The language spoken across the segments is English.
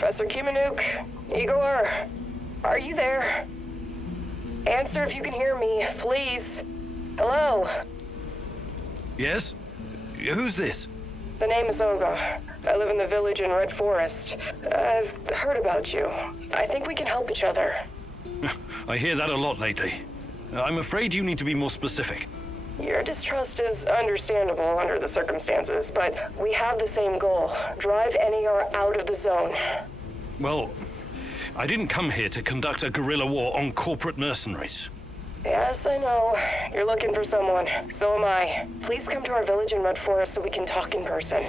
Professor Kimanuk, Igor, are you there? Answer if you can hear me, please. Hello? Yes? Who's this? The name is Olga. I live in the village in Red Forest. I've heard about you. I think we can help each other. I hear that a lot lately. I'm afraid you need to be more specific. Your distrust is understandable under the circumstances, but we have the same goal. Drive NER out of the zone. Well, I didn't come here to conduct a guerrilla war on corporate mercenaries. Yes, I know. You're looking for someone. So am I. Please come to our village in Red Forest so we can talk in person.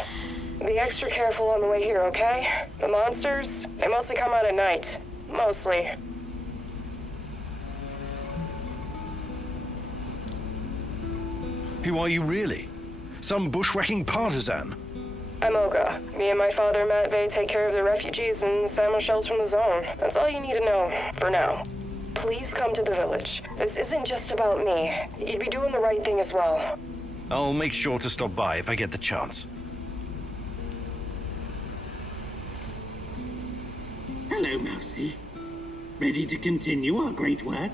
Be extra careful on the way here, okay? The monsters, they mostly come out at night. Mostly. Who are you really? Some bushwhacking partisan? I'm Olga. Me and my father, Matvey, take care of the refugees and salmon shells from the zone. That's all you need to know, for now. Please come to the village. This isn't just about me. You'd be doing the right thing as well. I'll make sure to stop by if I get the chance. Hello, Mousy. Ready to continue our great work?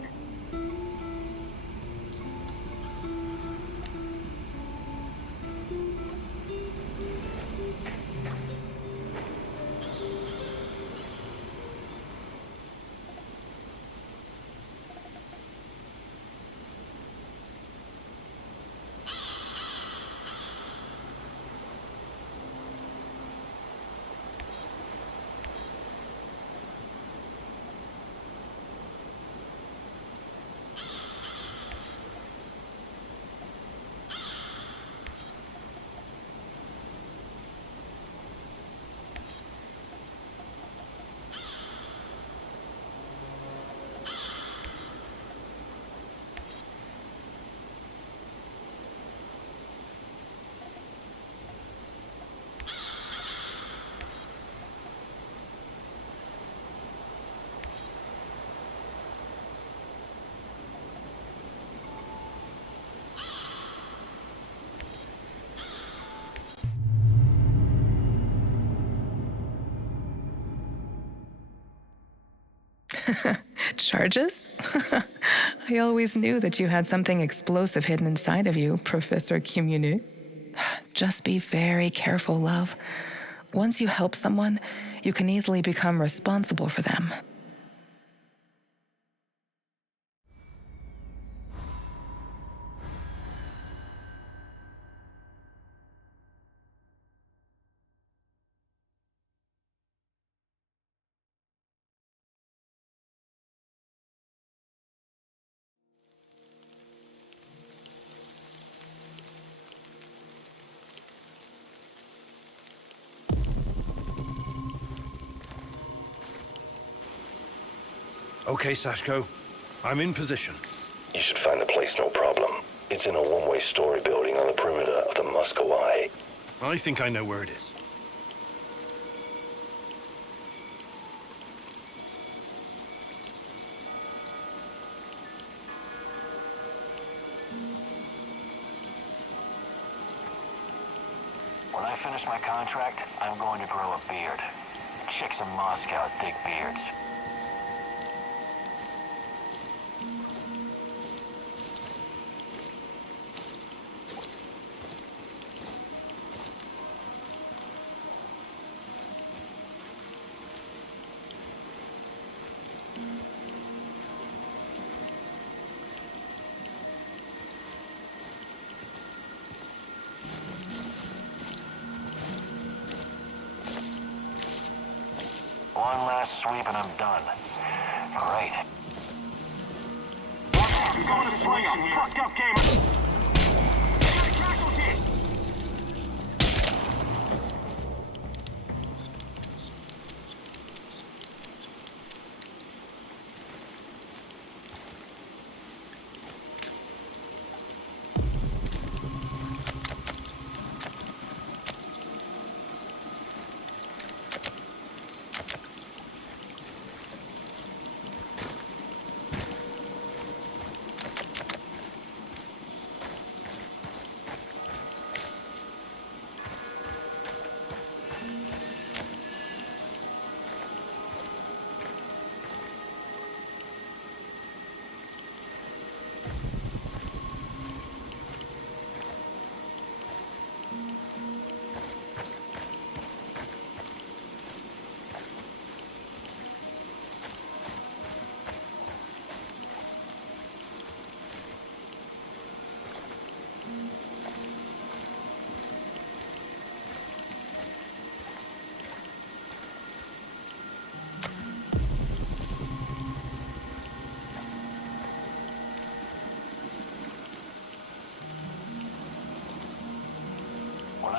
Charges? I always knew that you had something explosive hidden inside of you, Professor Kimanuk. Just be very careful, love. Once you help someone, you can easily become responsible for them. Okay, Sashko. I'm in position. You should find the place no problem. It's in a one-way story building on the perimeter of the Muscovy. I think I know where it is. When I finish my contract, I'm going to grow a beard. Chicks in Moscow dig beards. One last sweep and I'm done. Great. You're going to play a fucked up game.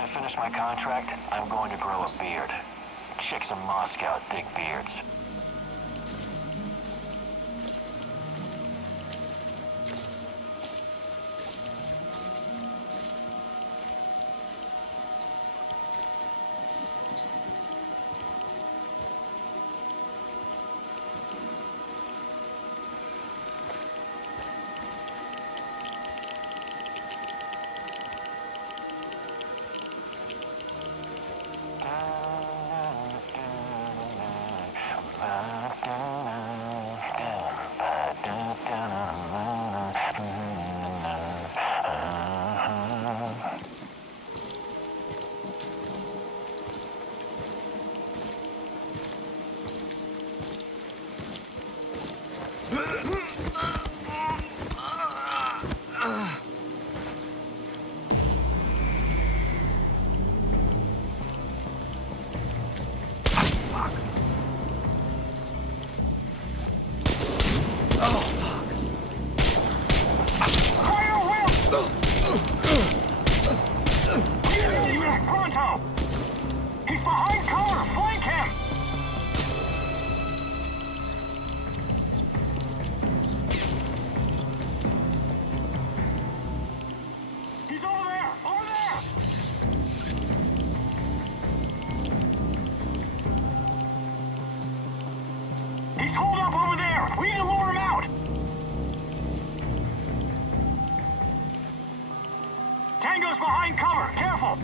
finish my contract, I'm going to grow a beard. Chicks in Moscow dig beards. Pronto! He's behind cover! Flank him! He's over there! Over there! He's holed up over there! We need to lure him out! Tango's behind cover! Careful!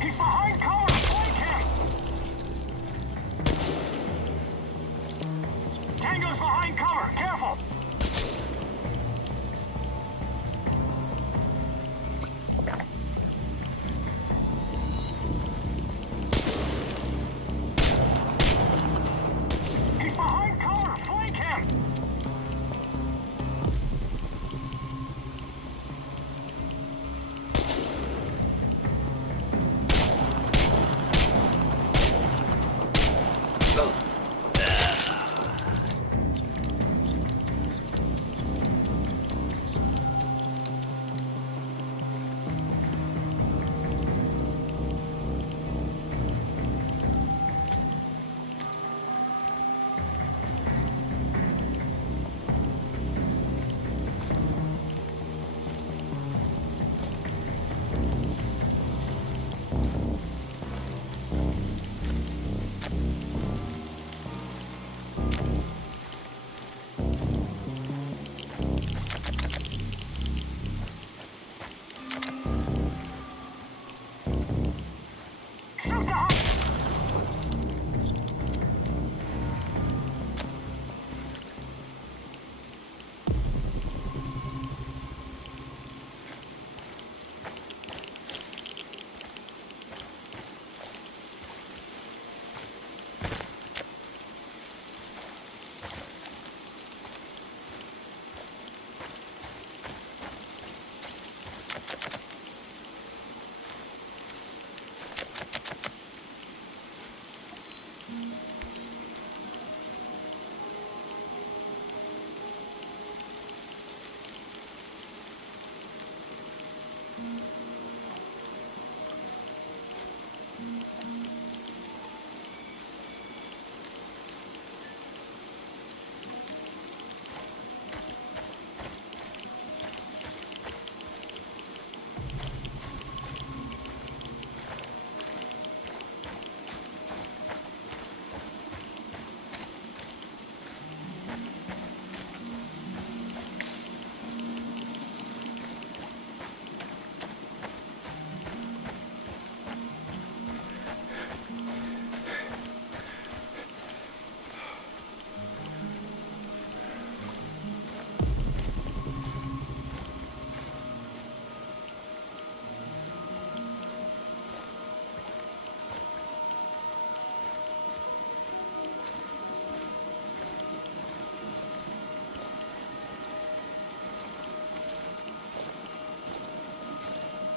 He's behind cover! Flank him! Tango's behind cover! Careful! He's behind cover! Flank him! Shoot the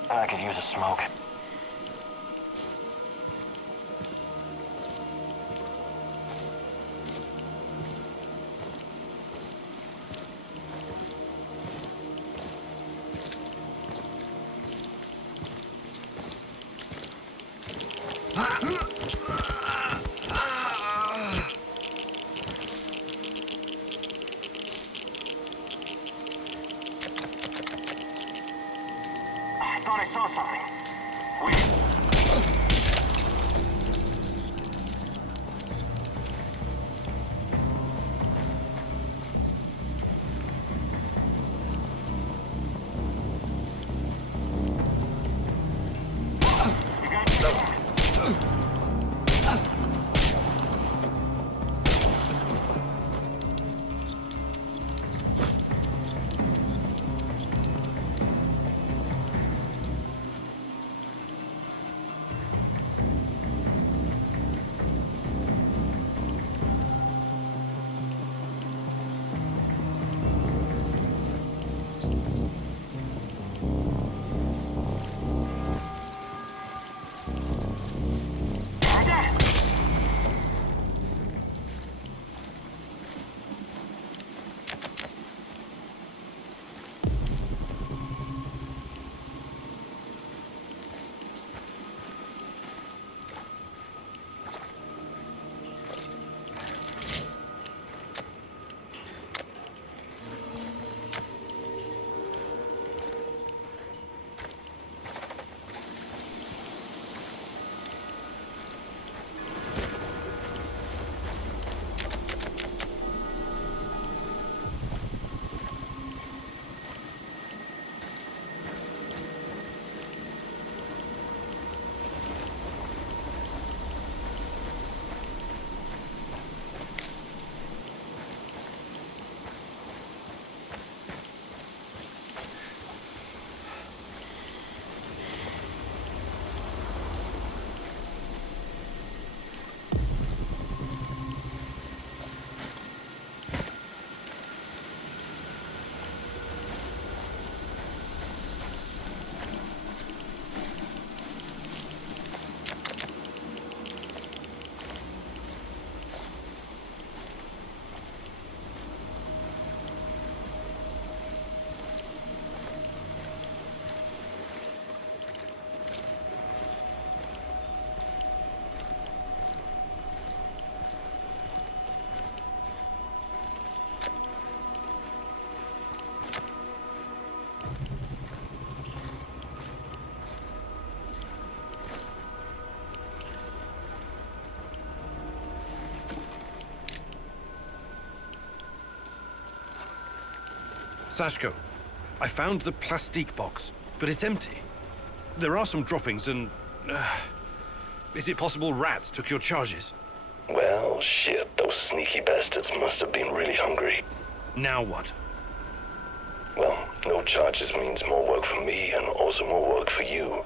I could use a smoke. I thought I saw something. Wait. Sashko, I found the plastique box, but it's empty. There are some droppings and... is it possible rats took your charges? Well, shit, those sneaky bastards must have been really hungry. Now what? Well, no charges means more work for me and also more work for you.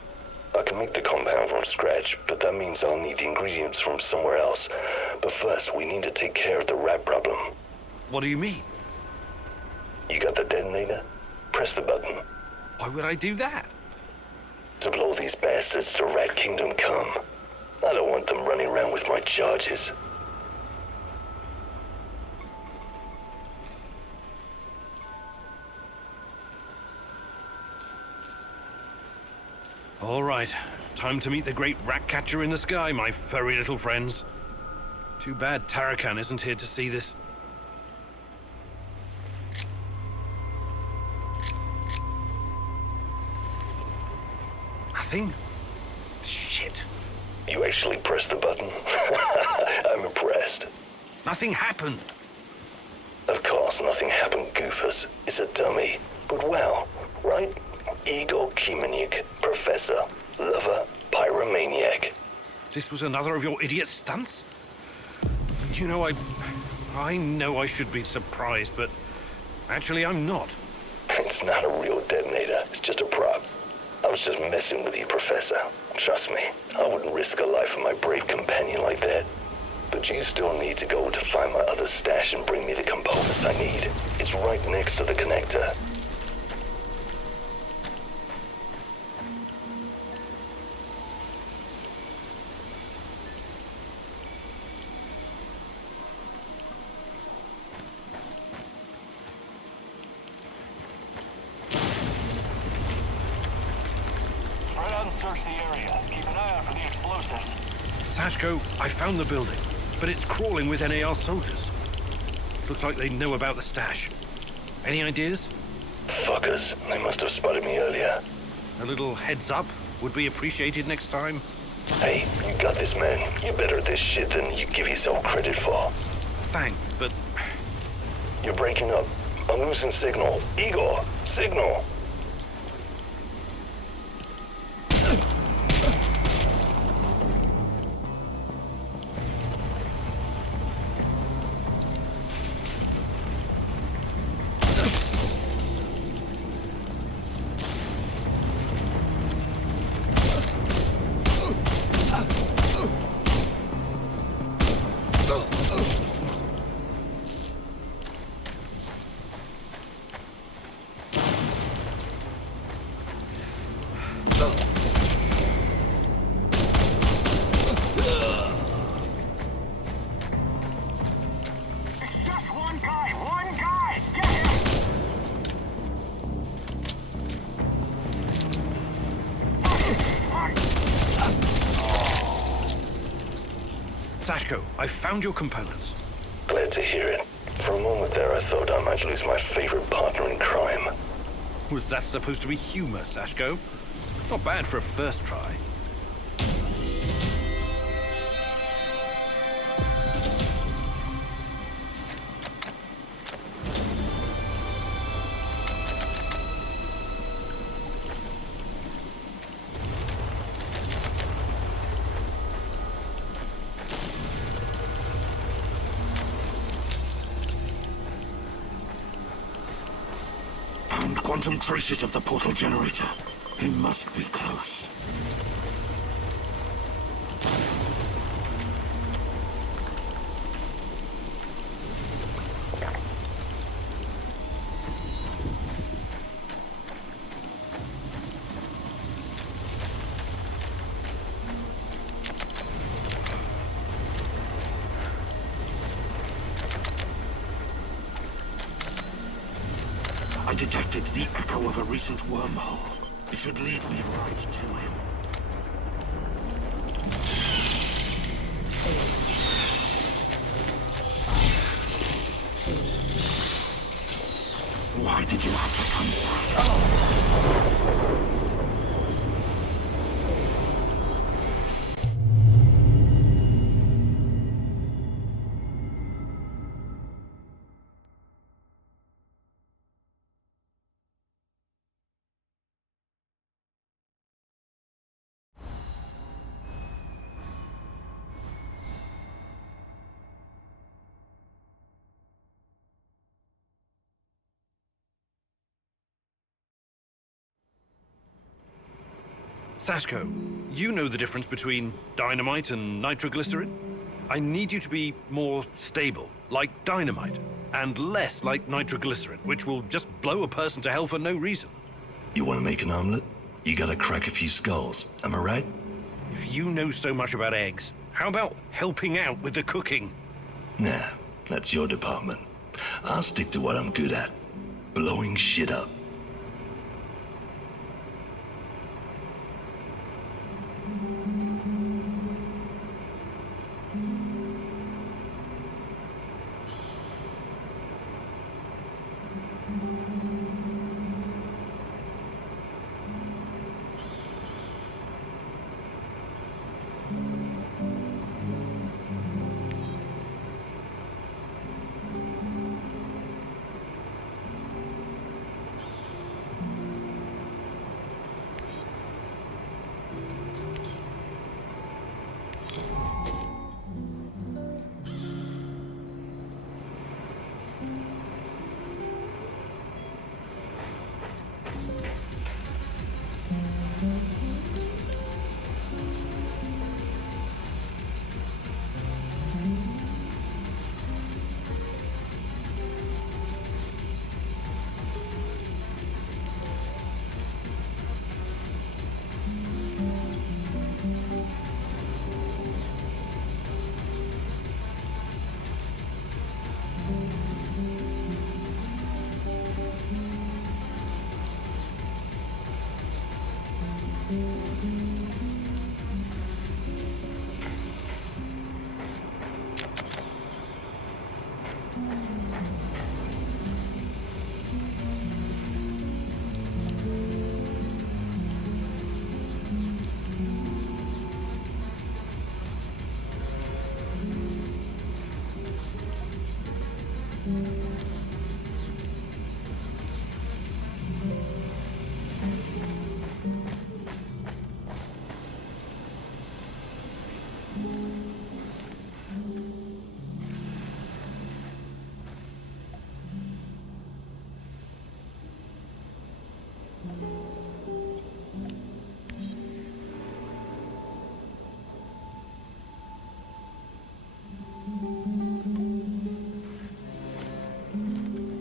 I can make the compound from scratch, but that means I'll need the ingredients from somewhere else. But first, we need to take care of the rat problem. What do you mean? You got the detonator? Press the button. Why would I do that? To blow these bastards to Rat Kingdom come. I don't want them running around with my charges. All right, time to meet the great rat catcher in the sky, my furry little friends. Too bad Tarakan isn't here to see this. Nothing? Shit. You actually pressed the button? I'm impressed. Nothing happened. Of course nothing happened, goofus. It's a dummy. But well, right? Igor Kimenyuk, professor, lover, pyromaniac. This was another of your idiot stunts? You know, I know I should be surprised, but actually I'm not. It's not a real detonator. It's just a prop. I was just messing with you, Professor. Trust me, I wouldn't risk a life of my brave companion like that. But you still need to go to find my other stash and bring me the components I need. It's right next to the connector. Search the area. Keep an eye out for the explosives. Sashko, I found the building, but it's crawling with NAR soldiers. Looks like they know about the stash. Any ideas? Fuckers, they must have spotted me earlier. A little heads up would be appreciated next time. Hey, you got this, man. You're better at this shit than you give yourself credit for. Thanks, but You're breaking up. I'm losing signal. Igor, signal. Sashko, I found your components. Glad to hear it. For a moment there, I thought I might lose my favorite partner in crime. Was that supposed to be humor, Sashko? Not bad for a first try. Quantum traces of the portal generator. He must be close. I detected the echo of a recent wormhole. It should lead me right to him. Why did you have to come back? Sashko, you know the difference between dynamite and nitroglycerin? I need you to be more stable, like dynamite, and less like nitroglycerin, which will just blow a person to hell for no reason. You want to make an omelet? You gotta crack a few skulls. Am I right? If you know so much about eggs, how about helping out with the cooking? Nah, that's your department. I'll stick to what I'm good at. Blowing shit up.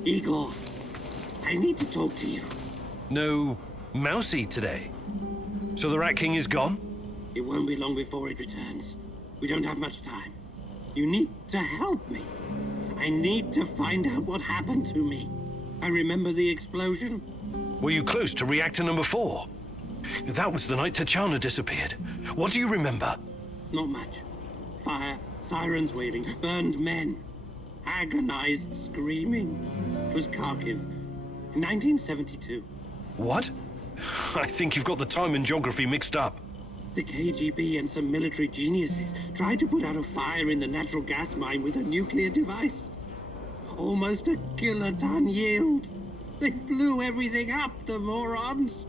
Igor, I need to talk to you. No Mousy today. So the Rat King is gone? It won't be long before it returns. We don't have much time. You need to help me. I need to find out what happened to me. I remember the explosion. Were you close to reactor number 4? That was the night Tachana disappeared. What do you remember? Not much. Fire, sirens wailing, burned men. Agonized screaming. It was Kharkiv, in 1972. What? I think you've got the time and geography mixed up. The KGB and some military geniuses tried to put out a fire in the natural gas mine with a nuclear device. Almost a kiloton yield. They blew everything up, the morons.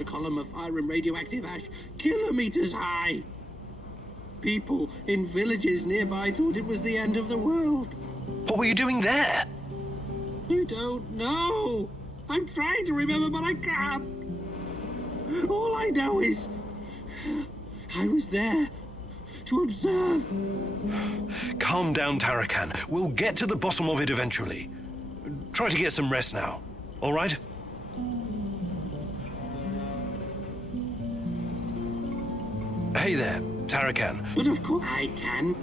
A column of fire and radioactive ash, kilometers high. People in villages nearby thought it was the end of the world. What were you doing there? You don't know. I'm trying to remember, but I can't. All I know is I was there to observe. Calm down, Tarakan. We'll get to the bottom of it eventually. Try to get some rest now, all right? Hey there, Tarakan. But of course I can.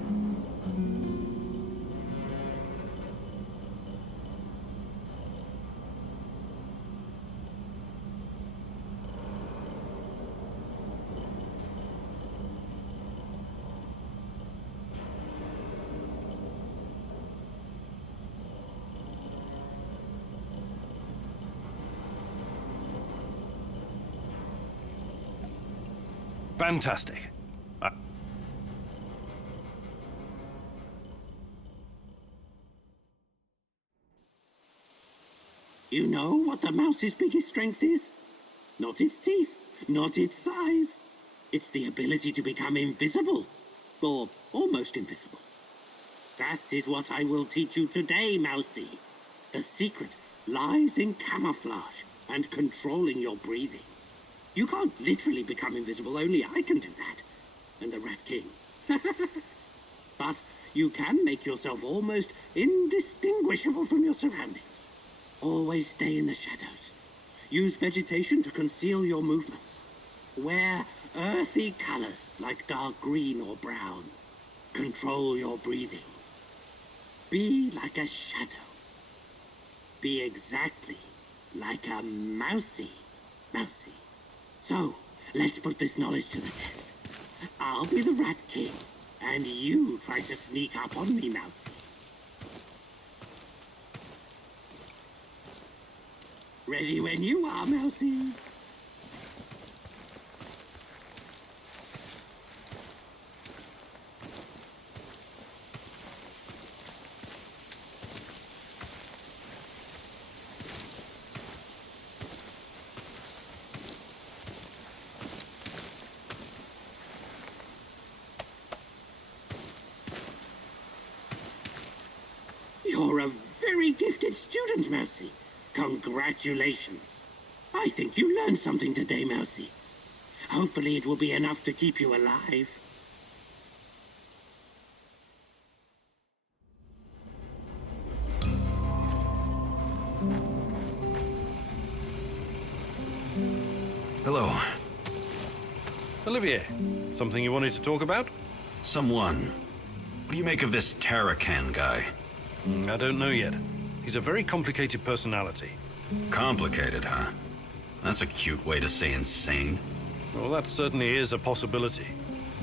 Fantastic. You know what the mouse's biggest strength is? Not its teeth, not its size. It's the ability to become invisible, or almost invisible. That is what I will teach you today, Mousy. The secret lies in camouflage and controlling your breathing. You can't literally become invisible, only I can do that. And the Rat King. But you can make yourself almost indistinguishable from your surroundings. Always stay in the shadows. Use vegetation to conceal your movements. Wear earthy colors like dark green or brown. Control your breathing. Be like a shadow. Be exactly like a mousy. Mousy. So, let's put this knowledge to the test. I'll be the Rat King, and you try to sneak up on me, Mousy. Ready when you are, Mousy. You're a very gifted student, Mousy. Congratulations. I think you learned something today, Mousy. Hopefully it will be enough to keep you alive. Hello. Olivier, something you wanted to talk about? Someone. What do you make of this Tarakan guy? I don't know yet. He's a very complicated personality. Complicated, huh? That's a cute way to say insane. Well, that certainly is a possibility.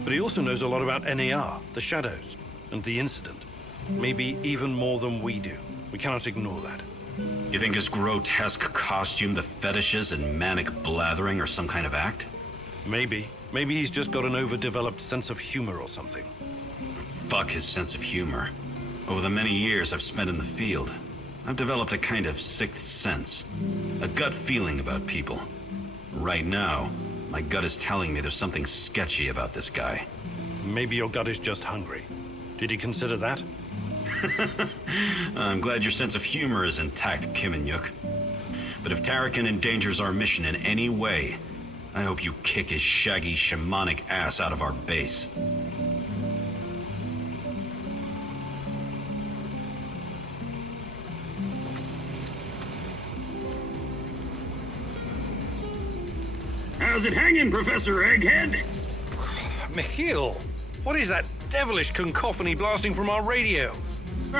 But he also knows a lot about NAR, the shadows, and the incident. Maybe even more than we do. We cannot ignore that. You think his grotesque costume, the fetishes, and manic blathering are some kind of act? Maybe. Maybe he's just got an overdeveloped sense of humor or something. Fuck his sense of humor. Over the many years I've spent in the field, I've developed a kind of sixth sense. A gut feeling about people. Right now, my gut is telling me there's something sketchy about this guy. Maybe your gut is just hungry. Did you consider that? I'm glad your sense of humor is intact, Kiminyuk. But if Tarakan endangers our mission in any way, I hope you kick his shaggy shamanic ass out of our base. How's it hanging, Professor Egghead? Mikhail, what is that devilish cacophony blasting from our radio?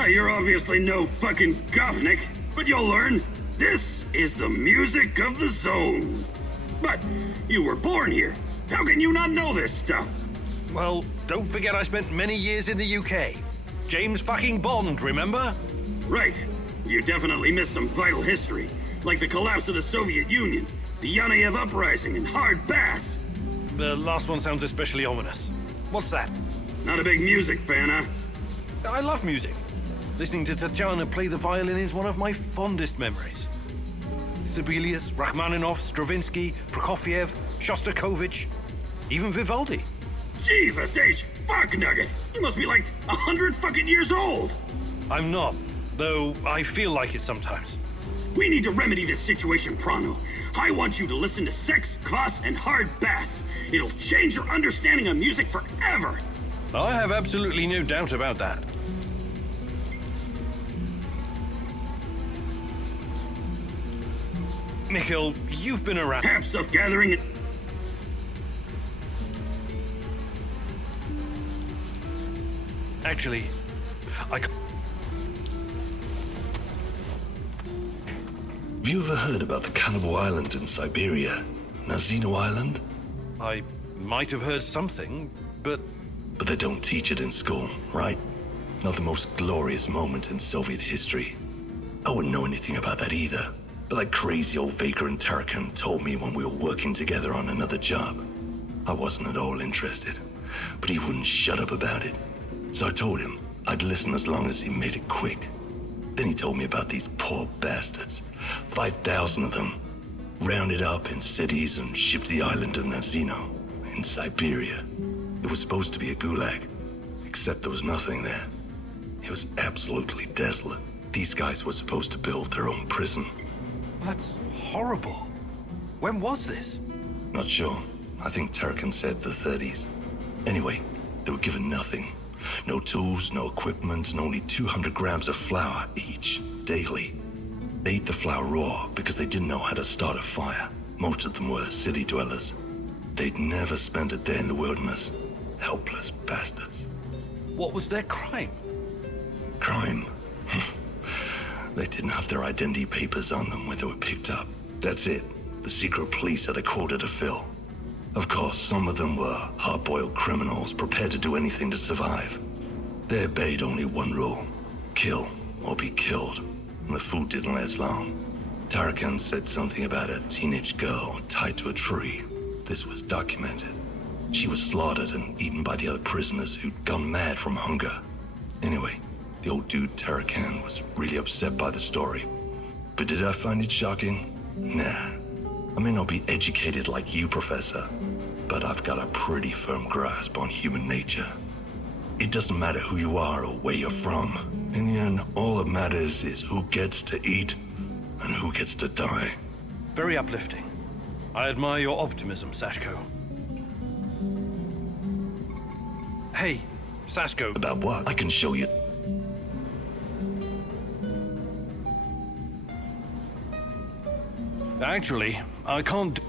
You're obviously no fucking gopnik, but you'll learn. This is the music of the zone. But you were born here. How can you not know this stuff? Well, don't forget I spent many years in the UK. James fucking Bond, remember? Right. You definitely missed some vital history, like the collapse of the Soviet Union, the Yanayev Uprising, and hard bass. The last one sounds especially ominous. What's that? Not a big music fan, huh? I love music. Listening to Tatjana play the violin is one of my fondest memories. Sibelius, Rachmaninoff, Stravinsky, Prokofiev, Shostakovich, even Vivaldi. Jesus H. Fuck Nugget! You must be like 100 fucking years old! I'm not, though I feel like it sometimes. We need to remedy this situation pronto. I want you to listen to sex, kvass, and hard bass. It'll change your understanding of music forever. I have absolutely no doubt about that. Mikhail, you've been around. Have stuff gathering. Actually, Have you ever heard about the Cannibal Island in Siberia? Nazino Island? I might have heard something, but But they don't teach it in school, right? Not the most glorious moment in Soviet history. I wouldn't know anything about that either. But that crazy old Vaker and Tarakan told me when we were working together on another job. I wasn't at all interested, but he wouldn't shut up about it. So I told him I'd listen as long as he made it quick. Then he told me about these poor bastards. 5,000 of them, rounded up in cities and shipped to the island of Nazino, in Siberia. It was supposed to be a gulag, except there was nothing there. It was absolutely desolate. These guys were supposed to build their own prison. that's horrible. When was this? Not sure. I think Tarakan said the 30s. Anyway, they were given nothing. No tools, no equipment, and only 200 grams of flour each, daily. They ate the flour raw because they didn't know how to start a fire. Most of them were city dwellers. They'd never spent a day in the wilderness. Helpless bastards. What was their crime? Crime? They didn't have their identity papers on them when they were picked up. That's it. The secret police had a quota to fill. Of course, some of them were hard-boiled criminals prepared to do anything to survive. They obeyed only one rule: kill or be killed. And the food didn't last long. Tarakan said something about a teenage girl tied to a tree. This was documented. She was slaughtered and eaten by the other prisoners who'd gone mad from hunger. Anyway, the old dude Tarakan was really upset by the story. But did I find it shocking? Nah. I may not be educated like you, Professor, but I've got a pretty firm grasp on human nature. It doesn't matter who you are or where you're from. In the end, all that matters is who gets to eat and who gets to die. Very uplifting. I admire your optimism, Sashko. Hey, Sashko. About what? I can show you. Actually, I can't.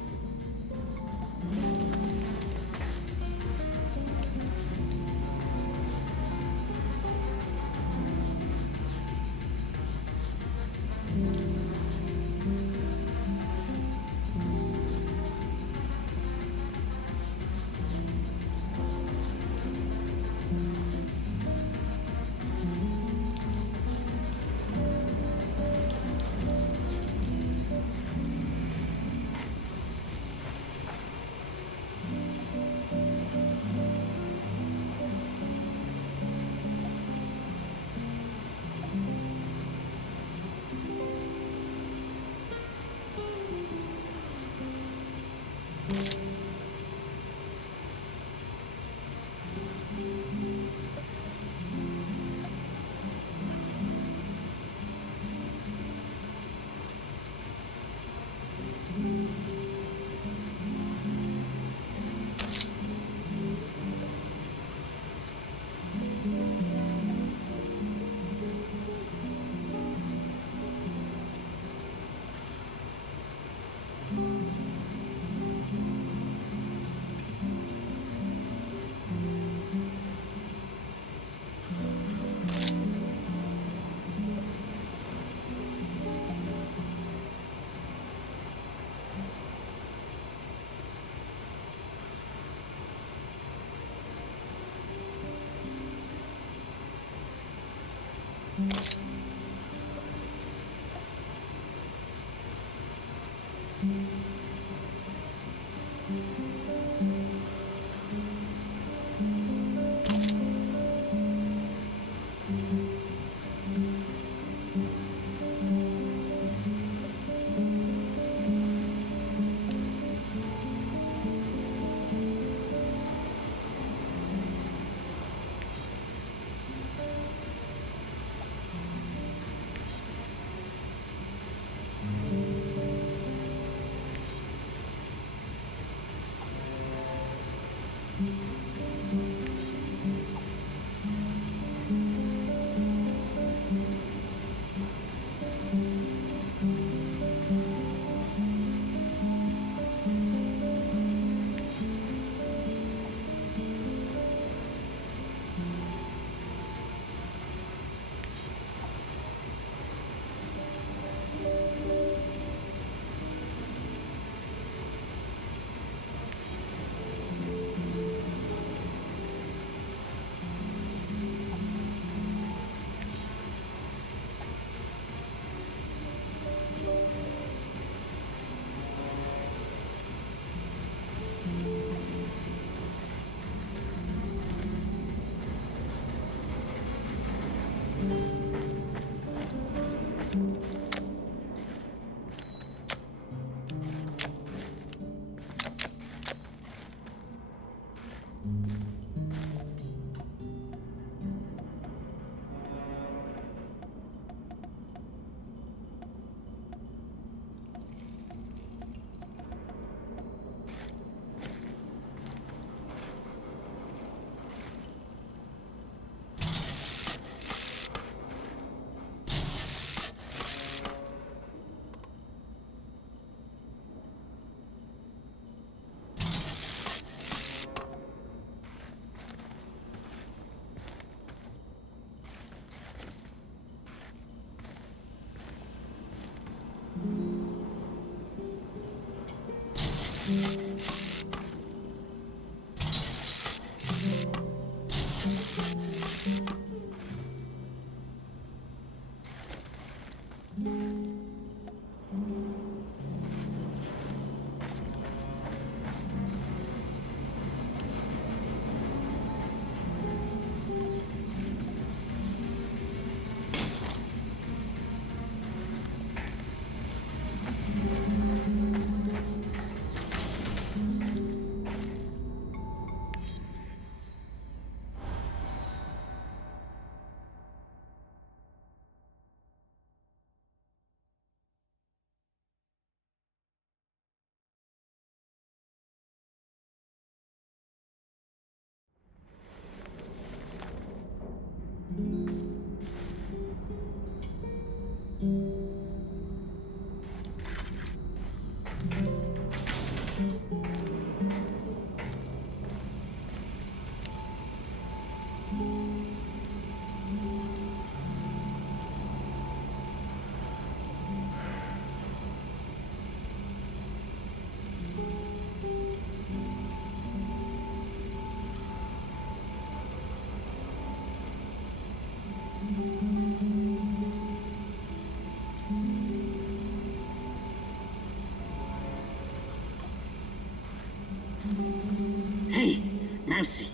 Hey, Mousy.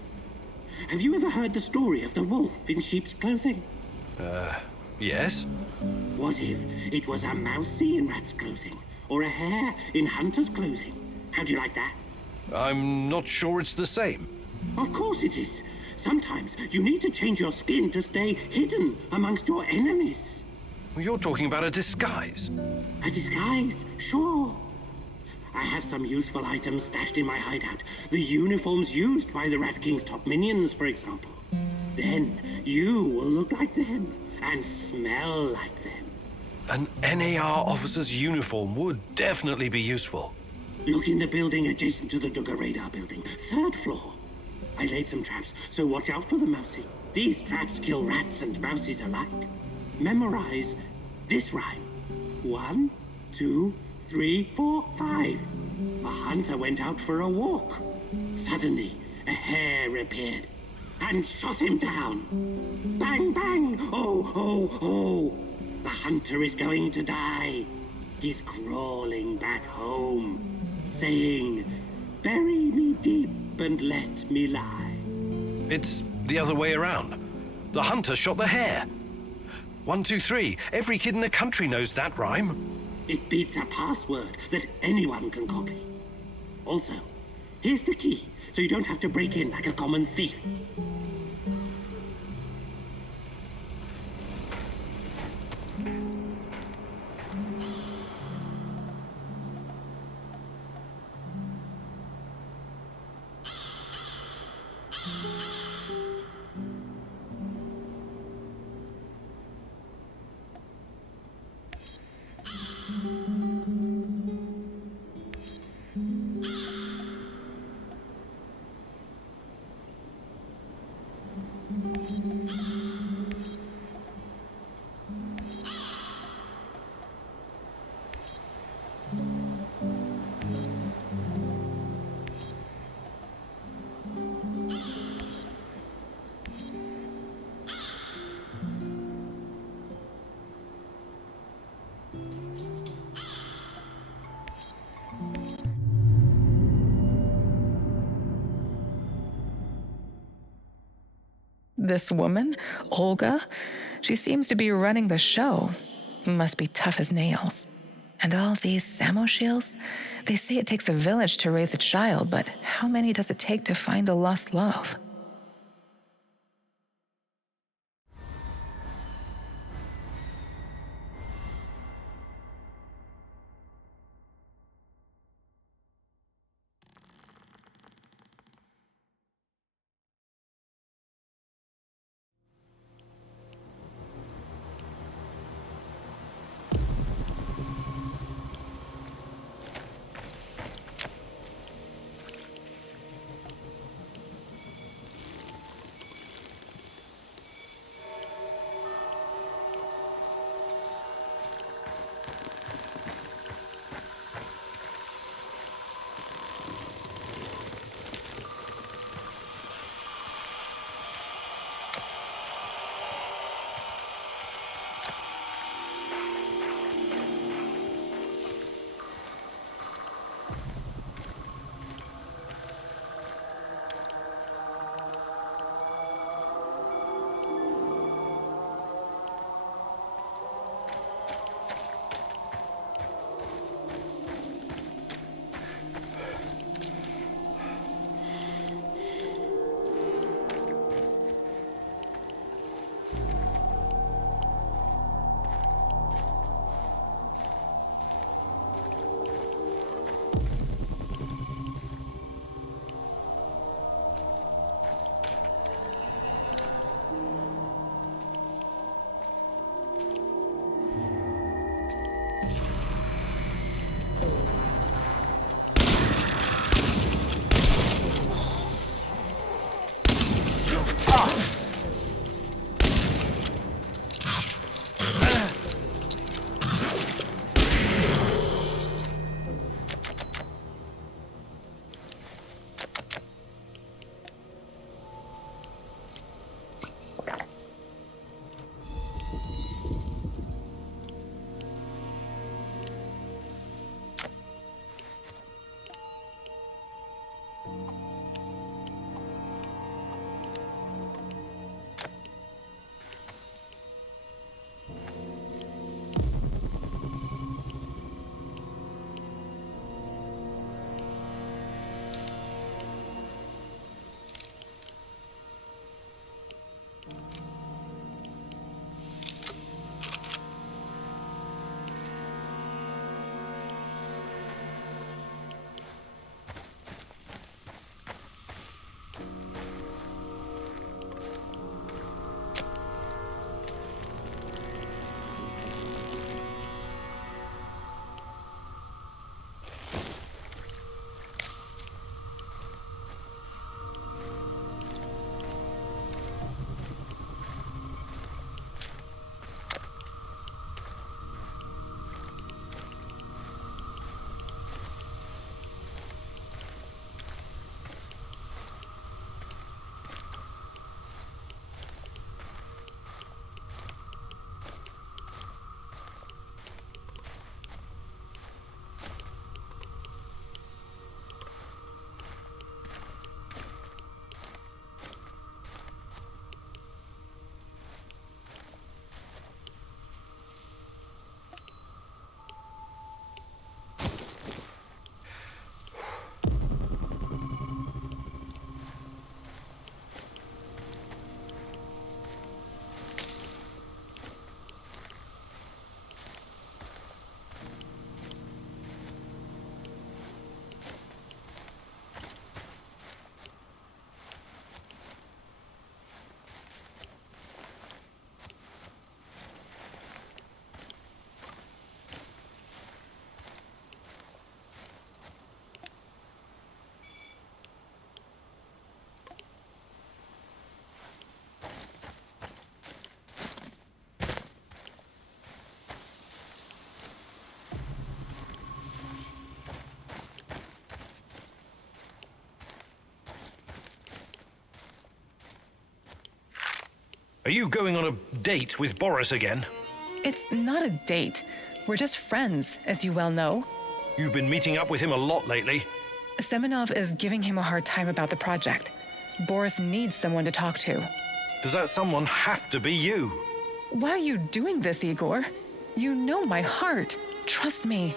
Have you ever heard the story of the wolf in sheep's clothing? Yes? What if it was a mousy in rat's clothing? Or a hare in hunter's clothing? How do you like that? I'm not sure it's the same. Of course it is. Sometimes you need to change your skin to stay hidden amongst your enemies. You're talking about a disguise. A disguise, sure. I have some useful items stashed in my hideout. The uniforms used by the Rat King's top minions, for example. Then you will look like them and smell like them. An NAR officer's uniform would definitely be useful. Look in the building adjacent to the Duggar radar building, 3rd floor. I laid some traps, so watch out for them, Mousy. These traps kill rats and mousies alike. Memorize this rhyme. 1, 2, 3, 4, 5. A hunter went out for a walk. Suddenly, a hare appeared. and shot him down. Bang, bang! Oh, oh, oh! The hunter is going to die. He's crawling back home, saying, "Bury me deep and let me lie." It's the other way around. The hunter shot the hare. 1, 2, 3. Every kid in the country knows that rhyme. It beats a password that anyone can copy. Also, here's the key, so you don't have to break in like a common thief. This woman, Olga, she seems to be running the show. Must be tough as nails. And all these Samoshils, they say it takes a village to raise a child, but how many does it take to find a lost love? Are you going on a date with Boris again? It's not a date. We're just friends, as you well know. You've been meeting up with him a lot lately. Semenov is giving him a hard time about the project. Boris needs someone to talk to. Does that someone have to be you? Why are you doing this, Igor? You know my heart. Trust me.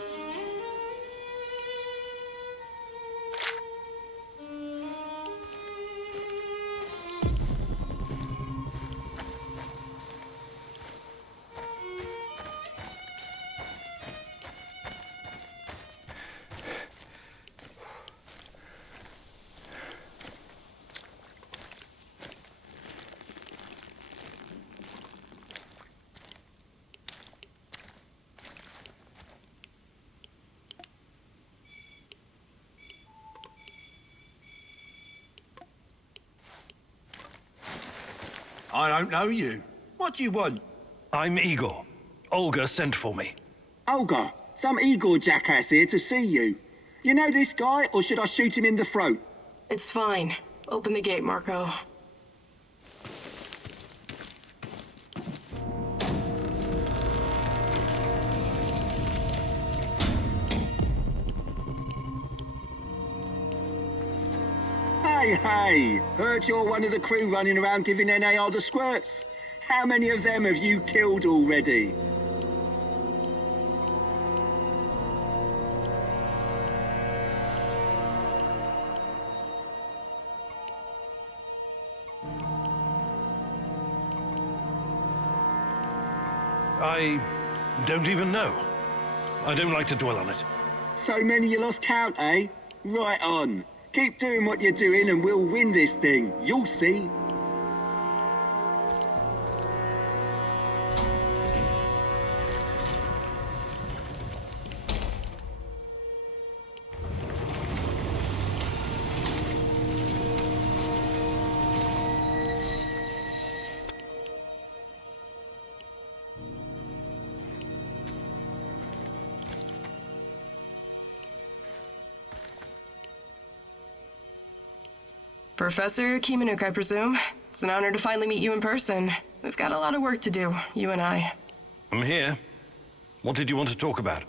I don't know you. What do you want? I'm Igor. Olga sent for me. Olga, some Igor jackass here to see you. You know this guy, or should I shoot him in the throat? It's fine. Open the gate, Marco. Hey, heard you're one of the crew running around giving NAR the squirts. How many of them have you killed already? I don't even know. I don't like to dwell on it. So many you lost count, eh? Right on. Keep doing what you're doing and we'll win this thing. You'll see. Professor Kimanuk, I presume. It's an honor to finally meet you in person. We've got a lot of work to do, you and I. I'm here. What did you want to talk about?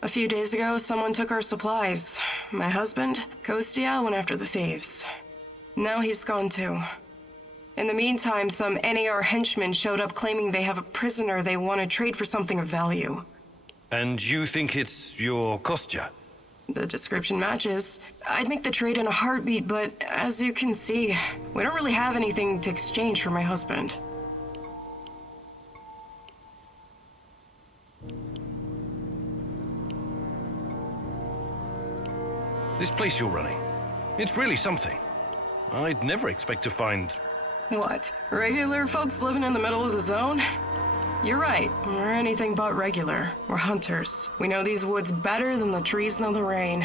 A few days ago, someone took our supplies. My husband, Kostya, went after the thieves. Now he's gone too. In the meantime, some NAR henchmen showed up claiming they have a prisoner they want to trade for something of value. And you think it's your Kostya? The description matches. I'd make the trade in a heartbeat, but as you can see, we don't really have anything to exchange for my husband. This place you're running, it's really something. I'd never expect to find... What? Regular folks living in the middle of the zone? You're right. We're anything but regular. We're hunters. We know these woods better than the trees know the rain.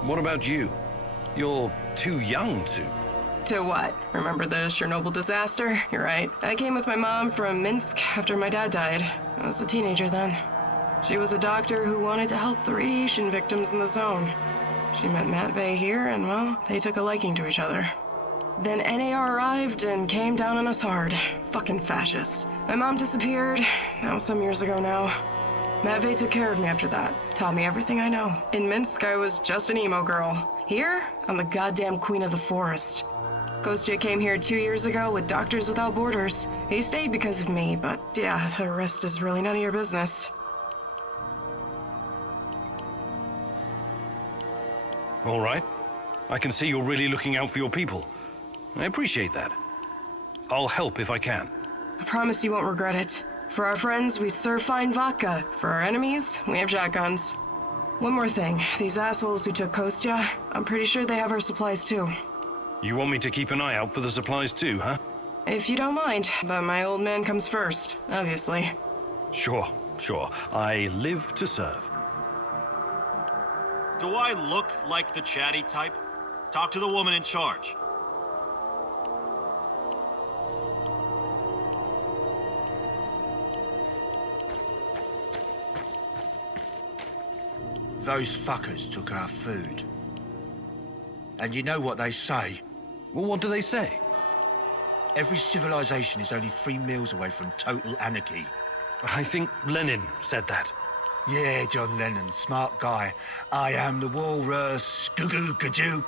What about you? You're too young to... To what? Remember the Chernobyl disaster? You're right. I came with my mom from Minsk after my dad died. I was a teenager then. She was a doctor who wanted to help the radiation victims in the zone. She met Matvey here, and well, they took a liking to each other. Then NAR arrived and came down on us hard. Fucking fascists. My mom disappeared. That was some years ago now. Matvey took care of me after that. Taught me everything I know. In Minsk, I was just an emo girl. Here, I'm the goddamn queen of the forest. Kostya came here 2 years ago with Doctors Without Borders. He stayed because of me, but yeah, the rest is really none of your business. All right. I can see you're really looking out for your people. I appreciate that. I'll help if I can. I promise you won't regret it. For our friends, we serve fine vodka. For our enemies, we have shotguns. One more thing. These assholes who took Kostya, I'm pretty sure they have our supplies too. You want me to keep an eye out for the supplies too, huh? If you don't mind, but my old man comes first, obviously. Sure. I live to serve. Do I look like the chatty type? Talk to the woman in charge. Those fuckers took our food. And you know what they say? Well, what do they say? Every civilization is only 3 meals away from total anarchy. I think Lenin said that. Yeah, John Lennon, smart guy. I am the walrus, goo-goo gajoo.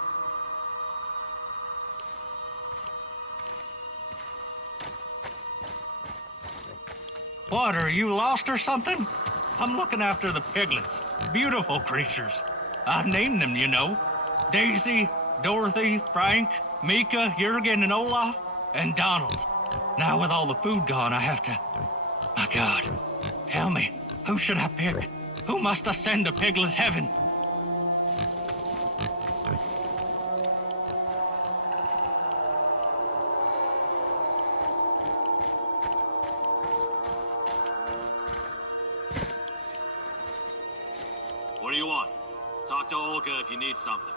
What, are you lost or something? I'm looking after the piglets. Beautiful creatures. I've named them, you know. Daisy, Dorothy, Frank, Mika, Jurgen, and Olaf, and Donald. Now with all the food gone, I have to... My God. Tell me, who should I pick? Who must I send to Piglet Heaven? What do you want? Talk to Olga if you need something.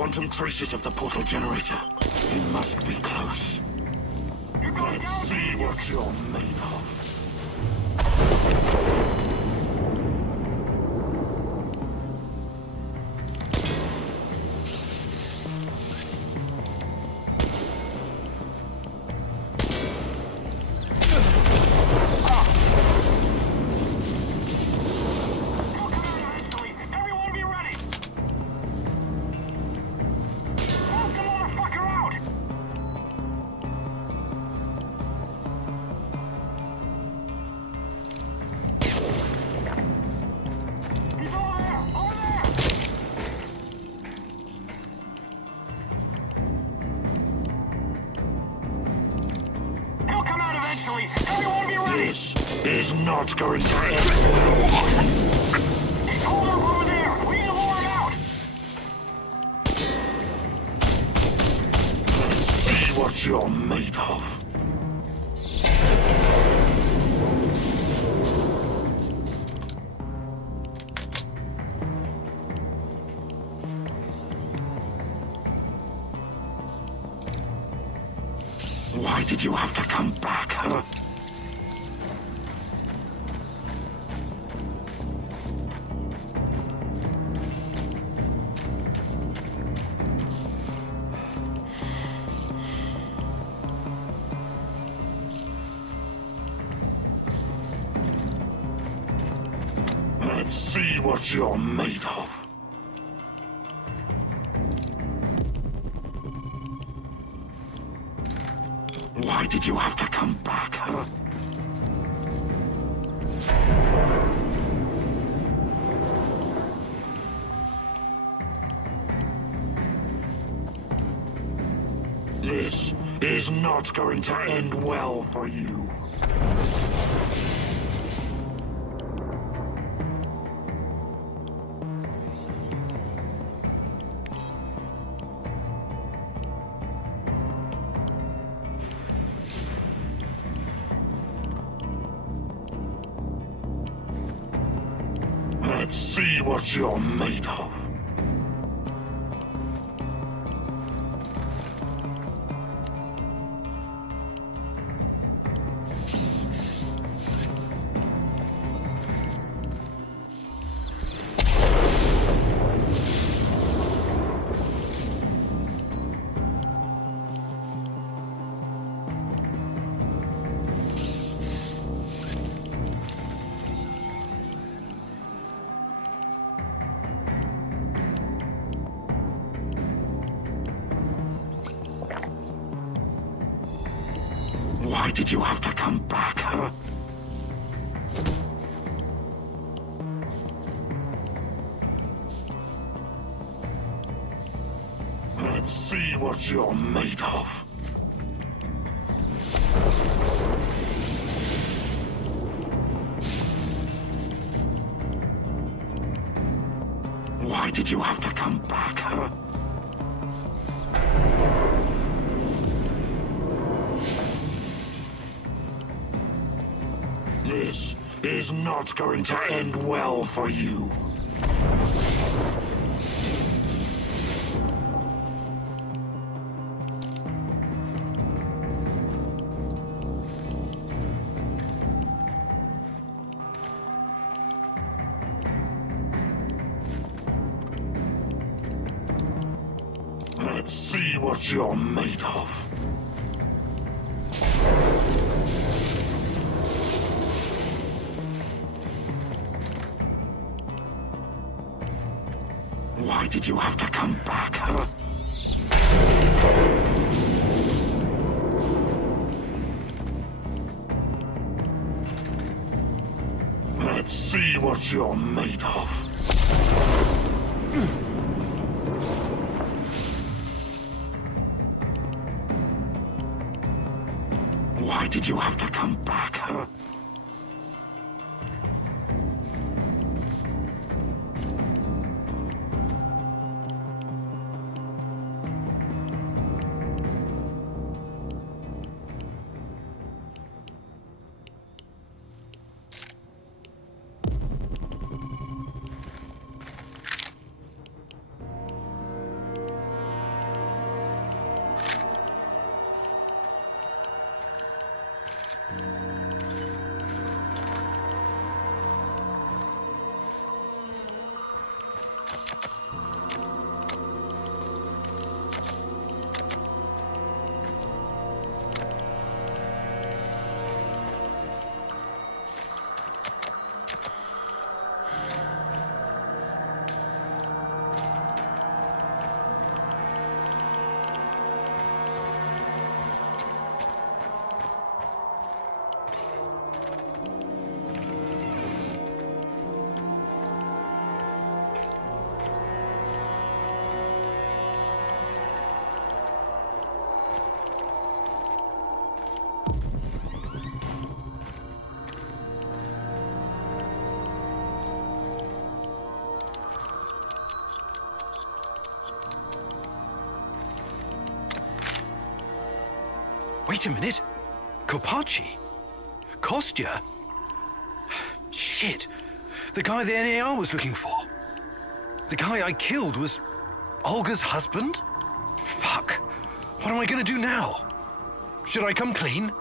quantum traces of the portal generator. You must be close. Let's see what you're made of. This is not going to end well. Hold up over there! We need to lure him out! Let's see what you're made of. Why did you have to come back, huh? Let's see what you're made of. Why did you have to come back, huh? This is not going to end well for you. Let's see what you're made of. Why did you have to come back, huh? Let's see what you're made of. Why did you have to come back, huh? This is not going to end well for you. Let's see what you're made of. Why did you have to come back, huh? Let's see what you're made of. Why did you have to come back, huh? Wait a minute. Kopachi? Kostya? Shit. The guy the NAR was looking for. The guy I killed was Olga's husband? Fuck. What am I gonna do now? Should I come clean?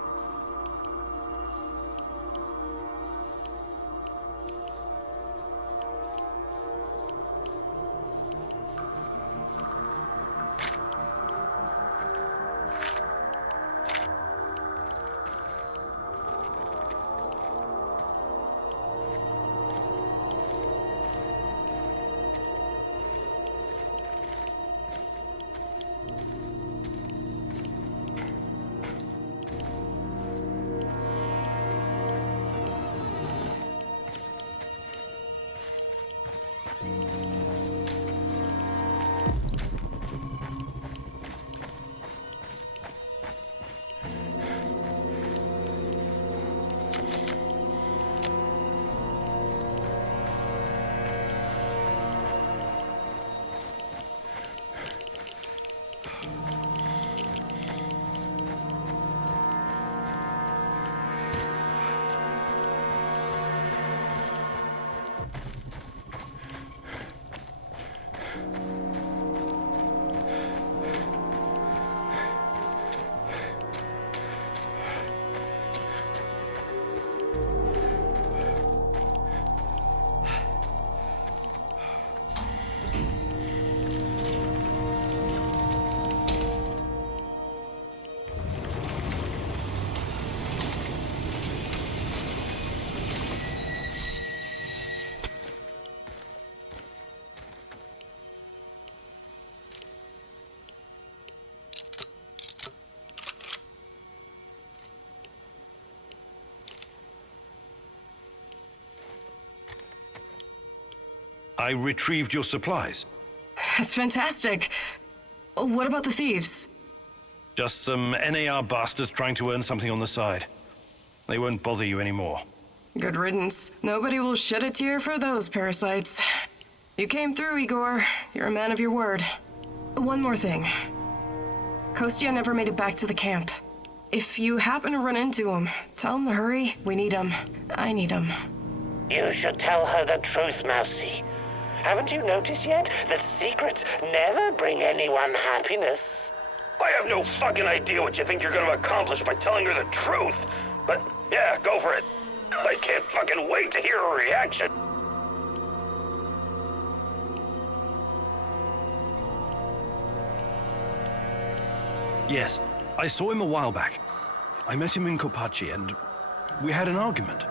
I retrieved your supplies. That's fantastic. What about the thieves? Just some NAR bastards trying to earn something on the side. They won't bother you anymore. Good riddance. Nobody will shed a tear for those parasites. You came through, Igor. You're a man of your word. One more thing. Kostya never made it back to the camp. If you happen to run into him, tell him to hurry. We need him. I need him. You should tell her the truth, Mousy. Haven't you noticed yet that secrets never bring anyone happiness? I have no fucking idea what you think you're gonna accomplish by telling her the truth. But, yeah, go for it. I can't fucking wait to hear her reaction. Yes, I saw him a while back. I met him in Kopachi and we had an argument.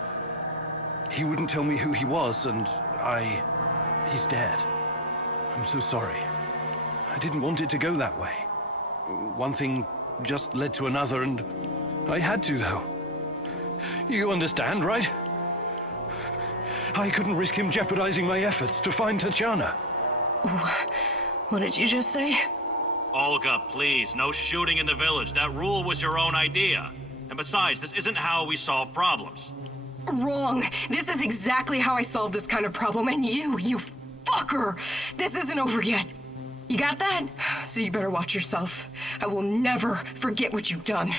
He wouldn't tell me who he was and he's dead. I'm so sorry. I didn't want it to go that way. One thing just led to another and I had to, though. You understand, right? I couldn't risk him jeopardizing my efforts to find Tatiana. What did you just say? Olga, please, no shooting in the village. That rule was your own idea. And besides, this isn't how we solve problems. Wrong. This is exactly how I solve this kind of problem. And you fucker! This isn't over yet. You got that? So you better watch yourself. I will never forget what you've done.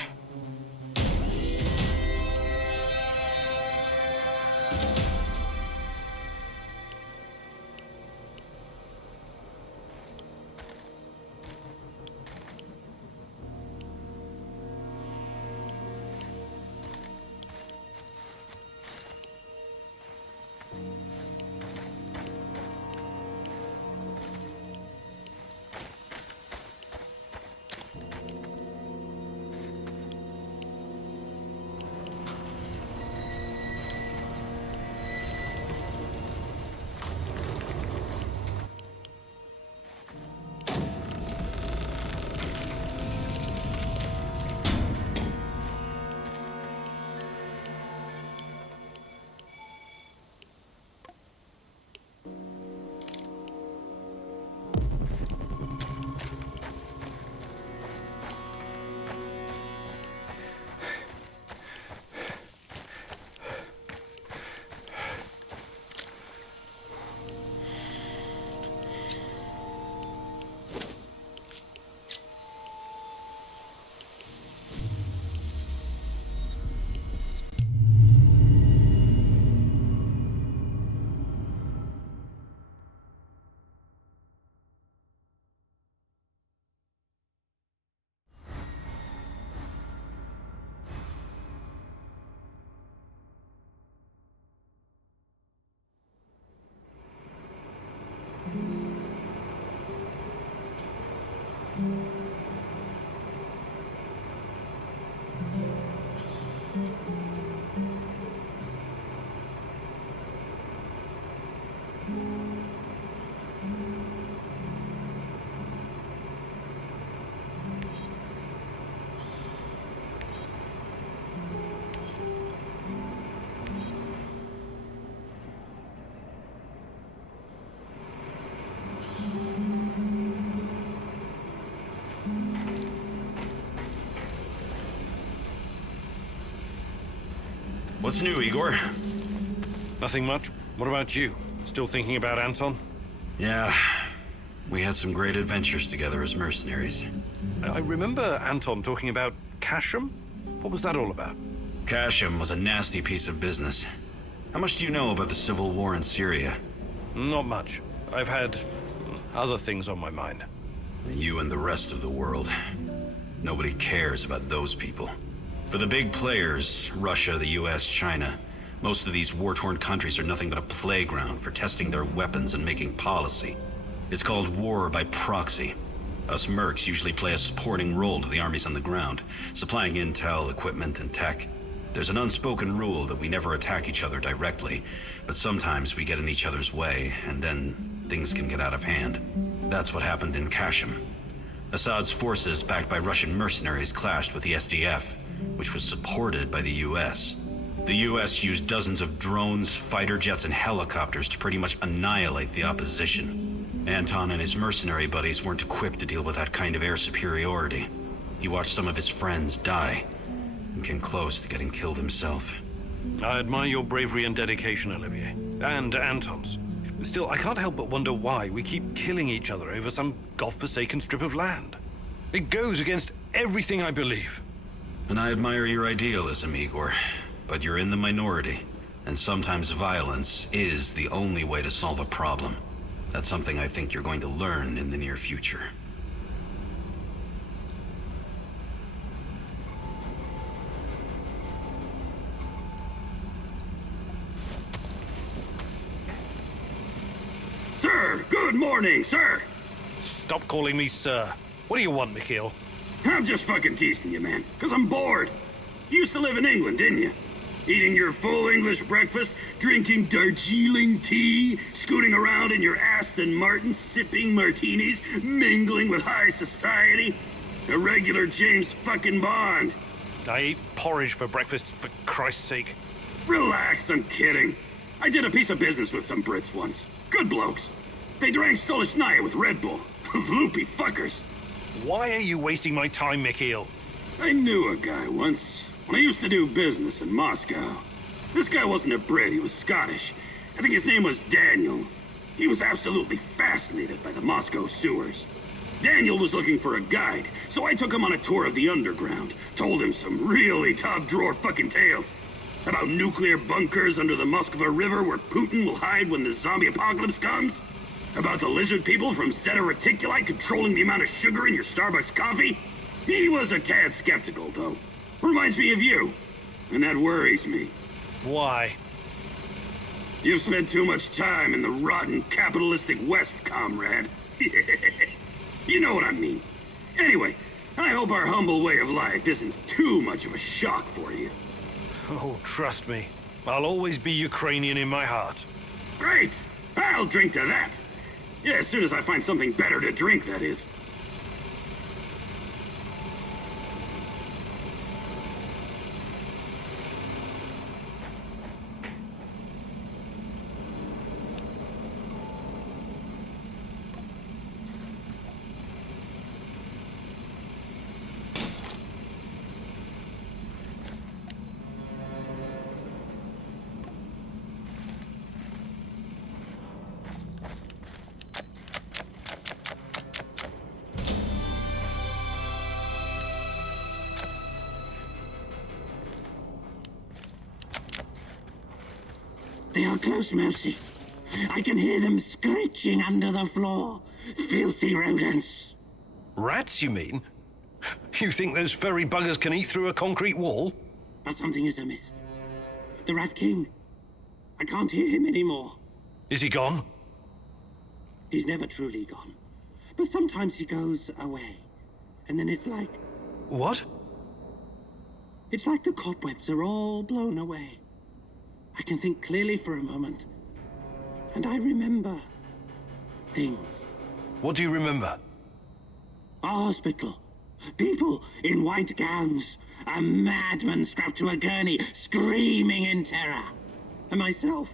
What's new, Igor? Nothing much. What about you? Still thinking about Anton? Yeah, we had some great adventures together as mercenaries. I remember Anton talking about Kashem. What was that all about? Kashem was a nasty piece of business. How much do you know about the civil war in Syria? Not much. I've had other things on my mind. You and the rest of the world. Nobody cares about those people. For the big players, Russia, the US, China, most of these war-torn countries are nothing but a playground for testing their weapons and making policy. It's called war by proxy. Us mercs usually play a supporting role to the armies on the ground, supplying intel, equipment, and tech. There's an unspoken rule that we never attack each other directly, but sometimes we get in each other's way, and then things can get out of hand. That's what happened in Kashem. Assad's forces, backed by Russian mercenaries, clashed with the SDF, which was supported by the US. The US used dozens of drones, fighter jets, and helicopters to pretty much annihilate the opposition. Anton and his mercenary buddies weren't equipped to deal with that kind of air superiority. He watched some of his friends die, and came close to getting killed himself. I admire your bravery and dedication, Olivier. And Anton's. Still, I can't help but wonder why we keep killing each other over some godforsaken strip of land. It goes against everything I believe. And I admire your idealism, Igor. But you're in the minority, and sometimes violence is the only way to solve a problem. That's something I think you're going to learn in the near future. Sir, good morning, sir. Stop calling me sir. What do you want, Mikhail? I'm just fucking teasing you, man, because I'm bored. You used to live in England, didn't you? Eating your full English breakfast, drinking Darjeeling tea, scooting around in your Aston Martin, sipping martinis, mingling with high society. A regular James fucking Bond. I ate porridge for breakfast, for Christ's sake. Relax, I'm kidding. I did a piece of business with some Brits once. Good blokes. They drank Stolichnaya with Red Bull. Loopy fuckers. Why are you wasting my time, Mikhail? I knew a guy once, when I used to do business in Moscow. This guy wasn't a Brit, he was Scottish. I think his name was Daniel. He was absolutely fascinated by the Moscow sewers. Daniel was looking for a guide, so I took him on a tour of the underground. Told him some really top-drawer fucking tales. About nuclear bunkers under the Moskva River where Putin will hide when the zombie apocalypse comes. About the lizard people from Zeta Reticuli controlling the amount of sugar in your Starbucks coffee. He was a tad skeptical, though. Reminds me of you. And that worries me. Why? You've spent too much time in the rotten capitalistic West, comrade. You know what I mean. Anyway, I hope our humble way of life isn't too much of a shock for you. Oh, trust me. I'll always be Ukrainian in my heart. Great! I'll drink to that. Yeah, as soon as I find something better to drink, that is. They are close, Mousy. I can hear them screeching under the floor. Filthy rodents. Rats, you mean? You think those furry buggers can eat through a concrete wall? But something is amiss. The Rat King. I can't hear him anymore. Is he gone? He's never truly gone. But sometimes he goes away. And then it's like... What? It's like the cobwebs are all blown away. I can think clearly for a moment. And I remember things. What do you remember? A hospital. People in white gowns. A madman strapped to a gurney, screaming in terror. And myself.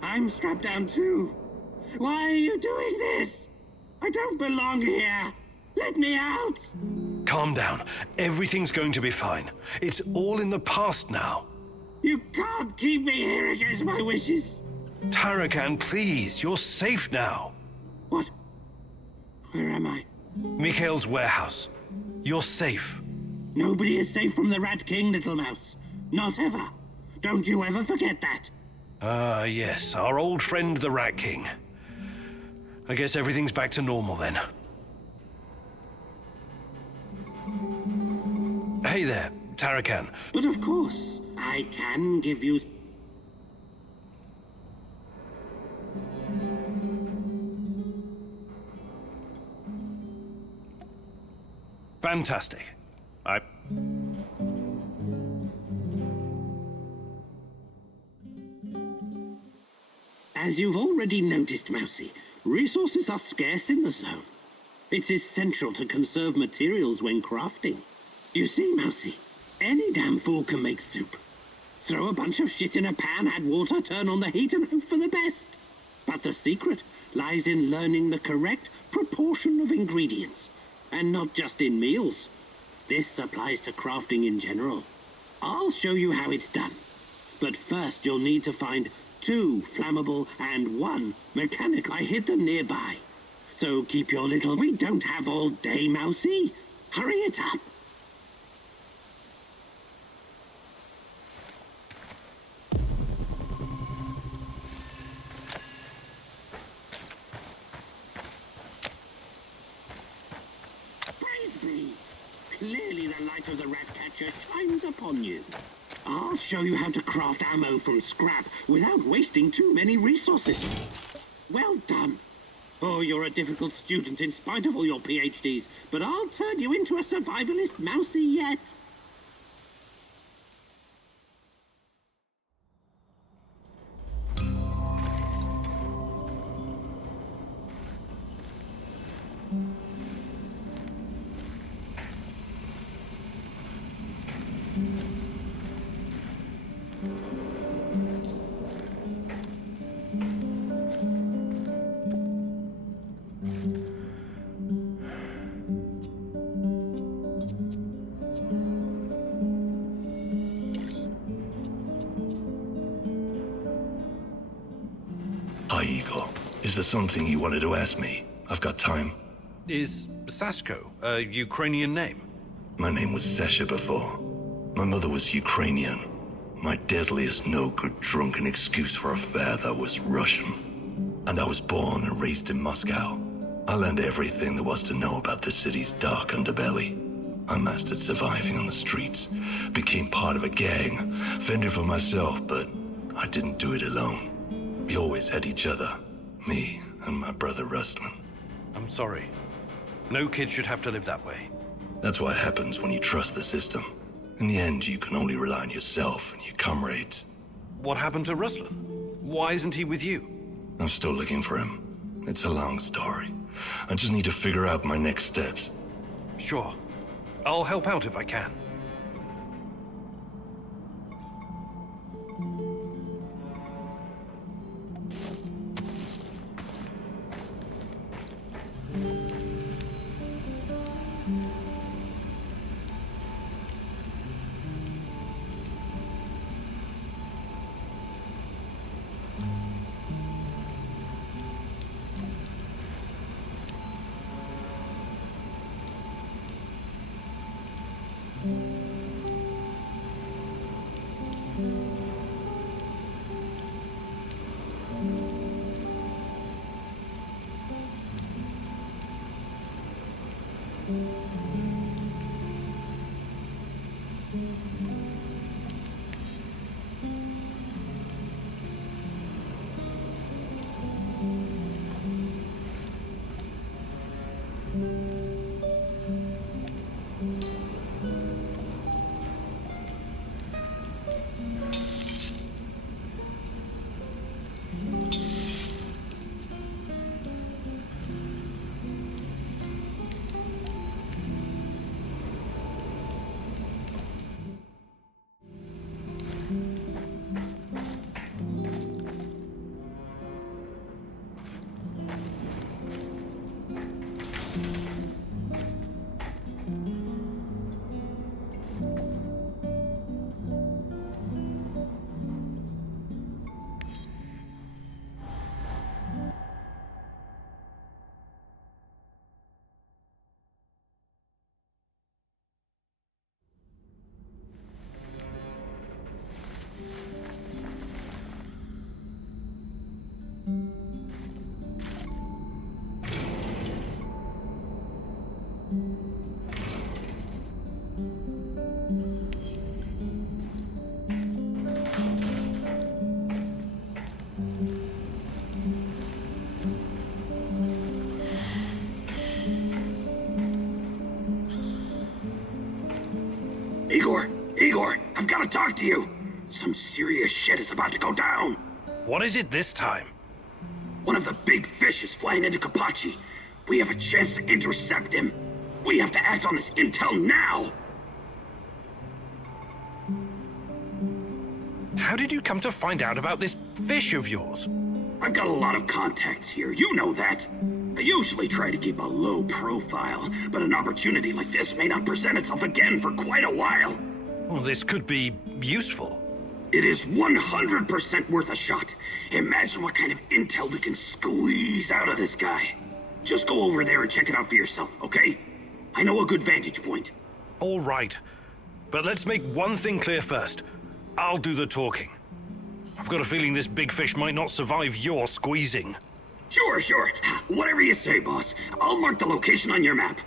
I'm strapped down too. Why are you doing this? I don't belong here. Let me out. Calm down. Everything's going to be fine. It's all in the past now. You can't keep me here against my wishes. Tarakan, please, you're safe now. What? Where am I? Mikhail's warehouse. You're safe. Nobody is safe from the Rat King, little mouse. Not ever. Don't you ever forget that. Ah, yes, our old friend the Rat King. I guess everything's back to normal then. Hey there, Tarakan. But of course, I can give you... Fantastic. As you've already noticed, Mousy, resources are scarce in the zone. It's essential to conserve materials when crafting. You see, Mousy, any damn fool can make soup. Throw a bunch of shit in a pan, add water, turn on the heat, and hope for the best. But the secret lies in learning the correct proportion of ingredients, and not just in meals. This applies to crafting in general. I'll show you how it's done. But first, you'll need to find 2 flammable and 1 mechanical. I hid them nearby. So keep your little... We don't have all day, Mousy. Hurry it up. Praise be. Clearly the light of the rat catcher shines upon you. I'll show you how to craft ammo from scrap without wasting too many resources. Well done. Oh, you're a difficult student in spite of all your PhDs, but I'll turn you into a survivalist Mousy yet. Hi, Igor. Is there something you wanted to ask me? I've got time. Is Sashko a Ukrainian name? My name was Sasha before. My mother was Ukrainian. My deadliest no-good drunken excuse for a father was Russian. And I was born and raised in Moscow. I learned everything there was to know about the city's dark underbelly. I mastered surviving on the streets, became part of a gang, fended for myself, but I didn't do it alone. We always had each other, me and my brother Ruslan. I'm sorry. No kid should have to live that way. That's what happens when you trust the system. In the end, you can only rely on yourself and your comrades. What happened to Ruslan? Why isn't he with you? I'm still looking for him. It's a long story. I just need to figure out my next steps. Sure. I'll help out if I can. Igor, I've got to talk to you. Some serious shit is about to go down. What is it this time? One of the big fish is flying into Kopachi. We have a chance to intercept him. We have to act on this intel now. How did you come to find out about this fish of yours? I've got a lot of contacts here, you know that. I usually try to keep a low profile, but an opportunity like this may not present itself again for quite a while. Well, this could be useful. It is 100% worth a shot. Imagine what kind of intel we can squeeze out of this guy. Just go over there and check it out for yourself, okay? I know a good vantage point. All right. But let's make one thing clear first. I'll do the talking. I've got a feeling this big fish might not survive your squeezing. Sure. Whatever you say, boss. I'll mark the location on your map.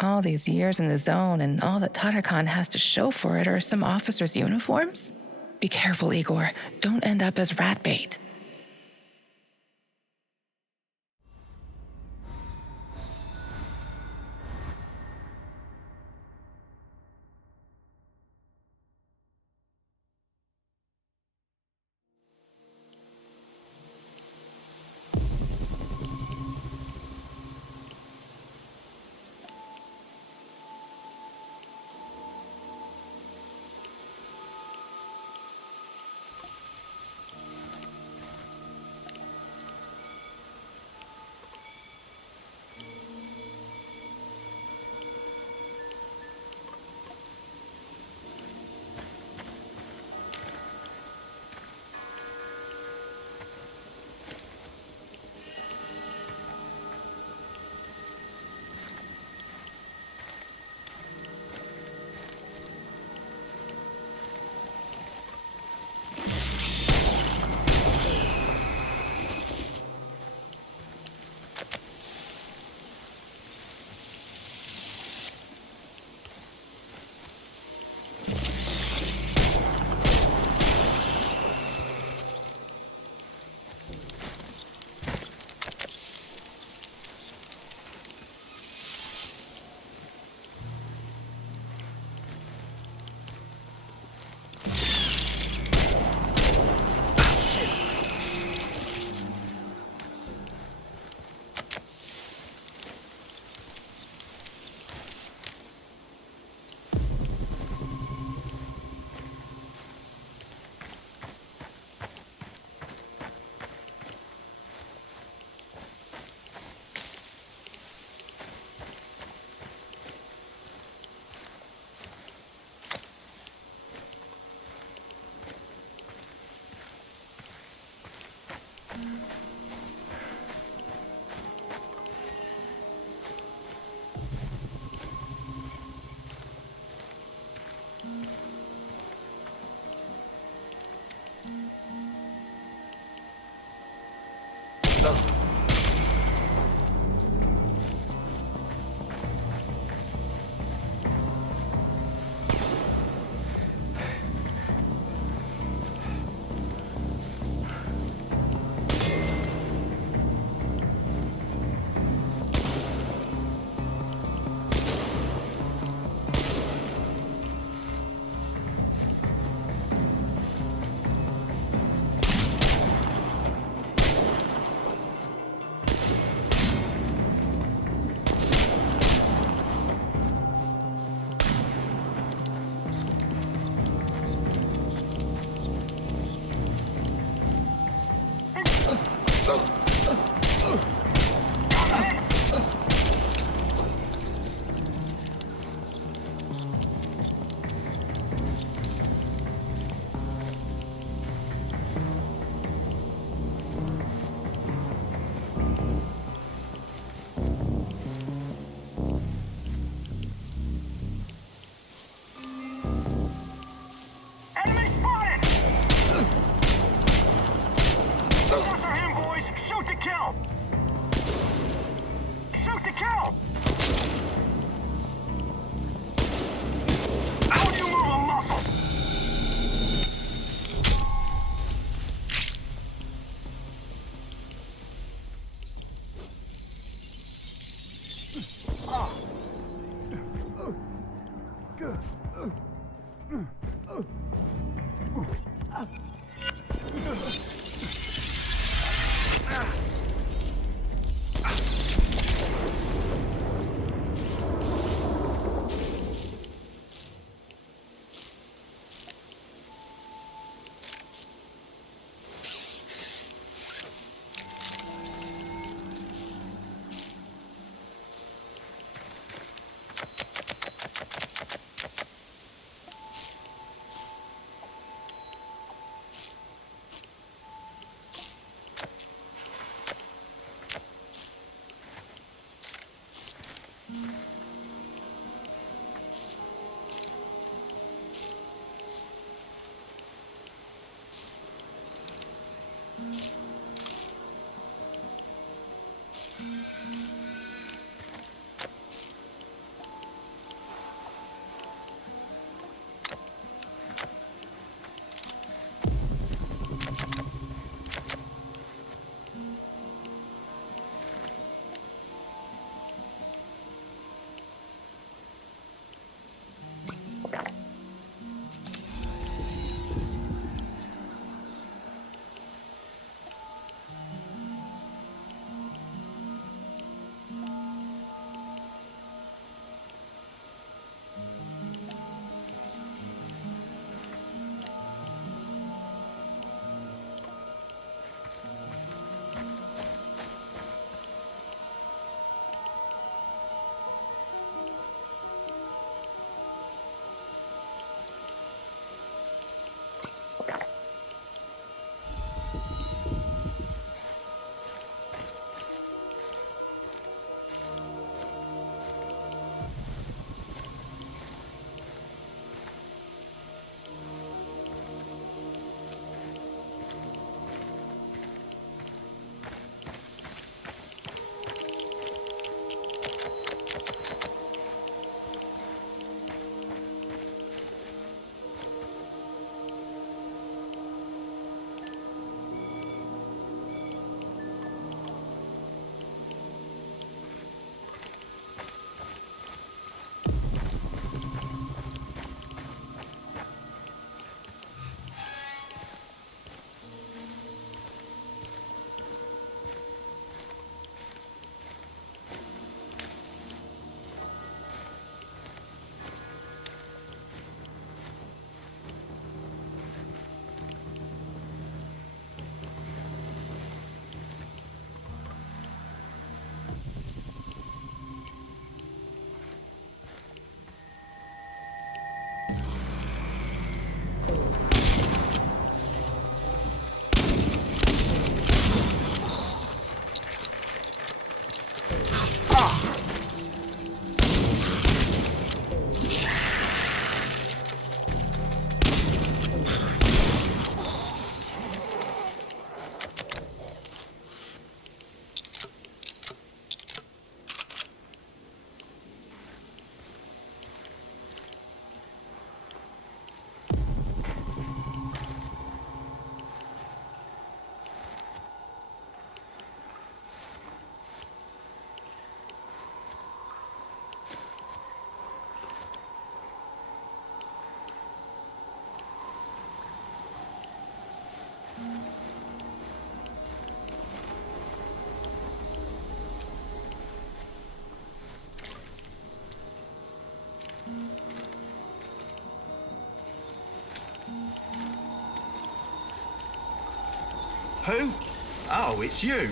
All these years in the zone and all that Tarakan has to show for it are some officers' uniforms? Be careful, Igor. Don't end up as rat bait. Who? Oh, it's you.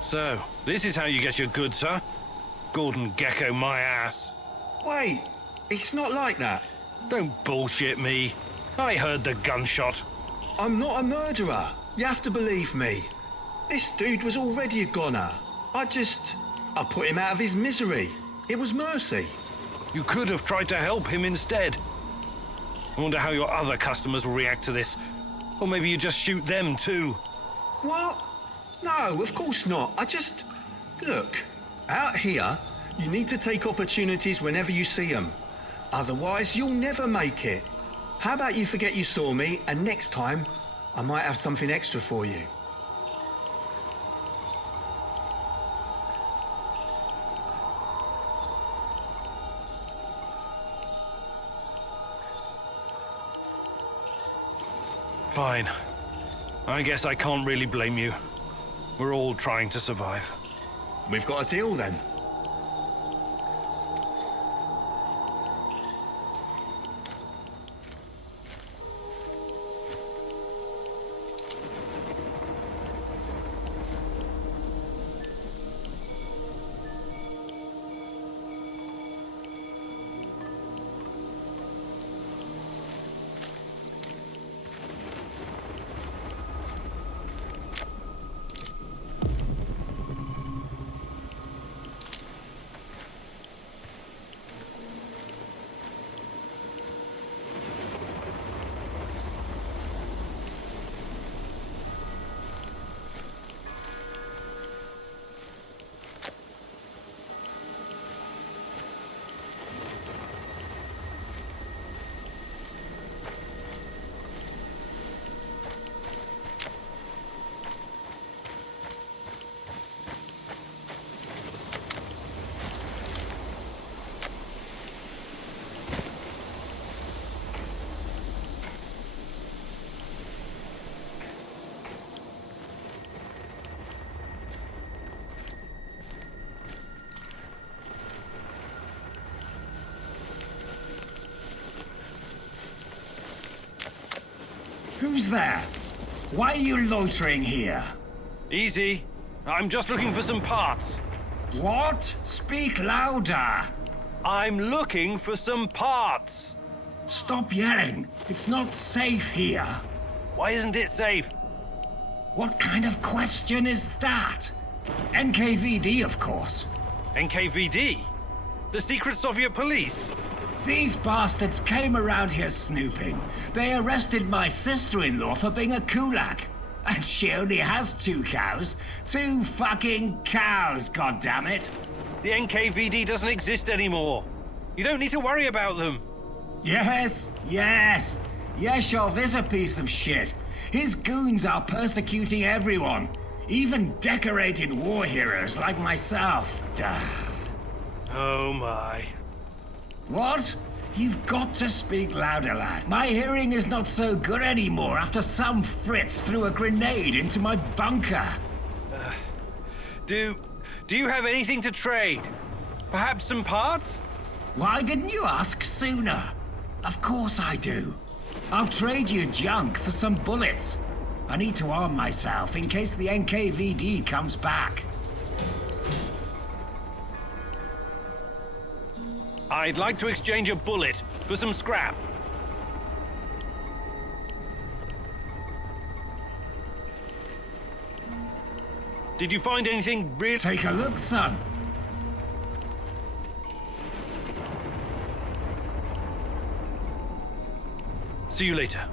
So, this is how you get your goods, huh? Gordon Gecko my ass. Wait, it's not like that. Don't bullshit me. I heard the gunshot. I'm not a murderer. You have to believe me. This dude was already a goner. I put him out of his misery. It was mercy. You could have tried to help him instead. I wonder how your other customers will react to this. Or maybe you just shoot them too. What? No, of course not. Look, out here, you need to take opportunities whenever you see them. Otherwise, you'll never make it. How about you forget you saw me, and next time, I might have something extra for you. Fine. I guess I can't really blame you. We're all trying to survive. We've got a deal then. Who's there? Why are you loitering here? Easy. I'm just looking for some parts. What? Speak louder. I'm looking for some parts. Stop yelling. It's not safe here. Why isn't it safe? What kind of question is that? NKVD, of course. NKVD? The secret Soviet police? These bastards came around here snooping. They arrested my sister-in-law for being a kulak. And she only has 2 cows. 2 fucking cows, goddammit. The NKVD doesn't exist anymore. You don't need to worry about them. Yes. Yeshov is a piece of shit. His goons are persecuting everyone. Even decorated war heroes like myself. Duh. Oh my. What? You've got to speak louder, lad. My hearing is not so good anymore after some Fritz threw a grenade into my bunker. Do you have anything to trade? Perhaps some parts? Why didn't you ask sooner? Of course I do. I'll trade you junk for some bullets. I need to arm myself in case the NKVD comes back. I'd like to exchange a bullet for some scrap. Did you find anything real? Take a look, son. See you later.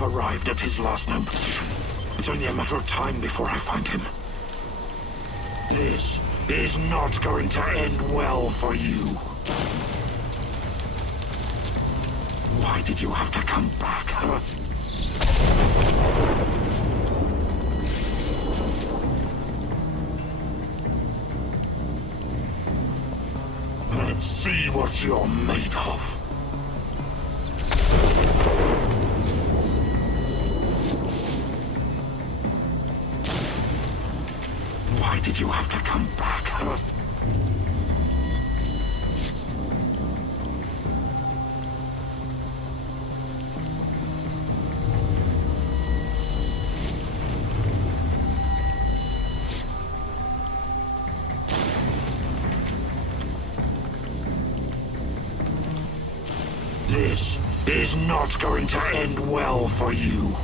have arrived at his last known position. It's only a matter of time before I find him. This is not going to end well for you. Why did you have to come back, huh? Let's see what you're made of. Why did you have to come back, huh? This is not going to end well for you.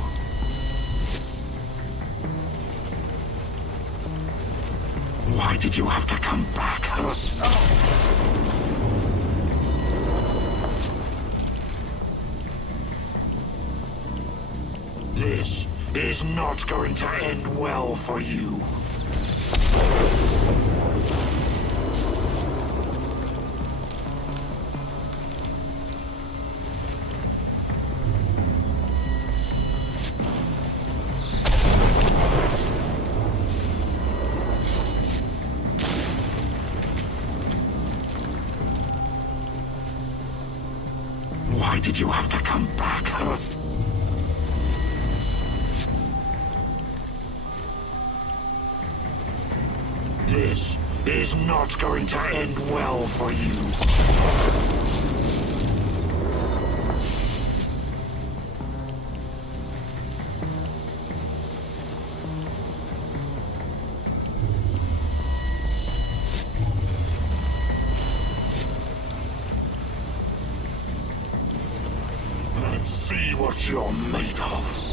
Why did you have to come back, huh? This is not going to end well for you. Why did you have to come back, huh? This is not going to end well for you. Let's see what you're made of.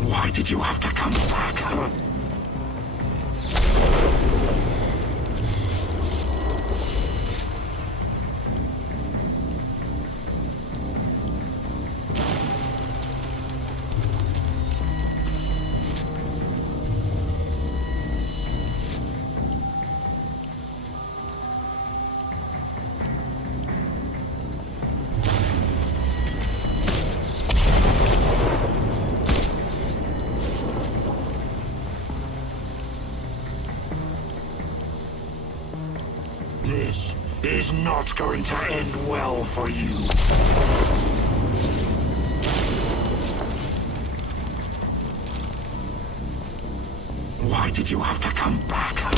Why did you have to come back, huh? This is not going to end well for you. Why did you have to come back, huh?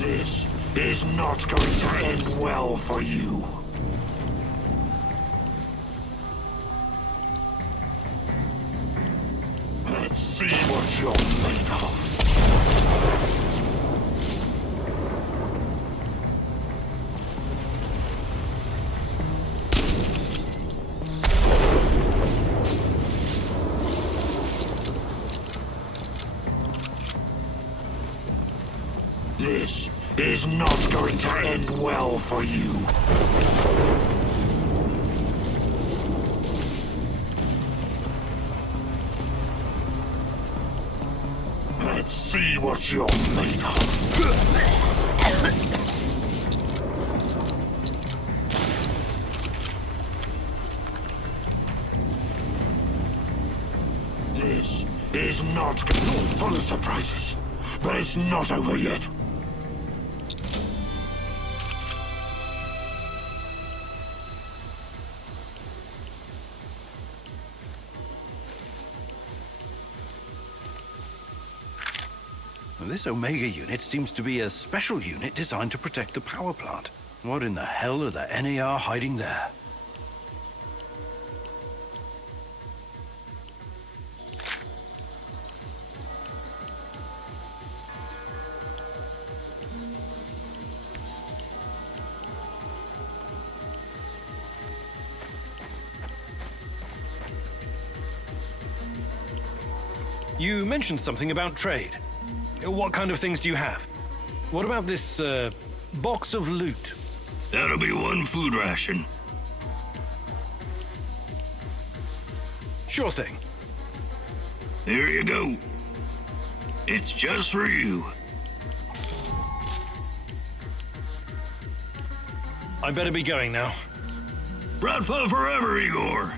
This is not going to end well for you. Let's see what you're made of. This is not going to end well for you. Let's see what you're made of. This is not full of surprises, but it's not over yet. This Omega unit seems to be a special unit designed to protect the power plant. What in the hell are the NAR hiding there? You mentioned something about trade. What kind of things do you have? What about this, box of loot? That'll be one food ration. Sure thing. Here you go. It's just for you. I better be going now. Bratva forever, Igor.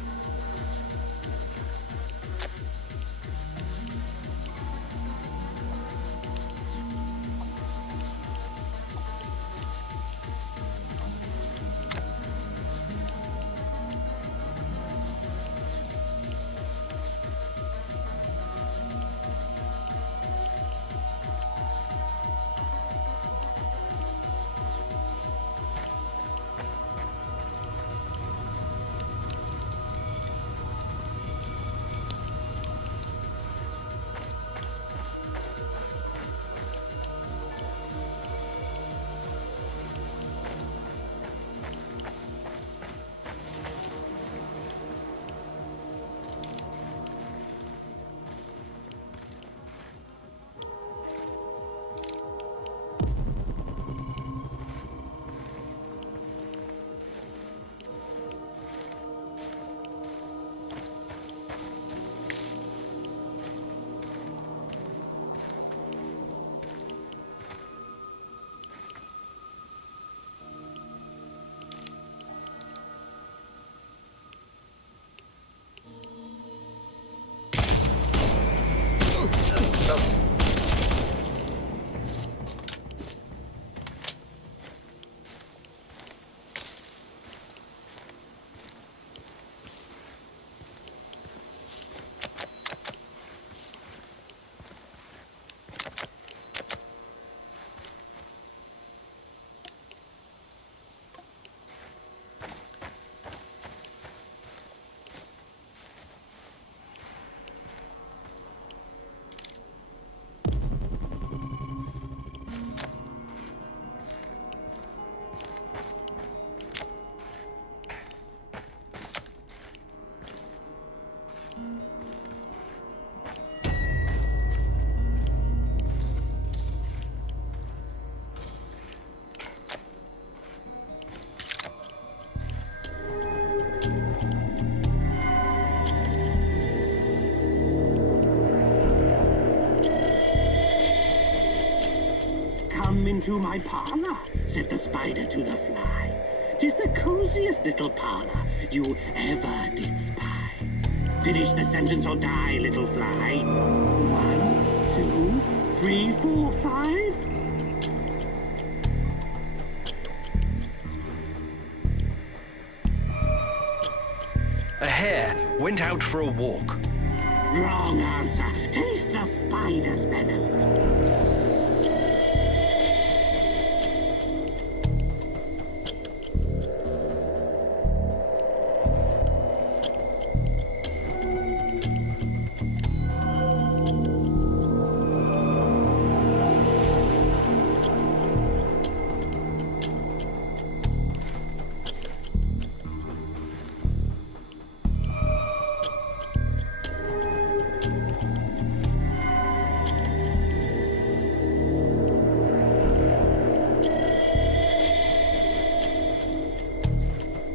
Into my parlor, said the spider to the fly. 'Tis the coziest little parlor you ever did spy. Finish the sentence or die, little fly. 1, 2, 3, 4, 5. A hare went out for a walk. Wrong answer. Taste the spider's venom.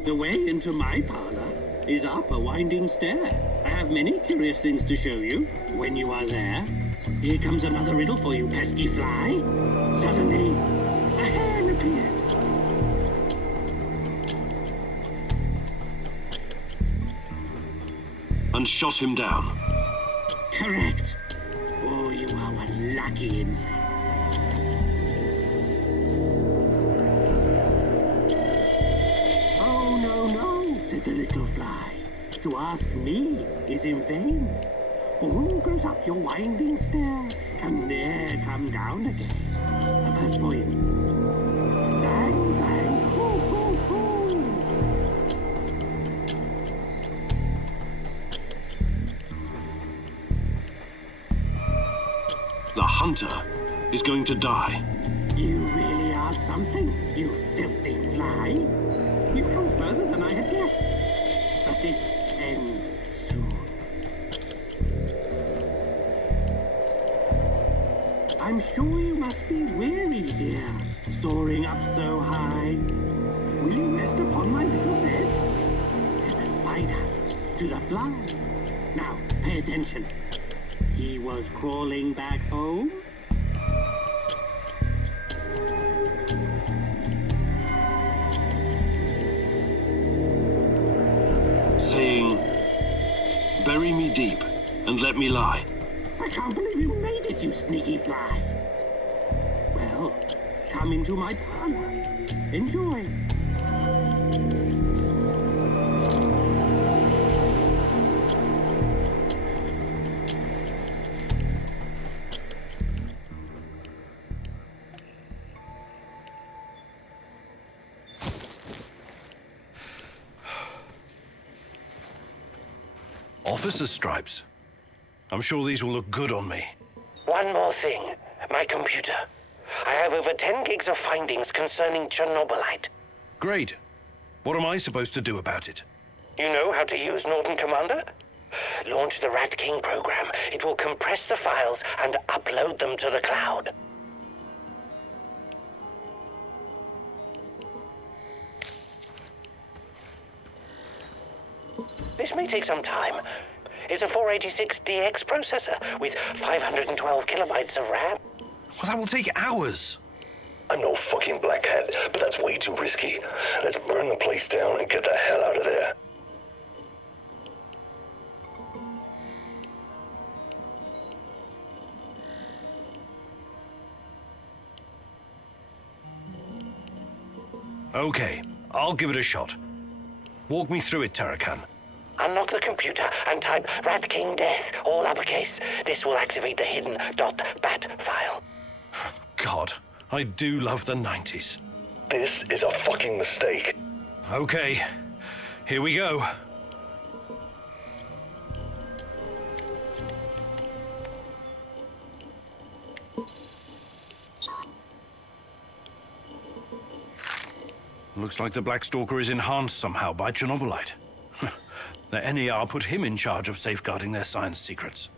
The way into my parlor is up a winding stair. I have many curious things to show you when you are there. Here comes another riddle for you, pesky fly. Suddenly, a hare appeared. And shot him down. Correct. Oh, you are one lucky insect. Said the little fly. To ask me is in vain. For who goes up your winding stair can ne'er come down again. A verse for you. Bang, bang, hoo, hoo, hoo. The hunter is going to die. You really are something, you filthy fly. You've come further than I had guessed. But this ends soon. I'm sure you must be weary, dear, soaring up so high. Will you rest upon my little bed? Said the spider to the fly. Now, pay attention. He was crawling back home. Saying, bury me deep and let me lie. I can't believe you made it, you sneaky fly. Well, come into my parlor. Enjoy. Officer's stripes. I'm sure these will look good on me. One more thing. My computer. I have over 10 gigs of findings concerning Chernobylite. Great. What am I supposed to do about it? You know how to use Norton Commander? Launch the Rat King program. It will compress the files and upload them to the cloud. This may take some time. It's a 486DX processor with 512 kilobytes of RAM. Well, that will take hours. I'm no fucking black hat, but that's way too risky. Let's burn the place down and get the hell out of there. Okay, I'll give it a shot. Walk me through it, Tarakan. Unlock the computer and type Rat King Death, all uppercase. This will activate the hidden .bat file. God, I do love the 90s. This is a fucking mistake. Okay, here we go. Looks like the Black Stalker is enhanced somehow by Chernobylite. The NER put him in charge of safeguarding their science secrets.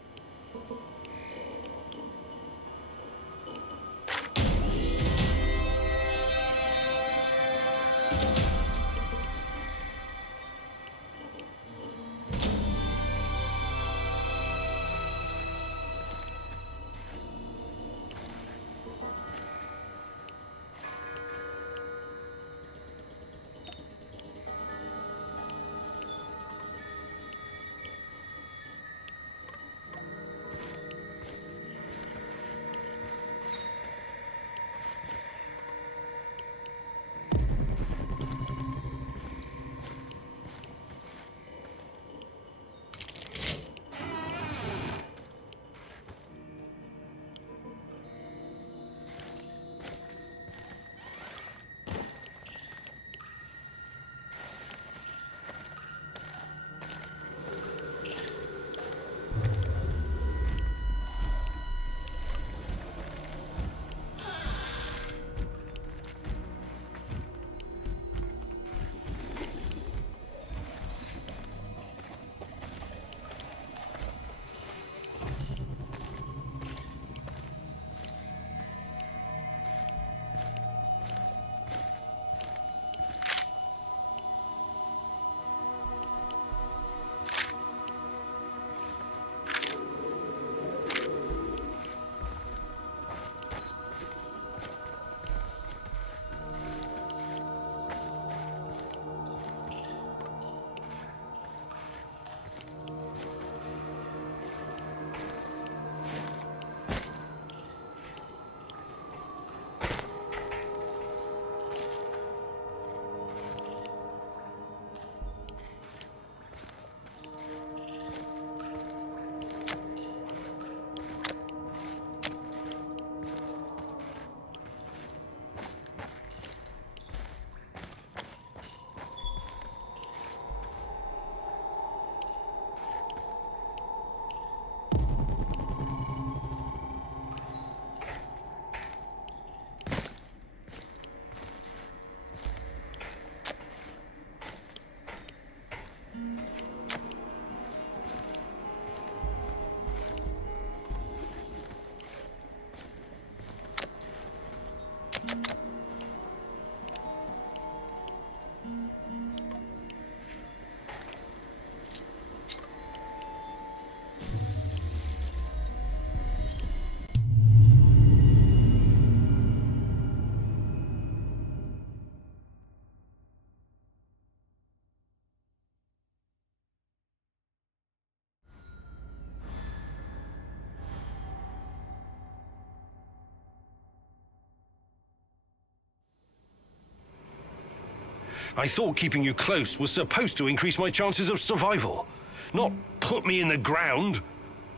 I thought keeping you close was supposed to increase my chances of survival, not put me in the ground.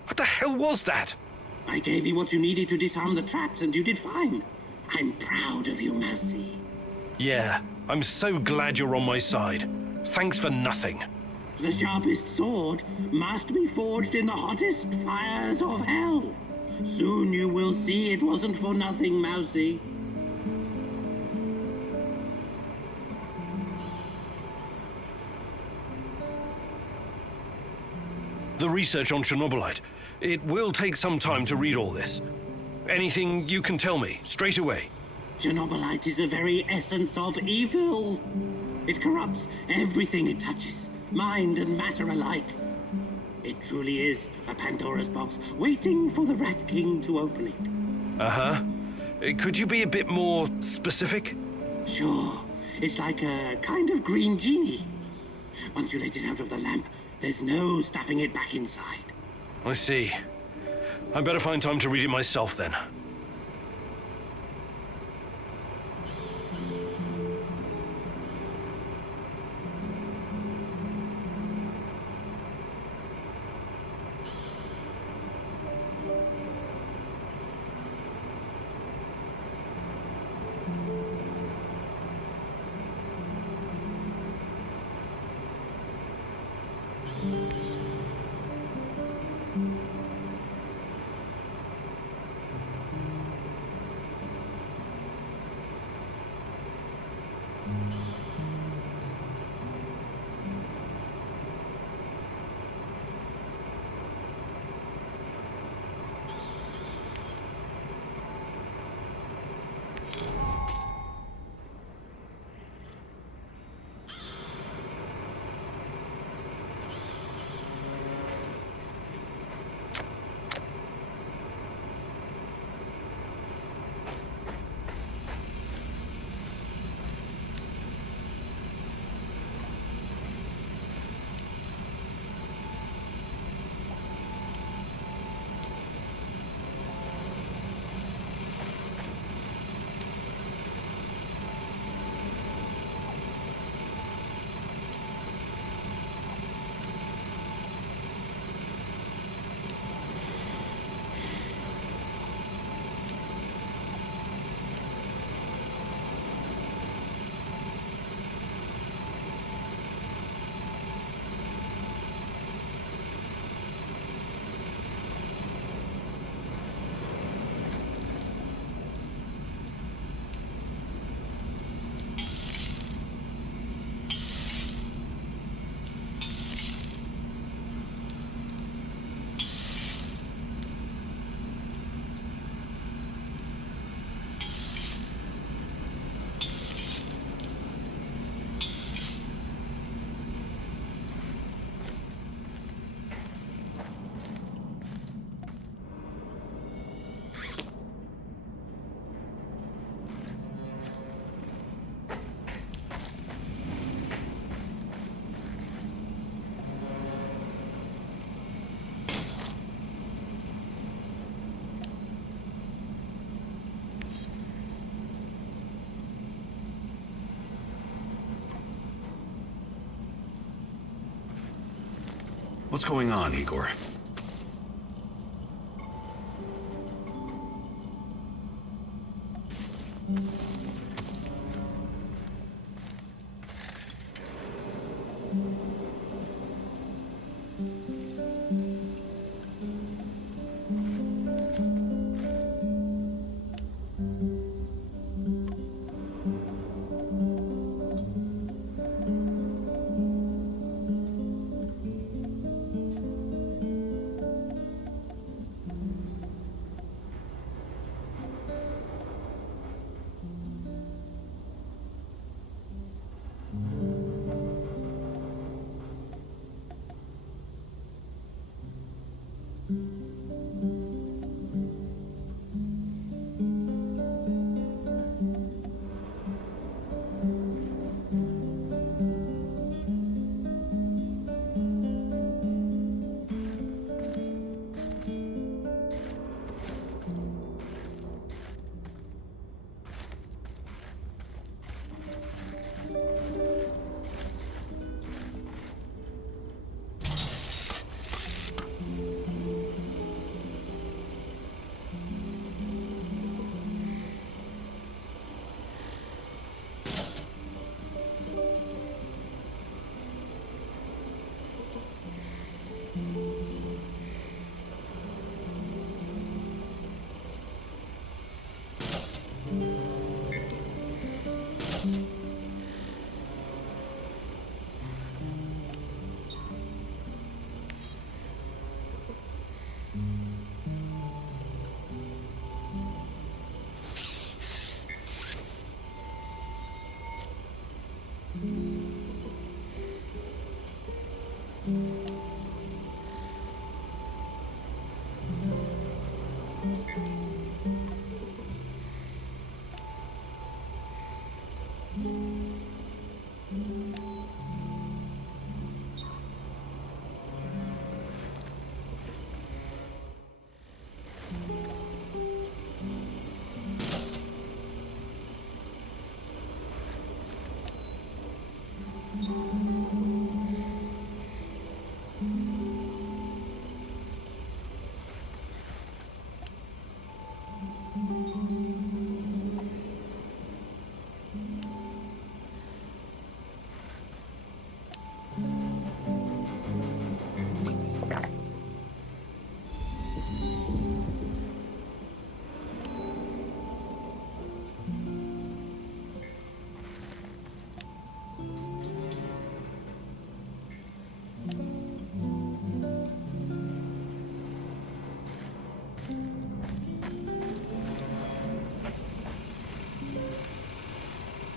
What the hell was that? I gave you what you needed to disarm the traps, and you did fine. I'm proud of you, Mousy. Yeah, I'm so glad you're on my side. Thanks for nothing. The sharpest sword must be forged in the hottest fires of hell. Soon you will see it wasn't for nothing, Mousy. The research on Chernobylite. It will take some time to read all this. Anything you can tell me, straight away. Chernobylite is the very essence of evil. It corrupts everything it touches, mind and matter alike. It truly is a Pandora's box, waiting for the Rat King to open it. Uh-huh. Could you be a bit more specific? Sure. It's like a kind of green genie. Once you let it out of the lamp, there's no stuffing it back inside. I see. I better find time to read it myself then. What's going on, Igor?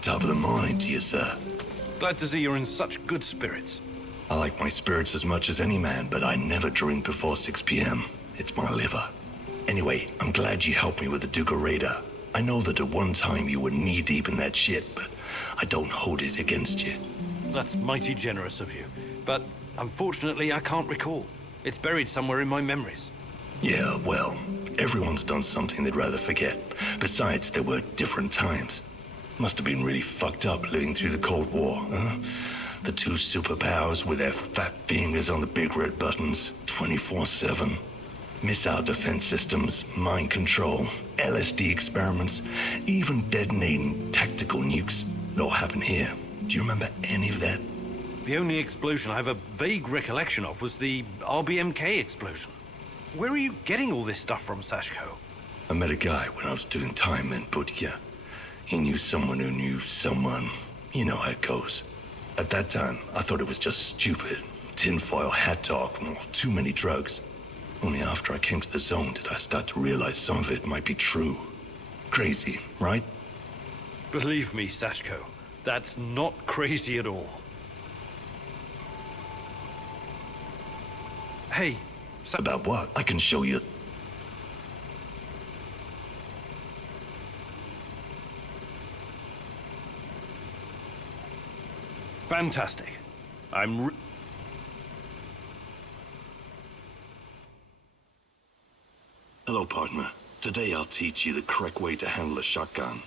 Top of the morning to you, sir. Glad to see you're in such good spirits. I like my spirits as much as any man, but I never drink before 6 p.m. It's my liver. Anyway, I'm glad you helped me with the Duca Raider. I know that at one time you were knee-deep in that shit, but I don't hold it against you. That's mighty generous of you. But unfortunately, I can't recall. It's buried somewhere in my memories. Yeah, well, everyone's done something they'd rather forget. Besides, there were different times. Must have been really fucked up living through the Cold War, huh? The two superpowers with their fat fingers on the big red buttons, 24/7. Missile defense systems, mind control, LSD experiments, even detonating tactical nukes. It all happened here. Do you remember any of that? The only explosion I have a vague recollection of was the RBMK explosion. Where are you getting all this stuff from, Sashko? I met a guy when I was doing time in Pripyat. He knew someone who knew someone. You know how it goes. At that time, I thought it was just stupid. Tinfoil hat talk, too many drugs. Only after I came to the zone did I start to realize some of it might be true. Crazy, right? Believe me, Sashko, that's not crazy at all. Hey, about what? I can show you. Fantastic. Hello, partner. Today I'll teach you the correct way to handle a shotgun.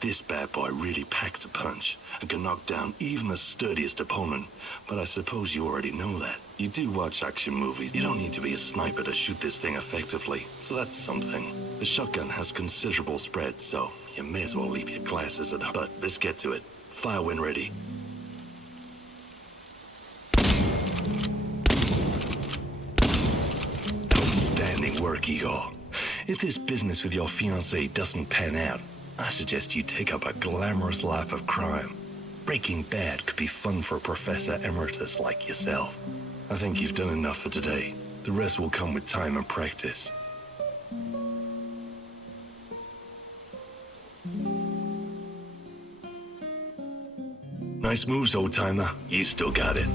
This bad boy really packs a punch and can knock down even the sturdiest opponent, but I suppose you already know that. You do watch action movies. You don't need to be a sniper to shoot this thing effectively, so that's something. The shotgun has considerable spread, so you may as well leave your classes at home. But let's get to it. Fire when ready. Outstanding work, Igor. If this business with your fiancée doesn't pan out, I suggest you take up a glamorous life of crime. Breaking Bad could be fun for a Professor Emeritus like yourself. I think you've done enough for today. The rest will come with time and practice. Nice moves, old-timer. You still got it.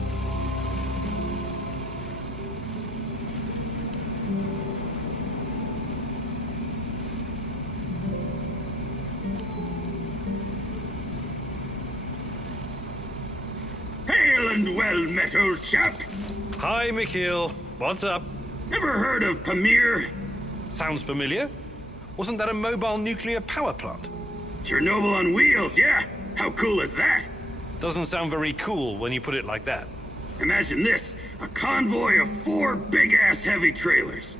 Well met, old chap. Hi, Mikhail. What's up? Ever heard of Pamir? Sounds familiar. Wasn't that a mobile nuclear power plant? Chernobyl on wheels, yeah? How cool is that? Doesn't sound very cool when you put it like that. Imagine this, a convoy of 4 big-ass heavy trailers.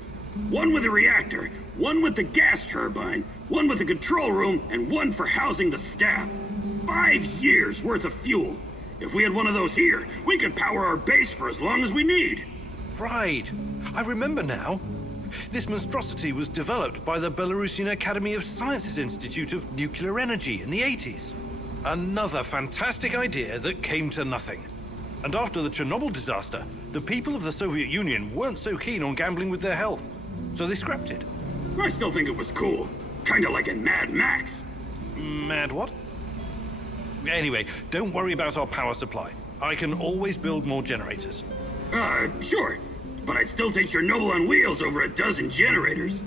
One with a reactor, one with the gas turbine, one with the control room, and one for housing the staff. 5 years worth of fuel. If we had one of those here, we could power our base for as long as we need. Right. I remember now. This monstrosity was developed by the Belarusian Academy of Sciences Institute of Nuclear Energy in the 80s. Another fantastic idea that came to nothing. And after the Chernobyl disaster, the people of the Soviet Union weren't so keen on gambling with their health, so they scrapped it. I still think it was cool. Kinda like in Mad Max. Mad what? Anyway, don't worry about our power supply. I can always build more generators. Sure. But I'd still take Chernobyl on wheels over a dozen generators.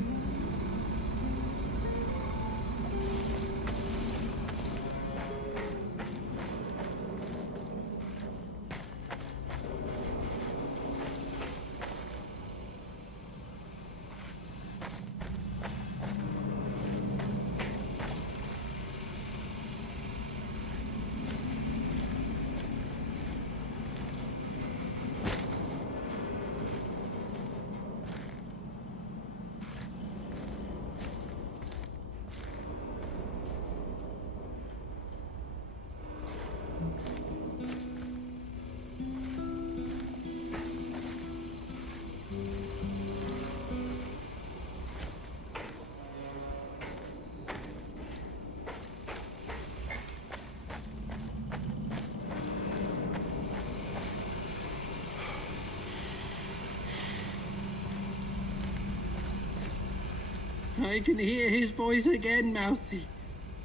I can hear his voice again, Mousy.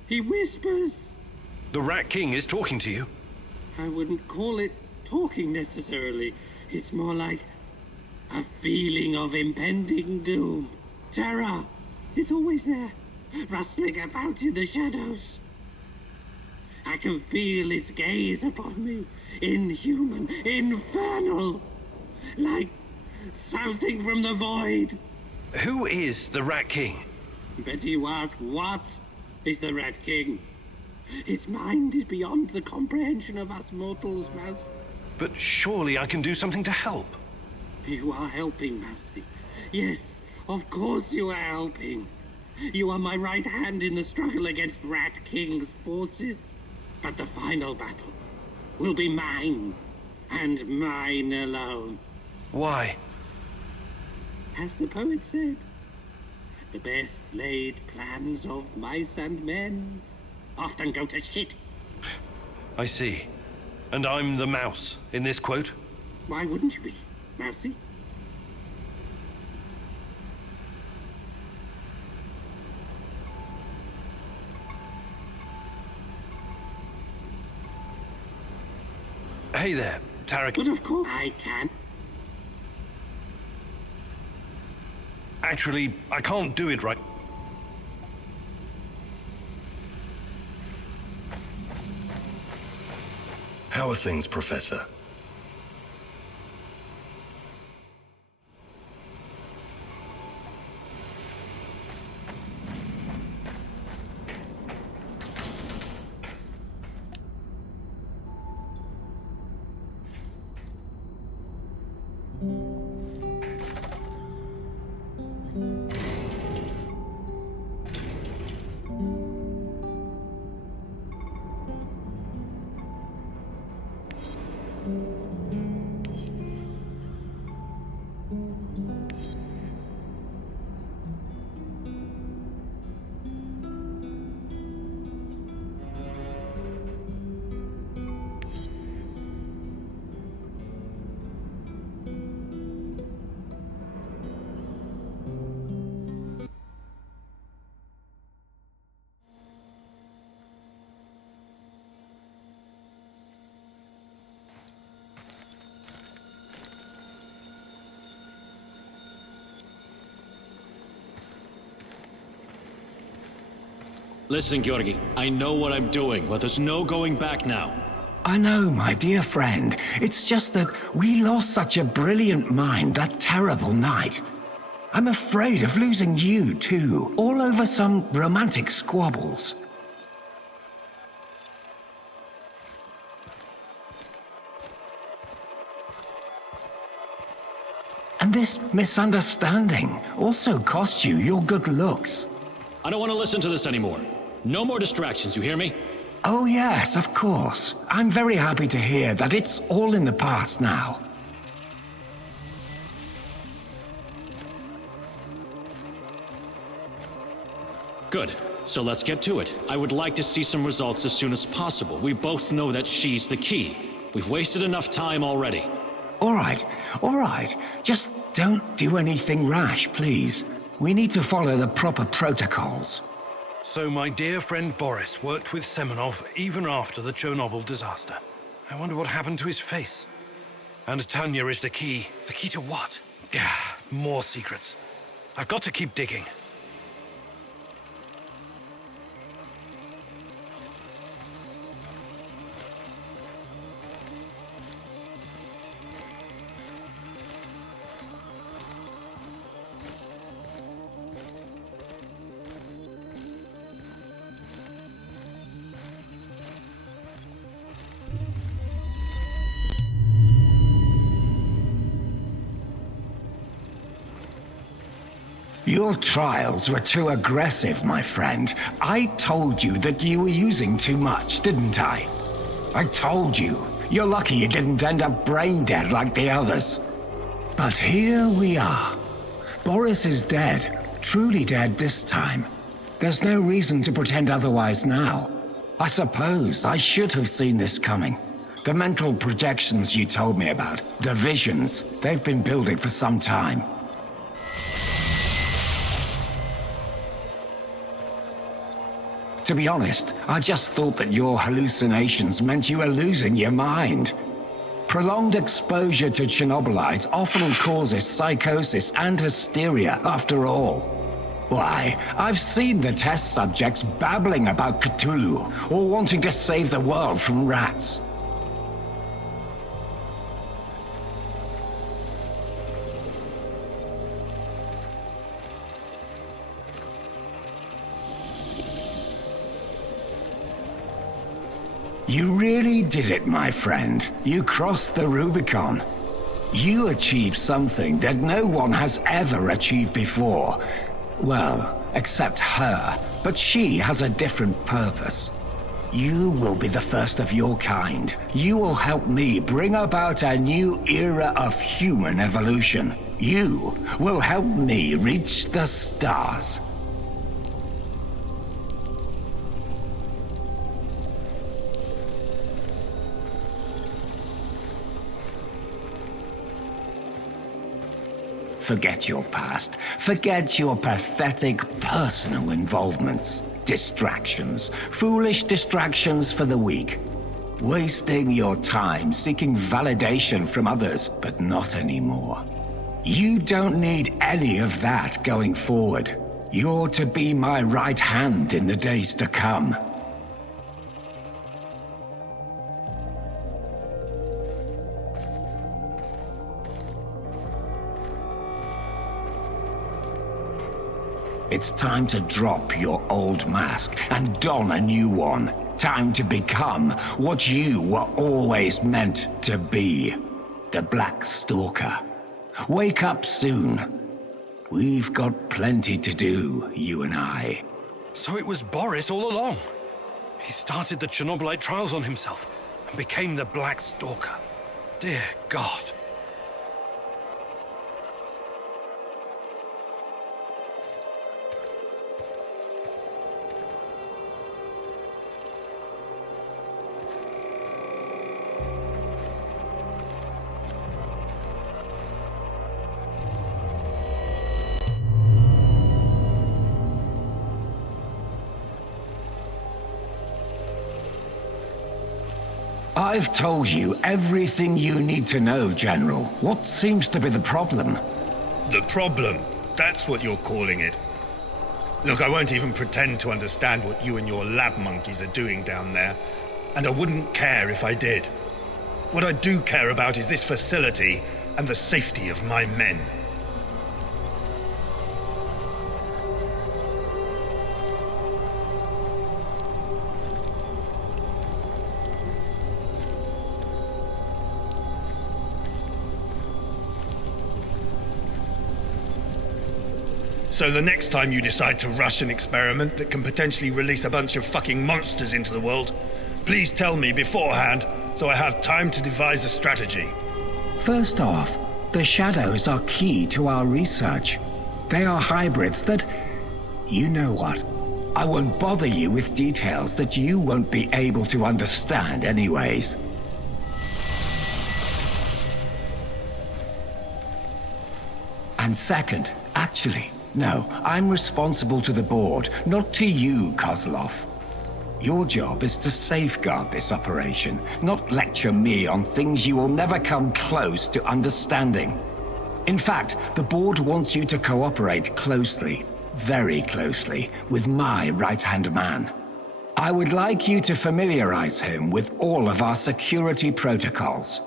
He whispers. The Rat King is talking to you. I wouldn't call it talking necessarily. It's more like a feeling of impending doom. Terror. It's always there, rustling about in the shadows. I can feel its gaze upon me, inhuman, infernal, like something from the void. Who is the Rat King? Bet you ask, what is the Rat King? Its mind is beyond the comprehension of us mortals, Mouse. But surely I can do something to help. You are helping, Mousy. Yes, of course you are helping. You are my right hand in the struggle against Rat King's forces. But the final battle will be mine, and mine alone. Why? As the poet said, the best laid plans of mice and men often go to shit. I see. And I'm the mouse in this quote? Why wouldn't you be, Mousy? Hey there, Tarek. But of course I can. Actually, I can't do it right. How are things, Professor? Listen, Georgi, I know what I'm doing, but there's no going back now. I know, my dear friend. It's just that we lost such a brilliant mind that terrible night. I'm afraid of losing you, too, all over some romantic squabbles. And this misunderstanding also cost you your good looks. I don't want to listen to this anymore. No more distractions, you hear me? Oh yes, of course. I'm very happy to hear that it's all in the past now. Good. So let's get to it. I would like to see some results as soon as possible. We both know that she's the key. We've wasted enough time already. All right. Just don't do anything rash, please. We need to follow the proper protocols. So my dear friend Boris worked with Semenov even after the Chernobyl disaster. I wonder what happened to his face. And Tanya is the key. The key to what? Gah, more secrets. I've got to keep digging. Your trials were too aggressive, my friend. I told you that you were using too much, didn't I? I told you. You're lucky you didn't end up brain dead like the others. But here we are. Boris is dead. Truly dead this time. There's no reason to pretend otherwise now. I suppose I should have seen this coming. The mental projections you told me about, the visions, they've been building for some time. To be honest, I just thought that your hallucinations meant you were losing your mind. Prolonged exposure to Chernobylite often causes psychosis and hysteria, after all. Why, I've seen the test subjects babbling about Cthulhu, or wanting to save the world from rats. You really did it, my friend. You crossed the Rubicon. You achieved something that no one has ever achieved before. Well, except her, but she has a different purpose. You will be the first of your kind. You will help me bring about a new era of human evolution. You will help me reach the stars. Forget your past. Forget your pathetic personal involvements. Distractions. Foolish distractions for the weak. Wasting your time seeking validation from others, but not anymore. You don't need any of that going forward. You're to be my right hand in the days to come. It's time to drop your old mask and don a new one. Time to become what you were always meant to be. The Black Stalker. Wake up soon. We've got plenty to do, you and I. So it was Boris all along. He started the Chernobylite trials on himself and became the Black Stalker. Dear God. I've told you everything you need to know, General. What seems to be the problem? The problem? That's what you're calling it. Look, I won't even pretend to understand what you and your lab monkeys are doing down there. And I wouldn't care if I did. What I do care about is this facility and the safety of my men. So the next time you decide to rush an experiment that can potentially release a bunch of fucking monsters into the world, please tell me beforehand so I have time to devise a strategy. First off, the shadows are key to our research. They are hybrids that... you know what? I won't bother you with details that you won't be able to understand anyways. And second, actually, no, I'm responsible to the board, not to you, Kozlov. Your job is to safeguard this operation, not lecture me on things you will never come close to understanding. In fact, the board wants you to cooperate closely, very closely, with my right-hand man. I would like you to familiarize him with all of our security protocols.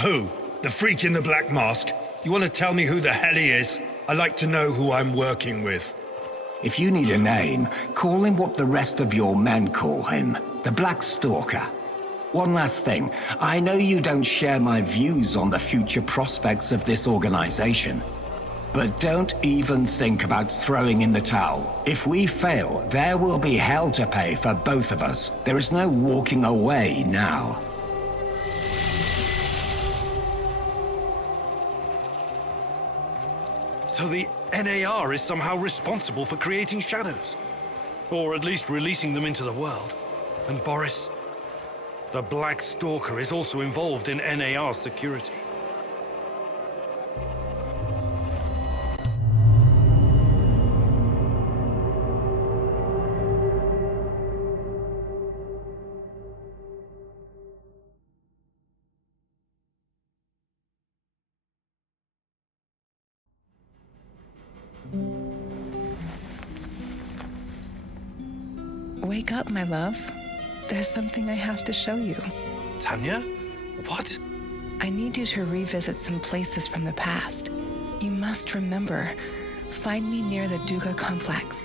Who? The freak in the black mask? You want to tell me who the hell he is? I like to know who I'm working with. If you need a name, call him what the rest of your men call him, the Black Stalker. One last thing, I know you don't share my views on the future prospects of this organization, but don't even think about throwing in the towel. If we fail, there will be hell to pay for both of us. There is no walking away now. So the NAR is somehow responsible for creating shadows. Or at least releasing them into the world. And Boris, the Black Stalker, is also involved in NAR security. Wake up, my love. There's something I have to show you. Tanya? What? I need you to revisit some places from the past. You must remember. Find me near the Duga complex.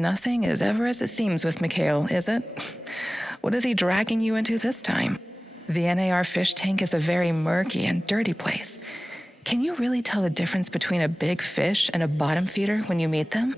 Nothing is ever as it seems with Mikhail, is it? What is he dragging you into this time? The NAR fish tank is a very murky and dirty place. Can you really tell the difference between a big fish and a bottom feeder when you meet them?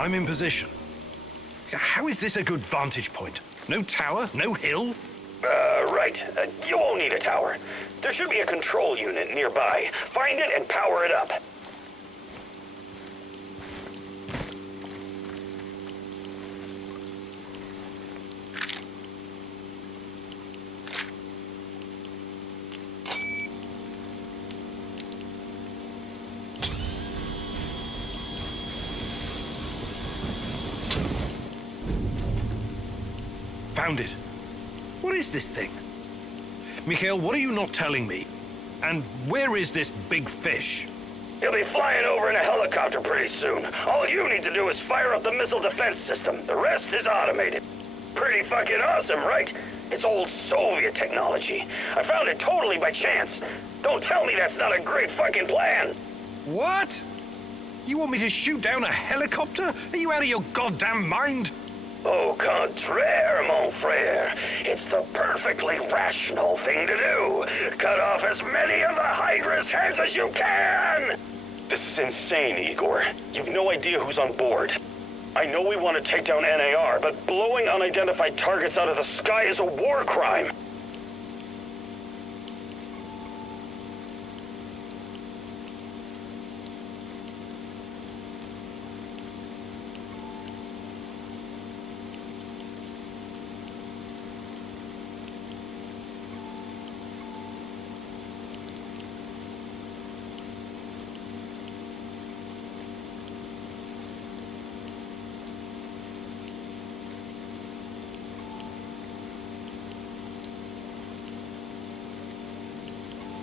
I'm in position. How is this a good vantage point? No tower? No hill? Right. You won't need a tower. There should be a control unit nearby. Find it and power it up. Found it. What is this thing? Mikhail, what are you not telling me? And where is this big fish? He'll be flying over in a helicopter pretty soon. All you need to do is fire up the missile defense system. The rest is automated. Pretty fucking awesome, right? It's old Soviet technology. I found it totally by chance. Don't tell me that's not a great fucking plan. What? You want me to shoot down a helicopter? Are you out of your goddamn mind? Au contraire, mon frère. It's the perfectly rational thing to do. Cut off as many of the Hydra's heads as you can! This is insane, Igor. You've no idea who's on board. I know we want to take down NAR, but blowing unidentified targets out of the sky is a war crime.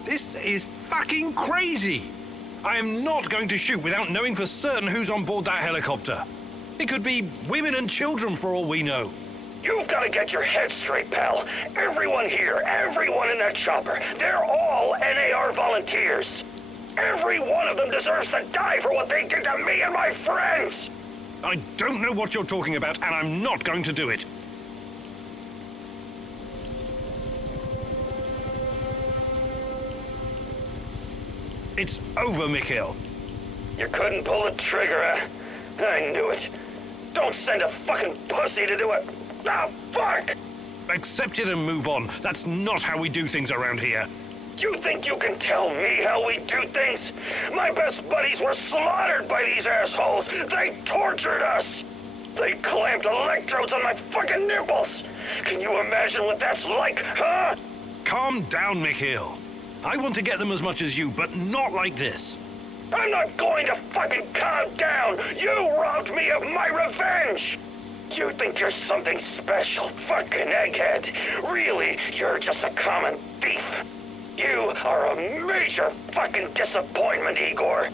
This is fucking crazy! I am not going to shoot without knowing for certain who's on board that helicopter. It could be women and children for all we know. You've got to get your head straight, pal. Everyone here, everyone in that chopper, they're all NAR volunteers. Every one of them deserves to die for what they did to me and my friends! I don't know what you're talking about, and I'm not going to do it. It's over, Mikhail. You couldn't pull the trigger, huh? I knew it. Don't send a fucking pussy to do it. Ah, fuck! Accept it and move on. That's not how we do things around here. You think you can tell me how we do things? My best buddies were slaughtered by these assholes. They tortured us. They clamped electrodes on my fucking nipples. Can you imagine what that's like, huh? Calm down, Mikhail. I want to get them as much as you, but not like this. I'm not going to fucking calm down! You robbed me of my revenge! You think you're something special, fucking egghead. Really, you're just a common thief. You are a major fucking disappointment, Igor.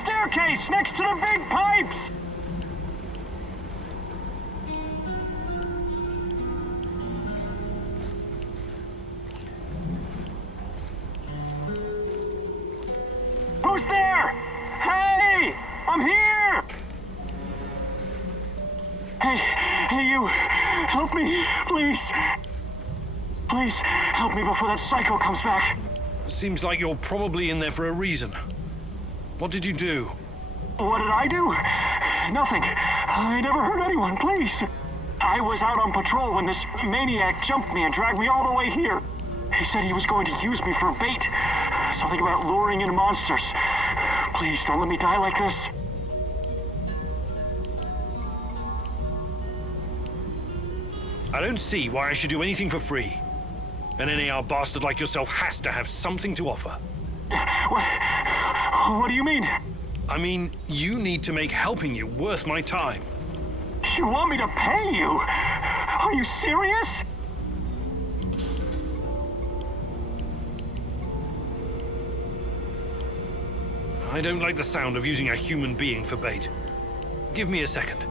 staircase next to the big pipes! Who's there? Hey! I'm here! Hey, you! Help me, please! Please, help me before that psycho comes back. Seems like you're probably in there for a reason. What did you do? What did I do? Nothing. I never hurt anyone, please. I was out on patrol when this maniac jumped me and dragged me all the way here. He said he was going to use me for bait. Something about luring in monsters. Please, don't let me die like this. I don't see why I should do anything for free. An NAR bastard like yourself has to have something to offer. What do you mean? I mean, you need to make helping you worth my time. You want me to pay you? Are you serious? I don't like the sound of using a human being for bait. Give me a second.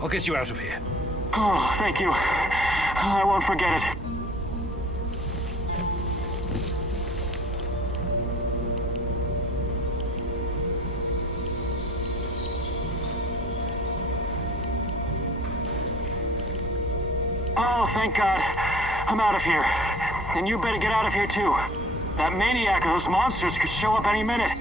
I'll get you out of here. Oh, thank you. I won't forget it. Oh, thank God. I'm out of here. And you better get out of here, too. That maniac or those monsters could show up any minute.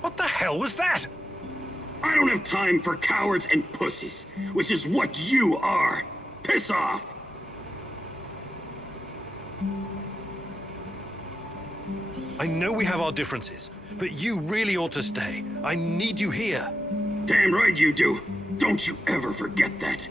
What the hell was that? I don't have time for cowards and pussies, which is what you are. Piss off! I know we have our differences, but you really ought to stay. I need you here. Damn right you do. Don't you ever forget that.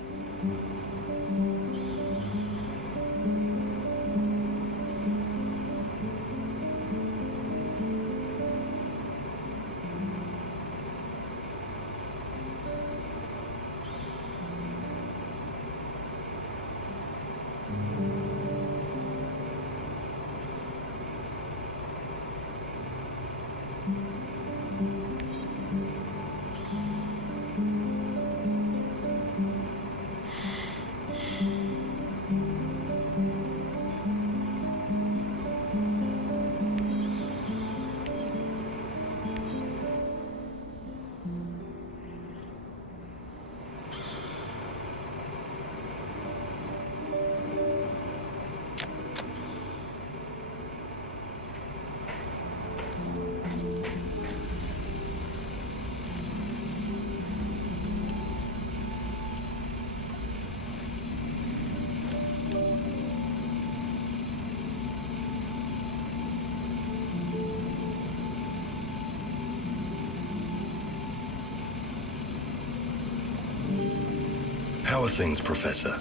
How are things, Professor?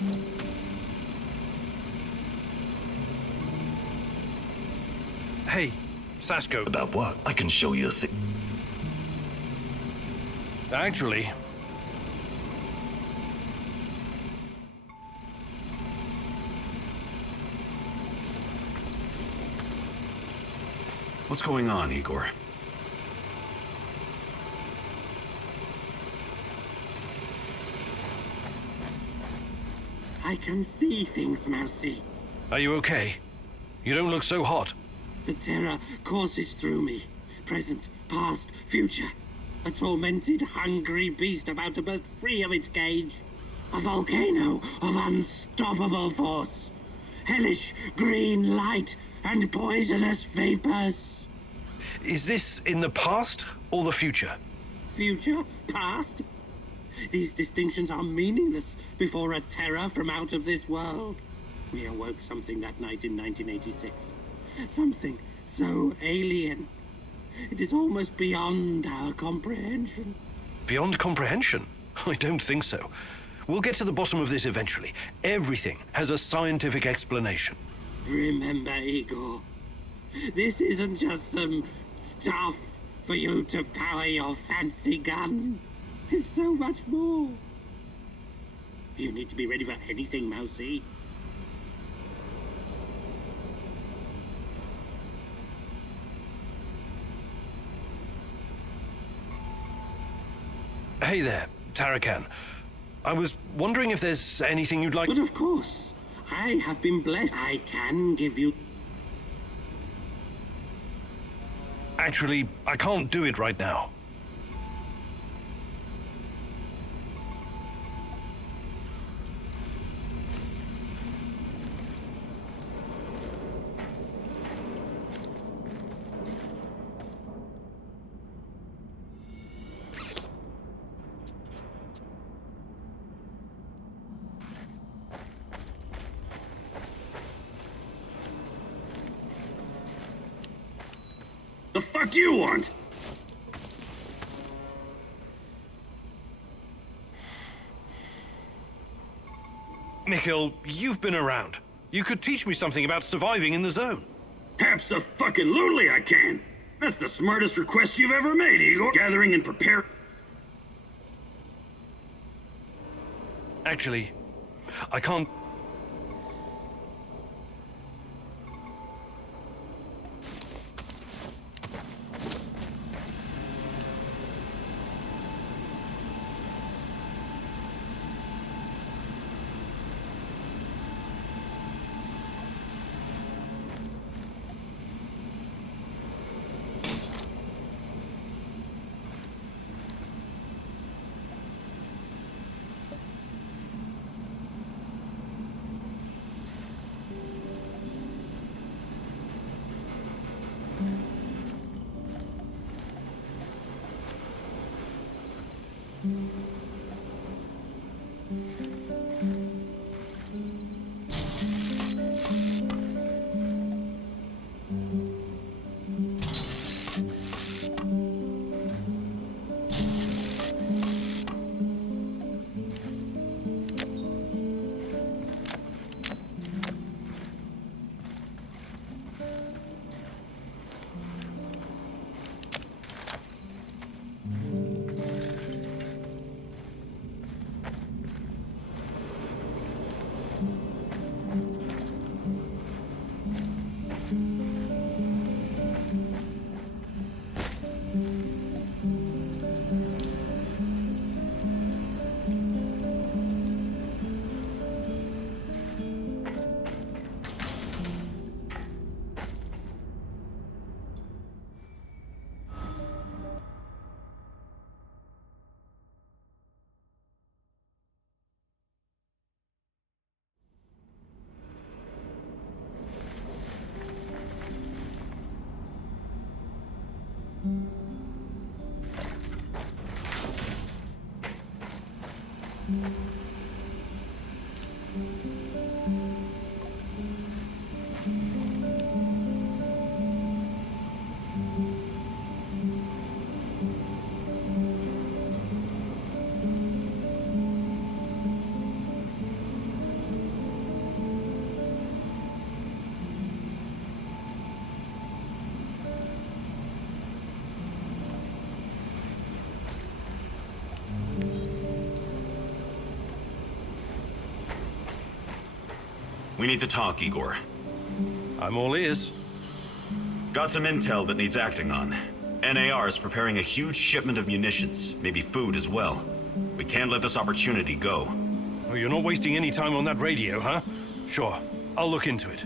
Hey, Sashko. About what? I can show you a thing. Actually... What's going on, Igor? I can see things, Mousy. Are you okay? You don't look so hot. The terror courses through me. Present, past, future. A tormented, hungry beast about to burst free of its cage. A volcano of unstoppable force. Hellish green light and poisonous vapors. Is this in the past or the future? Future? Past? These distinctions are meaningless before a terror from out of this world. We awoke something that night in 1986. Something so alien. It is almost beyond our comprehension. Beyond comprehension? I don't think so. We'll get to the bottom of this eventually. Everything has a scientific explanation. Remember, Igor, this isn't just some stuff for you to power your fancy gun. There's so much more. You need to be ready for anything, Mousy. Hey there, Tarakan. I was wondering if there's anything you'd like... But of course, I have been blessed. I can give you... Actually, I can't do it right now. The fuck you want? Mikhail, you've been around. You could teach me something about surviving in the zone. Abso-fucking-lutely I can! That's the smartest request you've ever made, Igor. Gathering and prepare... Actually, I can't... We need to talk, Igor. I'm all ears. Got some intel that needs acting on. NAR is preparing a huge shipment of munitions, maybe food as well. We can't let this opportunity go. Well, you're not wasting any time on that radio, huh? Sure, I'll look into it.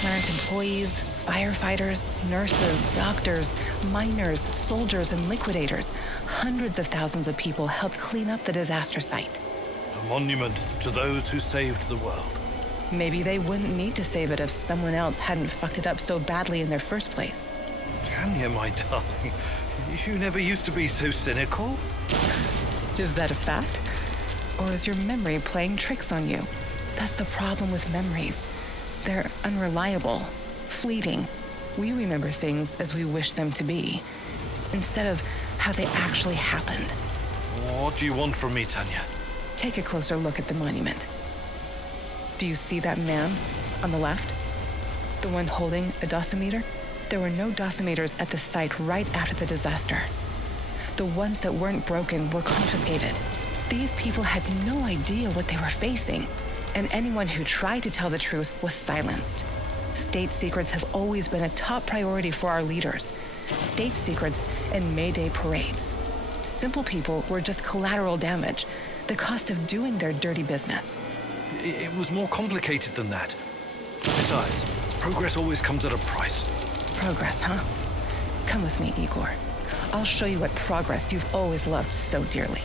plant employees, firefighters, nurses, doctors, miners, soldiers, and liquidators. Hundreds of thousands of people helped clean up the disaster site. A monument to those who saved the world. Maybe they wouldn't need to save it if someone else hadn't fucked it up so badly in their first place. Tanya, my darling, you never used to be so cynical. Is that a fact? Or is your memory playing tricks on you? That's the problem with memories. They're unreliable, fleeting. We remember things as we wish them to be, instead of how they actually happened. What do you want from me, Tanya? Take a closer look at the monument. Do you see that man on the left? The one holding a dosimeter? There were no dosimeters at the site right after the disaster. The ones that weren't broken were confiscated. These people had no idea what they were facing, and anyone who tried to tell the truth was silenced. State secrets have always been a top priority for our leaders. State secrets and May Day parades. Simple people were just collateral damage, the cost of doing their dirty business. It was more complicated than that. Besides, progress always comes at a price. Progress, huh? Come with me, Igor. I'll show you what progress you've always loved so dearly.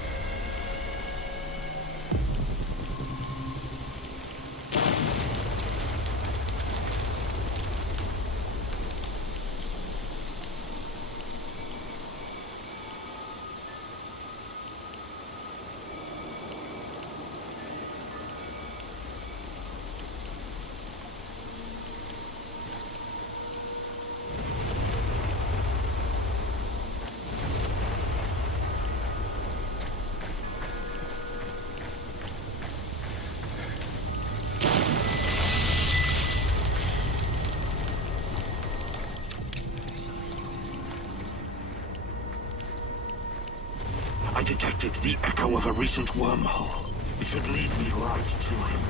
I detected the echo of a recent wormhole. It should lead me right to him.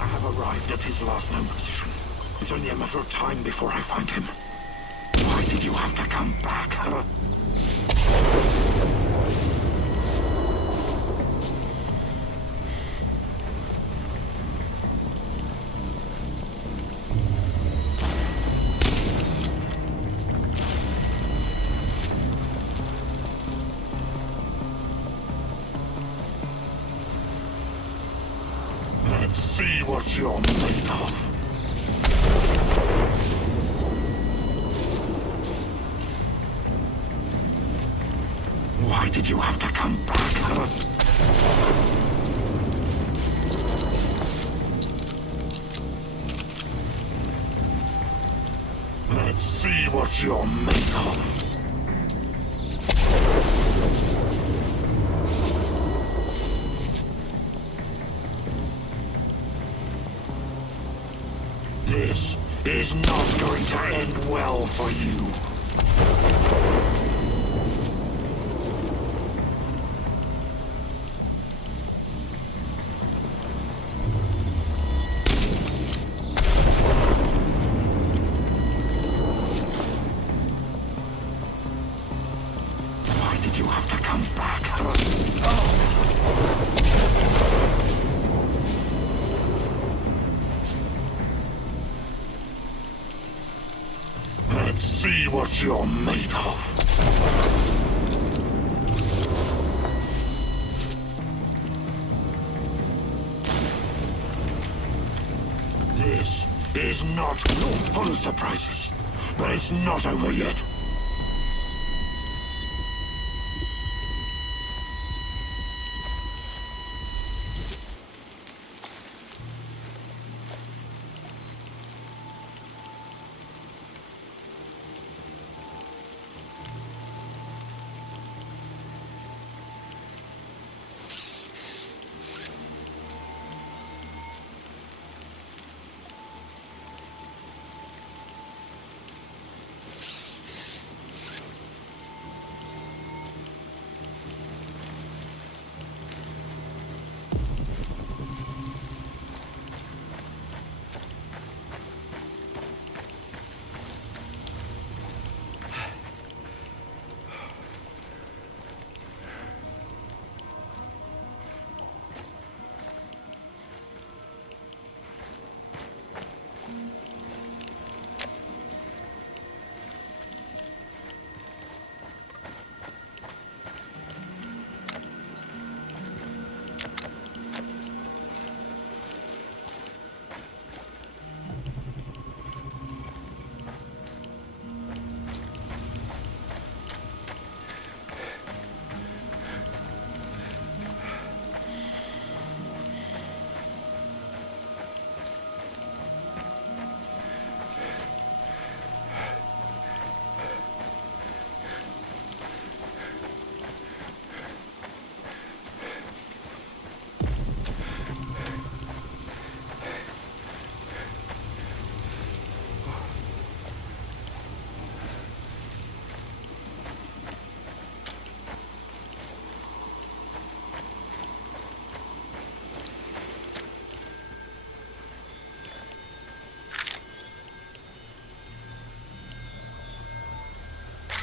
I have arrived at his last known position. It's only a matter of time before I find him. Why did you have to come back, huh? Let's see what you're made of. Why did you have to come back, huh? Let's see what you're made of. This is not going to end well for you. Why did you have to come back, huh? Let's see what you're made of. This is not full of surprises, but it's not over yet.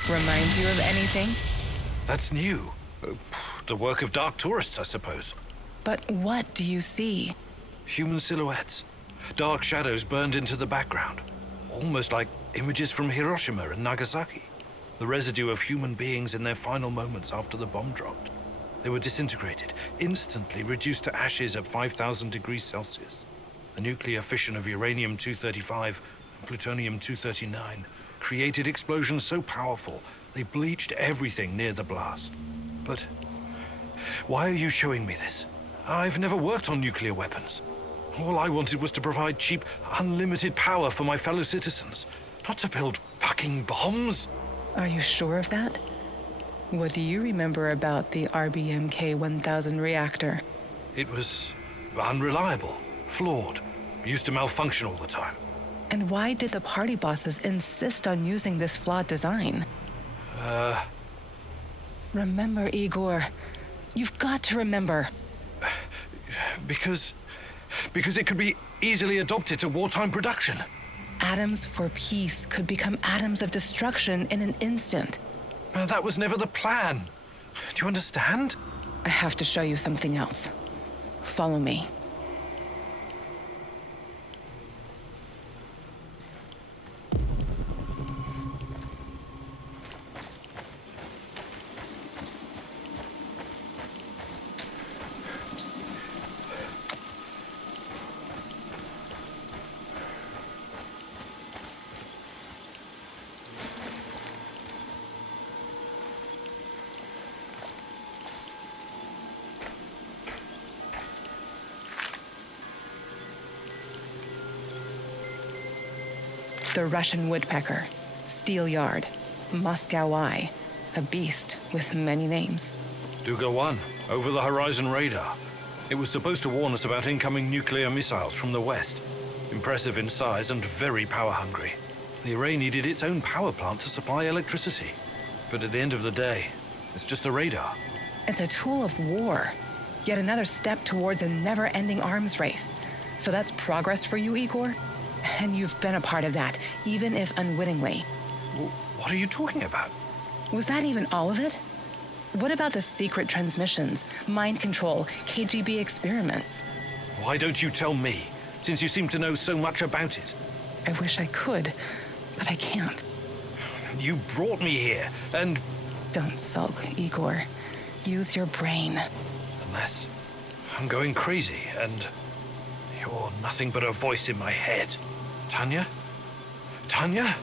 Remind you of anything? That's new. The work of dark tourists, I suppose. But what do you see? Human silhouettes. Dark shadows burned into the background. Almost like images from Hiroshima and Nagasaki. The residue of human beings in their final moments after the bomb dropped. They were disintegrated, instantly reduced to ashes at 5,000 degrees Celsius. The nuclear fission of uranium-235 and plutonium-239 created explosions so powerful they bleached everything near the blast. But why are you showing me this? I've never worked on nuclear weapons. All I wanted was to provide cheap, unlimited power for my fellow citizens, not to build fucking bombs. Are you sure of that? What do you remember about the RBMK-1000 reactor? It was unreliable, flawed, used to malfunction all the time. And why did the party bosses insist on using this flawed design? Remember, Igor. You've got to remember. Because it could be easily adopted to wartime production. Atoms for peace could become atoms of destruction in an instant. That was never the plan. Do you understand? I have to show you something else. Follow me. The Russian woodpecker, steel yard, Moscow eye, a beast with many names. Duga 1, over the horizon radar. It was supposed to warn us about incoming nuclear missiles from the west. Impressive in size and very power-hungry. The array needed its own power plant to supply electricity. But at the end of the day, it's just a radar. It's a tool of war. Yet another step towards a never-ending arms race. So that's progress for you, Igor? And you've been a part of that, even if unwittingly. What are you talking about? Was that even all of it? What about the secret transmissions, mind control, KGB experiments? Why don't you tell me, since you seem to know so much about it? I wish I could, but I can't. You brought me here, and... Don't sulk, Igor. Use your brain. Unless I'm going crazy, and you're nothing but a voice in my head. Tanya? Tanya?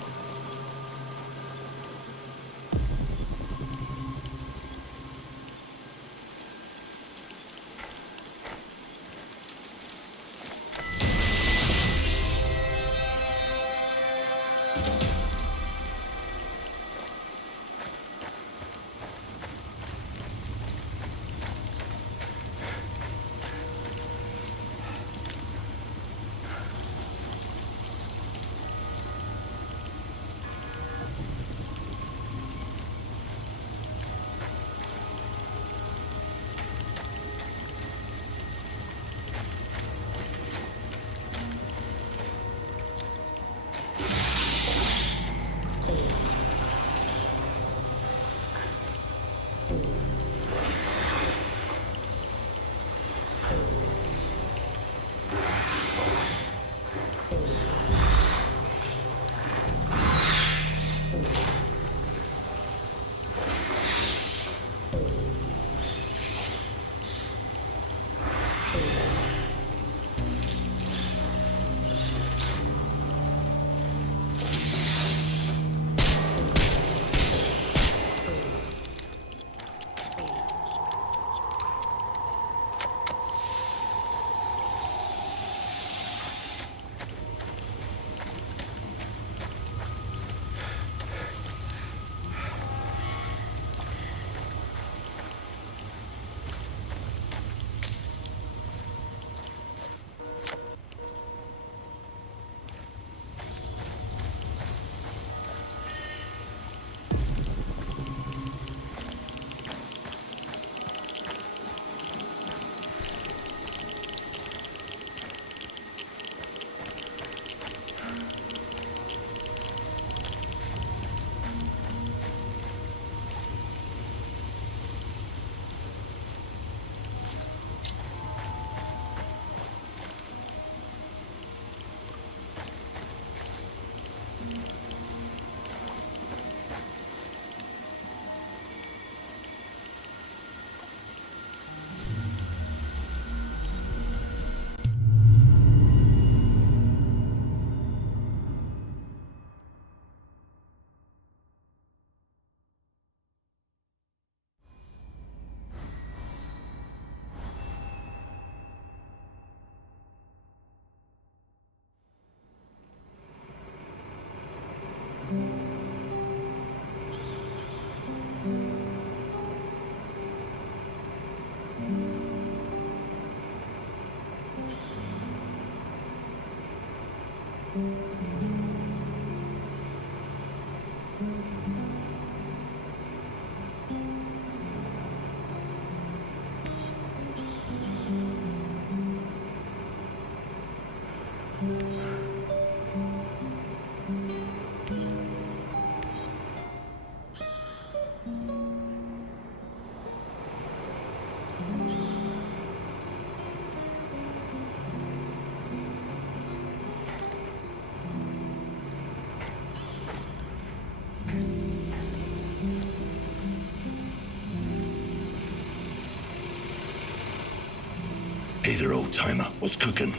Hey there, old-timer. What's cooking?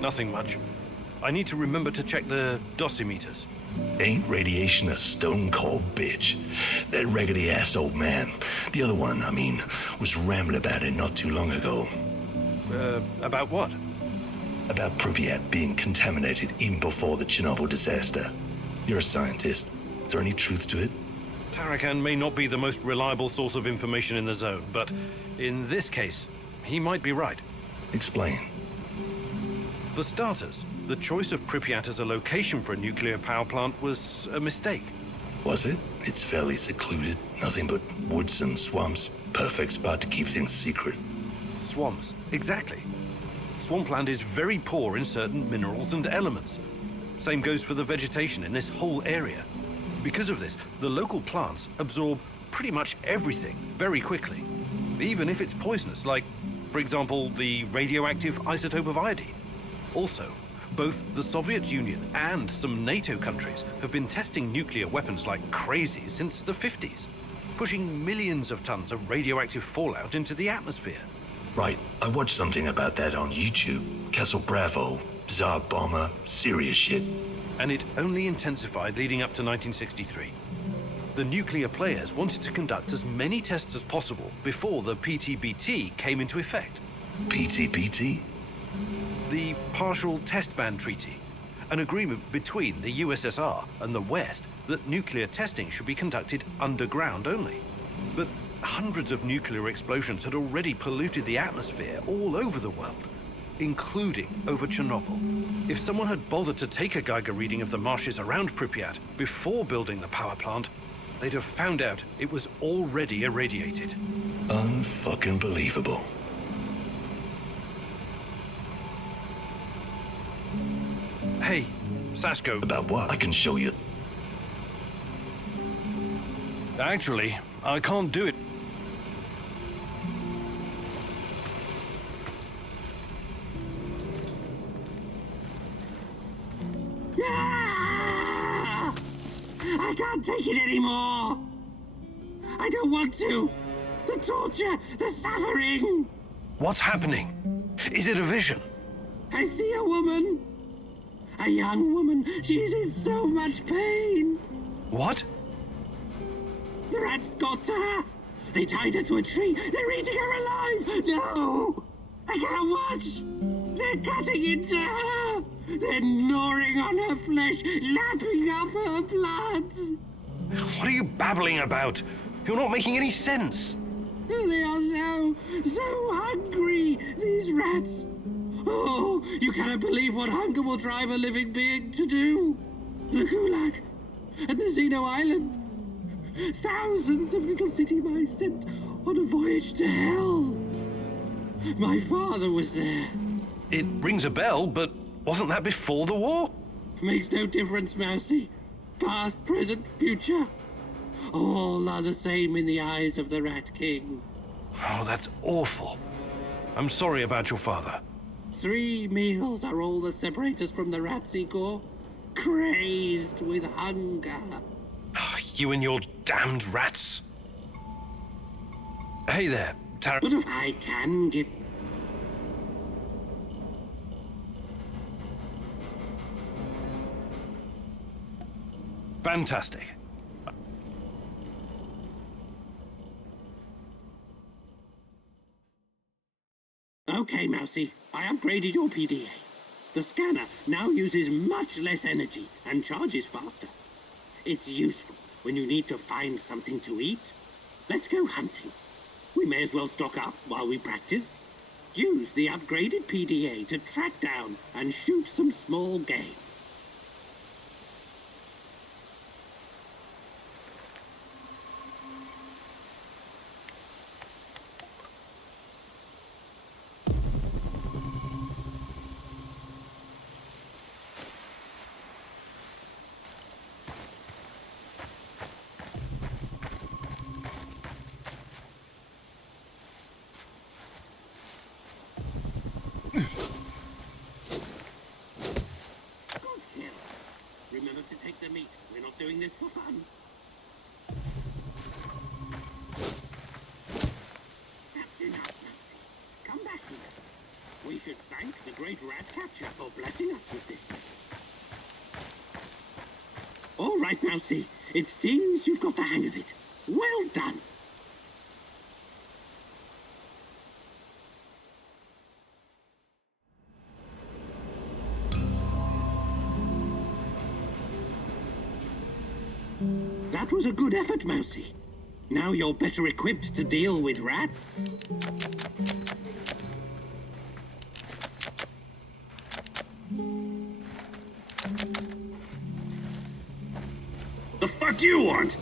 Nothing much. I need to remember to check the dosimeters. Ain't radiation a stone-cold bitch? That raggedy-ass old man, the other one, I mean, was rambling about it not too long ago. About what? About Pripyat being contaminated even before the Chernobyl disaster. You're a scientist. Is there any truth to it? Tarakan may not be the most reliable source of information in the zone, but in this case, he might be right. Explain. For starters, the choice of Pripyat as a location for a nuclear power plant was a mistake. Was it? It's fairly secluded. Nothing but woods and swamps. Perfect spot to keep things secret. Swamps, exactly. Swampland is very poor in certain minerals and elements. Same goes for the vegetation in this whole area. Because of this, the local plants absorb pretty much everything very quickly. Even if it's poisonous, like, for example, the radioactive isotope of iodine. Also, both the Soviet Union and some NATO countries have been testing nuclear weapons like crazy since the 50s, pushing millions of tons of radioactive fallout into the atmosphere. Right, I watched something about that on YouTube. Castle Bravo, Tsar Bomber, serious shit. And it only intensified leading up to 1963. The nuclear players wanted to conduct as many tests as possible before the PTBT came into effect. PTBT? The Partial Test Ban Treaty, an agreement between the USSR and the West that nuclear testing should be conducted underground only. But hundreds of nuclear explosions had already polluted the atmosphere all over the world, including over Chernobyl. If someone had bothered to take a Geiger reading of the marshes around Pripyat before building the power plant, they'd have found out it was already irradiated. Unfucking believable. Hey, Sasko. About what? I can show you. Actually, I can't do it. I can't take it anymore! I don't want to! The torture! The suffering! What's happening? Is it a vision? I see a woman! A young woman! She's in so much pain! What? The rats got to her! They tied her to a tree! They're eating her alive! No! I can't watch! They're cutting into her! They're gnawing on her flesh, lapping up her blood! What are you babbling about? You're not making any sense. They are so hungry, these rats. Oh, you cannot believe what hunger will drive a living being to do. The Gulag and Nazino Island. Thousands of little city mice sent on a voyage to hell. My father was there. It rings a bell, but wasn't that before the war? Makes no difference, Mousy. Past, present, future. All are the same in the eyes of the Rat King. Oh, that's awful. I'm sorry about your father. 3 meals are all that separate us from the Rat Seekor. Crazed with hunger. You and your damned rats. Hey there, Tara. But if I can get... Fantastic. Okay, Mousy. I upgraded your PDA. The scanner now uses much less energy and charges faster. It's useful when you need to find something to eat. Let's go hunting. We may as well stock up while we practice. use the upgraded PDA to track down and shoot some small game. Remember to take the meat. We're not doing this for fun. That's enough, Mousy. Come back here. We should thank the great rat catcher for blessing us with this. All right, Mousy. It seems you've got the hang of it. Well done. That was a good effort, Mousy. Now you're better equipped to deal with rats. The fuck you want?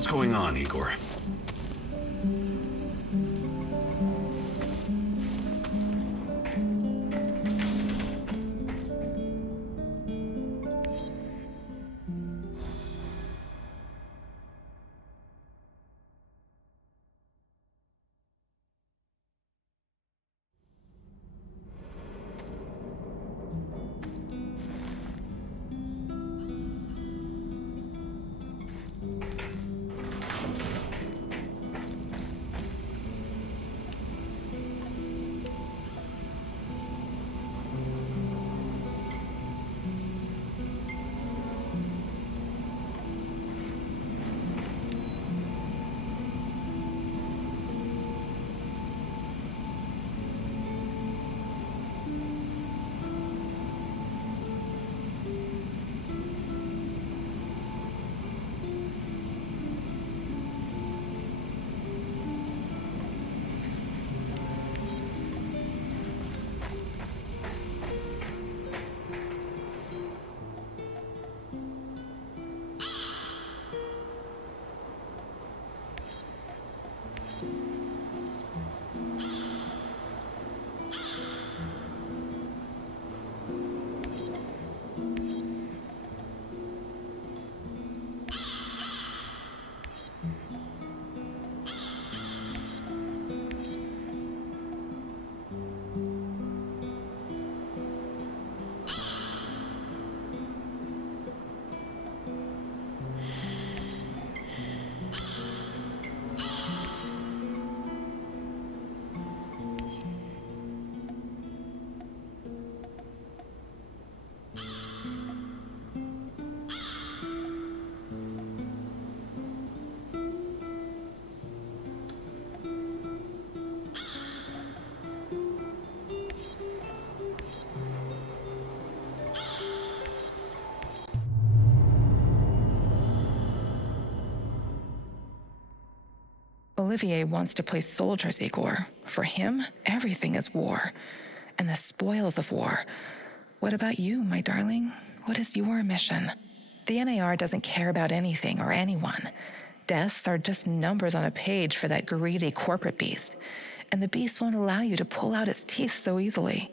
What's going on, Igor? Olivier wants to play soldiers, Igor. For him, everything is war, and the spoils of war. What about you, my darling? What is your mission? The NAR doesn't care about anything or anyone. Deaths are just numbers on a page for that greedy corporate beast, and the beast won't allow you to pull out its teeth so easily.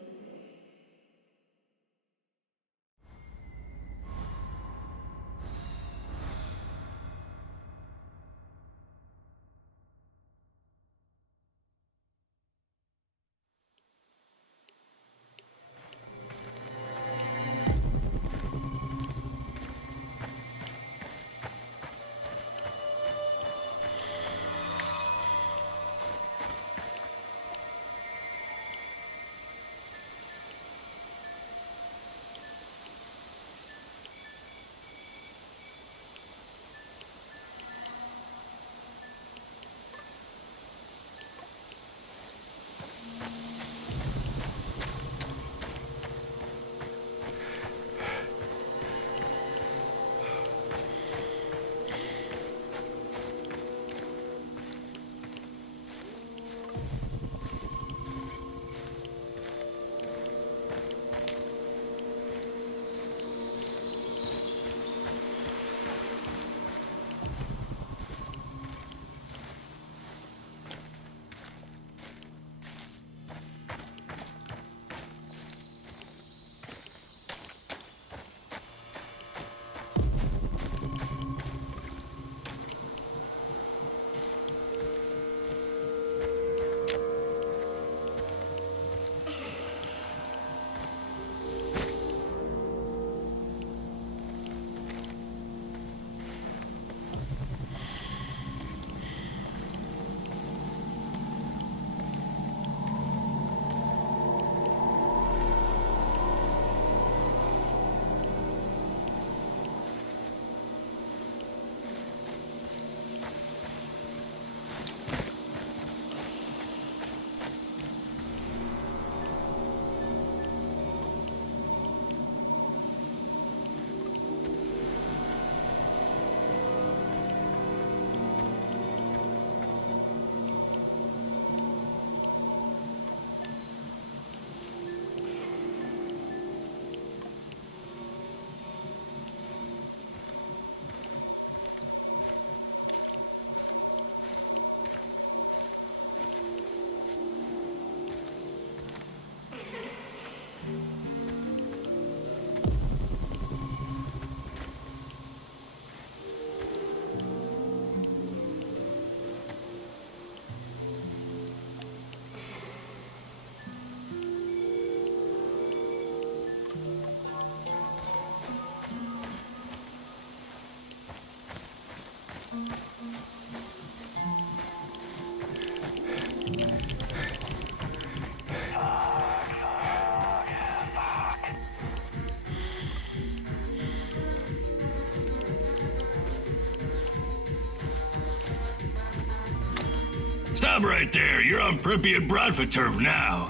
Stop right there. You're on Pripyat Bradford now.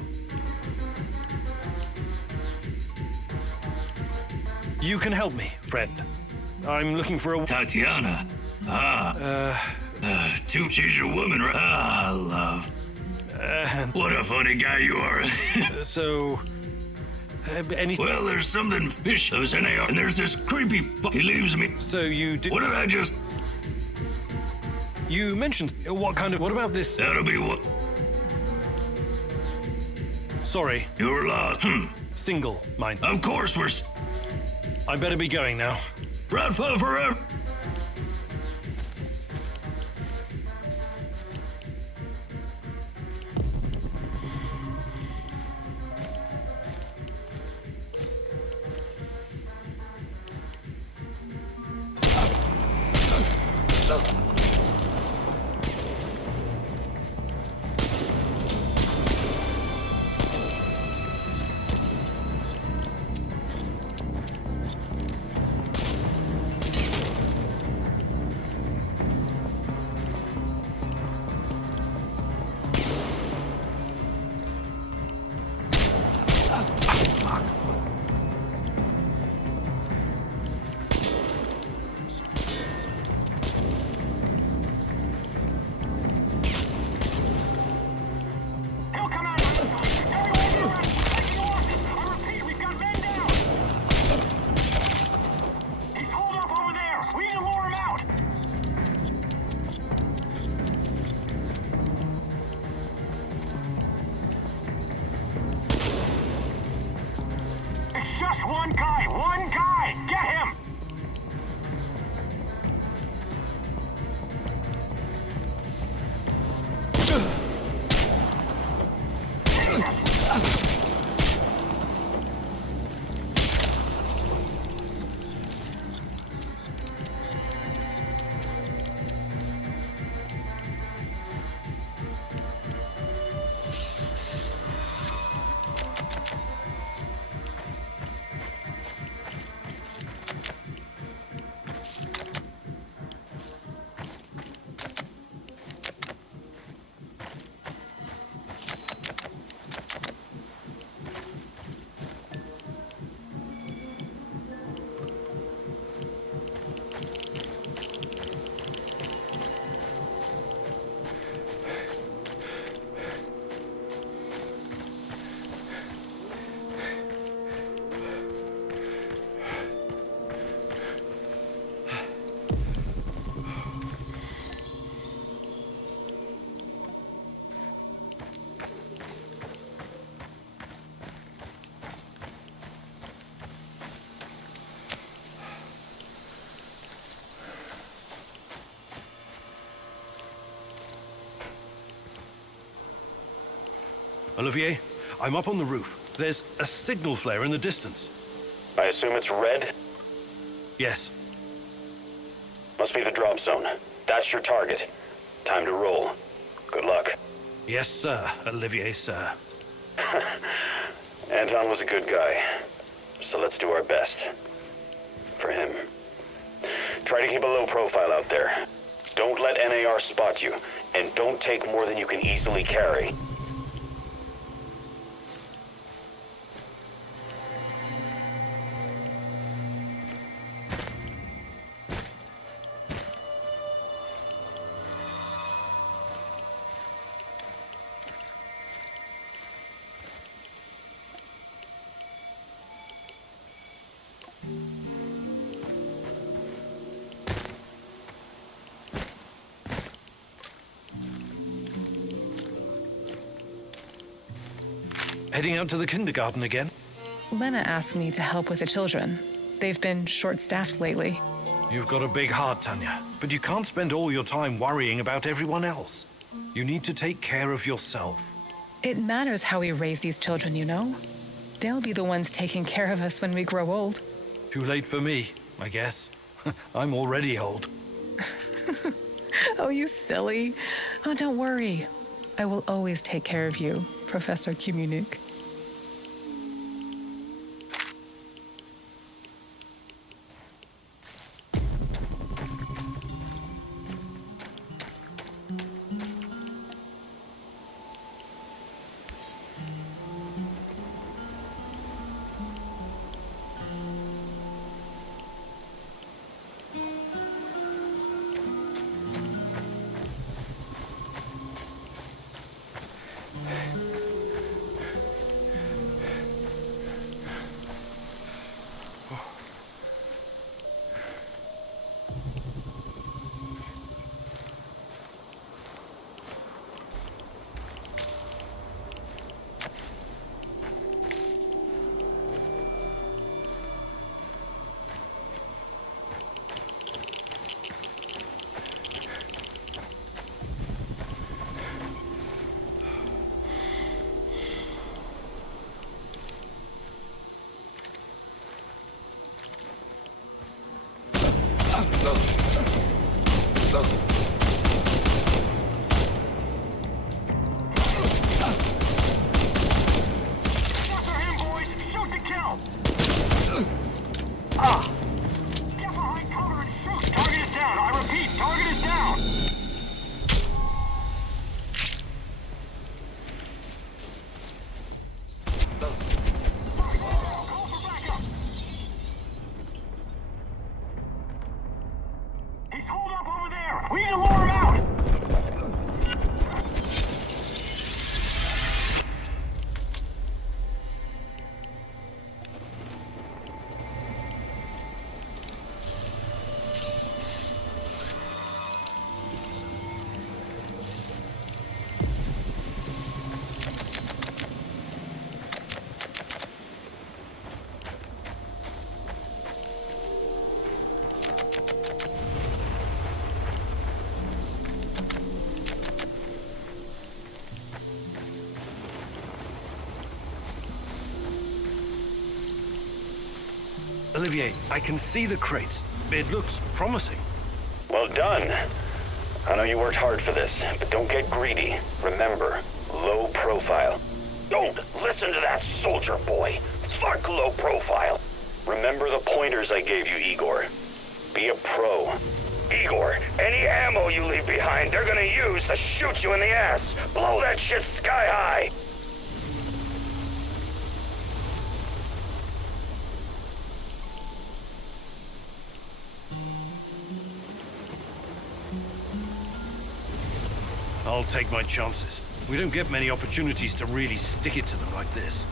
You can help me, friend. I'm looking for a... Tatiana. She's your woman, right? Love. What a funny guy you are. Well, there's something fish those NAR, and there's this creepy he leaves me. So you did... What did I just... You mentioned... What about this... That'll be what... Sorry. You're lost. Single, mind. Of course we're... I better be going now. Bradford forever! Olivier, I'm up on the roof. There's a signal flare in the distance. I assume it's red? Yes. Must be the drop zone. That's your target. Time to roll. Good luck. Yes, sir, Olivier, sir. Anton was a good guy, so let's do our best. For him. Try to keep a low profile out there. Don't let NAR spot you, and don't take more than you can easily carry. Heading out to the kindergarten again? Lena asked me to help with the children. They've been short-staffed lately. You've got a big heart, Tanya, but you can't spend all your time worrying about everyone else. You need to take care of yourself. It matters how we raise these children, you know? They'll be the ones taking care of us when we grow old. Too late for me, I guess. I'm already old. Oh, you silly. Oh, don't worry. I will always take care of you, Professor Kimunuk. Olivier, I can see the crates. It looks promising. Well done. I know you worked hard for this, but don't get greedy. Remember, low profile. Don't listen to that soldier boy. Fuck low profile. Remember the pointers I gave you, Igor. Be a pro. Igor, any ammo you leave behind, they're gonna use to shoot you in the ass. Blow that shit sky high. I'll take my chances. We don't get many opportunities to really stick it to them like this.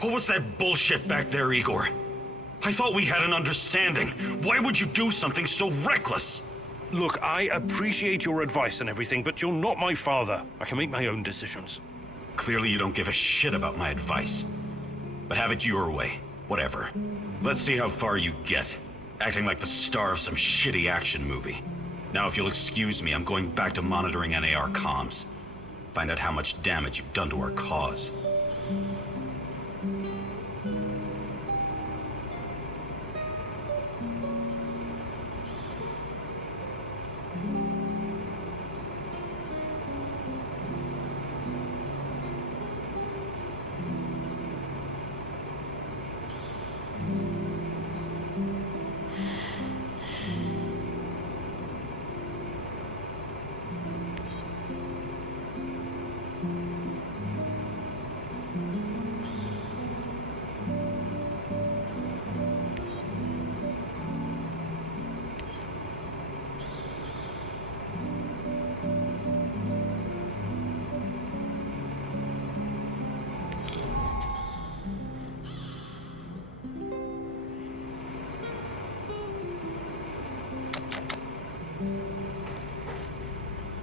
What was that bullshit back there, Igor? I thought we had an understanding. Why would you do something so reckless? Look, I appreciate your advice and everything, but you're not my father. I can make my own decisions. Clearly you don't give a shit about my advice. But have it your way. Whatever. Let's see how far you get. Acting like the star of some shitty action movie. Now, if you'll excuse me, I'm going back to monitoring NAR comms. Find out how much damage you've done to our cause.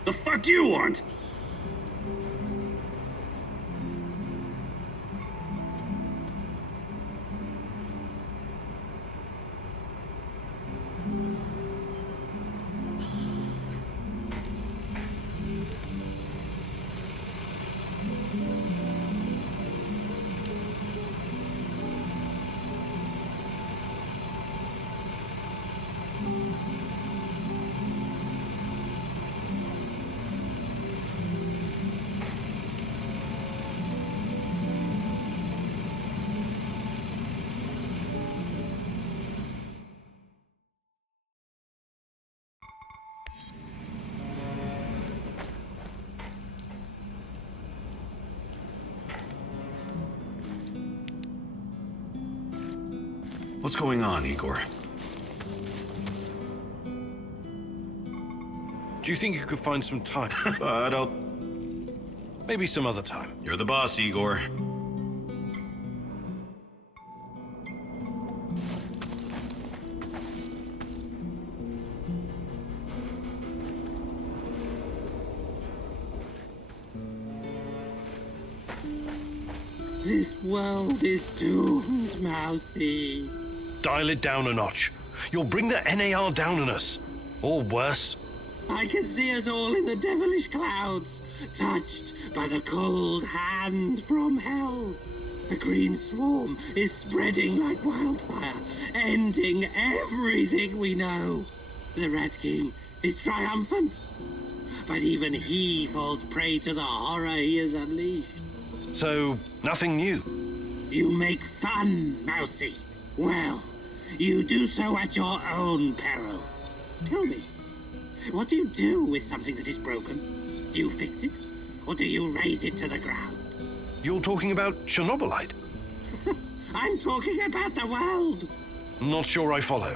The fuck you want? What's going on, Igor? Do you think you could find some time? But I'll... Maybe some other time. You're the boss, Igor. This world is doomed, Mousy. Dial it down a notch. You'll bring the NAR down on us. Or worse. I can see us all in the devilish clouds, touched by the cold hand from hell. The green swarm is spreading like wildfire, ending everything we know. The Rat King is triumphant, but even he falls prey to the horror he has unleashed. So, nothing new? You make fun, Mousy. Well, you do so at your own peril. Tell me, what do you do with something that is broken? Do you fix it, or do you raze it to the ground? You're talking about Chernobylite? I'm talking about the world. Not sure I follow.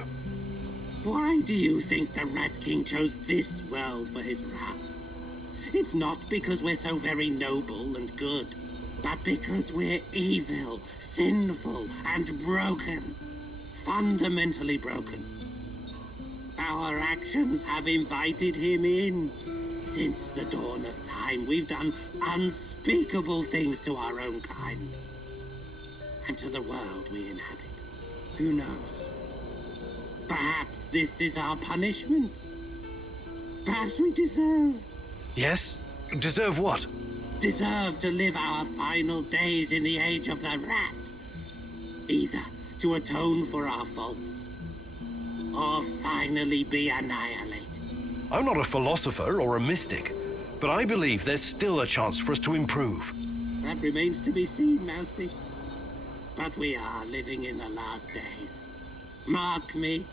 Why do you think the Rat King chose this world for his wrath? It's not because we're so very noble and good, but because we're evil, sinful, and broken. Fundamentally broken. Our actions have invited him in. Since the dawn of time, we've done unspeakable things to our own kind. And to the world we inhabit. Who knows? Perhaps this is our punishment. Perhaps we deserve. Yes? Deserve what? Deserve to live our final days in the age of the rat. Either to atone for our faults, or finally be annihilated. I'm not a philosopher or a mystic, but I believe there's still a chance for us to improve. That remains to be seen, Mousy. But we are living in the last days. Mark me.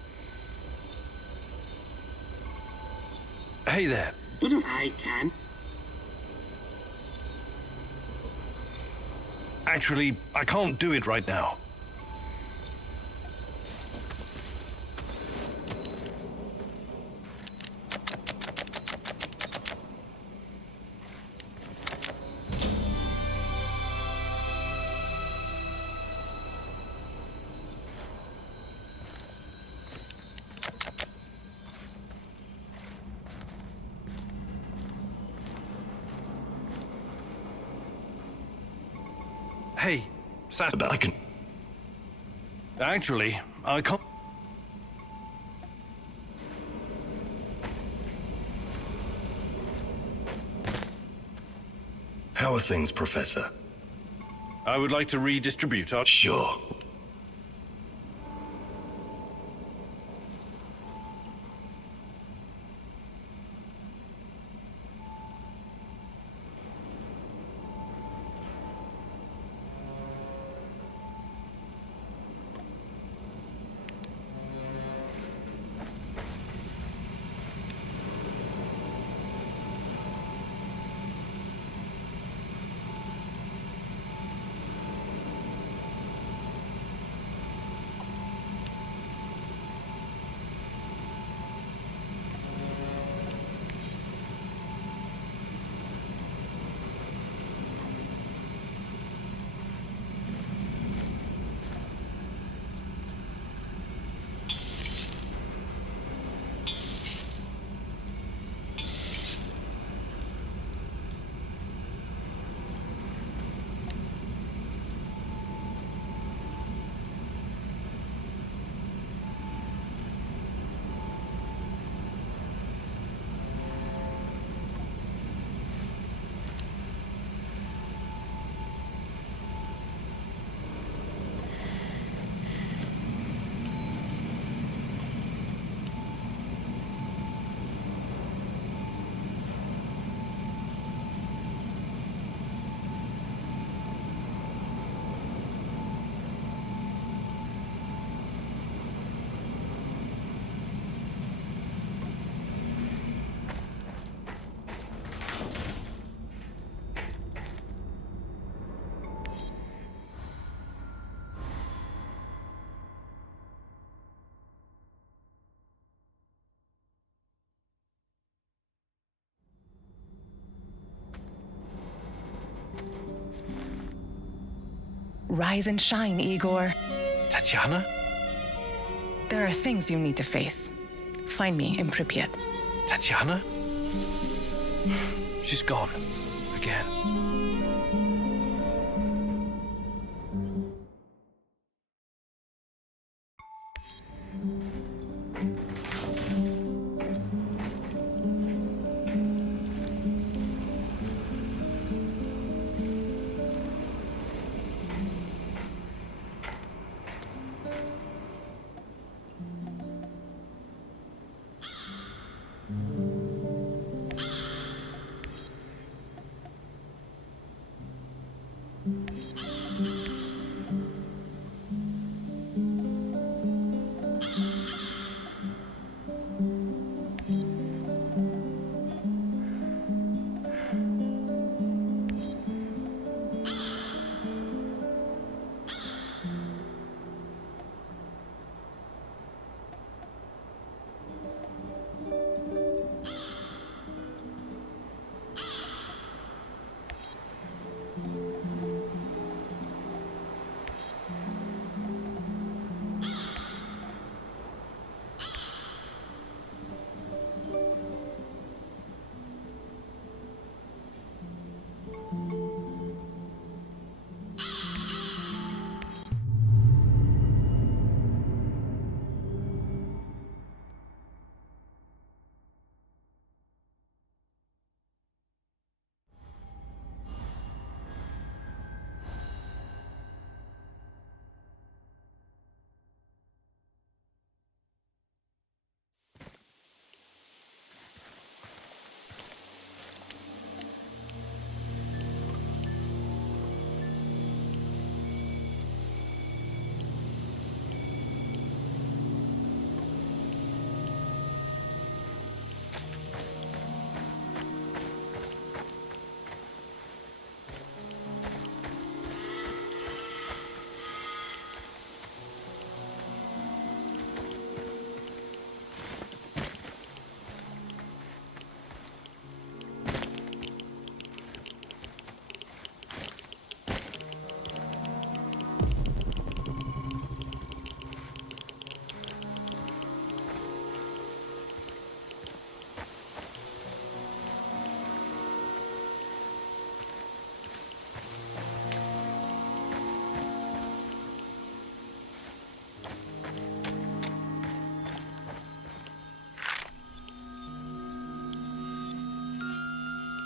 Hey there. But if I can. Actually, I can't do it right now. Hey, I can... Actually, I can't... How are things, Professor? I would like to redistribute our... Sure. Rise and shine, Igor. Tatiana? There are things you need to face. Find me in Pripyat. Tatiana? She's gone. Again.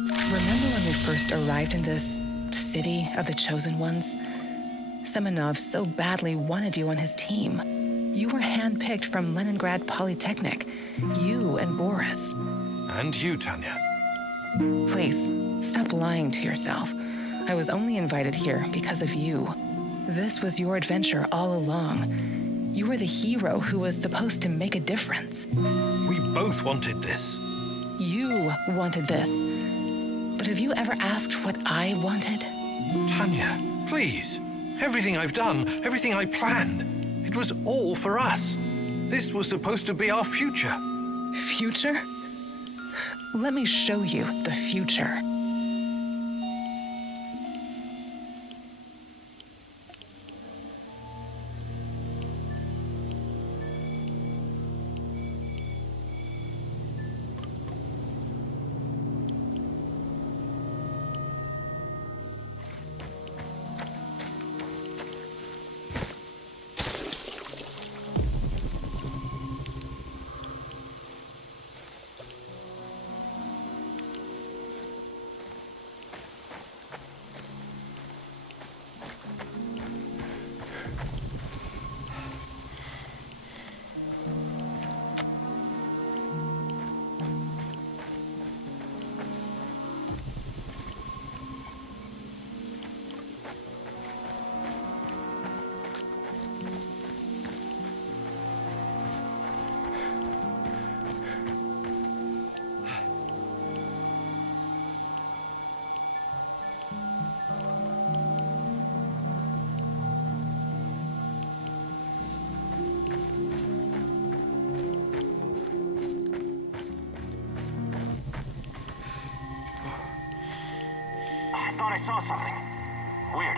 Remember when we first arrived in this city of the Chosen Ones? Semenov so badly wanted you on his team. You were handpicked from Leningrad Polytechnic. You and Boris. And you, Tanya. Please, stop lying to yourself. I was only invited here because of you. This was your adventure all along. You were the hero who was supposed to make a difference. We both wanted this. You wanted this. But have you ever asked what I wanted? Tanya, please. Everything I've done, everything I planned, it was all for us. This was supposed to be our future. Future? Let me show you the future. I thought I saw something. Weird.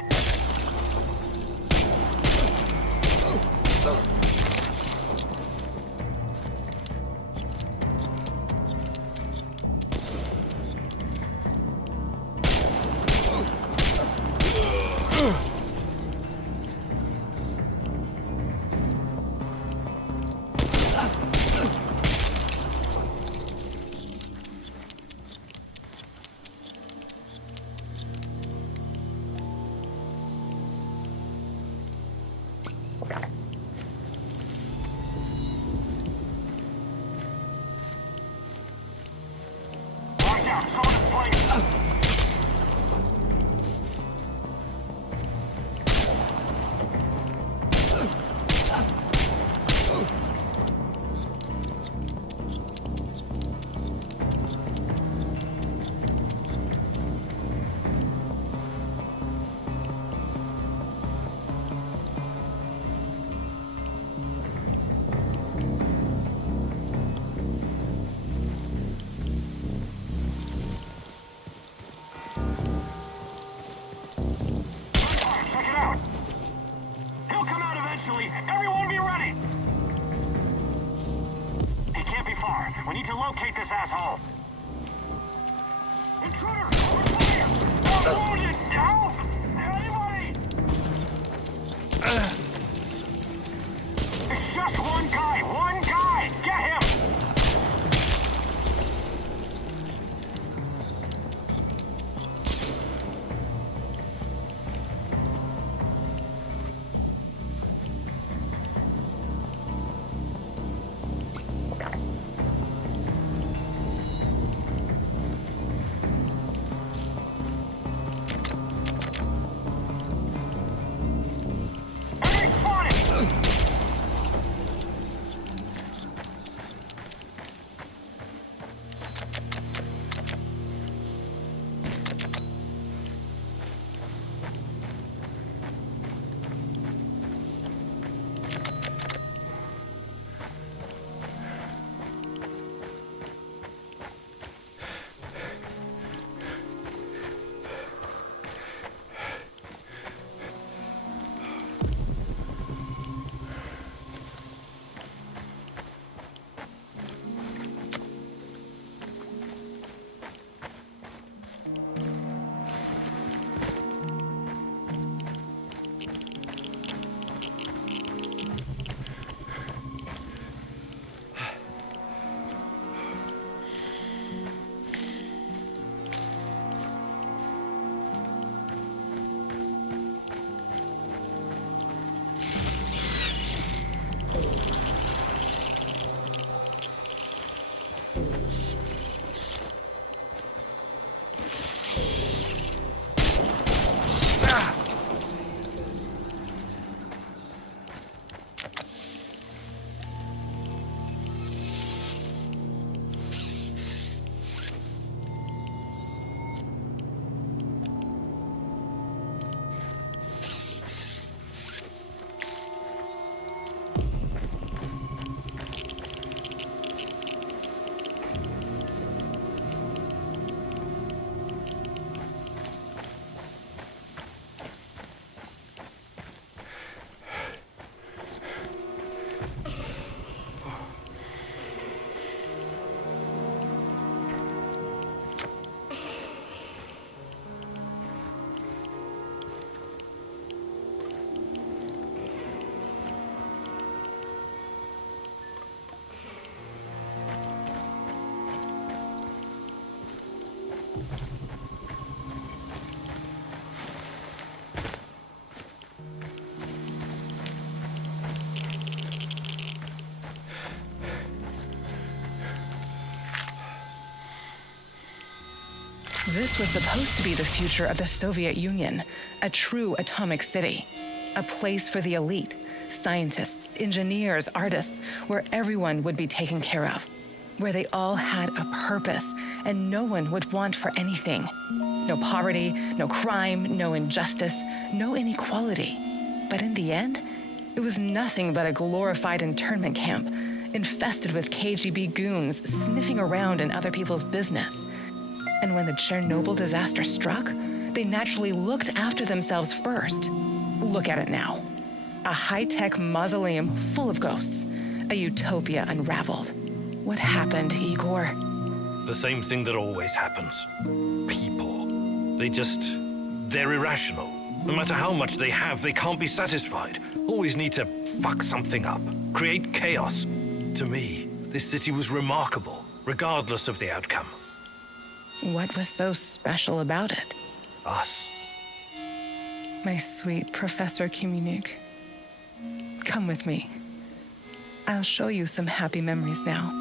Everyone be ready! He can't be far. We need to locate this asshole. Intruder! Over fire! I'm wounded! Help! Anybody! It's just one guy! One guy! Get him! This was supposed to be the future of the Soviet Union, a true atomic city, a place for the elite, scientists, engineers, artists, where everyone would be taken care of, where they all had a purpose and no one would want for anything. No poverty, no crime, no injustice, no inequality. But in the end, it was nothing but a glorified internment camp, infested with KGB goons sniffing around in other people's business. And when the Chernobyl disaster struck, they naturally looked after themselves first. Look at it now. A high-tech mausoleum full of ghosts. A utopia unraveled. What happened, Igor? The same thing that always happens. People. They're irrational. No matter how much they have, they can't be satisfied. Always need to fuck something up. Create chaos. To me, this city was remarkable, regardless of the outcome. What was so special about it? Us. My sweet Professor Kimunuk. Come with me. I'll show you some happy memories now.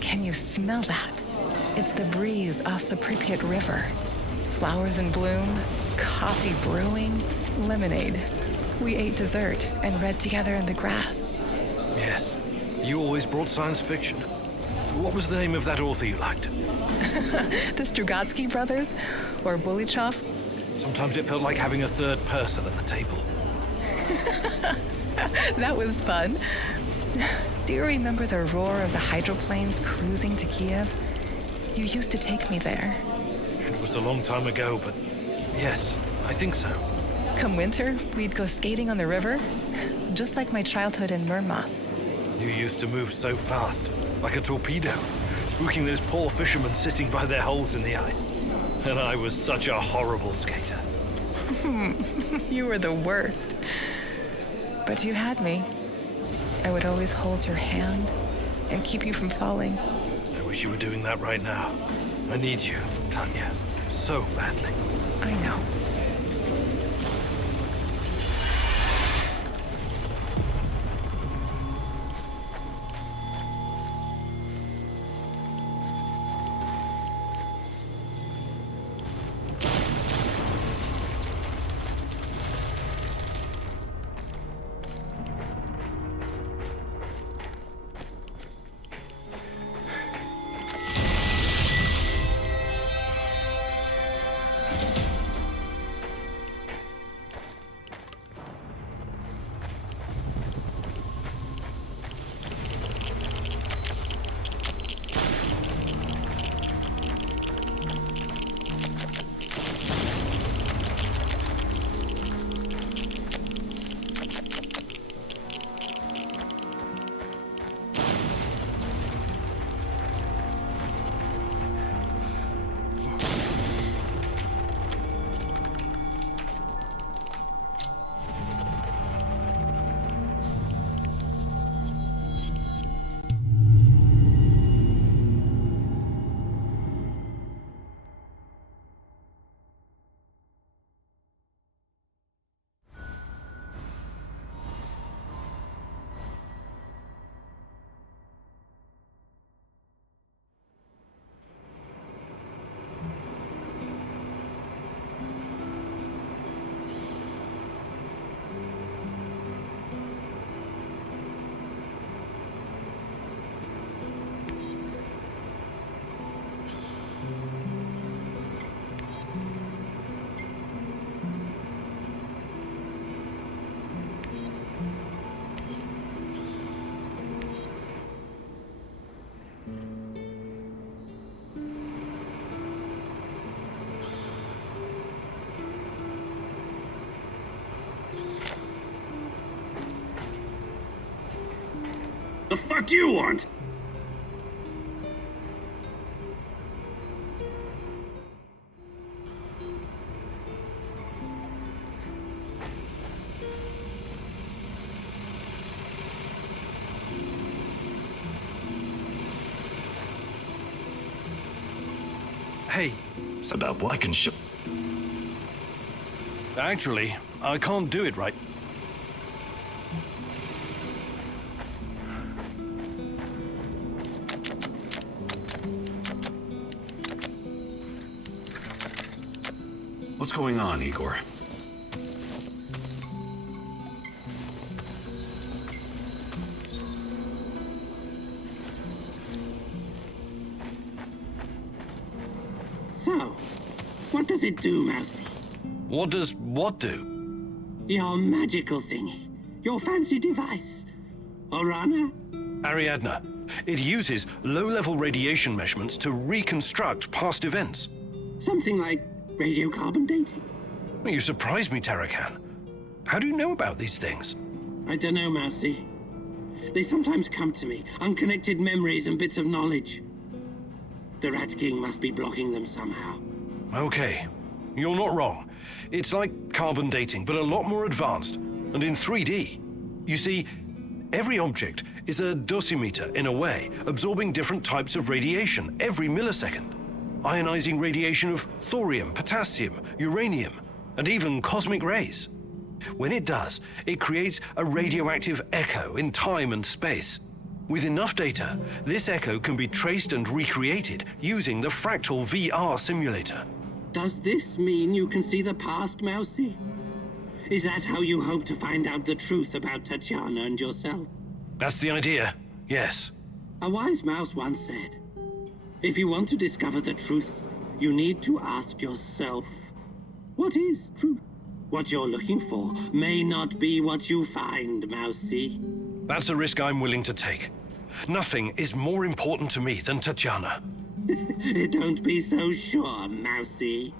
Can you smell that? It's the breeze off the Pripyat River. Flowers in bloom, coffee brewing, lemonade. We ate dessert and read together in the grass. Yes. You always brought science fiction. What was the name of that author you liked? The Strugatsky brothers? Or Bulichov? Sometimes it felt like having a third person at the table. That was fun. Do you remember the roar of the hydroplanes cruising to Kiev? You used to take me there. It was a long time ago, but yes, I think so. Come winter, we'd go skating on the river, just like my childhood in Murmansk. You used to move so fast, like a torpedo, spooking those poor fishermen sitting by their holes in the ice. And I was such a horrible skater. You were the worst. But you had me. I would always hold your hand and keep you from falling. I wish you were doing that right now. I need you, Tanya, so badly. I know. The fuck you want? Hey. About what I can show. Actually, I can't do it right. What's going on, Igor? So, what does it do, Mousy? What does what do? Your magical thingy. Your fancy device. Orana? Ariadna. It uses low-level radiation measurements to reconstruct past events. Something like radiocarbon dating? You surprise me, Tarakan. How do you know about these things? I don't know, Mousy. They sometimes come to me, unconnected memories and bits of knowledge. The Rat King must be blocking them somehow. Okay, you're not wrong. It's like carbon dating, but a lot more advanced, and in 3D. You see, every object is a dosimeter in a way, absorbing different types of radiation every millisecond. Ionizing radiation of thorium, potassium, uranium, and even cosmic rays. When it does, it creates a radioactive echo in time and space. With enough data, this echo can be traced and recreated using the Fractal VR simulator. Does this mean you can see the past, Mousy? Is that how you hope to find out the truth about Tatiana and yourself? That's the idea, yes. A wise mouse once said, if you want to discover the truth, you need to ask yourself, what is truth? What you're looking for may not be what you find, Mousy. That's a risk I'm willing to take. Nothing is more important to me than Tatiana. Don't be so sure, Mousy.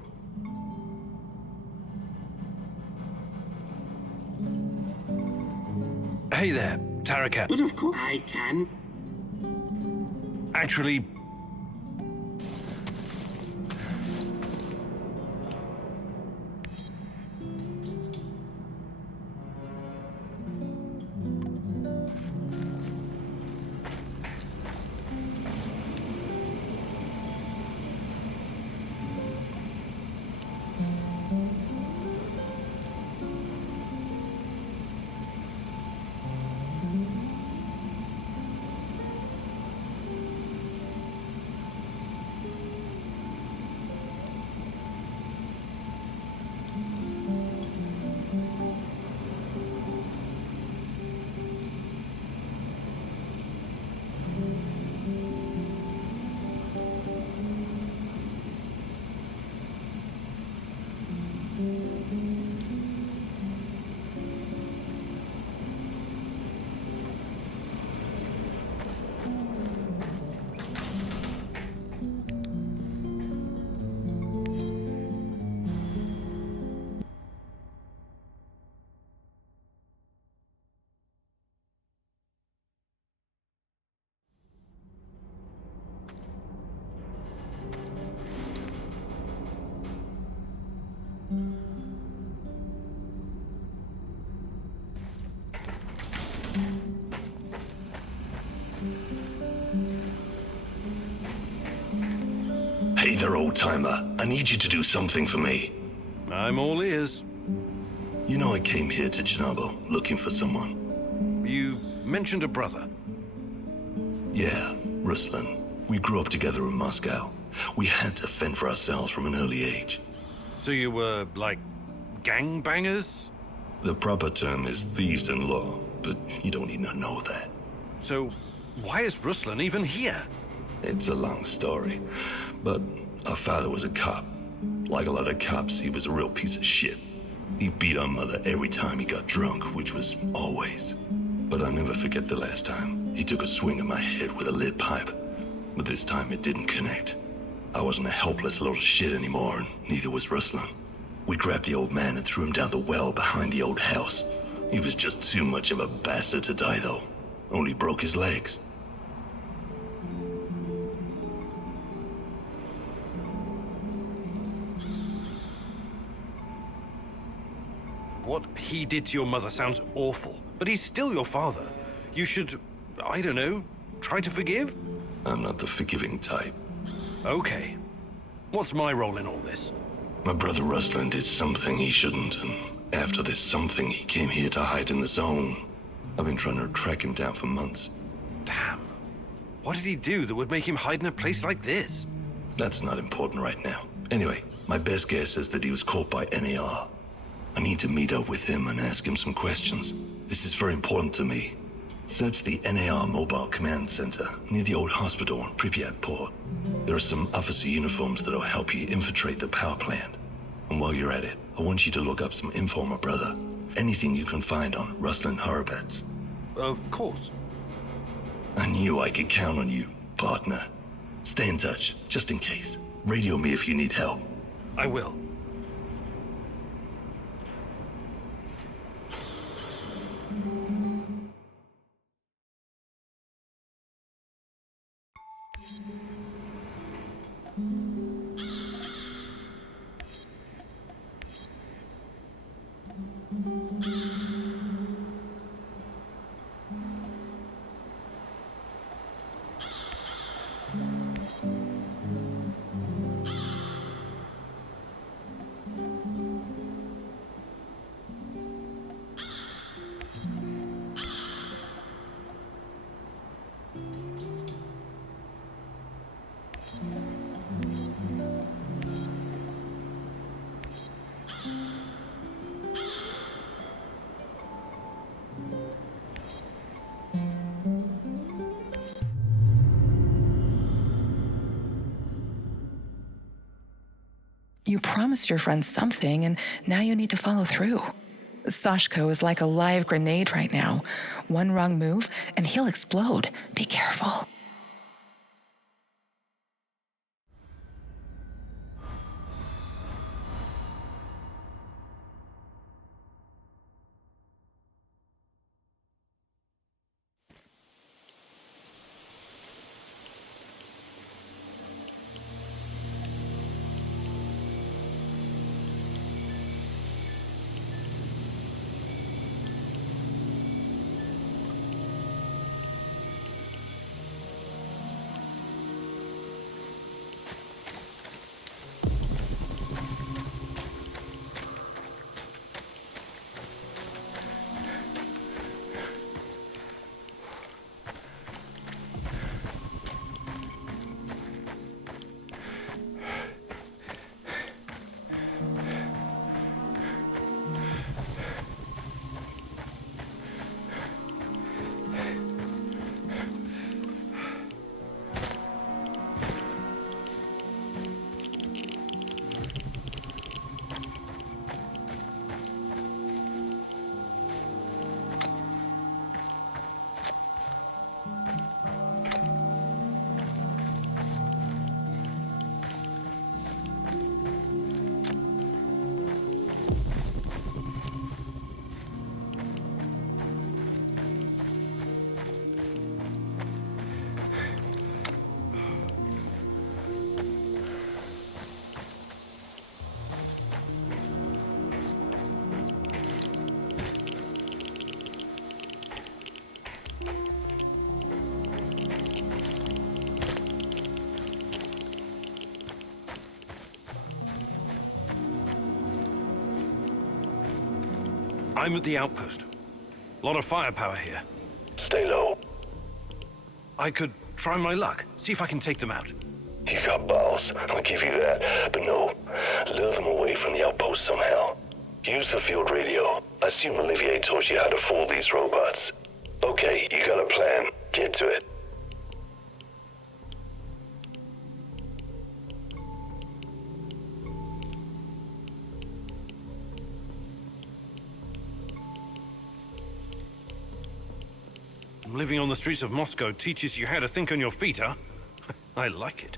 Hey there. Tarakat. But of course I can. Actually, Hey there, old-timer. I need you to do something for me. I'm all ears. You know I came here to Chernobyl looking for someone. You mentioned a brother. Yeah, Ruslan. We grew up together in Moscow. We had to fend for ourselves from an early age. So you were, like, gangbangers? The proper term is thieves-in-law, but you don't need to know that. So why is Ruslan even here? It's a long story, but our father was a cop. Like a lot of cops, he was a real piece of shit. He beat our mother every time he got drunk, which was always. But I'll never forget the last time. He took a swing at my head with a lead pipe, but this time it didn't connect. I wasn't a helpless load of shit anymore, and neither was Ruslan. We grabbed the old man and threw him down the well behind the old house. He was just too much of a bastard to die, though. Only broke his legs. What he did to your mother sounds awful, but he's still your father. You should, I don't know, try to forgive? I'm not the forgiving type. Okay. What's my role in all this? My brother Ruslan did something he shouldn't, and after this something, he came here to hide in the zone. I've been trying to track him down for months. Damn. What did he do that would make him hide in a place like this? That's not important right now. Anyway, my best guess is that he was caught by NAR. I need to meet up with him and ask him some questions. This is very important to me. Search the NAR Mobile Command Center near the old hospital in Pripyat port. There are some officer uniforms that'll help you infiltrate the power plant. And while you're at it, I want you to look up some info on my brother. Anything you can find on Ruslan Horobets. Of course. I knew I could count on you, partner. Stay in touch, just in case. Radio me if you need help. I will. You promised your friend something, and now you need to follow through. Sashko is like a live grenade right now. One wrong move, and he'll explode. Be careful. I'm at the outpost. A lot of firepower here. Stay low. I could try my luck, see if I can take them out. You got balls, I'll give you that. But no, lure them away from the outpost somehow. Use the field radio. I assume Olivier taught you how to fool these robots. Okay, you got a plan. Get to it. Living on the streets of Moscow teaches you how to think on your feet, huh? I like it.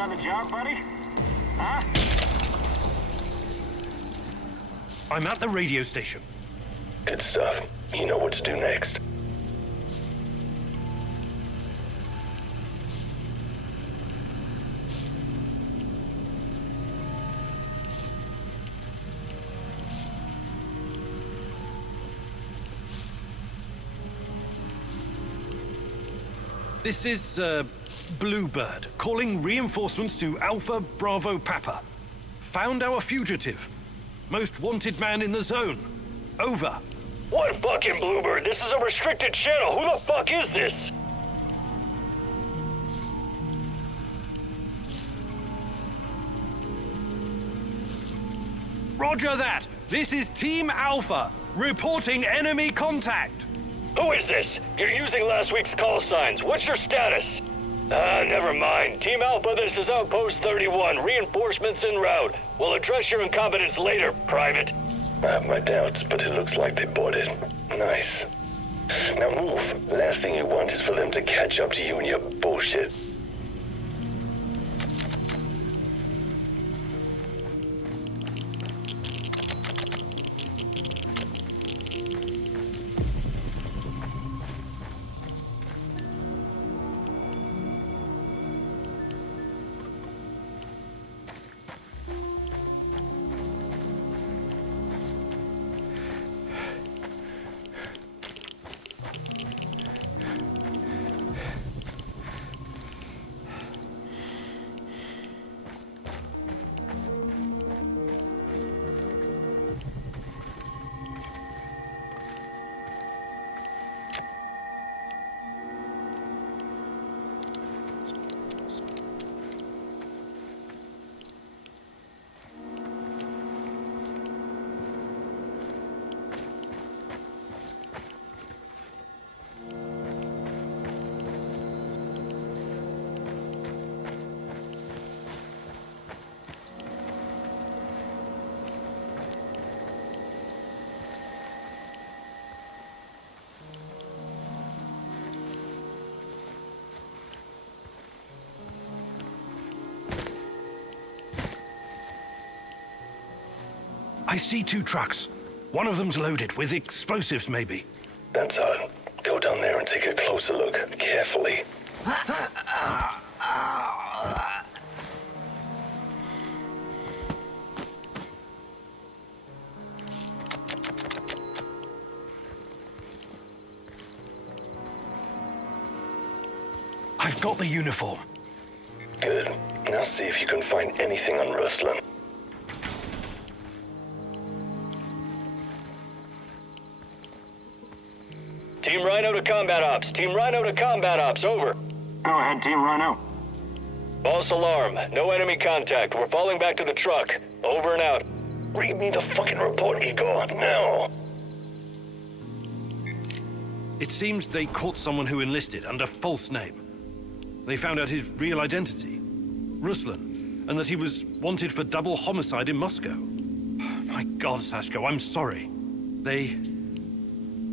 On the job, buddy? Huh? I'm at the radio station. Good stuff. You know what to do next. This is, Bluebird, calling reinforcements to Alpha Bravo Papa. Found our fugitive. Most wanted man in the zone. Over. What fucking Bluebird? This is a restricted channel. Who the fuck is this? Roger that. This is Team Alpha, reporting enemy contact. Who is this? You're using last week's call signs. What's your status? Never mind. Team Alpha, this is Outpost 31. Reinforcements en route. We'll address your incompetence later, Private. I have my doubts, but it looks like they bought it. Nice. Now move. Last thing you want is for them to catch up to you and your bullshit. I see 2 trucks. One of them's loaded with explosives, maybe. That's odd. Go down there and take a closer look, carefully. I've got the uniform. Good. Now see if you can find anything on Ruslan. Team Rhino to combat ops. Team Rhino to combat ops. Over. Go ahead, Team Rhino. False alarm. No enemy contact. We're falling back to the truck. Over and out. Read me the fucking report, Igor, now. It seems they caught someone who enlisted under false name. They found out his real identity, Ruslan, and that he was wanted for double homicide in Moscow. My God, Sashko, I'm sorry.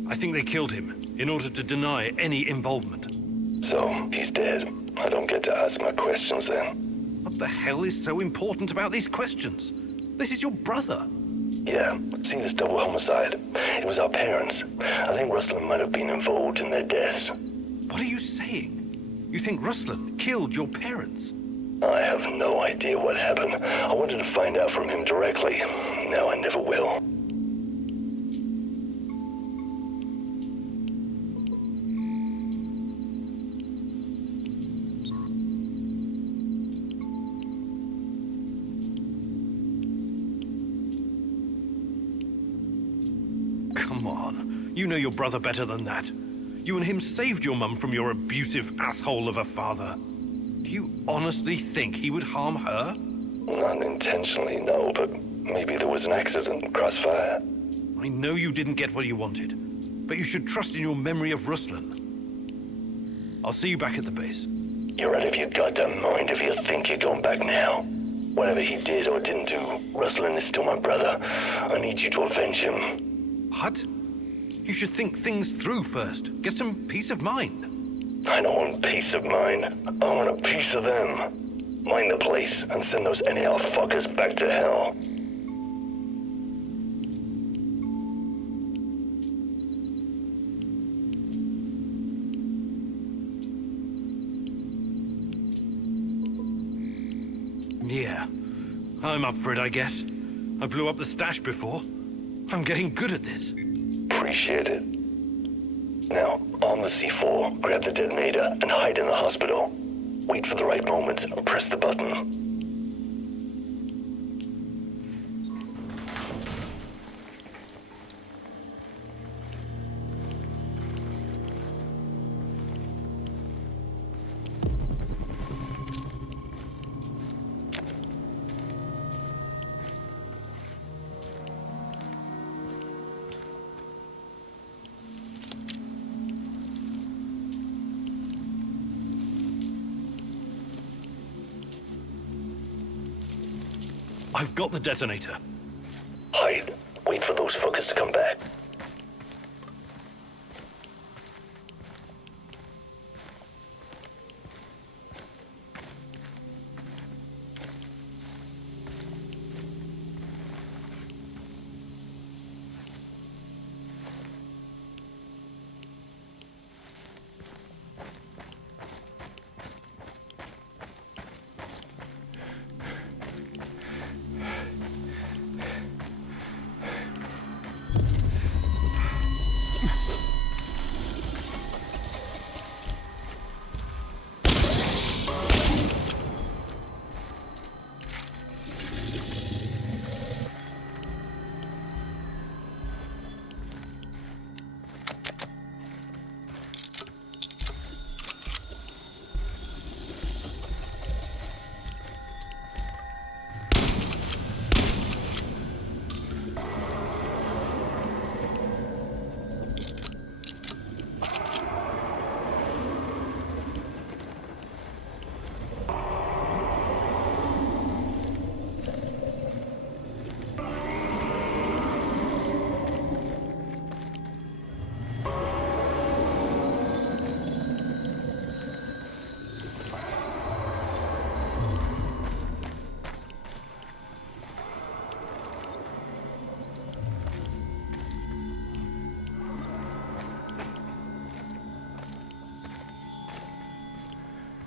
I think they killed him in order to deny any involvement. So, he's dead. I don't get to ask my questions then. What the hell is so important about these questions? This is your brother. Yeah, seen as double homicide. It was our parents. I think Ruslan might have been involved in their deaths. What are you saying? You think Ruslan killed your parents? I have no idea what happened. I wanted to find out from him directly. Now I never will. Come on. You know your brother better than that. You and him saved your mum from your abusive asshole of a father. Do you honestly think he would harm her? Not intentionally, no, but maybe there was an accident, crossfire. I know you didn't get what you wanted, but you should trust in your memory of Ruslan. I'll see you back at the base. You're out of your goddamn mind if you think you're going back now. Whatever he did or didn't do, Ruslan is still my brother. I need you to avenge him. What? You should think things through first. Get some peace of mind. I don't want peace of mind. I want a piece of them. Mind the place and send those NAL fuckers back to hell. Yeah, I'm up for it, I guess. I blew up the stash before. I'm getting good at this. Appreciate it. Now, on the C4, grab the detonator and hide in the hospital. Wait for the right moment and press the button. I've got the detonator. Hide. Wait for those fuckers to come back.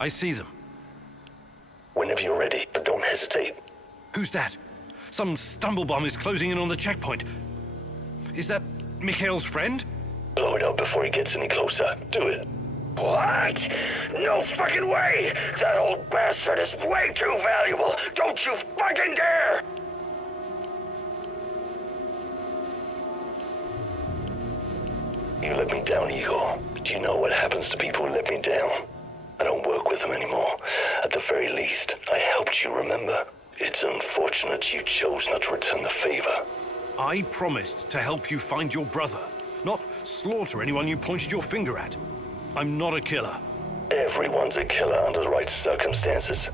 I see them. Whenever you're ready, but don't hesitate. Who's that? Some stumblebum is closing in on the checkpoint. Is that Mikhail's friend? Blow it up before he gets any closer. Do it. What? No fucking way! That old bastard is way too valuable! Don't you fucking dare! You let me down, Igor. Do you know what happens to people who let me down? I don't work with them anymore. At the very least, I helped you, remember? It's unfortunate you chose not to return the favor. I promised to help you find your brother, not slaughter anyone you pointed your finger at. I'm not a killer. Everyone's a killer under the right circumstances.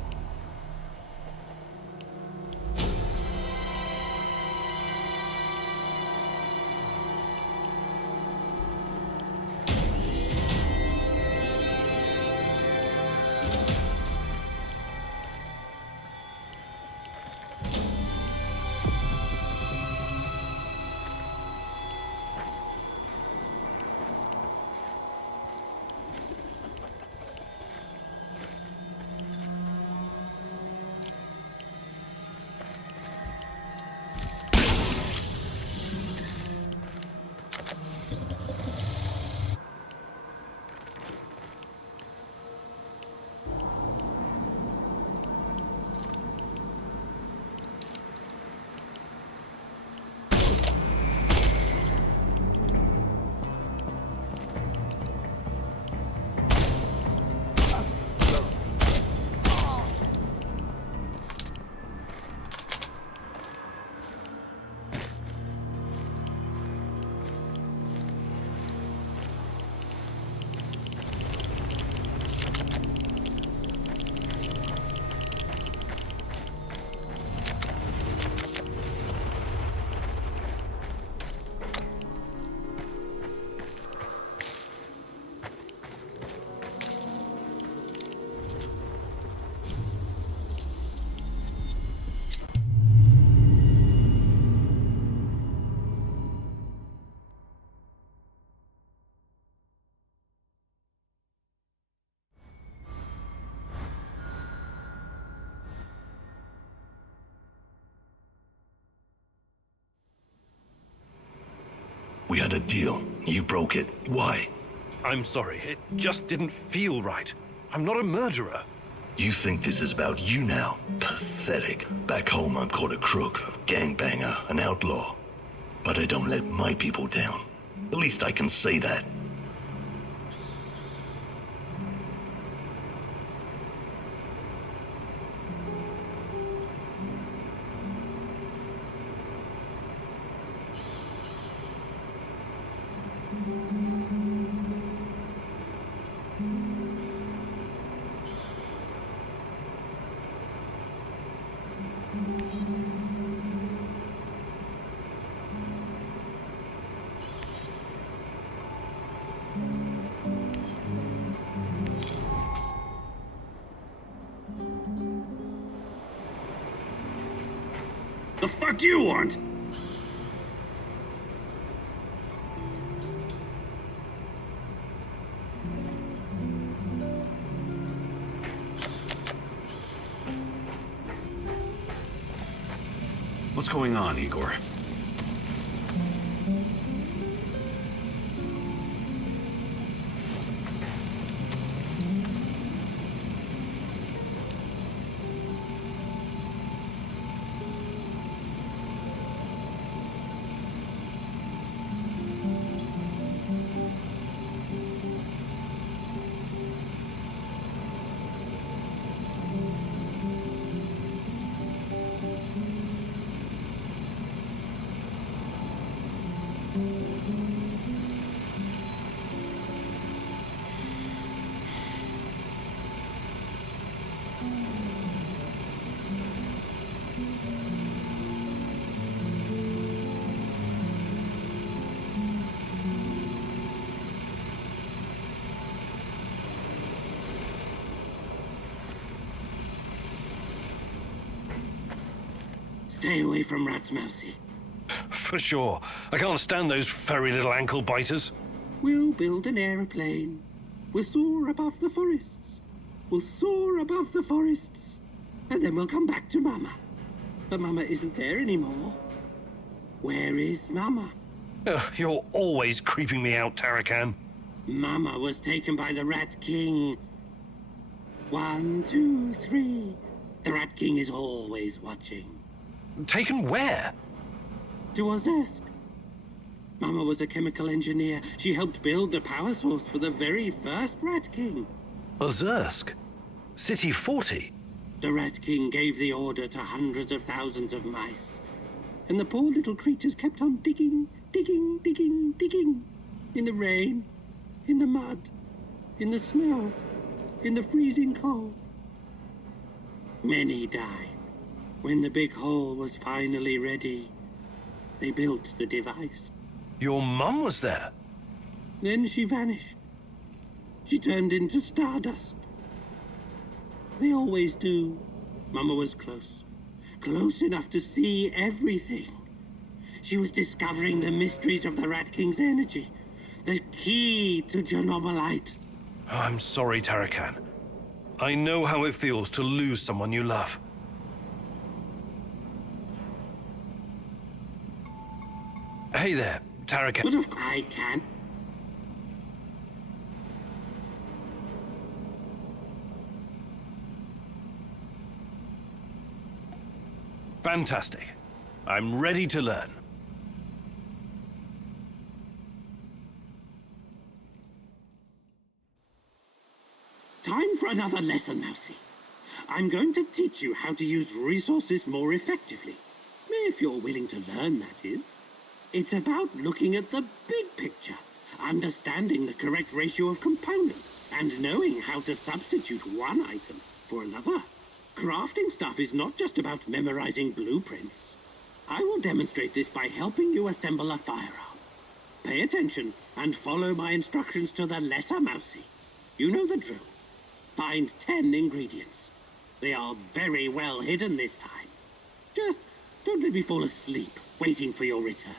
We had a deal. You broke it. Why? I'm sorry. It just didn't feel right. I'm not a murderer. You think this is about you now? Pathetic. Back home, I'm called a crook, a gangbanger, an outlaw. But I don't let my people down. At least I can say that. The fuck you want? What's going on, Igor? Stay away from rats, Mousy. For sure. I can't stand those furry little ankle biters. We'll build an aeroplane. We'll soar above the forests. We'll soar above the forests, and then we'll come back to Mama. But Mama isn't there anymore. Where is Mama? You're always creeping me out, Tarakan. Mama was taken by the Rat King. 1, 2, 3. The Rat King is always watching. Taken where? To Ozersk. Mama was a chemical engineer. She helped build the power source for the very first Rat King. Ozersk? City 40? The Rat King gave the order to hundreds of thousands of mice. And the poor little creatures kept on digging, digging, digging, digging. In the rain, in the mud, in the snow, in the freezing cold. Many died. When the big hole was finally ready, they built the device. Your mum was there? Then she vanished. She turned into stardust. They always do. Mama was close. Close enough to see everything. She was discovering the mysteries of the Rat King's energy. The key to Chernobylite. I'm sorry, Tarakan. I know how it feels to lose someone you love. Hey there, Tarakan. But if I can. Fantastic. I'm ready to learn. Time for another lesson, Mousy. I'm going to teach you how to use resources more effectively. If you're willing to learn, that is. It's about looking at the big picture, understanding the correct ratio of components, and knowing how to substitute one item for another. Crafting stuff is not just about memorizing blueprints. I will demonstrate this by helping you assemble a firearm. Pay attention and follow my instructions to the letter, Mousy. You know the drill. Find 10 ingredients. They are very well hidden this time. Just don't let me fall asleep waiting for your return.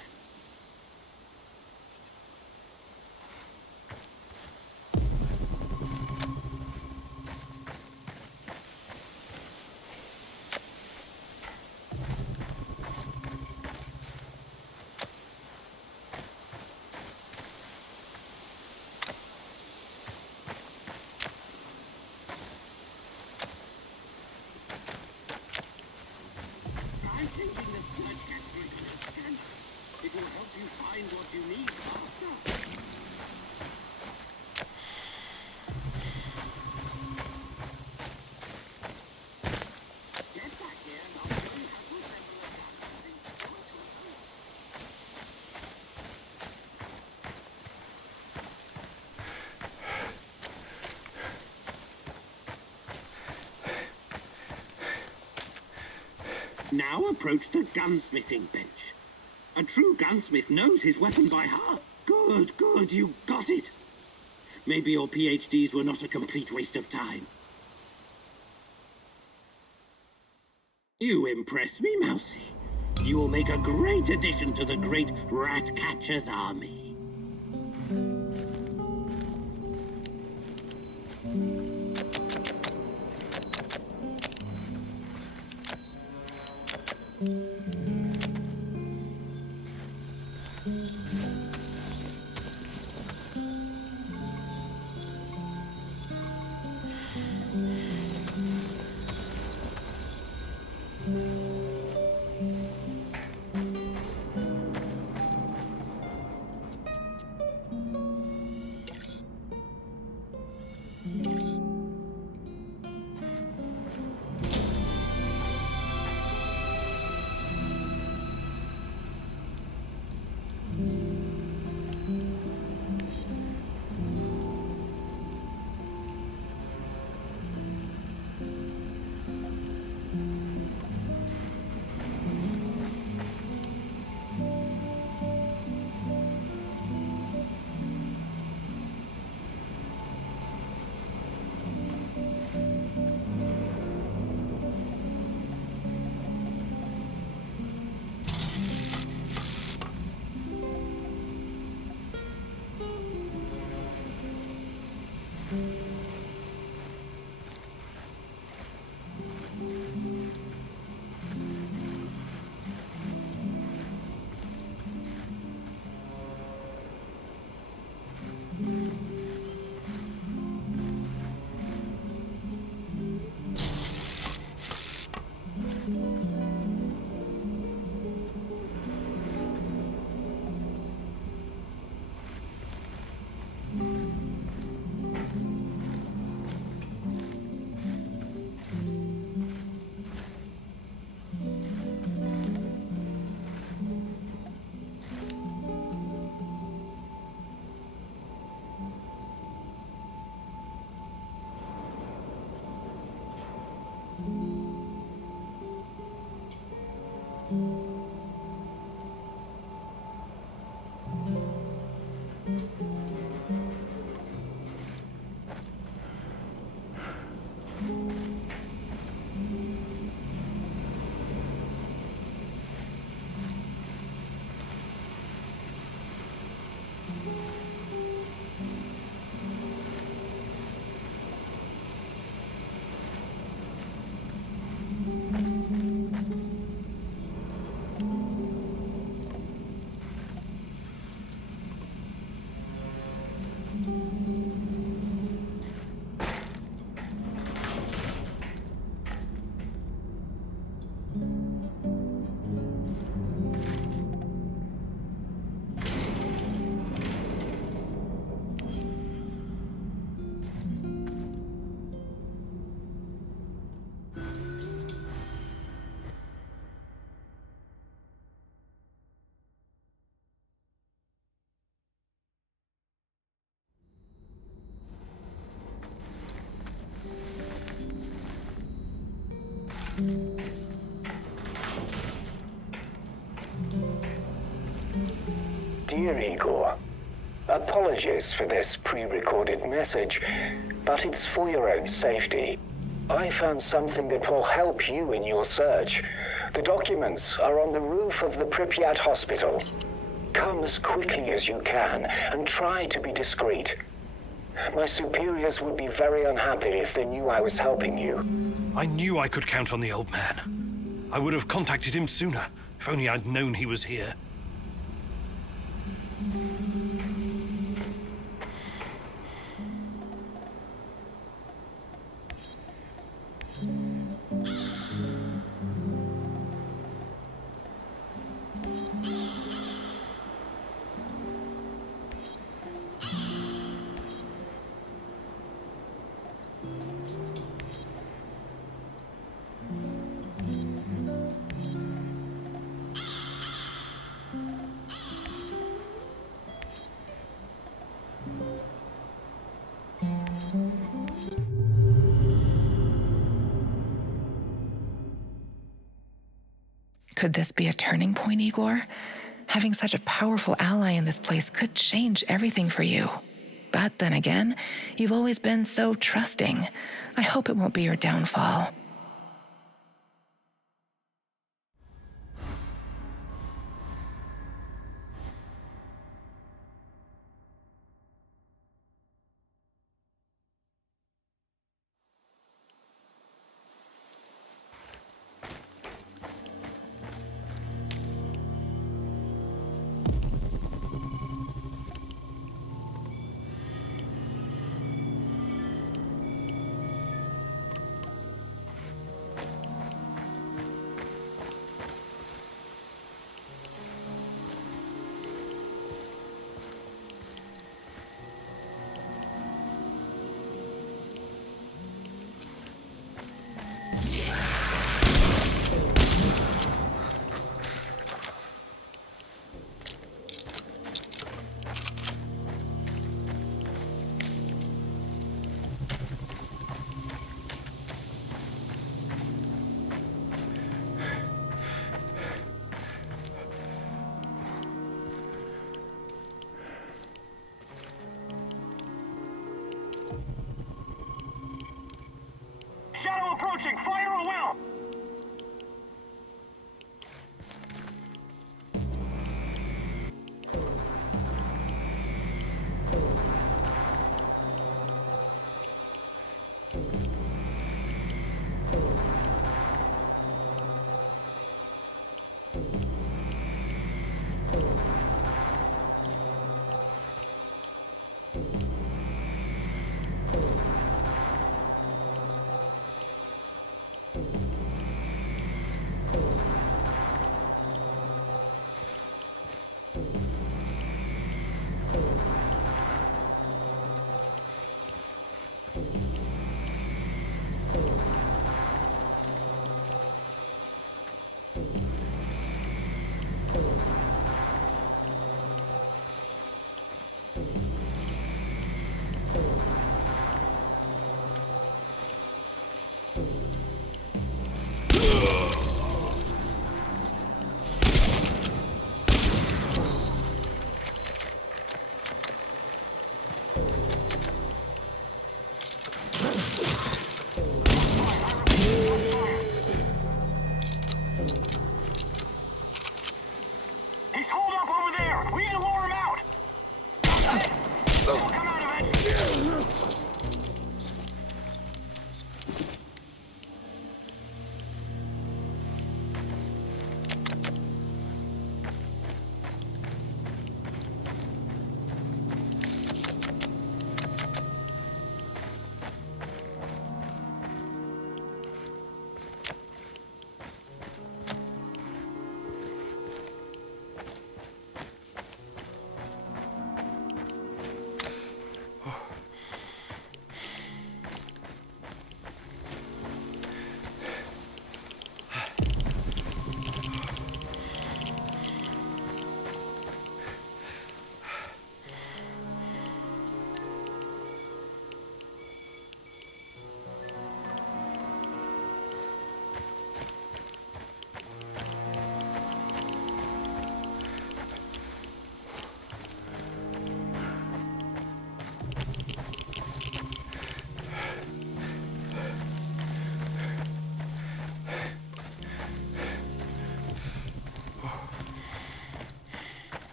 It will help you find what you need faster. Get back here and I'll show you how to assemble a gun. Now approach the gunsmithing bench. A true gunsmith knows his weapon by heart. Good, good, you got it. Maybe your PhDs were not a complete waste of time. You impress me, Mousy. You will make a great addition to the great Rat Catcher's army. Dear Igor, apologies for this pre-recorded message, but it's for your own safety. I found something that will help you in your search. The documents are on the roof of the Pripyat hospital. Come as quickly as you can and try to be discreet. My superiors would be very unhappy if they knew I was helping you. I knew I could count on the old man. I would have contacted him sooner, if only I'd known he was here. Could this be a turning point, Igor? Having such a powerful ally in this place could change everything for you. But then again, you've always been so trusting. I hope it won't be your downfall.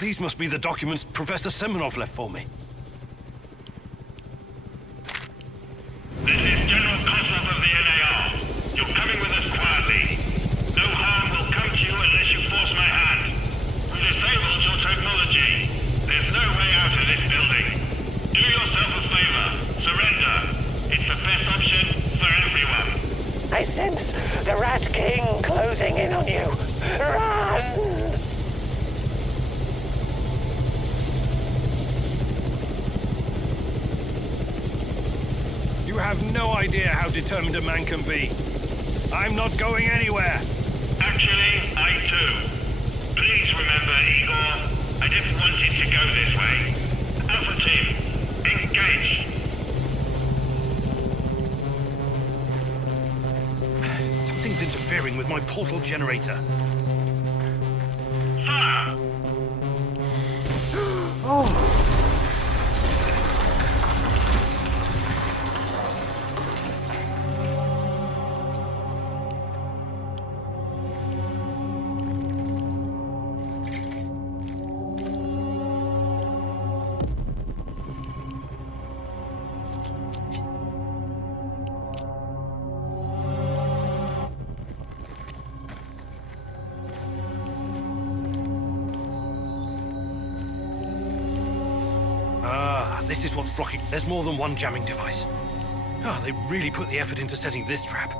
These must be the documents Professor Semenov left for me. This is General Kozlov of the NAR. You're coming with us quietly. No harm will come to you unless you force my hand. We disabled your technology. There's no way out of this building. Do yourself a favor. Surrender. It's the best option for everyone. I sense the Rat King closing in on you. Run! You have no idea how determined a man can be. I'm not going anywhere. Actually, I do. Please remember, Igor, I didn't want it to go this way. Alpha Team, engage. Something's interfering with my portal generator. Fire! Oh. This is what's blocking. There's more than one jamming device. Ah, they really put the effort into setting this trap.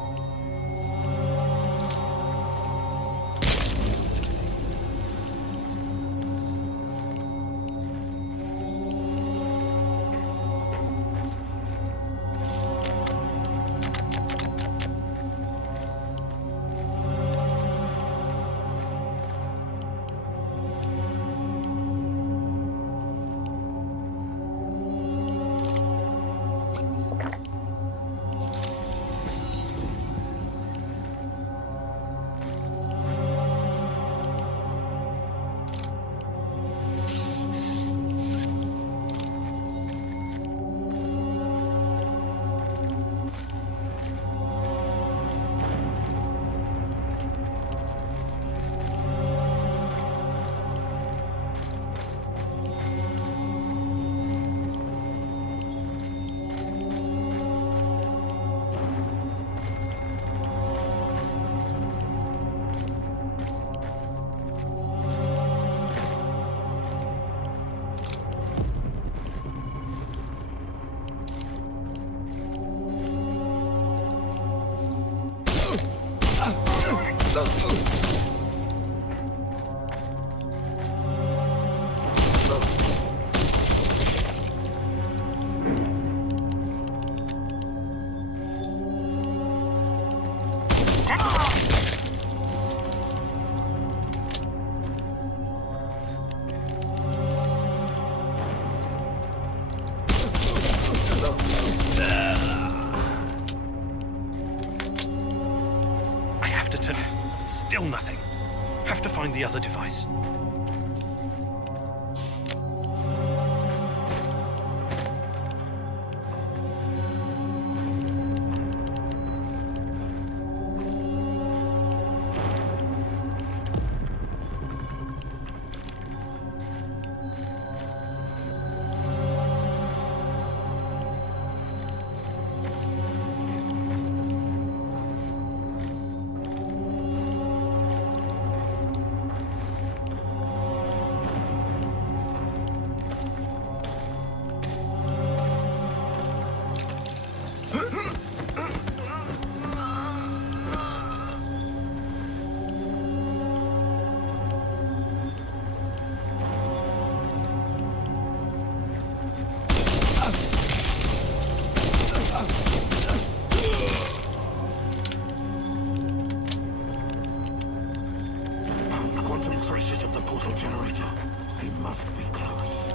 Still nothing. Have to find the other device. must be close.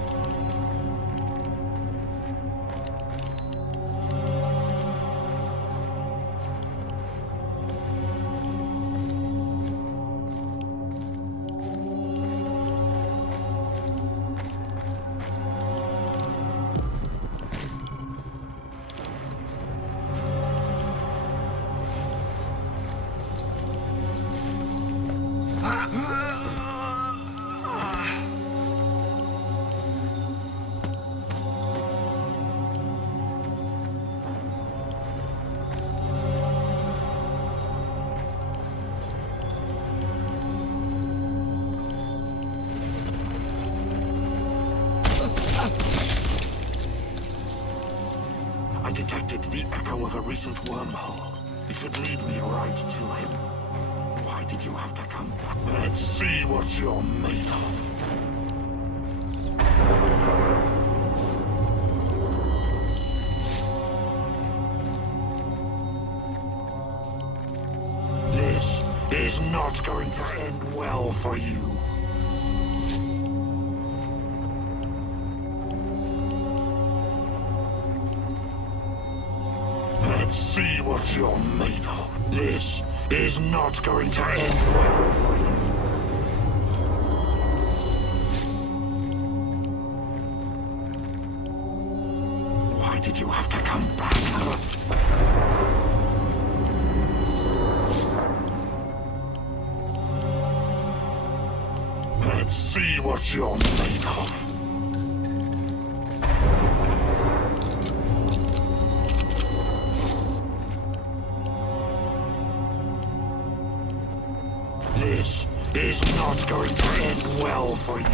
I detected the echo of a recent wormhole. It should lead me right to him. Why did you have to come back? Let's see what you're made of. This is not going to end well for you. Let's see what you're made of. This is not going to end well. Why did you have to come back? Let's see what you're made of. This is not going to end well for you.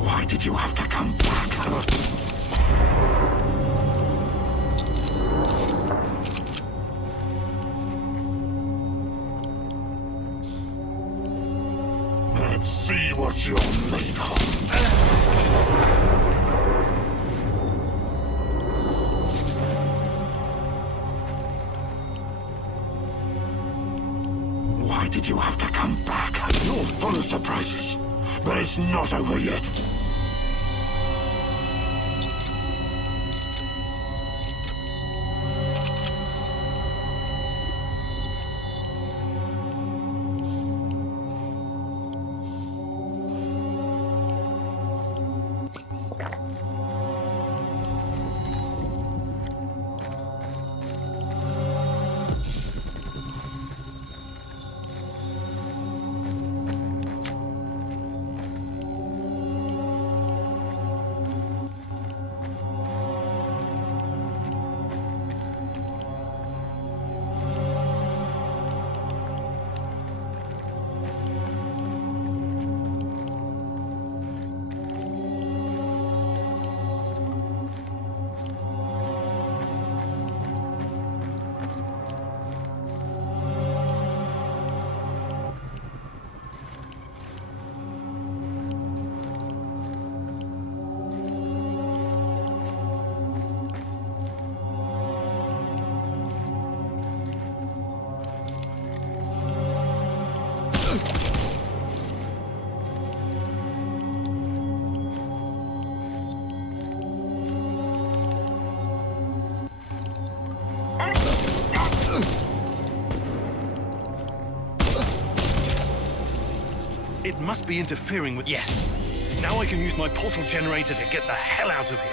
Why did you have to come back? Let's see what you're made of. Why did you have to come back? You're full of surprises, but it's not over yet. It must be interfering with... Yes. Now I can use my portal generator to get the hell out of here.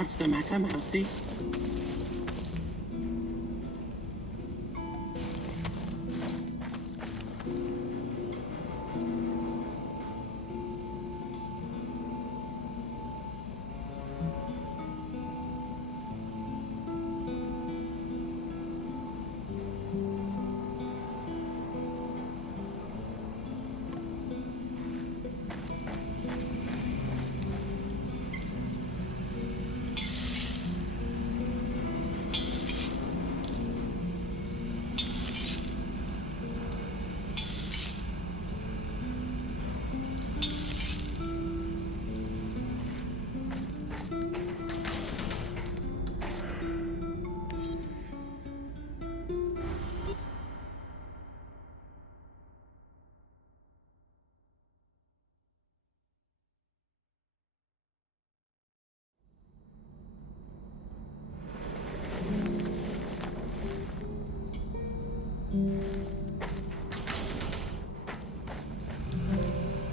What's the matter, Mousy?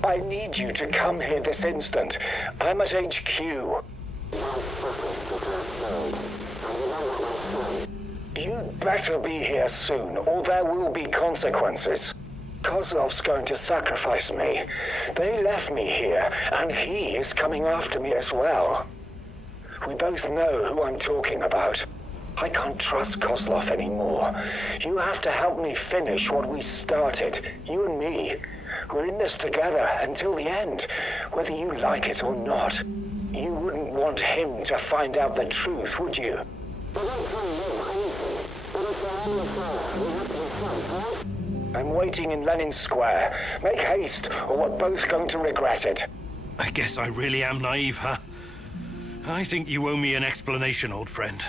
I need you to come here this instant. I'm at HQ. You'd better be here soon, or there will be consequences. Kozlov's going to sacrifice me. They left me here, and he is coming after me as well. We both know who I'm talking about. I can't trust Kozlov anymore. You have to help me finish what we started, you and me. We're in this together until the end, whether you like it or not. You wouldn't want him to find out the truth, would you? I'm waiting in Lenin Square. Make haste, or we're both going to regret it. I guess I really am naive, huh? I think you owe me an explanation, old friend.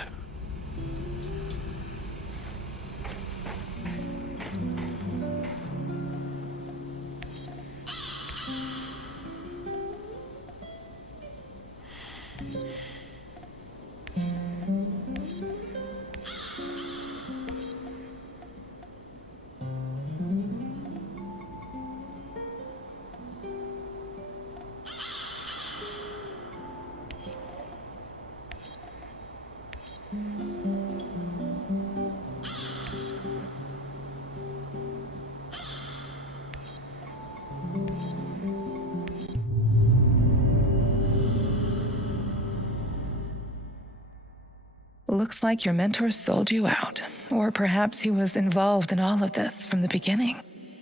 Looks like your mentor sold you out. Or perhaps he was involved in all of this from the beginning.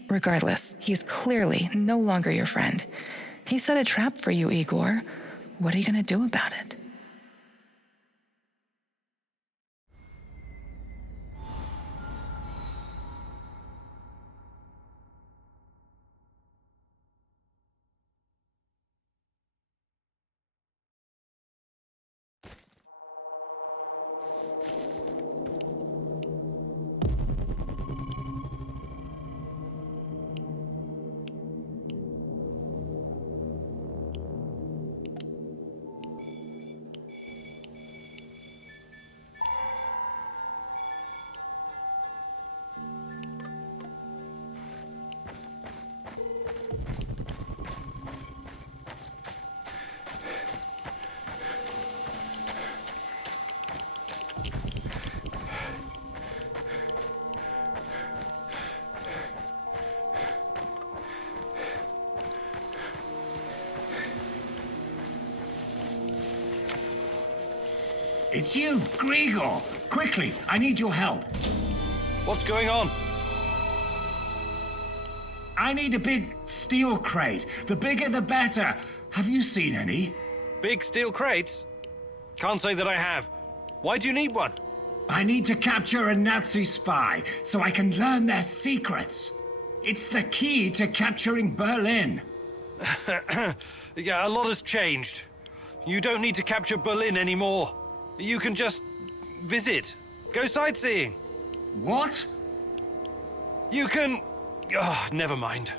Regardless, he's clearly no longer your friend. He set a trap for you, Igor. What are you going to do about it? It's you, Grigor! Quickly, I need your help. What's going on? I need a big steel crate. The bigger the better. Have you seen any? Big steel crates? Can't say that I have. Why do you need one? I need to capture a Nazi spy so I can learn their secrets. It's the key to capturing Berlin. Yeah, a lot has changed. You don't need to capture Berlin anymore. You can just visit. Go sightseeing. What? You can... Oh, never mind.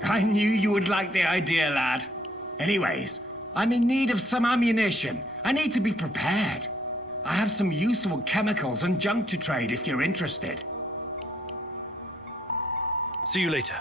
I knew you would like the idea, lad. Anyways, I'm in need of some ammunition. I need to be prepared. I have some useful chemicals and junk to trade if you're interested. See you later.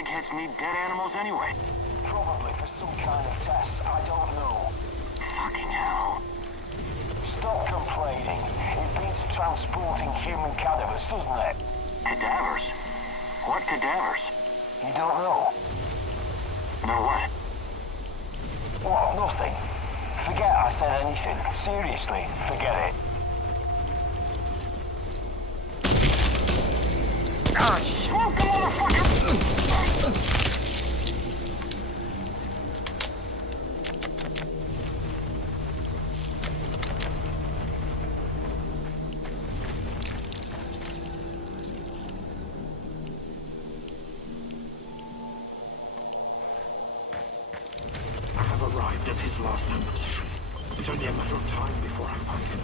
Eggheads need dead animals anyway. Probably for some kind of test, I don't know. Fucking hell. Stop complaining. It beats transporting human cadavers, doesn't it? Cadavers? What cadavers? You don't know? No what? What? Nothing. Forget I said anything. Seriously, forget it. Ah, smoke, motherfucker! I have arrived at his last known position. It's only a matter of time before I find him.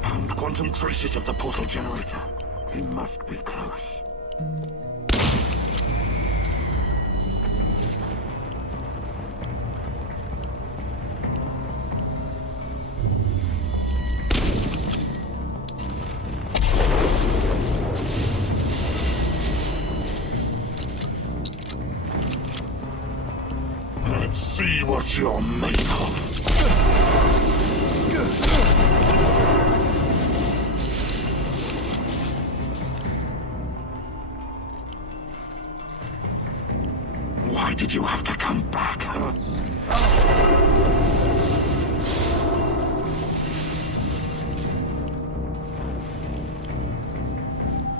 Found quantum traces of the portal generator. He must be close. Let's see what you're made of. Why did you have to come back, huh?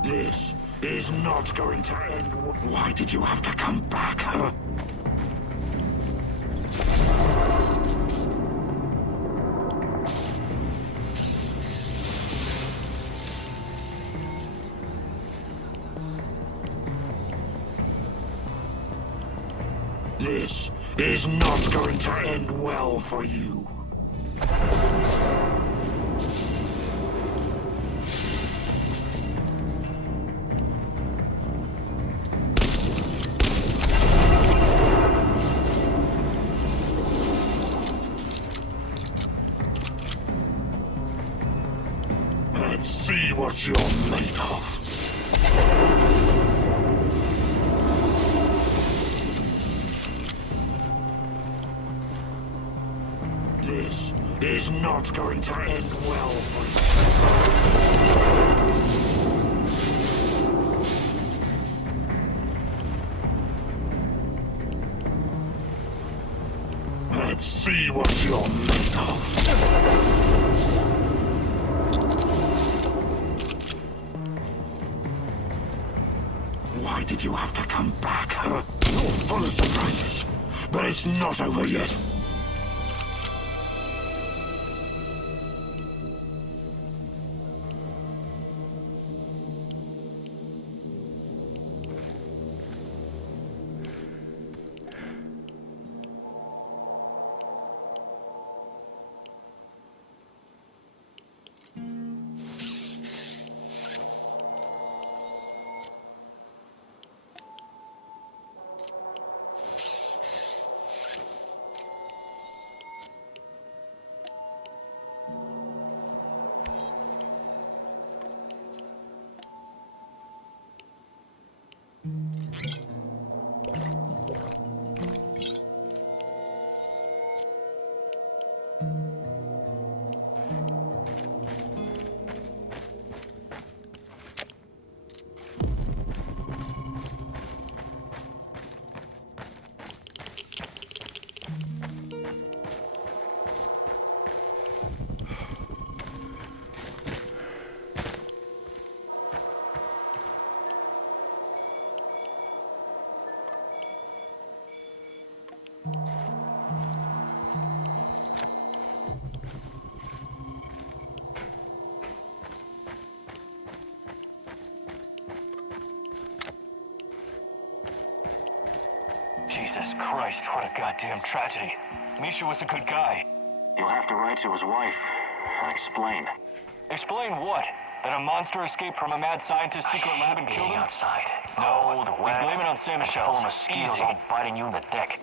This is not going to end. Why did you have to come back, huh? This is not going to end well for you. Let's see what you're made of. This is not going to end well for you. Let's see what you're made of. did you have to come back, huh? You're full of surprises. But it's not over yet. Jesus Christ, what a goddamn tragedy. Misha was a good guy. You'll have to write to his wife. Explain. Explain what? That a monster escaped from a mad scientist's secret lab and killed him? Outside. No, we blame it on Saint-Michel's. Full of mosquitoes Easy. all biting you in the dick.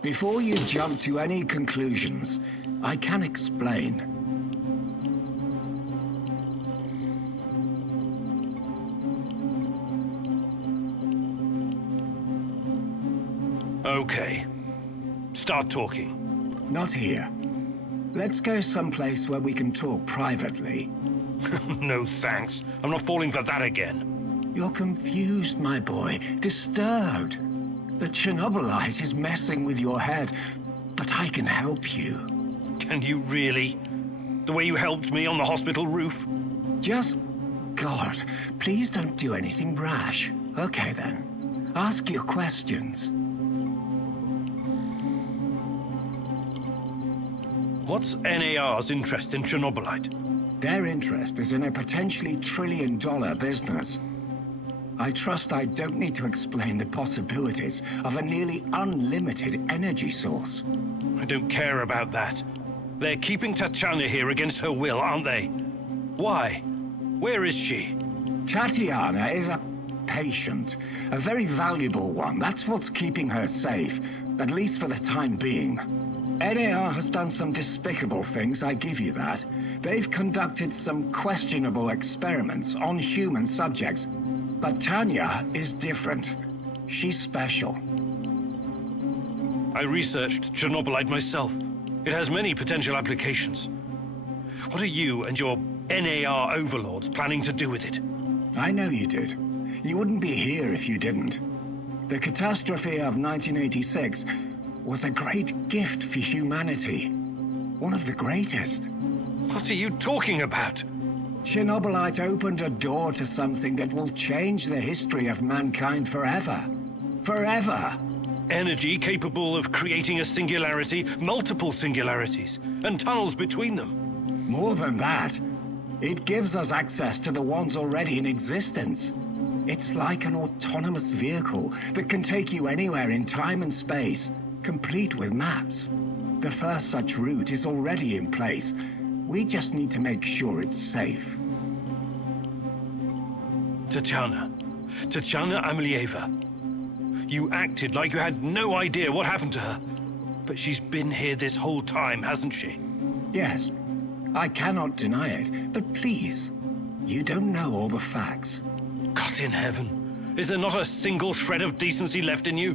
Before you jump to any conclusions, I can explain. Okay. Start talking. Not here. Let's go someplace where we can talk privately. No thanks. I'm not falling for that again. You're confused, my boy. Disturbed. The Chernobylite is messing with your head, but I can help you. Can you really? The way you helped me on the hospital roof? Just... God, please don't do anything rash. Okay then. Ask your questions. What's NAR's interest in Chernobylite? Their interest is in a potentially trillion-dollar business. I trust I don't need to explain the possibilities of a nearly unlimited energy source. I don't care about that. They're keeping Tatiana here against her will, aren't they? Why? Where is she? Tatiana is a patient. A very valuable one. That's what's keeping her safe, at least for the time being. NAR has done some despicable things, I give you that. They've conducted some questionable experiments on human subjects. But Tanya is different. She's special. I researched Chernobylite myself. It has many potential applications. What are you and your NAR overlords planning to do with it? I know you did. You wouldn't be here if you didn't. The catastrophe of 1986 was a great gift for humanity. One of the greatest. What are you talking about? Chernobylite opened a door to something that will change the history of mankind forever. Forever! Energy capable of creating a singularity, multiple singularities, and tunnels between them. More than that, it gives us access to the ones already in existence. It's like an autonomous vehicle that can take you anywhere in time and space, complete with maps. The first such route is already in place, We just need to make sure it's safe. Tatiana Amelieva. You acted like you had no idea what happened to her. But she's been here this whole time, hasn't she? Yes, I cannot deny it, but please, you don't know all the facts. God in heaven. Is there not a single shred of decency left in you?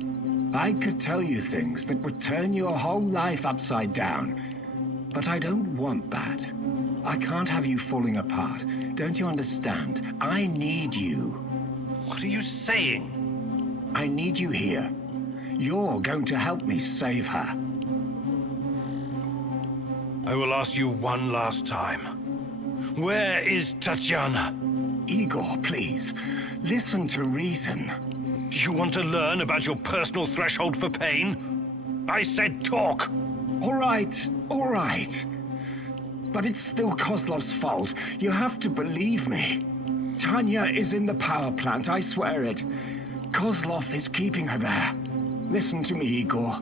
I could tell you things that would turn your whole life upside down, but I don't want that. I can't have you falling apart. Don't you understand? I need you. What are you saying? I need you here. You're going to help me save her. I will ask you one last time. Where is Tatiana? Igor, please. Listen to reason. Do you want to learn about your personal threshold for pain? I said talk! All right. But it's still Kozlov's fault. You have to believe me. Tanya is in the power plant, I swear it. Kozlov is keeping her there. Listen to me, Igor.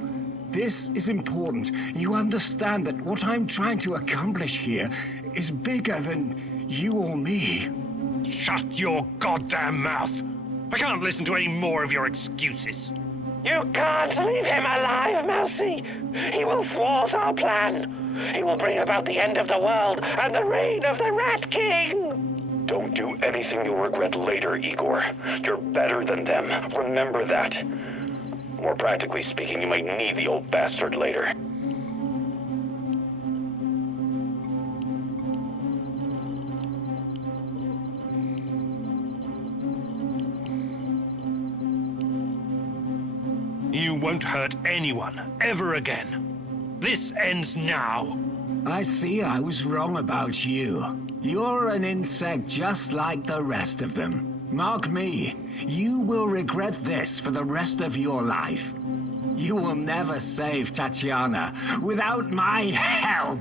This is important. You understand that what I'm trying to accomplish here is bigger than you or me. Shut your goddamn mouth! I can't listen to any more of your excuses. You can't leave him alive, Mousy! He will thwart our plan! He will bring about the end of the world and the reign of the Rat King! Don't do anything you'll regret later, Igor. You're better than them. Remember that. More practically speaking, you might need the old bastard later. You won't hurt anyone, ever again. This ends now. I see I was wrong about you. You're an insect just like the rest of them. Mark me, you will regret this for the rest of your life. You will never save Tatiana without my help.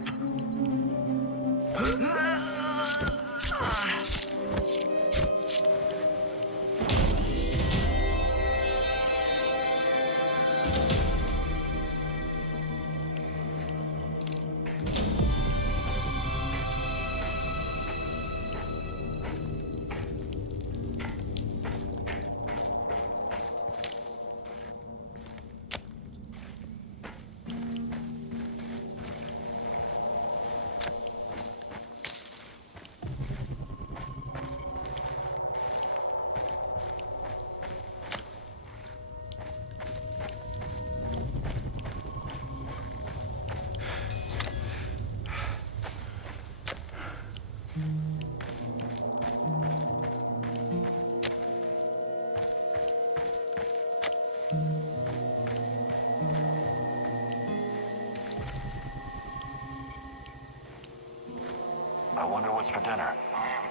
I wonder what's for dinner.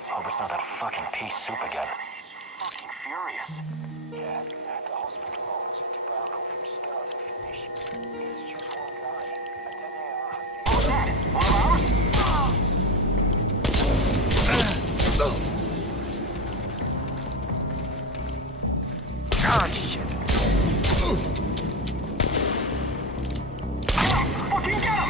Hope it's not that fucking pea soup again. Fucking furious. Yeah, the hospital logs into Brownsville from start to finish. It's just one guy, and then AR has the... What's that? One of ours? God, shit. Fucking get him!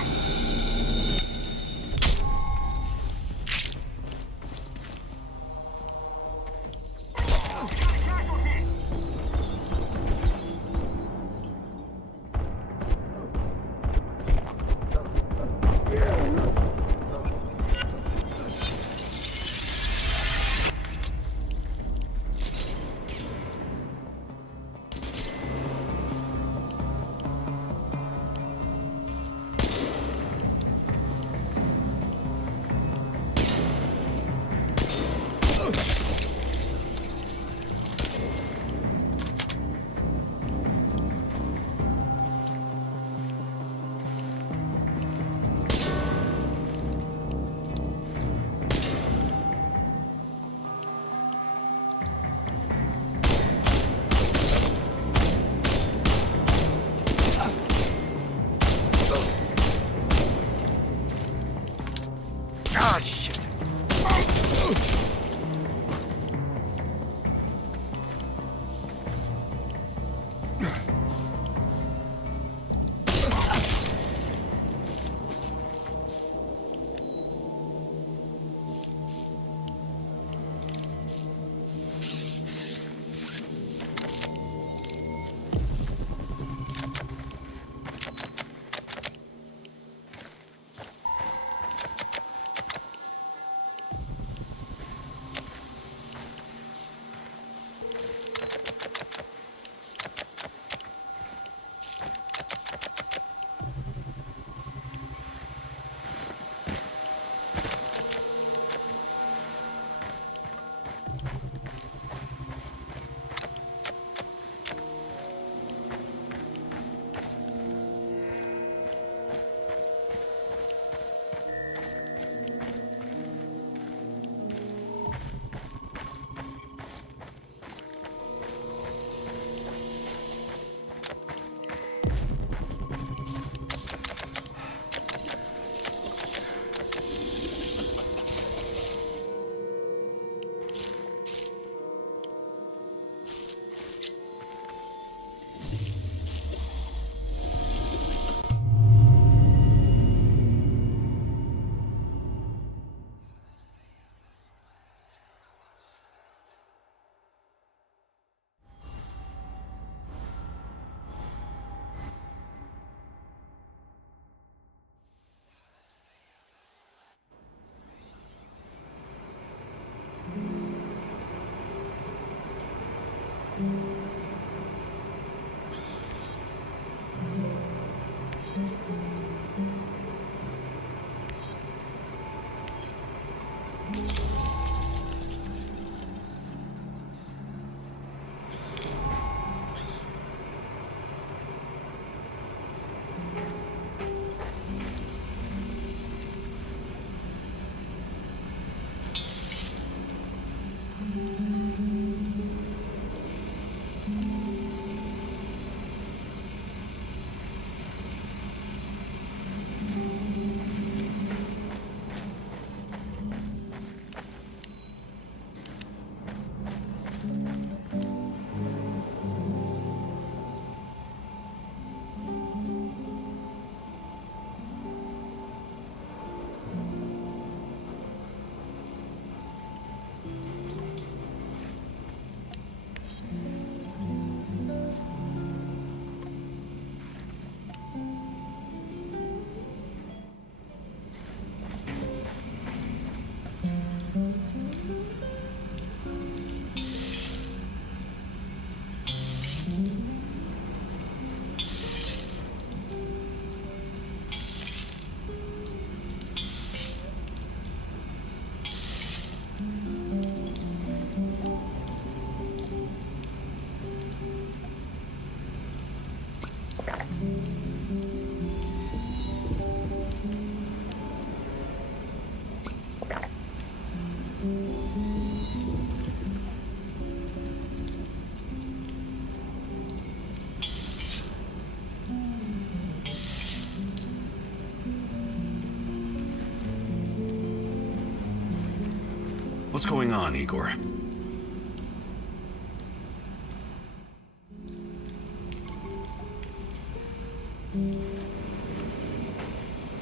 What's going on, Igor?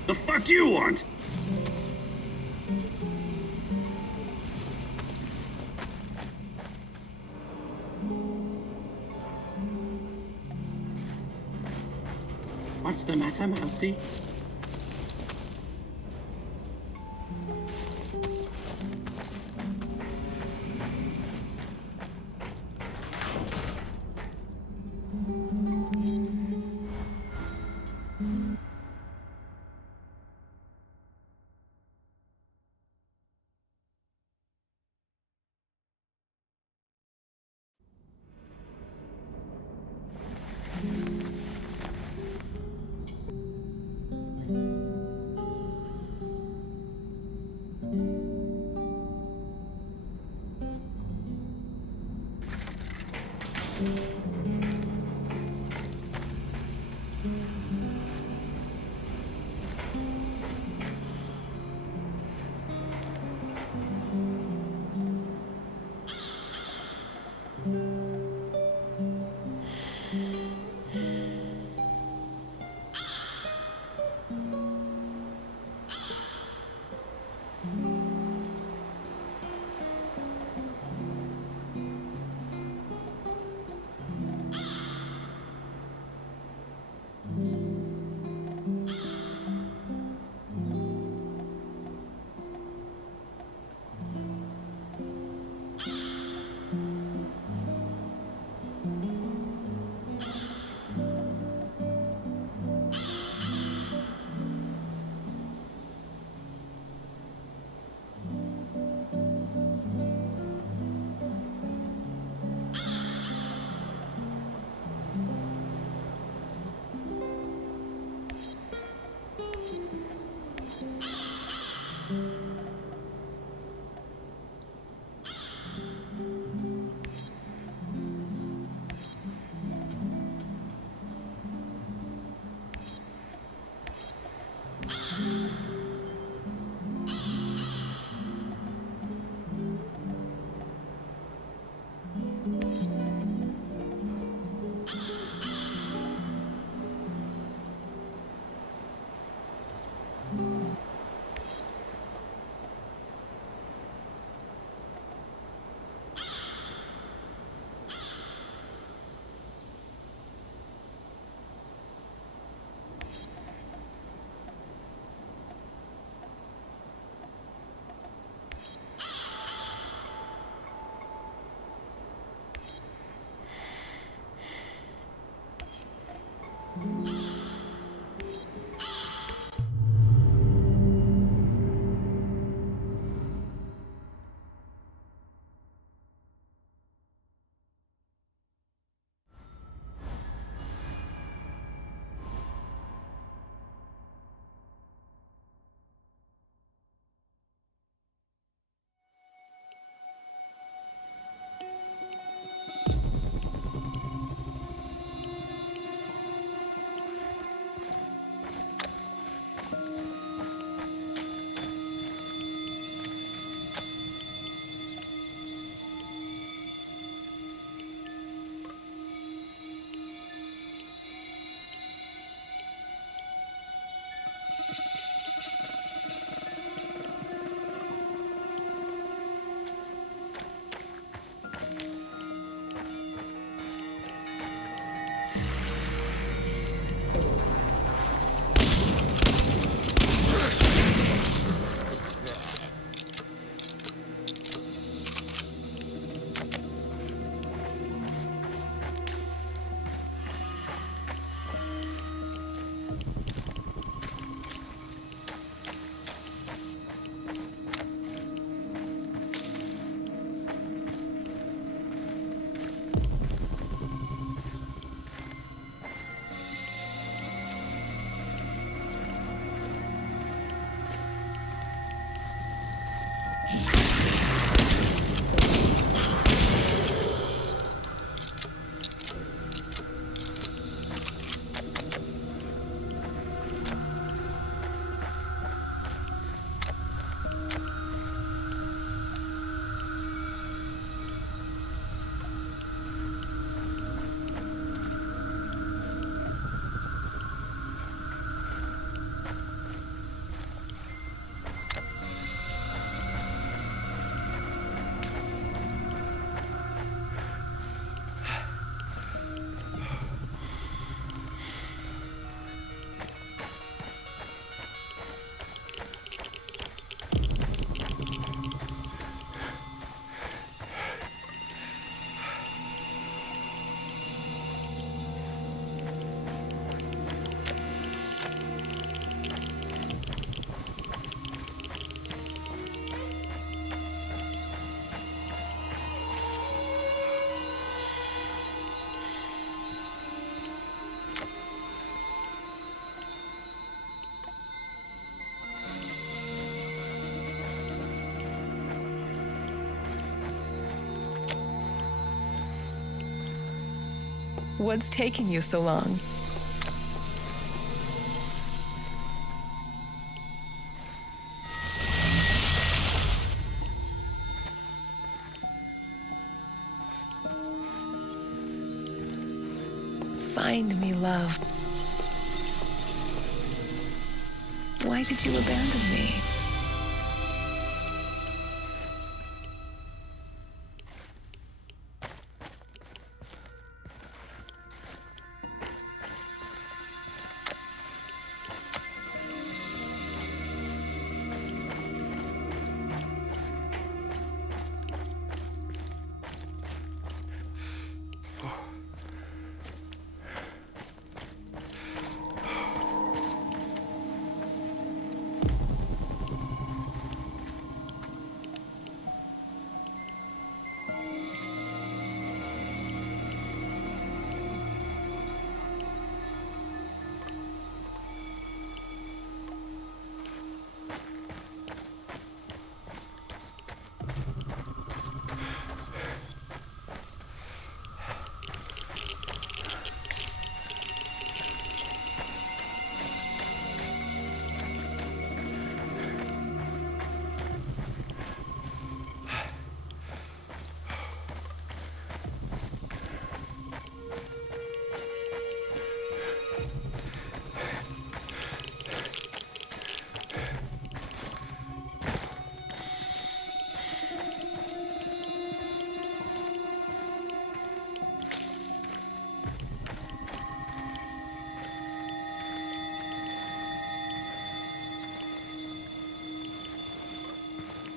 The fuck you want? What's the matter, Mousy? What's taking you so long? Find me, love. Why did you abandon me?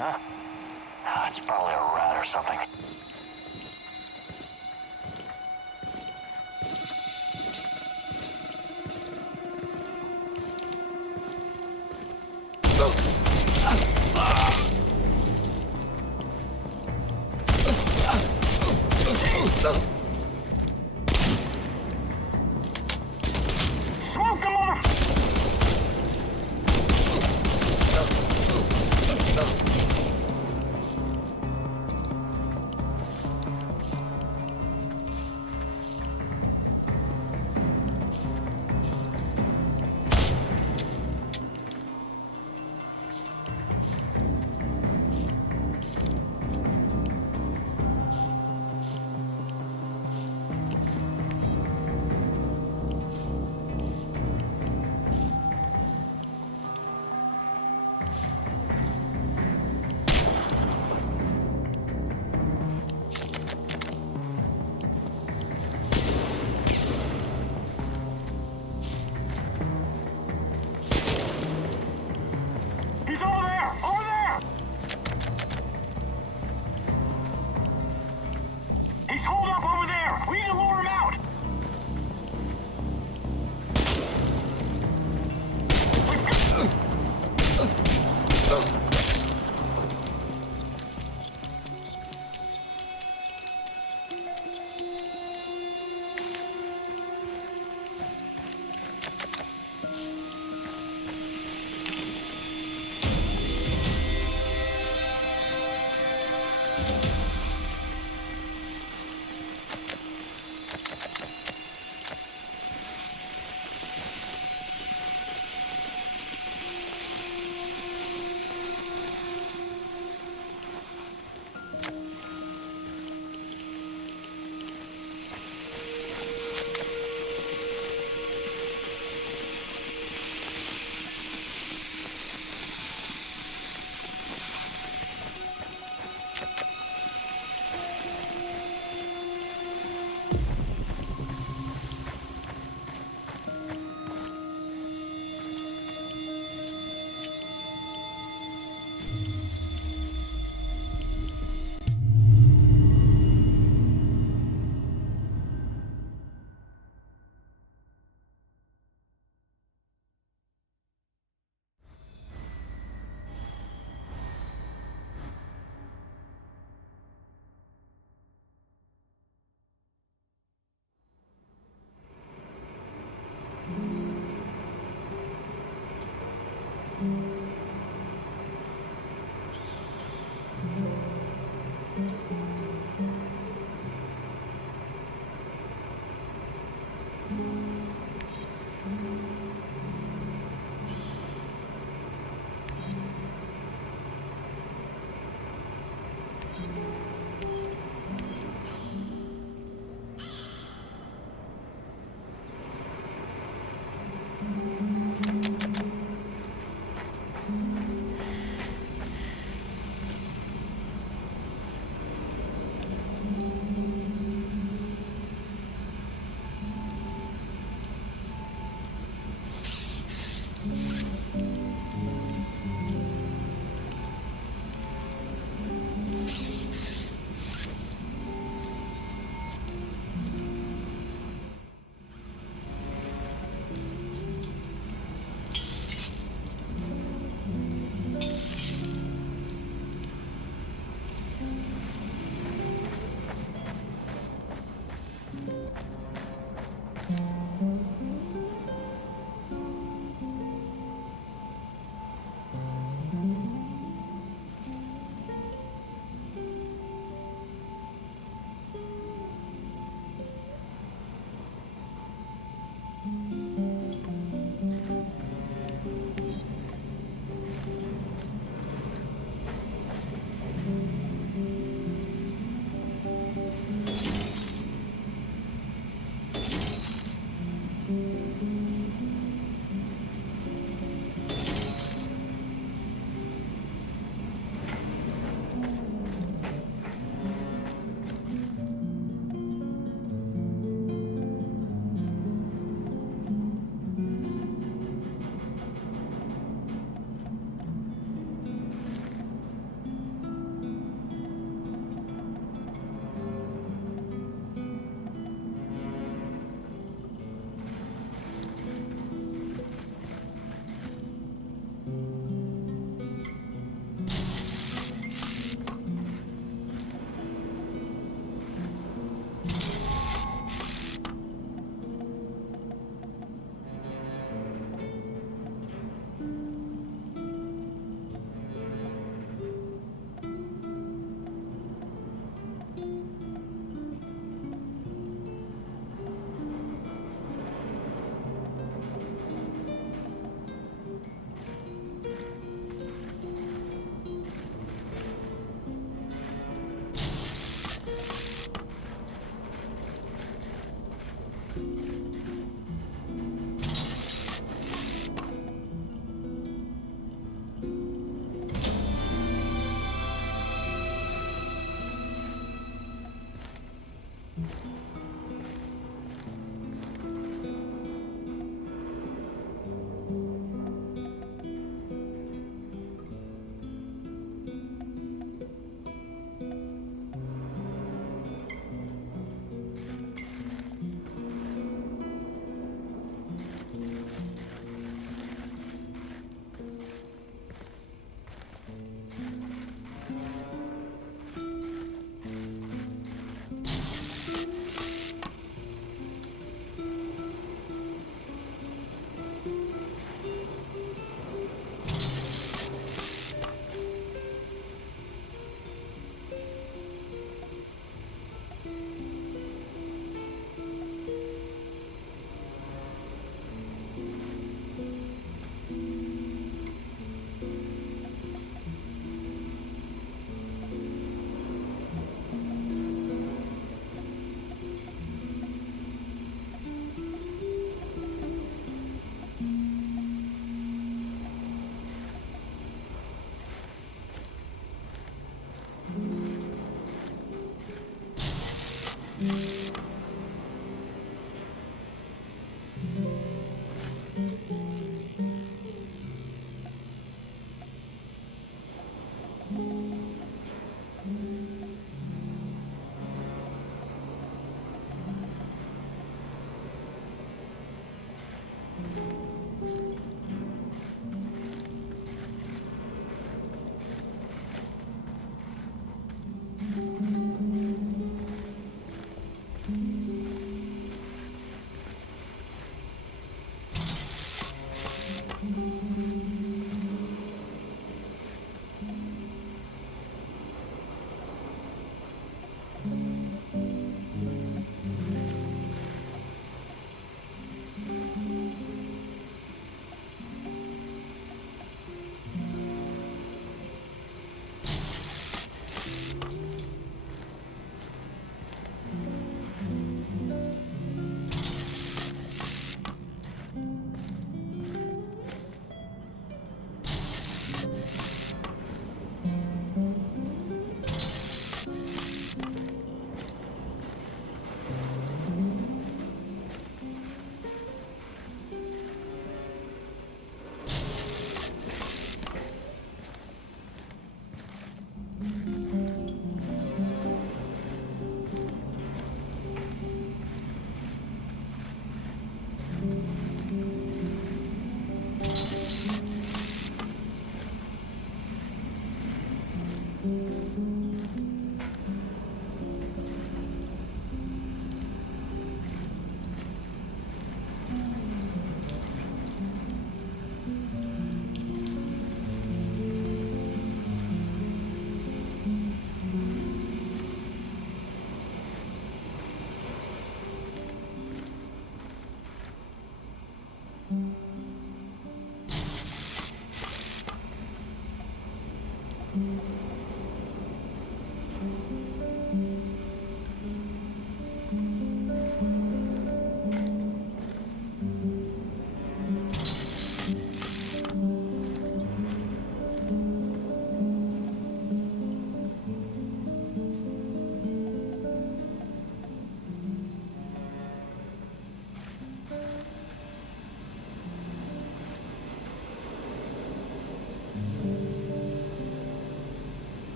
Huh? It's probably a rat or something. Smoke him off!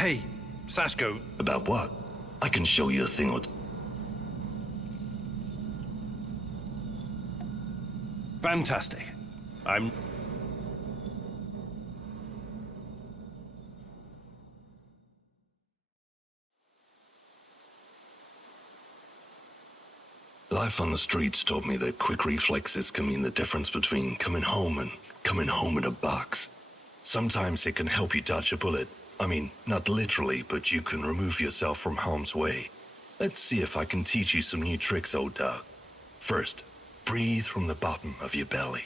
Hey, Sashko. About what? I can show you a thing or two. Fantastic. I'm... Life on the streets taught me that quick reflexes can mean the difference between coming home and coming home in a box. Sometimes it can help you dodge a bullet. I mean, not literally, but you can remove yourself from harm's way. Let's see if I can teach you some new tricks, old dog. First, breathe from the bottom of your belly.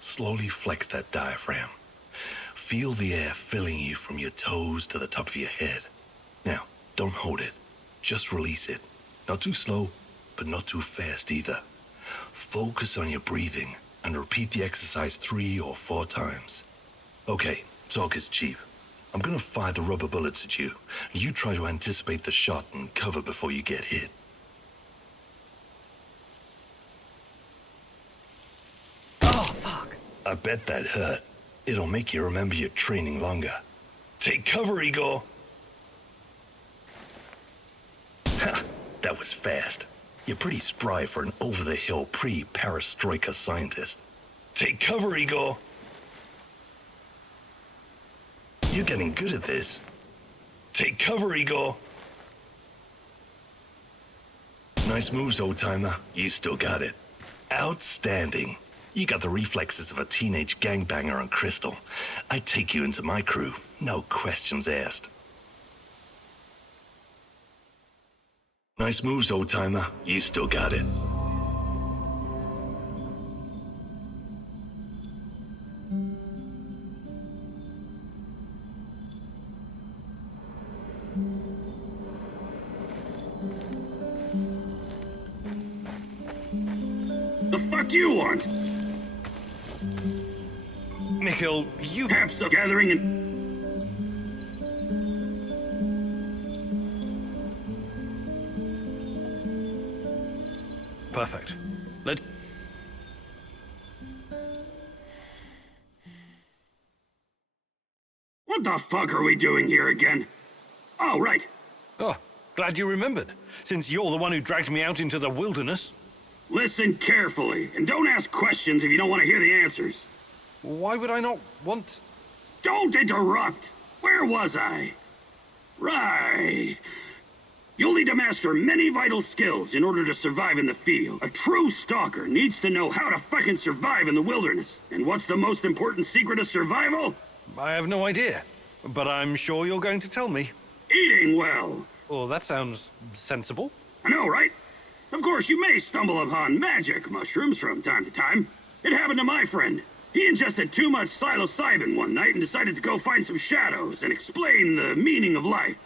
Slowly flex that diaphragm. Feel the air filling you from your toes to the top of your head. Now, don't hold it. Just release it. Not too slow, but not too fast either. Focus on your breathing and repeat the exercise 3 or 4 times. Okay, talk is cheap. I'm gonna fire the rubber bullets at you. You try to anticipate the shot and cover before you get hit. Oh, fuck. I bet that hurt. It'll make you remember your training longer. Take cover, Igor! Ha! That was fast. You're pretty spry for an over-the-hill pre-perestroika scientist. Take cover, Igor! You're getting good at this. Take cover, Igor! Nice moves, old-timer. You still got it. Outstanding. You got the reflexes of a teenage gangbanger on Crystal. I'd take you into my crew. No questions asked. Nice moves, old-timer. You still got it. The fuck you want? Mikhail, you... Have some gathering and... Perfect. Let... What the fuck are we doing here again? Oh, right. Oh, glad you remembered, since you're the one who dragged me out into the wilderness. Listen carefully, and don't ask questions if you don't want to hear the answers. Why would I not want... Don't interrupt! Where was I? Right. You'll need to master many vital skills in order to survive in the field. A true stalker needs to know how to fucking survive in the wilderness. And what's the most important secret of survival? I have no idea, but I'm sure you're going to tell me. Eating well. Oh, that sounds sensible. I know, right? Of course, you may stumble upon magic mushrooms from time to time. It happened to my friend. He ingested too much psilocybin one night and decided to go find some shadows and explain the meaning of life.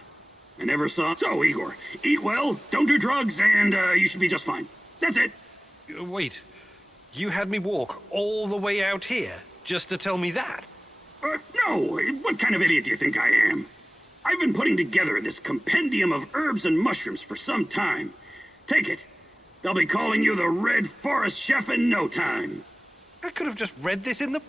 I never saw... So, Igor, eat well, don't do drugs, and you should be just fine. That's it. Wait, you had me walk all the way out here just to tell me that? No, what kind of idiot do you think I am? I've been putting together this compendium of herbs and mushrooms for some time. Take it. They'll be calling you the Red Forest Chef in no time. I could have just read this in the...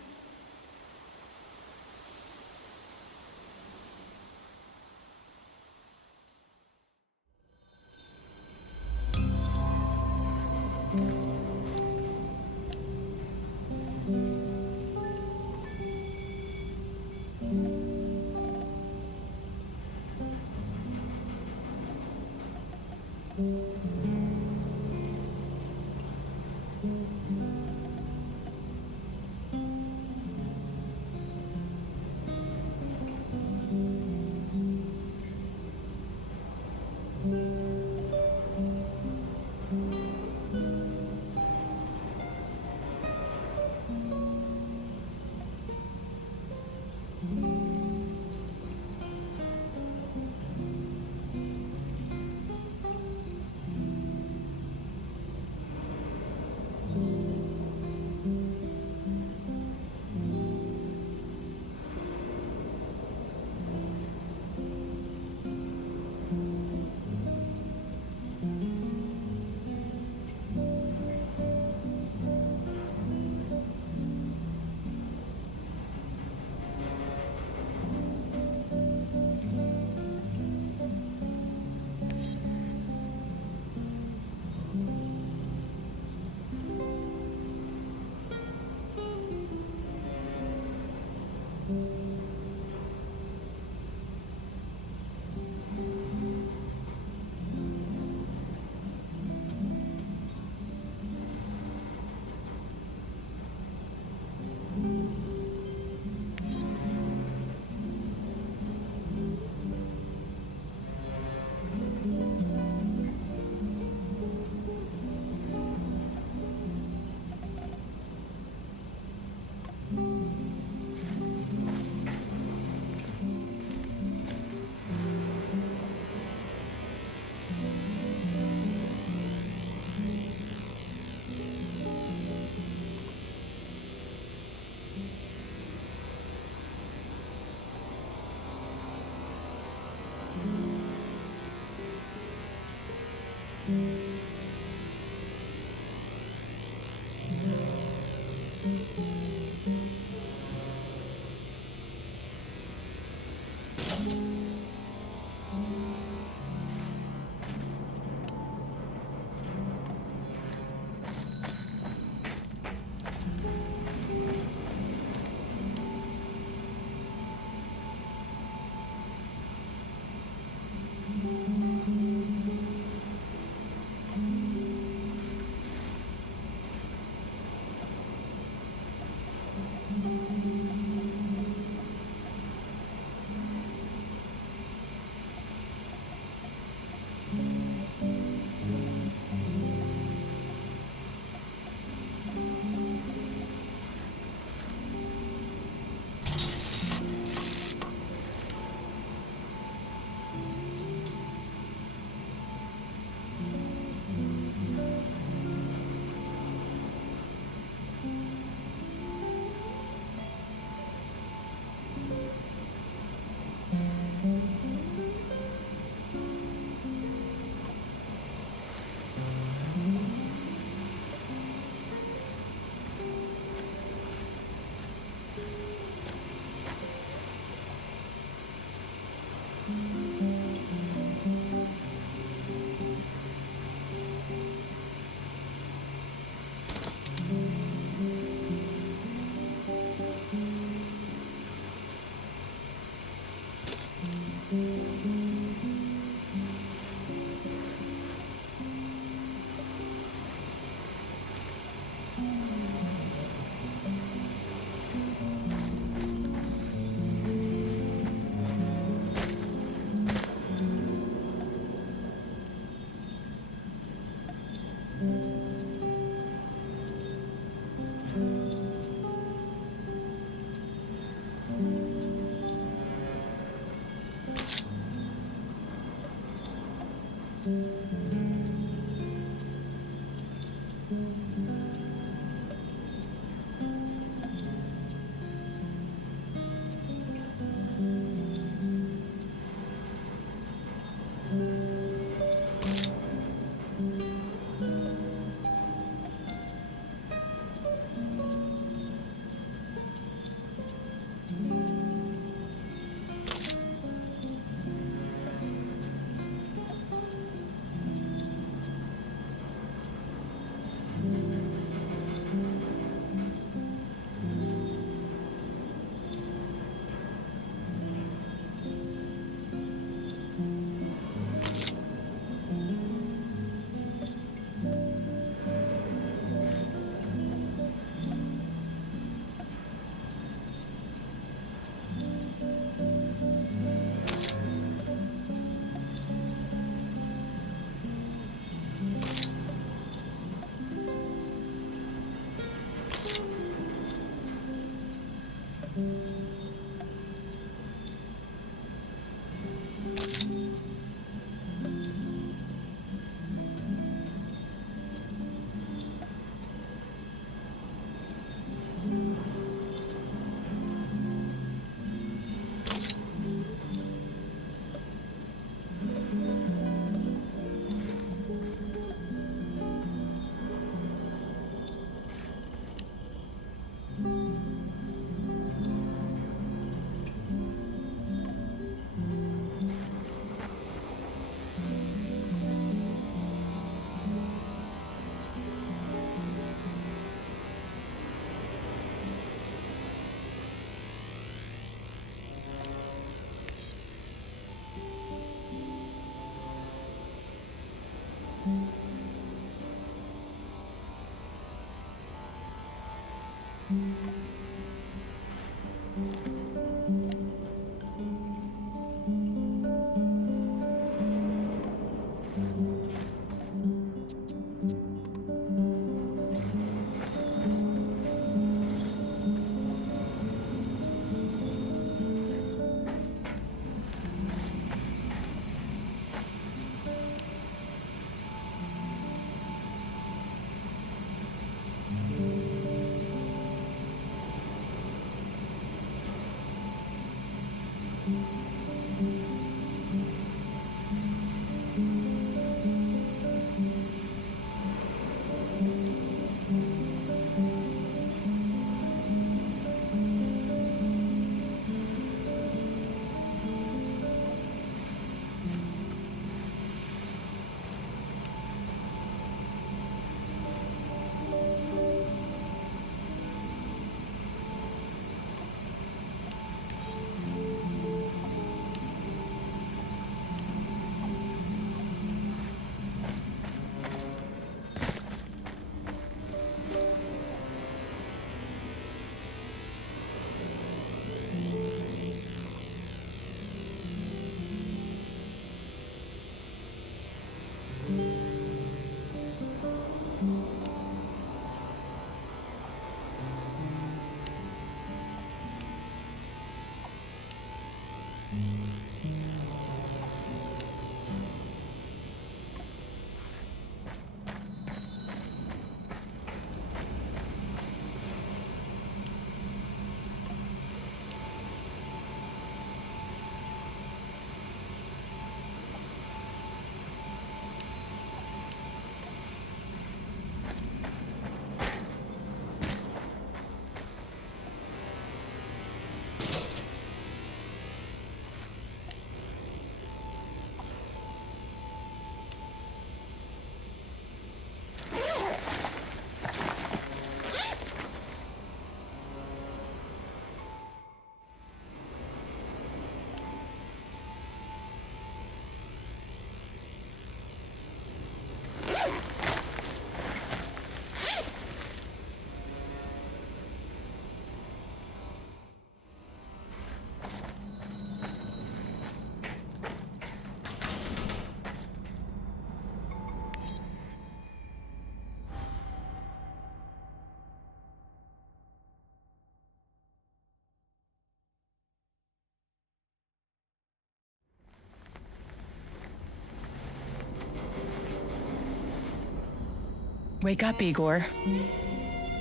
Wake up, Igor.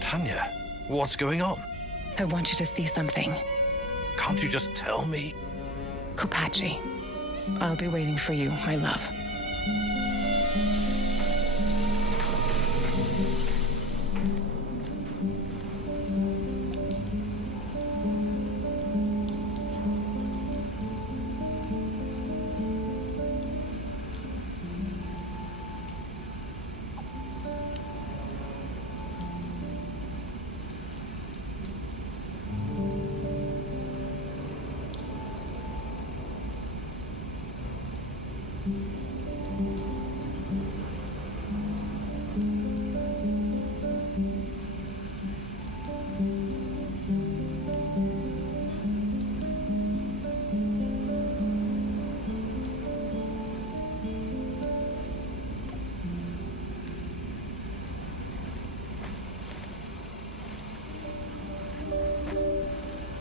Tanya, what's going on? I want you to see something. Can't you just tell me? Kopachi. I'll be waiting for you, my love.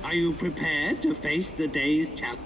Are you prepared to face the day's challenge?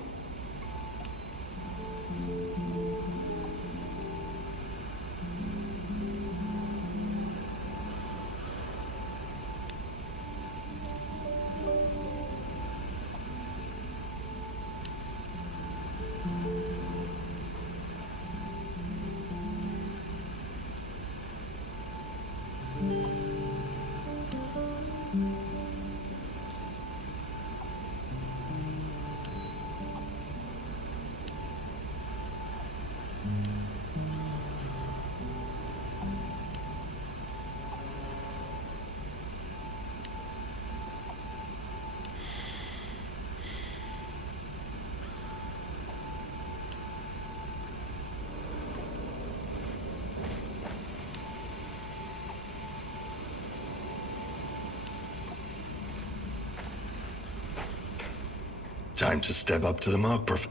Time to step up to the mark, Prof.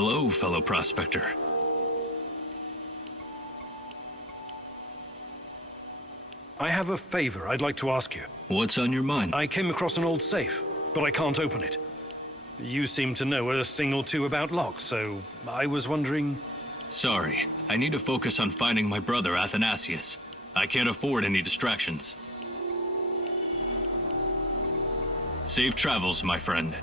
Hello, fellow prospector. I have a favor I'd like to ask you. What's on your mind? I came across an old safe, but I can't open it. You seem to know a thing or two about locks, so I was wondering... Sorry, I need to focus on finding my brother Athanasius. I can't afford any distractions. Safe travels, my friend.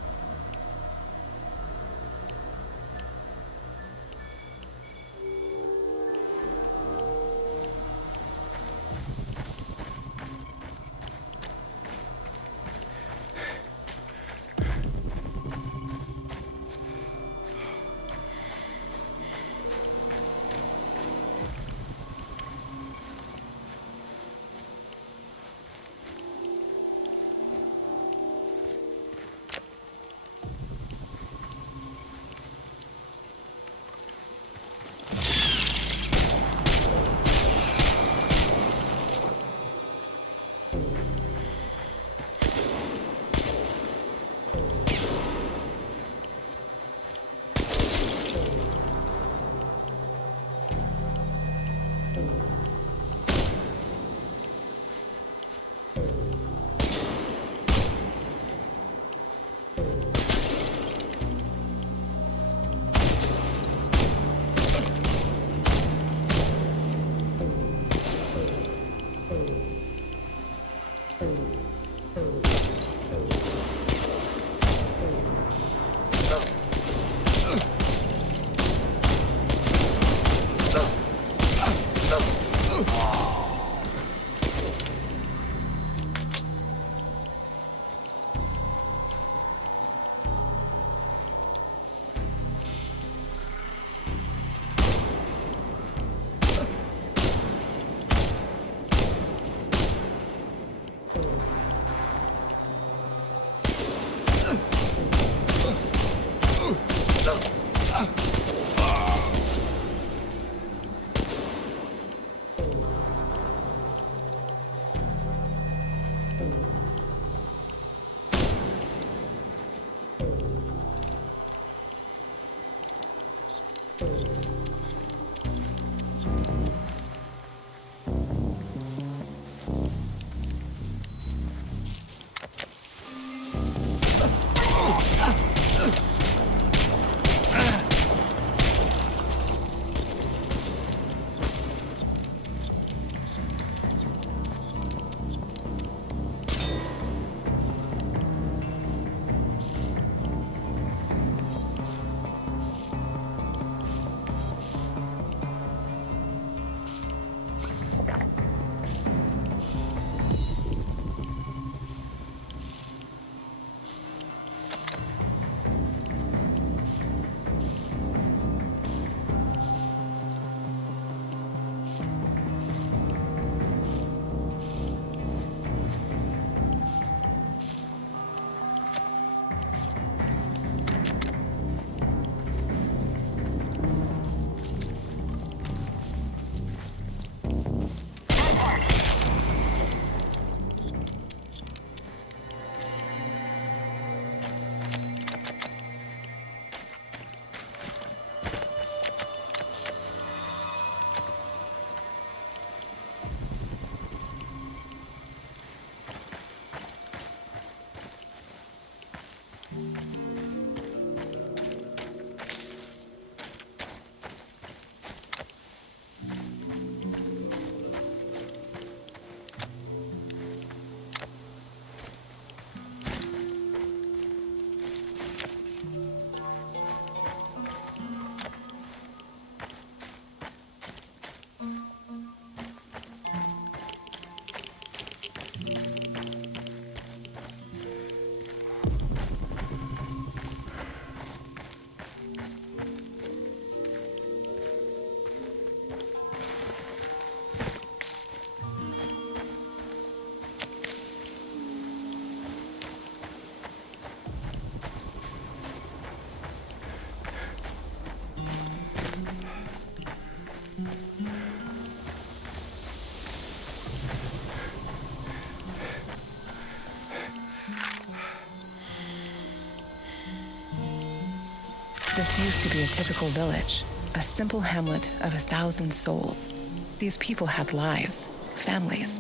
This used to be a typical village, a simple hamlet of 1,000 souls. These people had lives, families.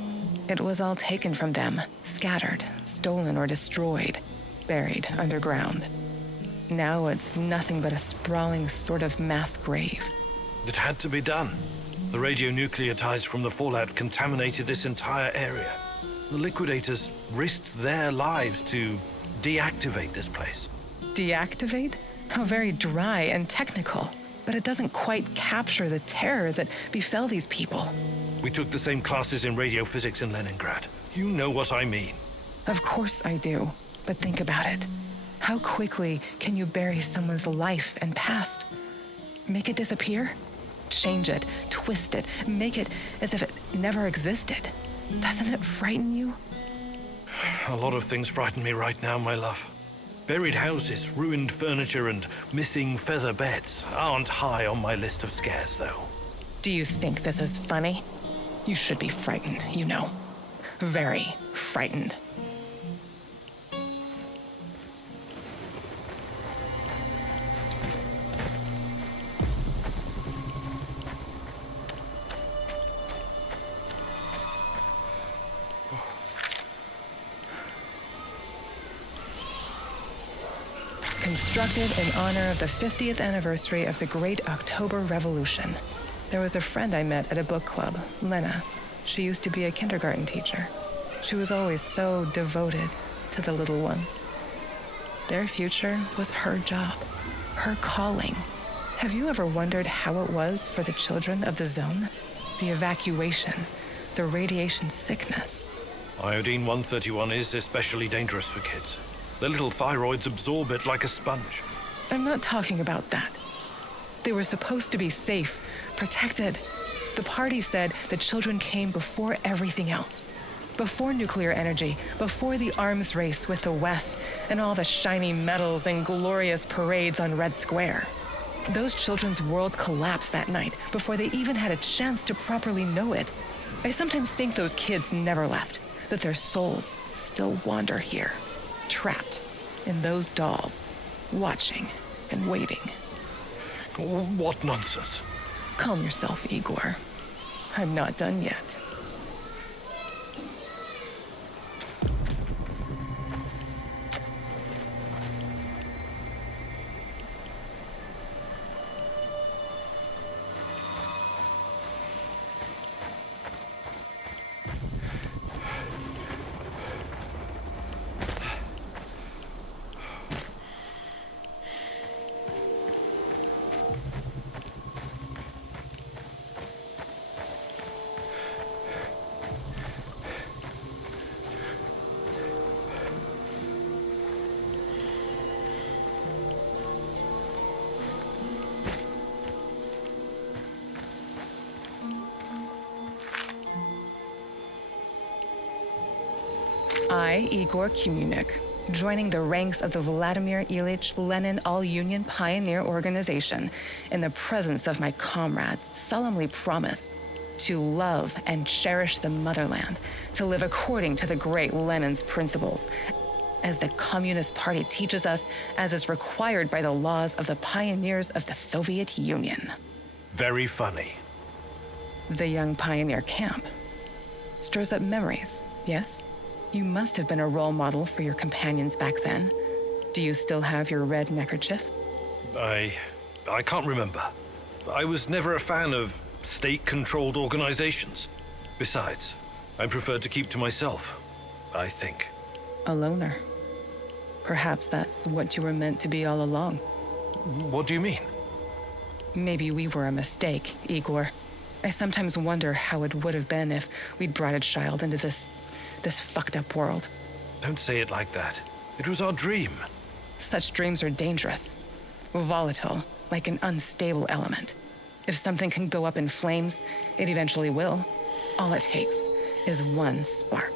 It was all taken from them, scattered, stolen or destroyed, buried underground. Now it's nothing but a sprawling sort of mass grave. It had to be done. The radionucleotides from the fallout contaminated this entire area. The liquidators risked their lives to deactivate this place. Deactivate? How very dry and technical. But it doesn't quite capture the terror that befell these people. We took the same classes in radiophysics in Leningrad. You know what I mean. Of course I do. But think about it. How quickly can you bury someone's life and past? Make it disappear? Change it, twist it, make it as if it never existed. Doesn't it frighten you? A lot of things frighten me right now, my love. Buried houses, ruined furniture, and missing feather beds aren't high on my list of scares, though. Do you think this is funny? You should be frightened, you know. Very frightened. Constructed in honor of the 50th anniversary of the Great October Revolution. There was a friend I met at a book club, Lena. She used to be a kindergarten teacher. She was always so devoted to the little ones. Their future was her job, her calling. Have you ever wondered how it was for the children of the zone? The evacuation, the radiation sickness. Iodine-131 is especially dangerous for kids. Their little thyroids absorb it like a sponge. I'm not talking about that. They were supposed to be safe, protected. The party said the children came before everything else. Before nuclear energy, before the arms race with the West, and all the shiny medals and glorious parades on Red Square. Those children's world collapsed that night before they even had a chance to properly know it. I sometimes think those kids never left, that their souls still wander here. Trapped in those dolls, watching and waiting. What nonsense. Calm yourself, Igor. I'm not done yet. I, Igor Kumunik, joining the ranks of the Vladimir Ilyich Lenin All-Union Pioneer Organization, in the presence of my comrades, solemnly promise to love and cherish the motherland, to live according to the great Lenin's principles, as the Communist Party teaches us, as is required by the laws of the pioneers of the Soviet Union. Very funny. The young pioneer camp stirs up memories, yes? You must have been a role model for your companions back then. Do you still have your red neckerchief? I can't remember. I was never a fan of state-controlled organizations. Besides, I preferred to keep to myself, I think. A loner. Perhaps that's what you were meant to be all along. What do you mean? Maybe we were a mistake, Igor. I sometimes wonder how it would have been if we'd brought a child into this fucked up world. Don't say it like that. It was our dream. Such dreams are dangerous. Volatile, like an unstable element. If something can go up in flames, it eventually will. All it takes is one spark.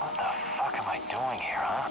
What the fuck am I doing here, huh?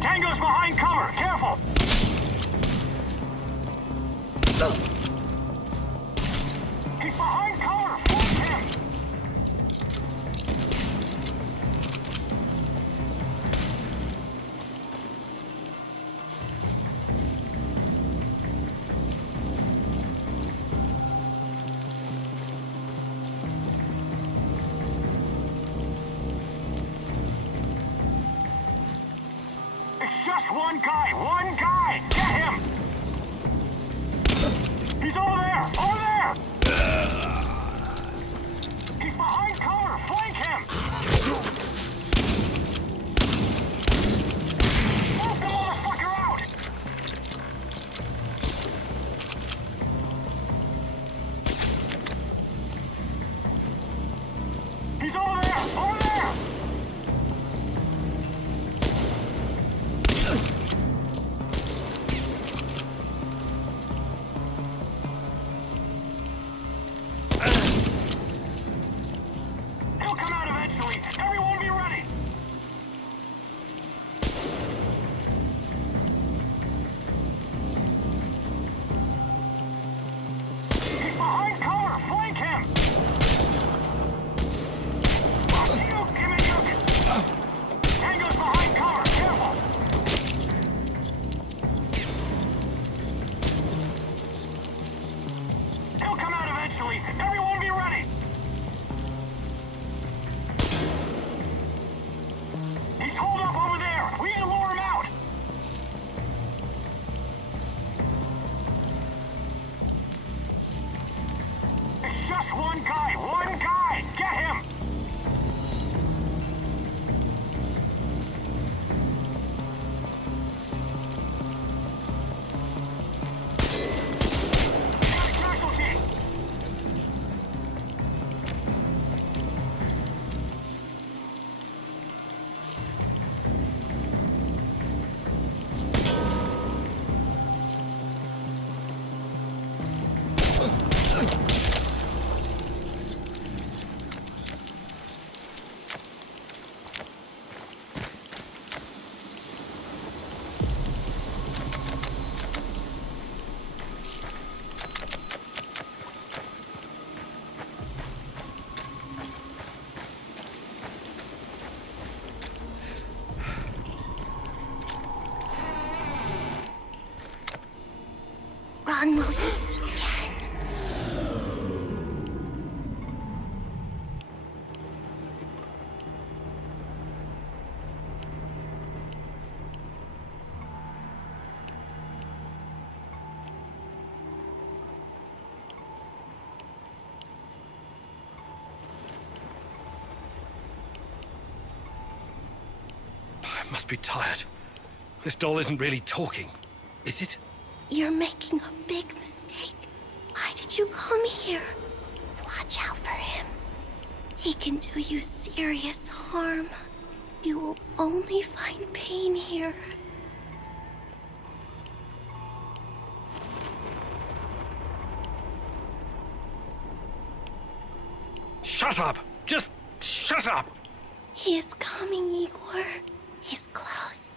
Tango's behind cover! Careful! He's behind cover! Flank him! It's just one guy! One guy! Get him! He's over there! Over there! He's behind cover! Flank him! Move the motherfucker out! He's over there! Over there! He'll come out eventually. Everyone be ready. He's behind cover. Flank him. Tango's behind cover. Careful. He'll come out eventually. Everyone be ready. He's holed up over there! We need to lure him out! It's just one guy! One guy! Get him! Casualty! Run while you still can. I must be tired. This doll isn't really talking, is it? You're making a big mistake. Why did you come here? Watch out for him. He can do you serious harm. You will only find pain here. Shut up! Just shut up! He is coming, Igor. He's close.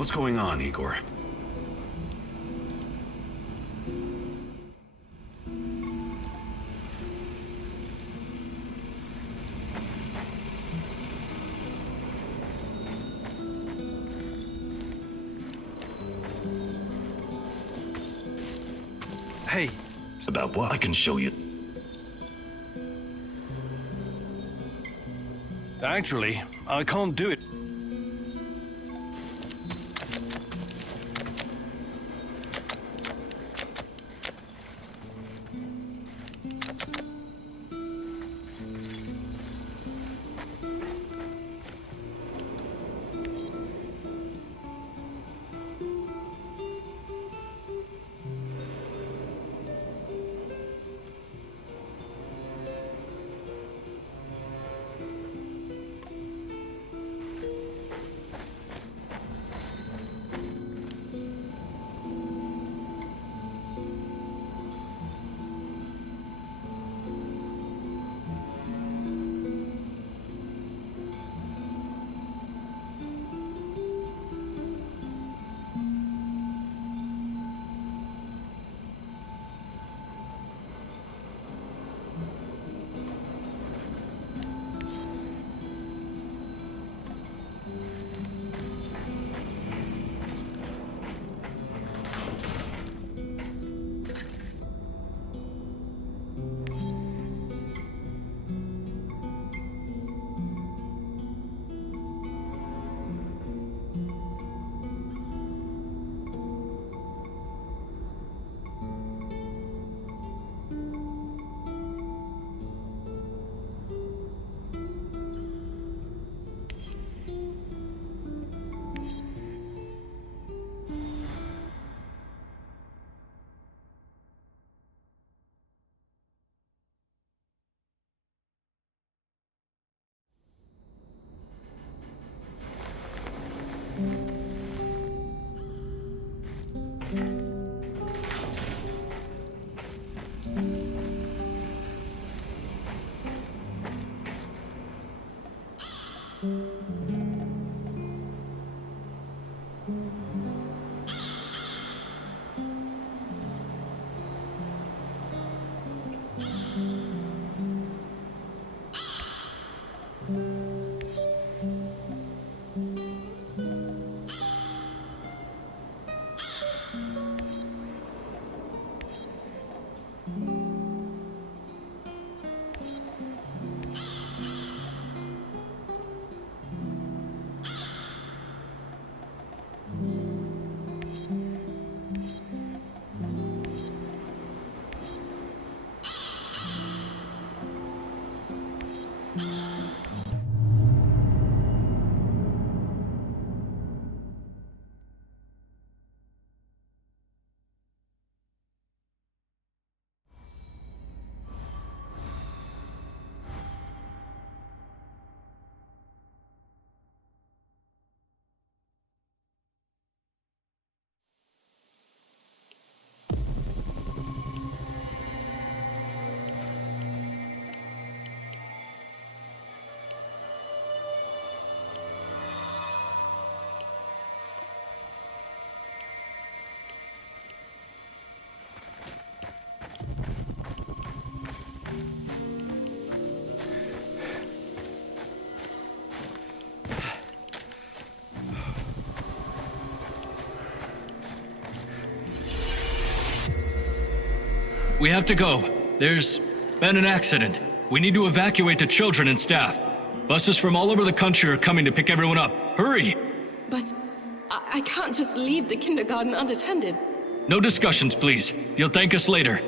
What's going on, Igor? Hey. About what? I can show you. Actually, I can't do it. We have to go. There's been an accident. We need to evacuate the children and staff. Buses from all over the country are coming to pick everyone up. Hurry! But I can't just leave the kindergarten unattended. No discussions, please. You'll thank us later.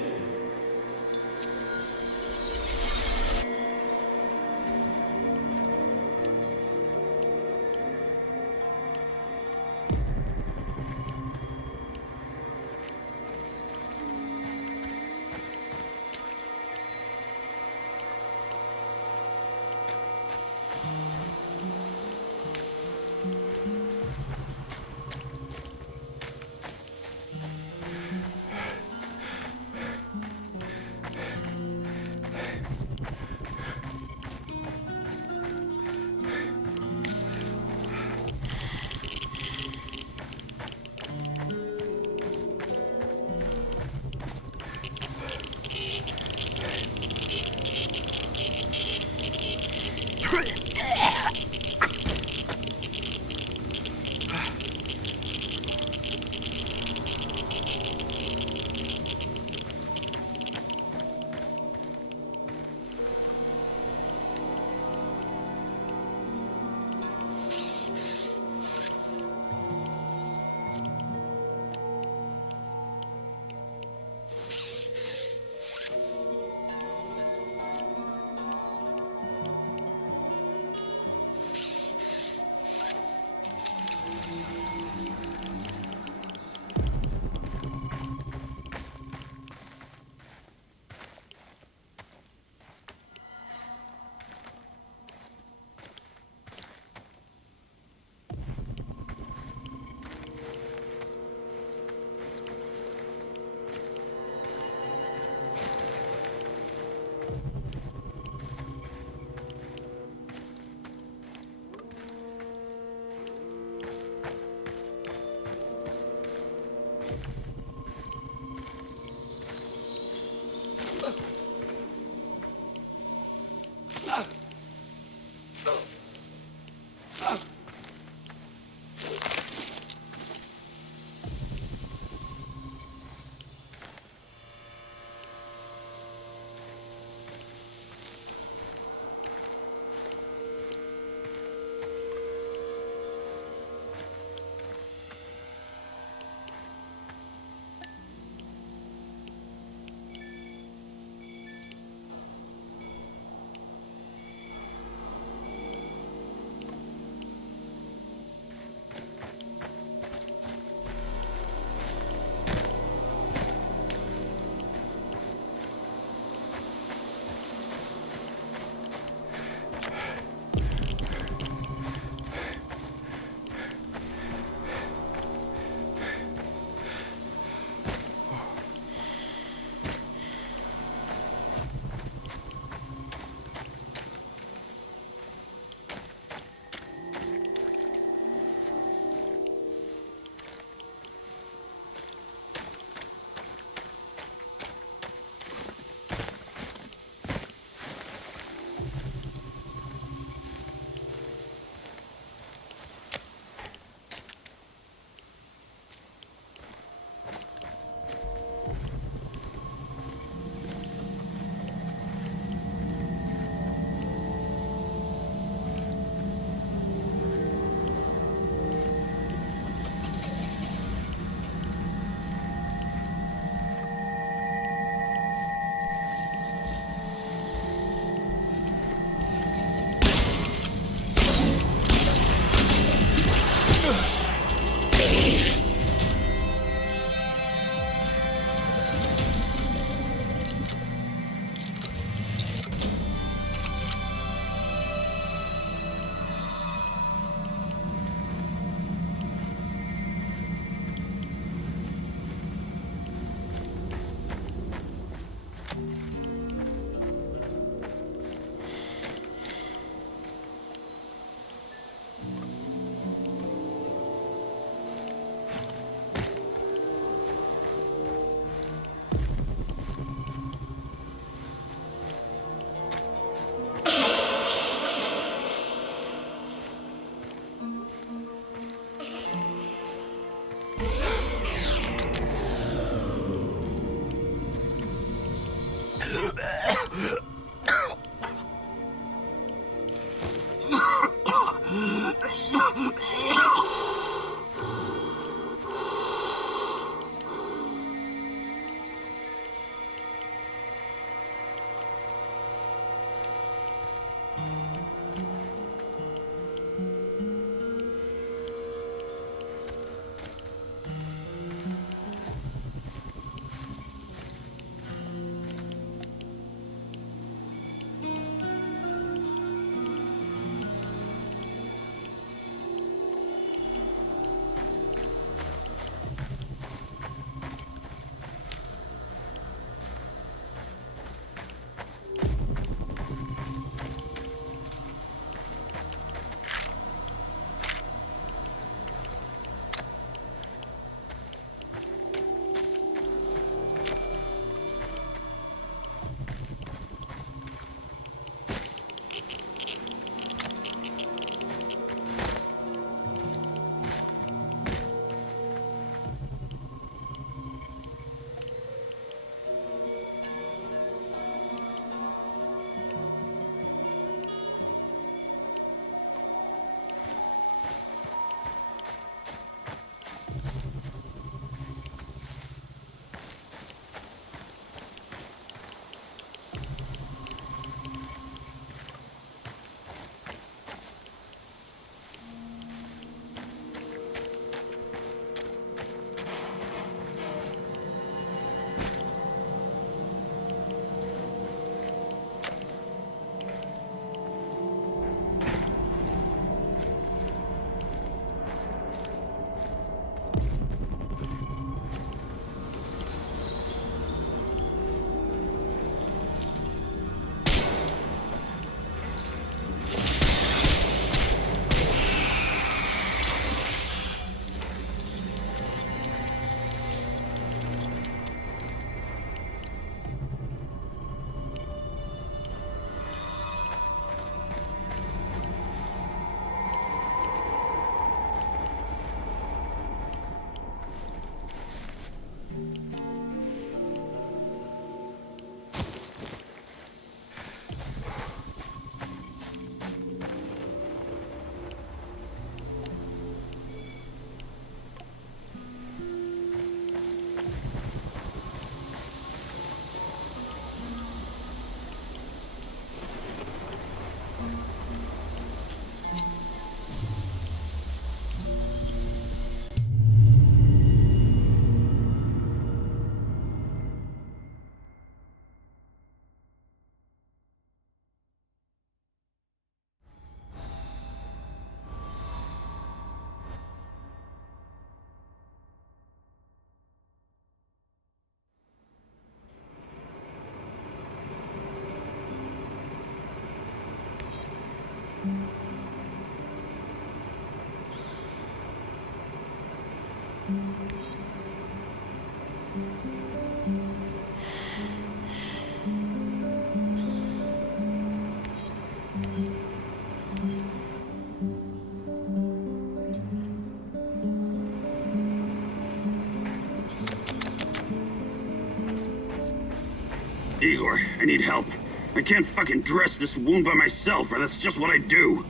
Igor, I need help. I can't fucking dress this wound by myself, or that's just what I do.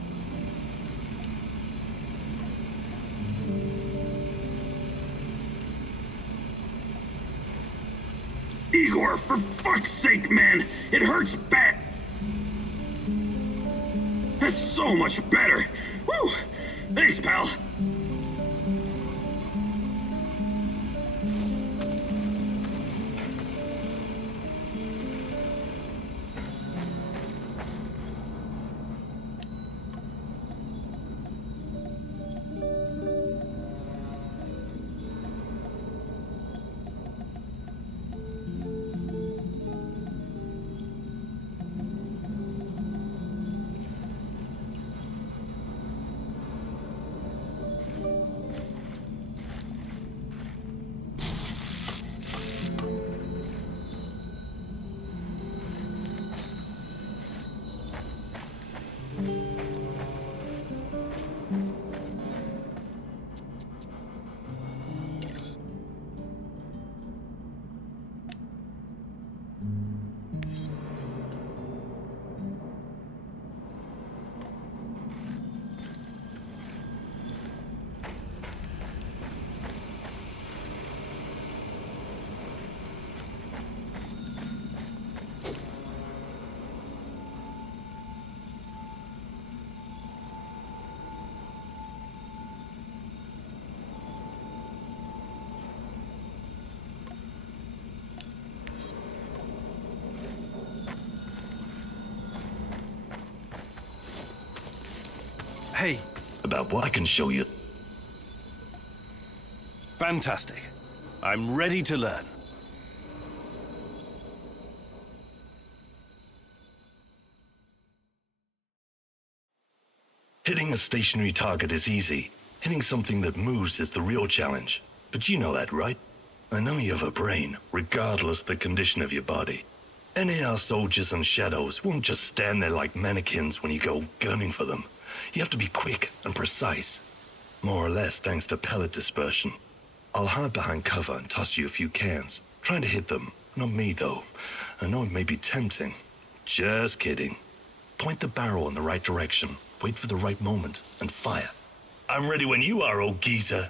Igor, for fuck's sake, man! It hurts bad! That's so much better! Woo! Thanks, pal! Hey. About what I can show you. Fantastic. I'm ready to learn. Hitting a stationary target is easy. Hitting something that moves is the real challenge. But you know that, right? I know you have a brain, regardless the condition of your body. NAR soldiers and shadows won't just stand there like mannequins when you go gunning for them. You have to be quick and precise. More or less thanks to pellet dispersion. I'll hide behind cover and toss you a few cans. Trying to hit them. Not me, though. I know it may be tempting. Just kidding. Point the barrel in the right direction. Wait for the right moment and fire. I'm ready when you are, old geezer.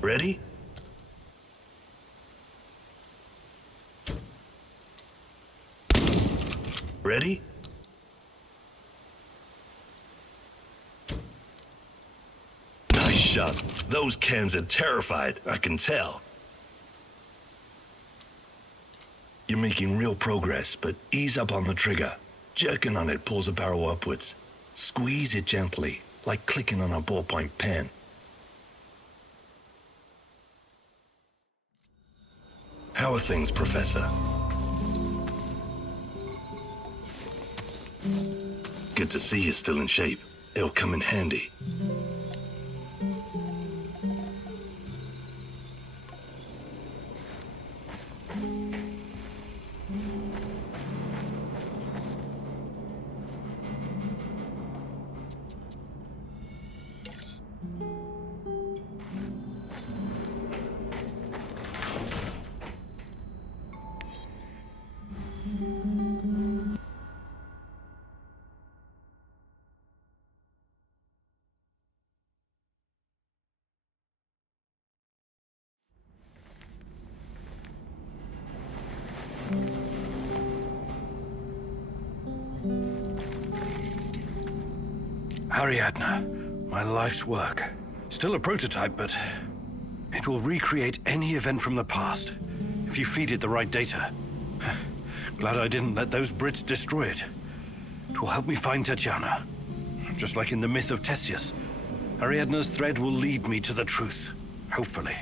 Ready? Ready? Nice shot. Those cans are terrified, I can tell. You're making real progress, but ease up on the trigger. Jerking on it pulls the barrel upwards. Squeeze it gently, like clicking on a ballpoint pen. How are things, Professor? Good to see you're still in shape. It'll come in handy. Ariadna, my life's work. Still a prototype, but it will recreate any event from the past if you feed it the right data. Glad I didn't let those Brits destroy it. It will help me find Tatiana. Just like in the myth of Theseus, Ariadna's thread will lead me to the truth, hopefully.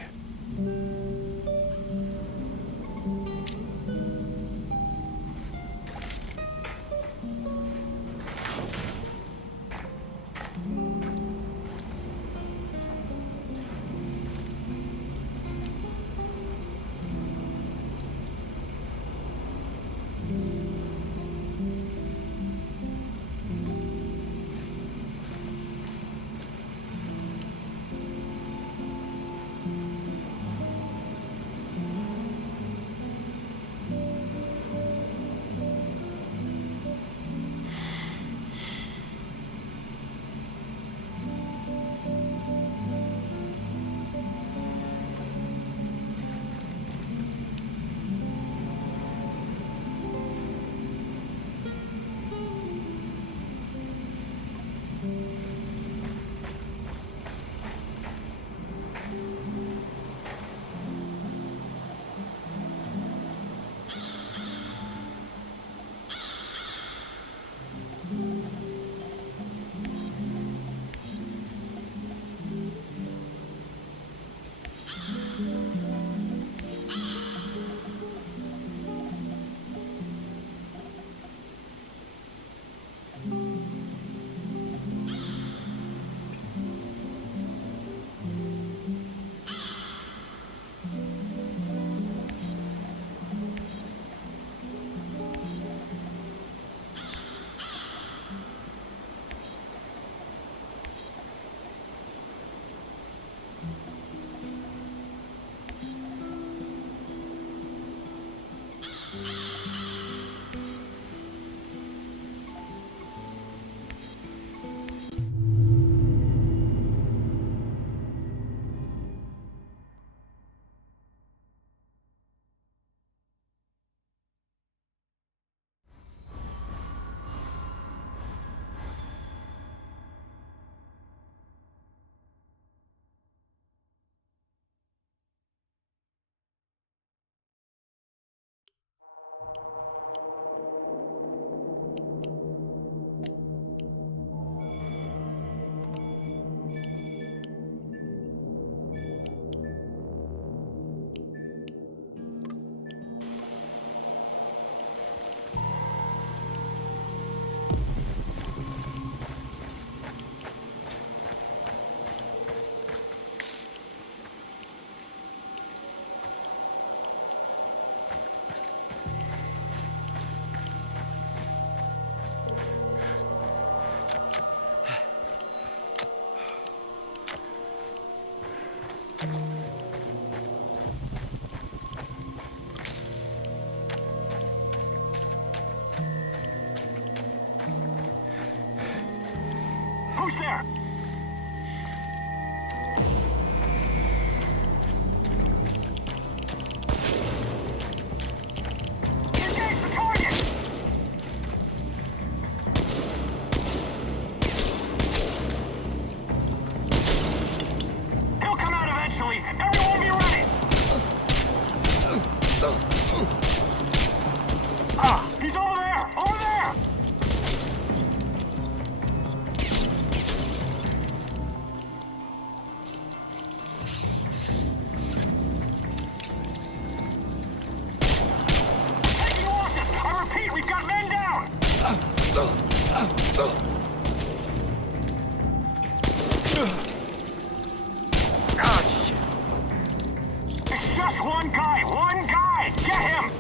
Who's there? Engage the target! He'll come out eventually. Everyone be ready! Ah, he's over there! Over there! Taking losses! I repeat, we've got men down! It's just one guy! One guy! Get him!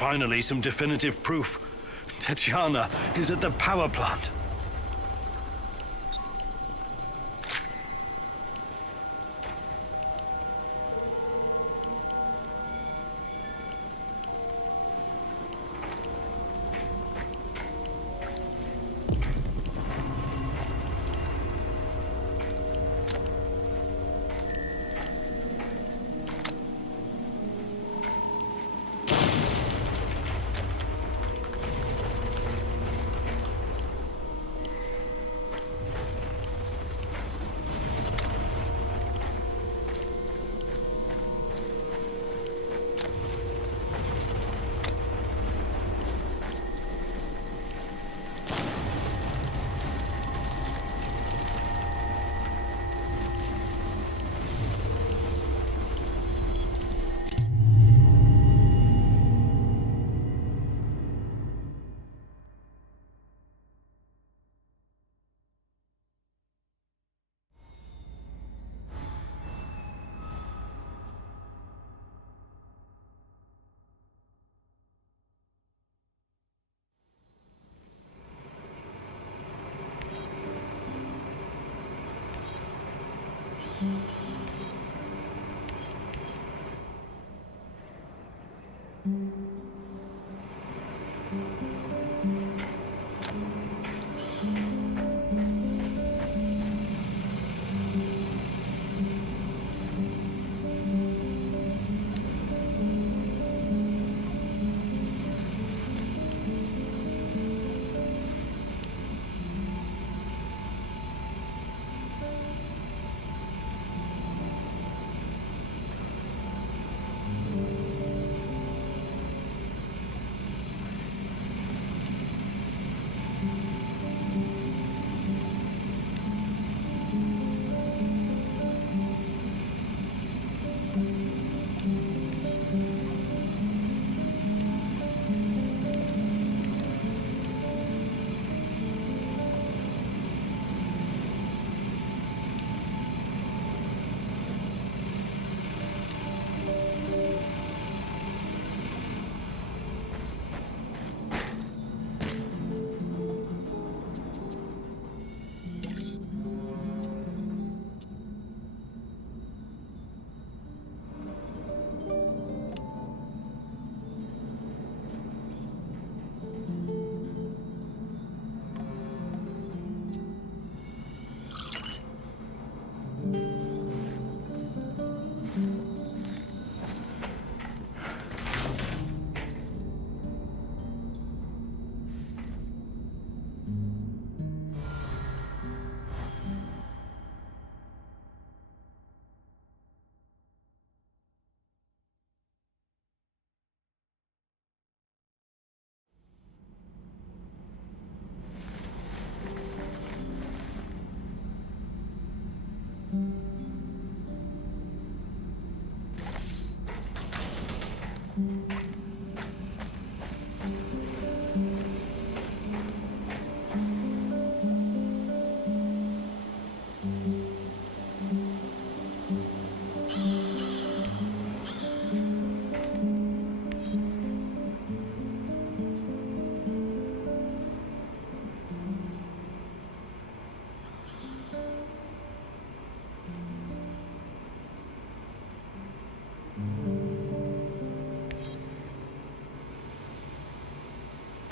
Finally, some definitive proof. Tatiana is at the power plant.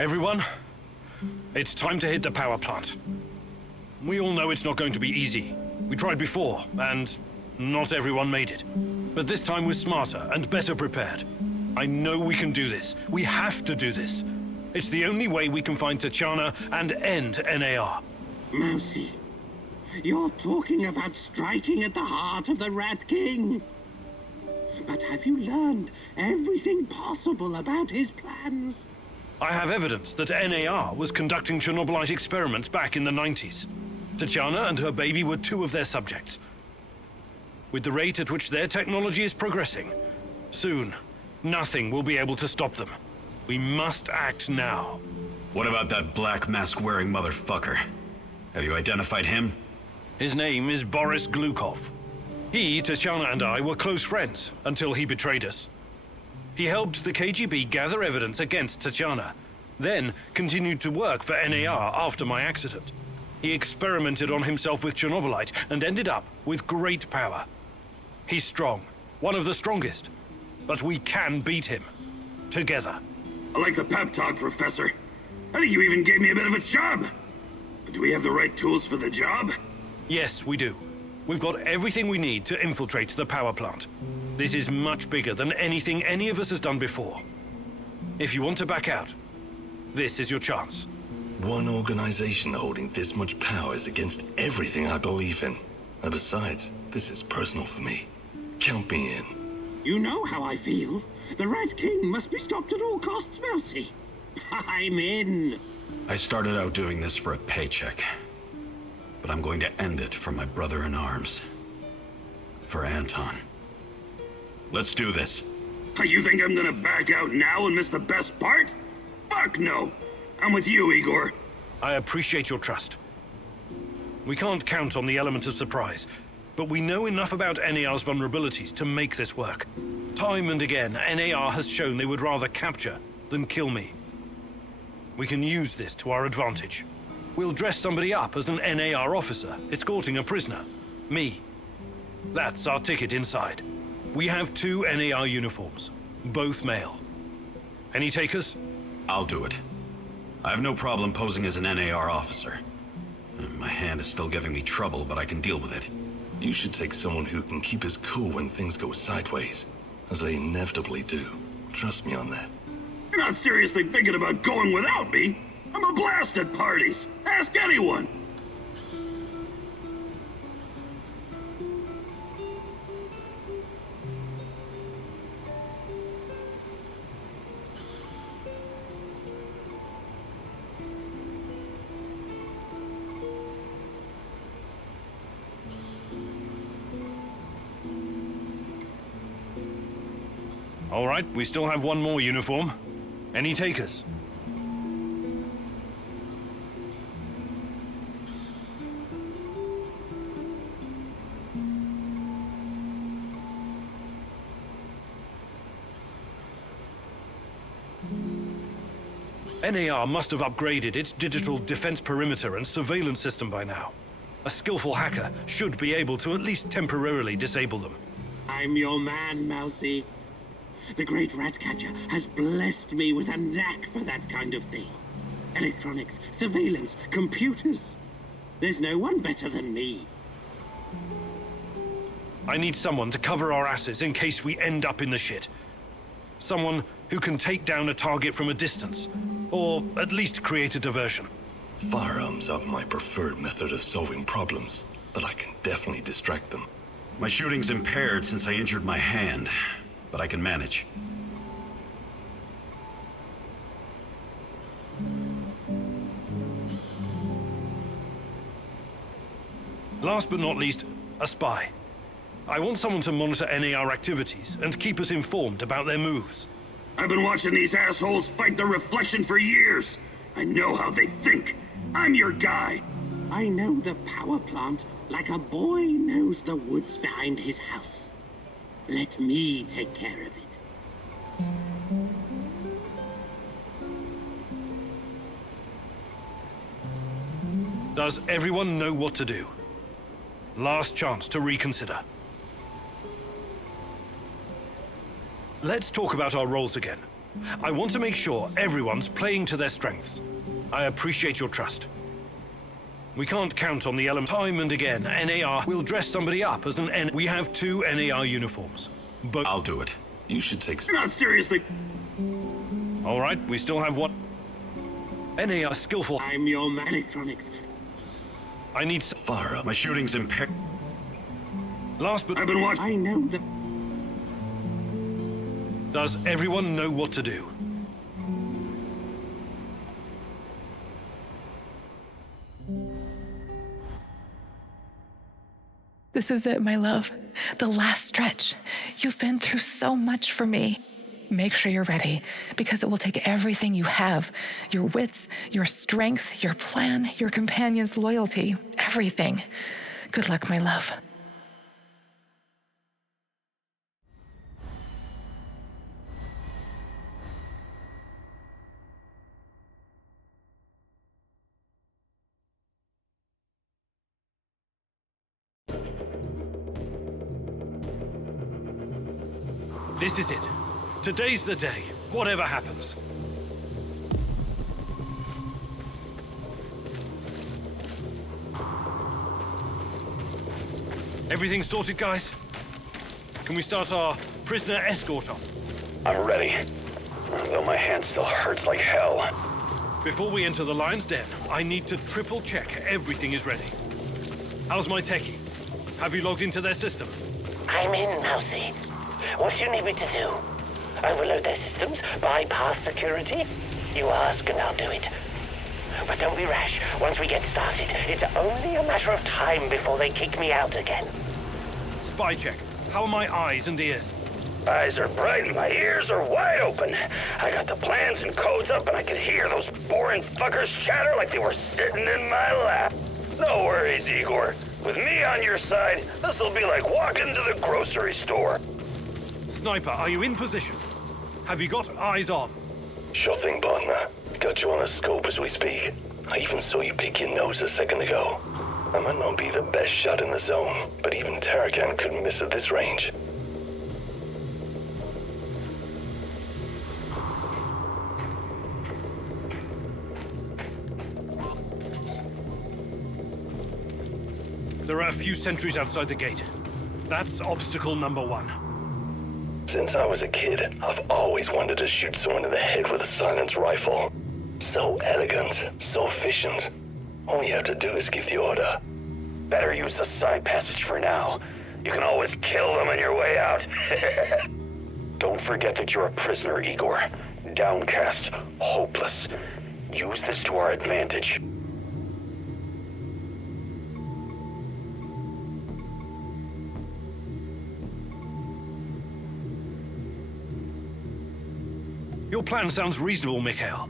Everyone, it's time to hit the power plant. We all know it's not going to be easy. We tried before, and not everyone made it. But this time we're smarter and better prepared. I know we can do this. We have to do this. It's the only way we can find Tatiana and end NAR. Mousy, you're talking about striking at the heart of the Rat King. But have you learned everything possible about his plans? I have evidence that NAR was conducting Chernobylite experiments back in the 90s. Tatiana and her baby were two of their subjects. With the rate at which their technology is progressing, soon, nothing will be able to stop them. We must act now. What about that black mask-wearing motherfucker? Have you identified him? His name is Boris Glukov. He, Tatiana, and I were close friends until he betrayed us. He helped the KGB gather evidence against Tatiana, then continued to work for NAR after my accident. He experimented on himself with Chernobylite and ended up with great power. He's strong, one of the strongest, but we can beat him. Together. I like the pep talk, Professor. I think you even gave me a bit of a job. But do we have the right tools for the job? Yes, we do. We've got everything we need to infiltrate the power plant. This is much bigger than anything any of us has done before. If you want to back out, this is your chance. One organization holding this much power is against everything I believe in. And besides, this is personal for me. Count me in. You know how I feel. The Rat King must be stopped at all costs, Mousy. I'm in. I started out doing this for a paycheck. But I'm going to end it for my brother in arms. For Anton. Let's do this. You think I'm gonna back out now and miss the best part? Fuck no! I'm with you, Igor. I appreciate your trust. We can't count on the element of surprise, but we know enough about NAR's vulnerabilities to make this work. Time and again, NAR has shown they would rather capture than kill me. We can use this to our advantage. We'll dress somebody up as an NAR officer, escorting a prisoner. Me. That's our ticket inside. We have 2 NAR uniforms, both male. Any takers? I'll do it. I have no problem posing as an NAR officer. My hand is still giving me trouble, but I can deal with it. You should take someone who can keep his cool when things go sideways, as they inevitably do. Trust me on that. You're not seriously thinking about going without me? I'm a blast at parties. Ask anyone. All right, we still have one more uniform. Any takers? NAR must have upgraded its digital defense perimeter and surveillance system by now. A skillful hacker should be able to at least temporarily disable them. I'm your man, Mousy. The great Ratcatcher has blessed me with a knack for that kind of thing. Electronics, surveillance, computers. There's no one better than me. I need someone to cover our asses in case we end up in the shit. Someone who can take down a target from a distance, or at least create a diversion. Firearms are my preferred method of solving problems, but I can definitely distract them. My shooting's impaired since I injured my hand, but I can manage. Last but not least, a spy. I want someone to monitor NAR activities and keep us informed about their moves. I've been watching these assholes fight the reflection for years. I know how they think. I'm your guy. I know the power plant like a boy knows the woods behind his house. Let me take care of it. Does everyone know what to do? Last chance to reconsider. Let's talk about our roles again. I want to make sure everyone's playing to their strengths. I appreciate your trust. We can't count on the element. Time and again, NAR will dress somebody up as an N. We have 2 NAR uniforms. But I'll do it. You should take... Not seriously. All right, we still have what? NAR skillful. I'm your electronics. I need fire up. My shooting's impaired. Last but... I've been watching. I know that... Does everyone know what to do? This is it, my love. The last stretch. You've been through so much for me. Make sure you're ready, because it will take everything you have. Your wits, your strength, your plan, your companion's loyalty, everything. Good luck, my love. This is it. Today's the day, whatever happens. Everything sorted, guys? Can we start our prisoner escort off? I'm ready. Though my hand still hurts like hell. Before we enter the lion's den, I need to triple check everything is ready. How's my techie? Have you logged into their system? I'm in, Mousy. What do you need me to do? Overload their systems? Bypass security? You ask and I'll do it. But don't be rash. Once we get started, it's only a matter of time before they kick me out again. Spy check. How are my eyes and ears? Eyes are bright and my ears are wide open. I got the plans and codes up and I can hear those boring fuckers chatter like they were sitting in my lap. No worries, Igor. With me on your side, this'll be like walking to the grocery store. Sniper, are you in position? Have you got eyes on? Sure thing, partner. Got you on a scope as we speak. I even saw you pick your nose a second ago. I might not be the best shot in the zone, but even Tarakan couldn't miss at this range. There are a few sentries outside the gate. That's obstacle number 1. Since I was a kid, I've always wanted to shoot someone in the head with a silenced rifle. So elegant, so efficient. All you have to do is give the order. Better use the side passage for now. You can always kill them on your way out. Don't forget that you're a prisoner, Igor. Downcast, hopeless. Use this to our advantage. Your plan sounds reasonable, Mikhail.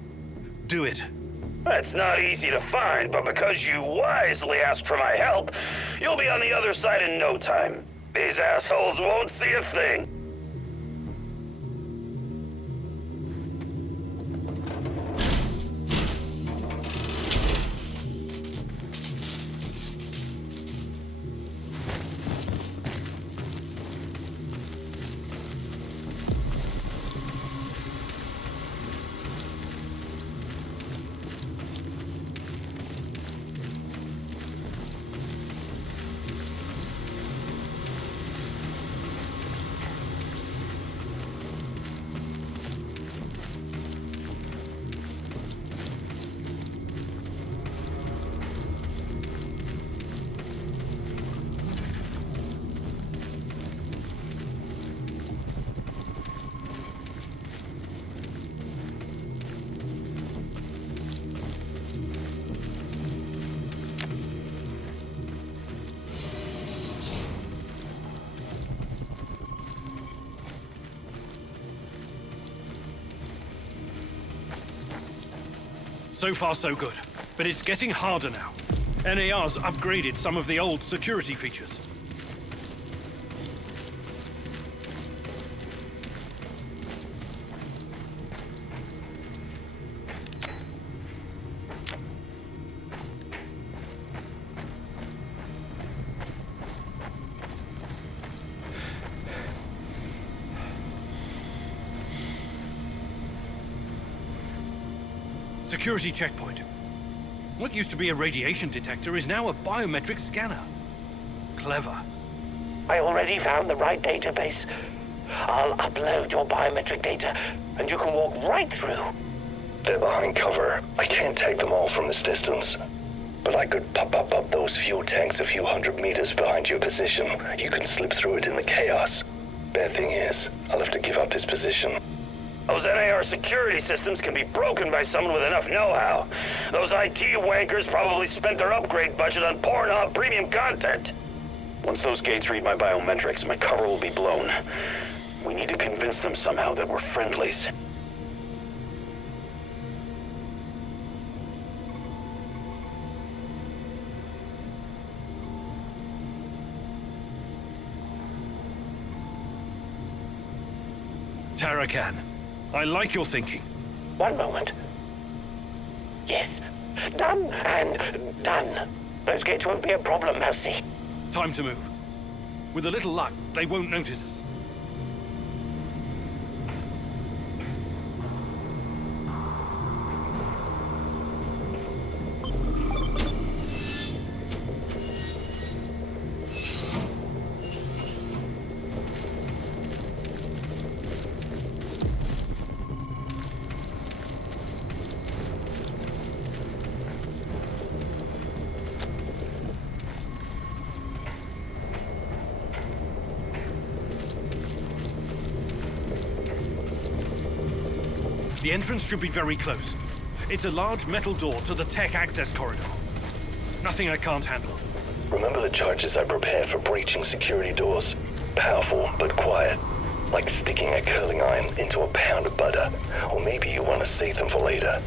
Do it. That's not easy to find, but because you wisely asked for my help, you'll be on the other side in no time. These assholes won't see a thing. So far, so good. But it's getting harder now. NAR's upgraded some of the old security features. Security checkpoint. What used to be a radiation detector is now a biometric scanner. Clever. I already found the right database. I'll upload your biometric data, and you can walk right through. They're behind cover. I can't take them all from this distance. But I could pop up those fuel tanks a few hundred meters behind your position. You can slip through it in the chaos. Bad thing is, I'll have to give up this position. Those NAR security systems can be broken by someone with enough know-how. Those IT wankers probably spent their upgrade budget on Pornhub premium content. Once those gates read my biometrics, my cover will be blown. We need to convince them somehow that we're friendlies. Tarakan, I like your thinking. One moment. Yes. Done and done. Those gates won't be a problem, Mousy. Time to move. With a little luck, they won't notice us. The entrance should be very close. It's a large metal door to the tech access corridor. Nothing I can't handle. Remember the charges I prepared for breaching security doors? Powerful, but quiet. Like sticking a curling iron into a pound of butter. Or maybe you want to save them for later.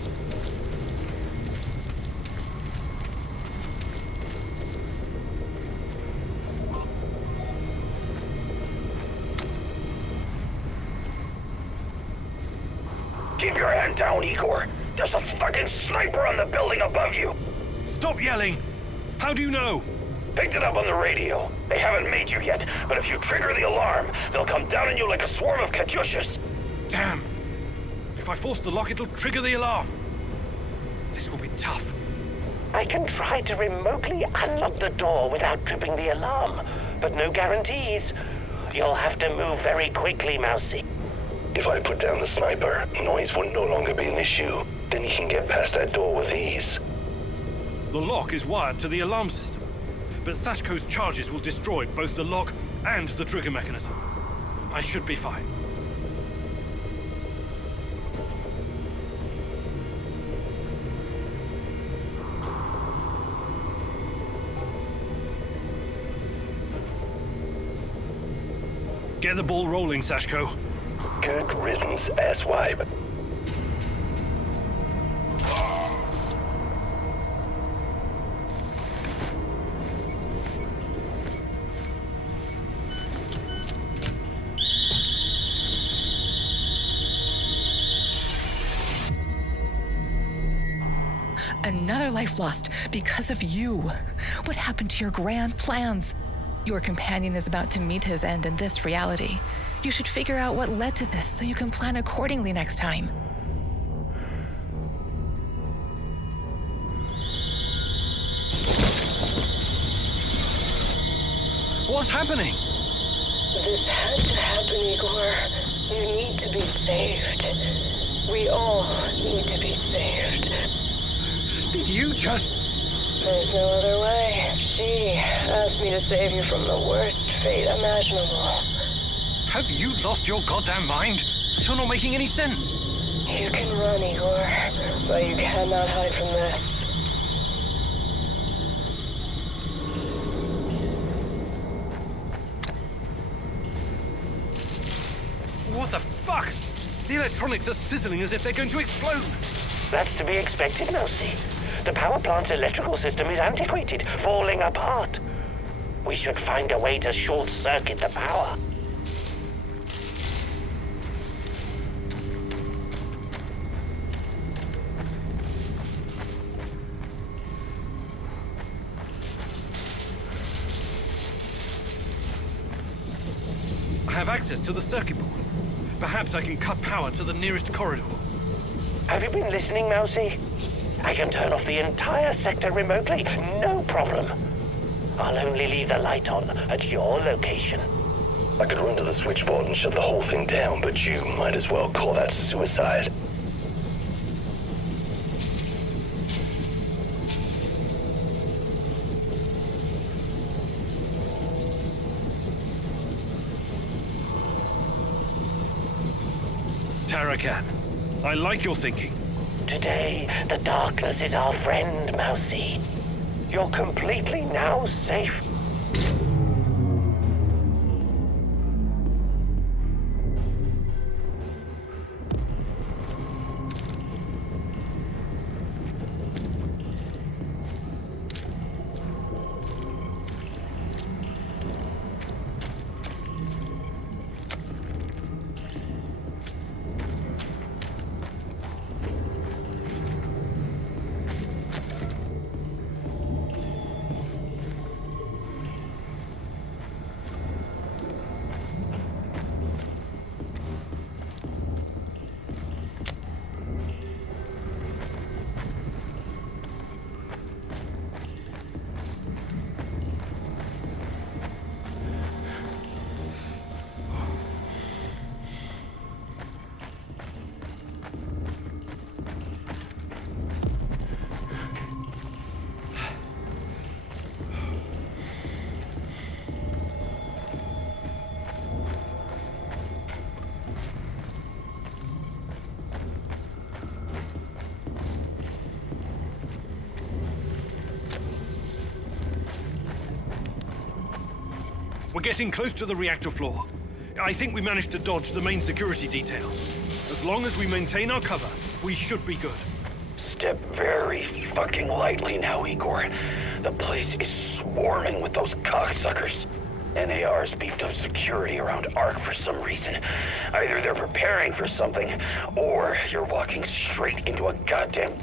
Keep your hand down, Igor. There's a fucking sniper on the building above you. Stop yelling! How do you know? Picked it up on the radio. They haven't made you yet, but if you trigger the alarm, they'll come down on you like a swarm of Katyushas. Damn! If I force the lock, it'll trigger the alarm. This will be tough. I can try to remotely unlock the door without tripping the alarm, but no guarantees. You'll have to move very quickly, Mousy. If I put down the sniper, noise will no longer be an issue. Then he can get past that door with ease. The lock is wired to the alarm system, but Sashko's charges will destroy both the lock and the trigger mechanism. I should be fine. Get the ball rolling, Sashko. Good riddance, asswipe. Another life lost because of you. What happened to your grand plans? Your companion is about to meet his end in this reality. You should figure out what led to this so you can plan accordingly next time. What's happening? This had to happen, Igor. You need to be saved. We all need to be saved. Did you just... There's no other way. She asked me to save you from the worst fate imaginable. Have you lost your goddamn mind? You're not making any sense. You can run, Igor, but you cannot hide from this. What the fuck? The electronics are sizzling as if they're going to explode. That's to be expected, Mousy. The power plant's electrical system is antiquated, falling apart. We should find a way to short-circuit the power. I have access to the circuit board. Perhaps I can cut power to the nearest corridor. Have you been listening, Mousy? I can turn off the entire sector remotely, no problem. I'll only leave the light on at your location. I could run to the switchboard and shut the whole thing down, but you might as well call that suicide. Tarakan, I like your thinking. Today, the darkness is our friend, Mousy. You're completely now safe. We're getting close to the reactor floor. I think we managed to dodge the main security detail. As long as we maintain our cover, we should be good. Step very fucking lightly now, Igor. The place is swarming with those cocksuckers. NAR's beefed up security around ARC for some reason. Either they're preparing for something, or you're walking straight into a goddamn...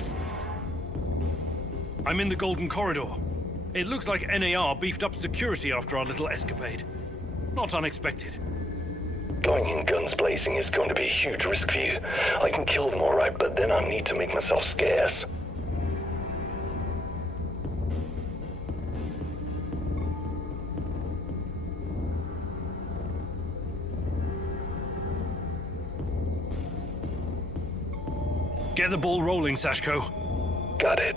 I'm in the Golden Corridor. It looks like NAR beefed up security after our little escapade. Not unexpected. Going in guns blazing is going to be a huge risk for you. I can kill them all right, but then I need to make myself scarce. Get the ball rolling, Sashko. Got it.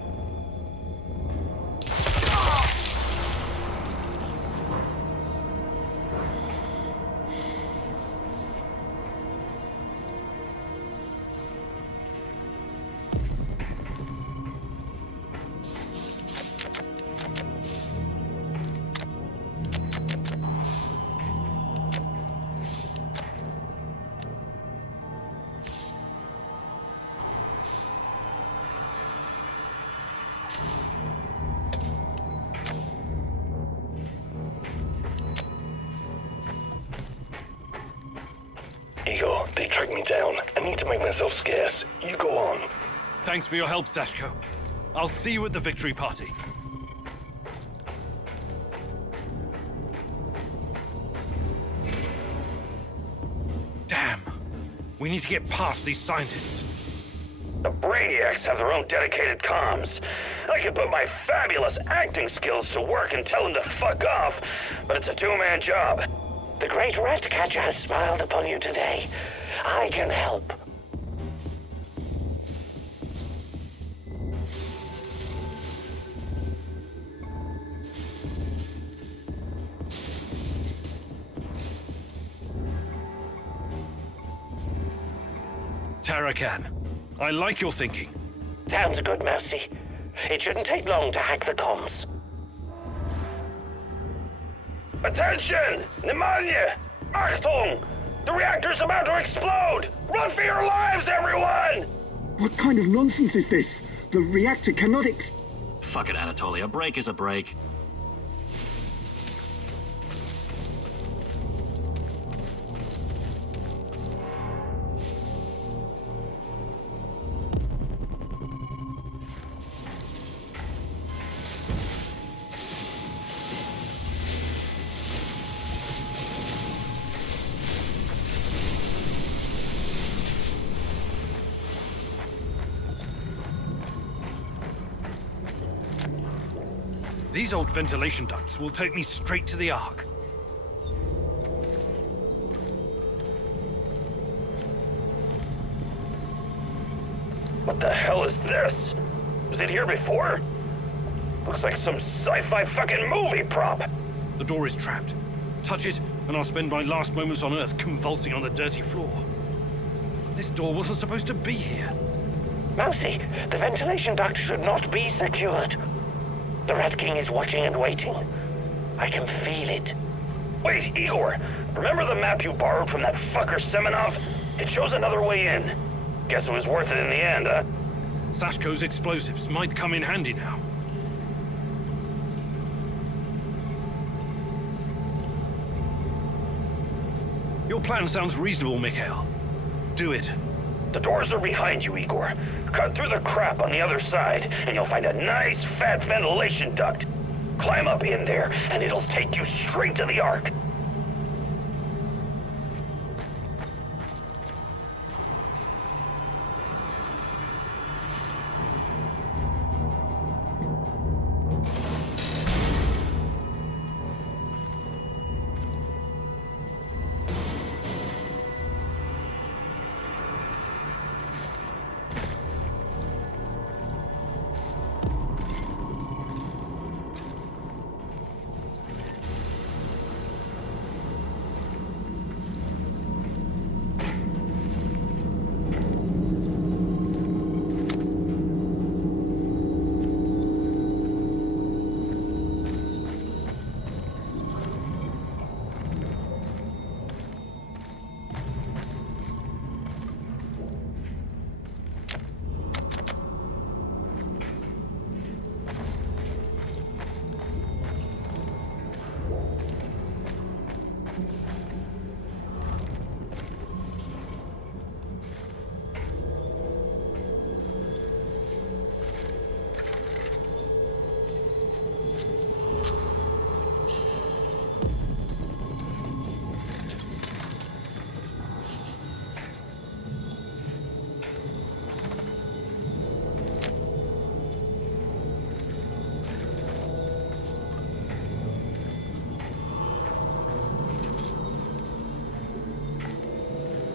Igor, they tracked me down. I need to make myself scarce. You go on. Thanks for your help, Sashko. I'll see you at the victory party. Damn. We need to get past these scientists. The Brainiacs have their own dedicated comms. I could put my fabulous acting skills to work and tell them to fuck off, but it's a two-man job. The great Ratcatcher has smiled upon you today. I can help. Tarakan, I like your thinking. Sounds good, Mousy. It shouldn't take long to hack the comms. Attention! Pneumonia! Achtung! The reactor's about to explode! Run for your lives, everyone! What kind of nonsense is this? The reactor cannot Fuck it, Anatoly. A break is a break. These old ventilation ducts will take me straight to the Ark. What the hell is this? Was it here before? Looks like some sci-fi fucking movie prop. The door is trapped. Touch it, and I'll spend my last moments on Earth convulsing on the dirty floor. This door wasn't supposed to be here. Mousy, the ventilation duct should not be secured. The Rat King is watching and waiting. I can feel it. Wait, Igor! Remember the map you borrowed from that fucker Semenov? It shows another way in. Guess it was worth it in the end, huh? Sashko's explosives might come in handy now. Your plan sounds reasonable, Mikhail. Do it. The doors are behind you, Igor. Cut through the crap on the other side, and you'll find a nice, fat ventilation duct. Climb up in there, and it'll take you straight to the Ark.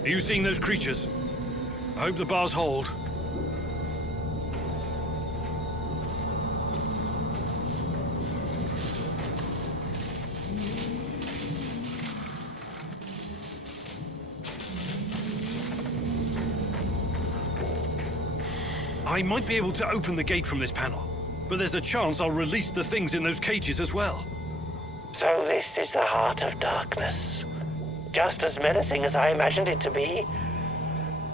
Are you seeing those creatures? I hope the bars hold. I might be able to open the gate from this panel, but there's a chance I'll release the things in those cages as well. So this is the heart of darkness. Just as menacing as I imagined it to be.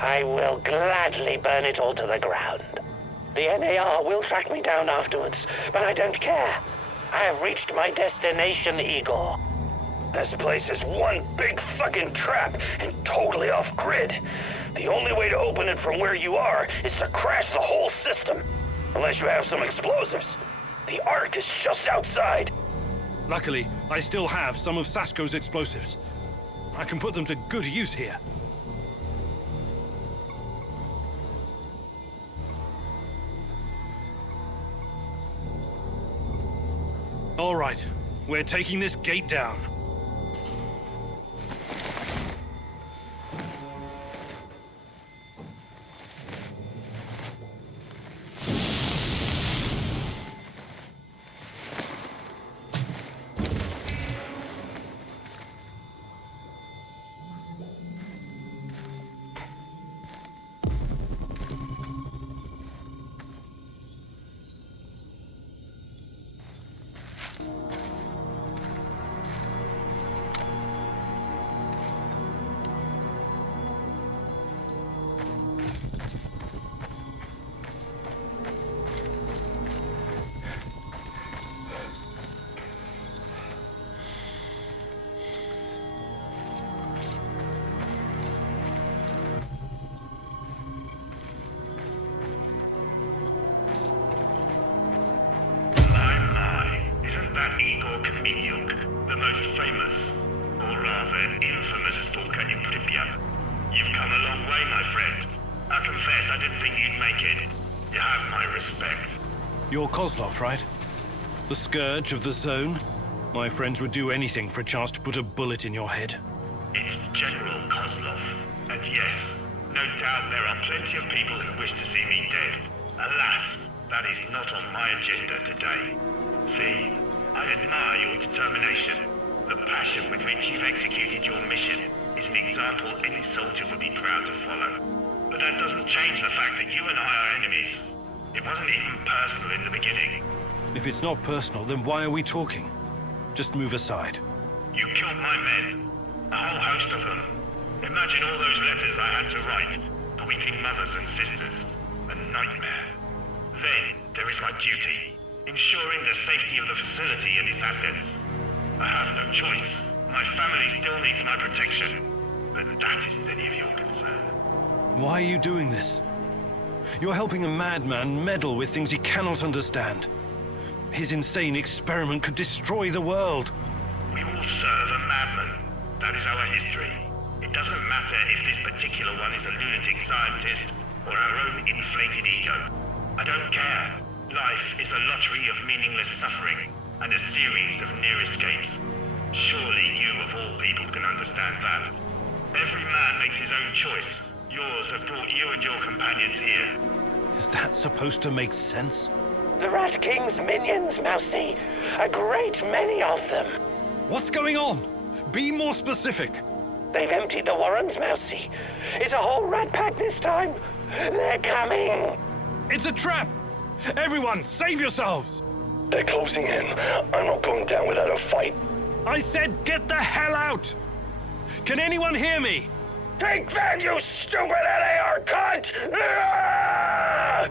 I will gladly burn it all to the ground. The NAR will track me down afterwards, but I don't care. I have reached my destination, Igor. This place is one big fucking trap and totally off-grid. The only way to open it from where you are is to crash the whole system. Unless you have some explosives. The Ark is just outside. Luckily, I still have some of Sashko's explosives. I can put them to good use here. All right, we're taking this gate down. Igor Kaminyuk, the most famous, or rather infamous stalker in Pripyat. You've come a long way, my friend. I confess I didn't think you'd make it. You have my respect. You're Kozlov, right? The scourge of the zone? My friends would do anything for a chance to put a bullet in your head. It's General Kozlov. And yes, no doubt there are plenty of people who wish to see me dead. Alas, that is not on my agenda today. See, I admire your determination. The passion with which you've executed your mission is an example any soldier would be proud to follow. But that doesn't change the fact that you and I are enemies. It wasn't even personal in the beginning. If it's not personal, then why are we talking? Just move aside. You killed my men. A whole host of them. Imagine all those letters I had to write to weeping mothers and sisters. A nightmare. Then, there is my duty. Ensuring the safety of the facility and its assets. I have no choice. My family still needs my protection. But that isn't any of your concern. Why are you doing this? You're helping a madman meddle with things he cannot understand. His insane experiment could destroy the world. We all serve a madman. That is our history. It doesn't matter if this particular one is a lunatic scientist or our own inflated ego. I don't care. Life is a lottery of meaningless suffering and a series of near escapes. Surely you of all people can understand that. Every man makes his own choice. Yours have brought you and your companions here. Is that supposed to make sense? The Rat King's minions, Mousy. A great many of them. What's going on? Be more specific. They've emptied the warrens, Mousy. It's a whole rat pack this time. They're coming. It's a trap! Everyone, save yourselves! They're closing in. I'm not going down without a fight. I said get the hell out! Can anyone hear me? Take that, you stupid NAR cunt! Ah!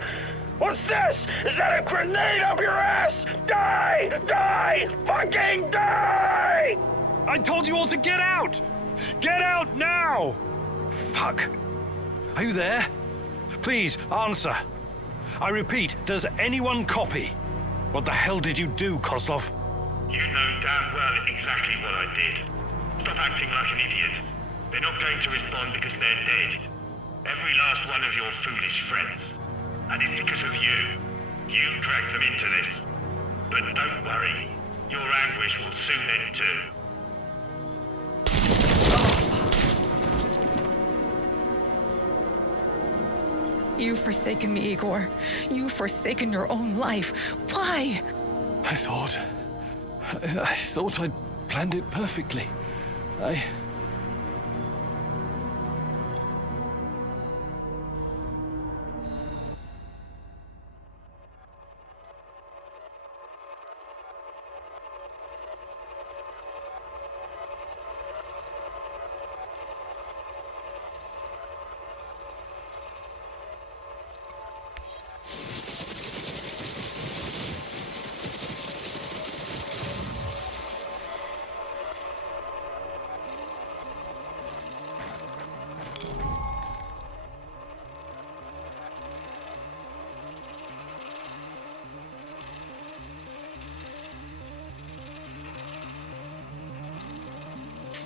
What's this? Is that a grenade up your ass? Die! Die! Fucking die! I told you all to get out! Get out now! Fuck. Are you there? Please, answer. I repeat, does anyone copy? What the hell did you do, Kozlov? You know damn well exactly what I did. Stop acting like an idiot. They're not going to respond because they're dead. Every last one of your foolish friends. And it's because of you. You dragged them into this. But don't worry. Your anguish will soon end too. You've forsaken me, Igor. You've forsaken your own life. Why? I thought I'd planned it perfectly.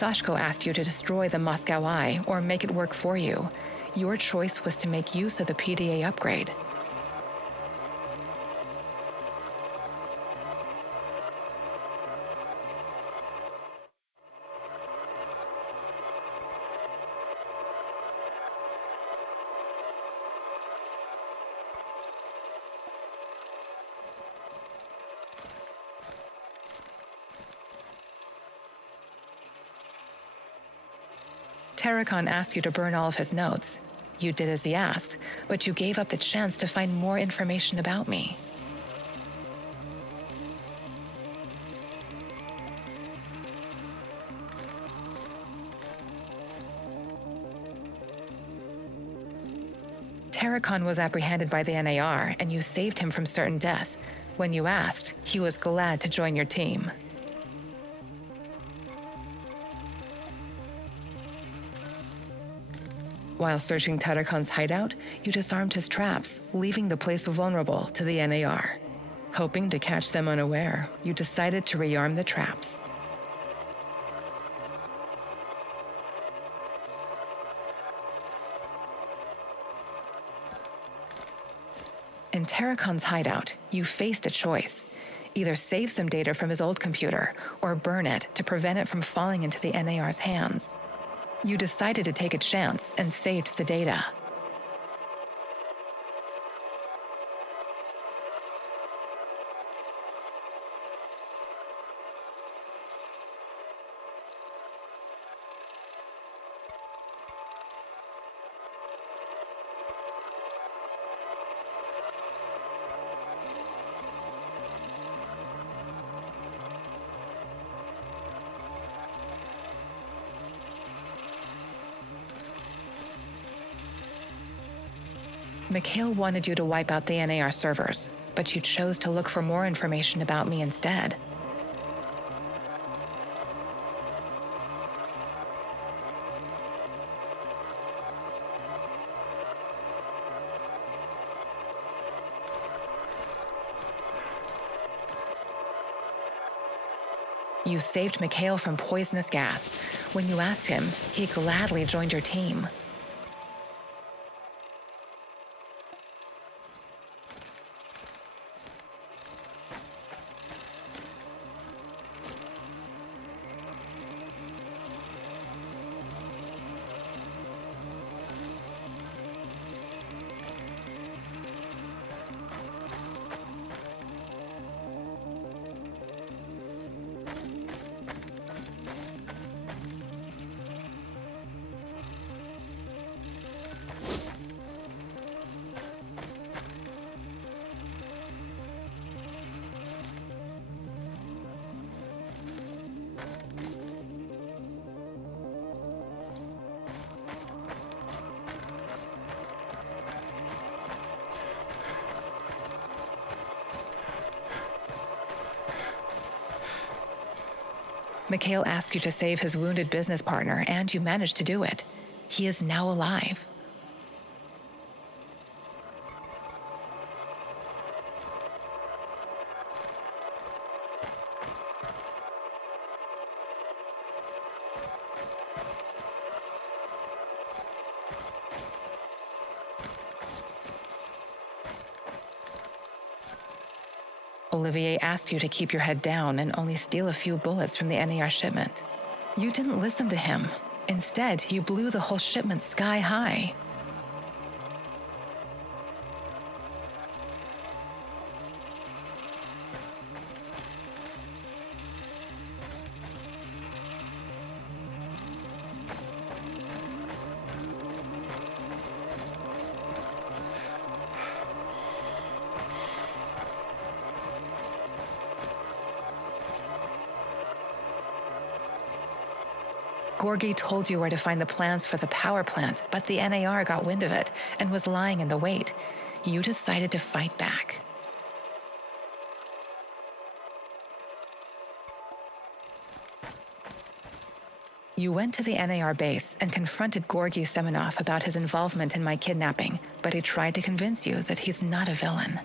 Sashko asked you to destroy the Moscow Eye or make it work for you. Your choice was to make use of the PDA upgrade. Terracon asked you to burn all of his notes. You did as he asked, but you gave up the chance to find more information about me. Terracon was apprehended by the NAR, and you saved him from certain death. When you asked, he was glad to join your team. While searching Terracon's hideout, you disarmed his traps, leaving the place vulnerable to the NAR. Hoping to catch them unaware, you decided to rearm the traps. In Terracon's hideout, you faced a choice. Either save some data from his old computer, or burn it to prevent it from falling into the NAR's hands. You decided to take a chance and saved the data. Mikhail wanted you to wipe out the NAR servers, but you chose to look for more information about me instead. You saved Mikhail from poisonous gas. When you asked him, he gladly joined your team. Mikhail asked you to save his wounded business partner, and you managed to do it. He is now alive. Olivier asked you to keep your head down and only steal a few bullets from the NAR shipment. You didn't listen to him. Instead, you blew the whole shipment sky high. Gorgi told you where to find the plans for the power plant, but the NAR got wind of it and was lying in the wait. You decided to fight back. You went to the NAR base and confronted Gorgi Semenov about his involvement in my kidnapping, but he tried to convince you that he's not a villain.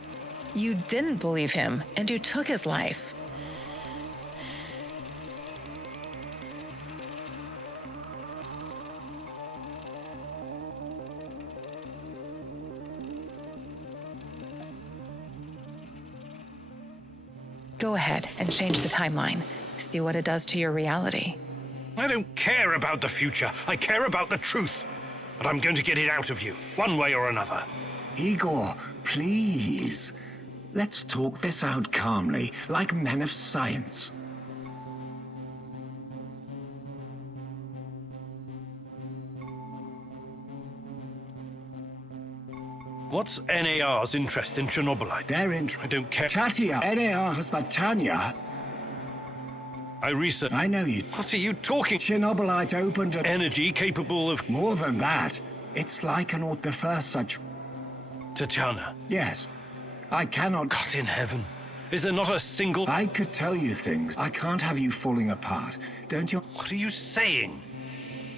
You didn't believe him, and you took his life. Go ahead and change the timeline. See what it does to your reality. I don't care about the future. I care about the truth. But I'm going to get it out of you, one way or another. Igor, please. Let's talk this out calmly, like men of science. What's NAR's interest in Chernobylite? Their interest. I don't care. Tatia, NAR has the Tanya. I researched. I know you. What are you talking? Chernobylite opened an energy capable of. More than that. It's like the first such. Tatiana. Yes. I cannot. God in heaven. Is there not a single. I could tell you things. I can't have you falling apart. Don't you? What are you saying?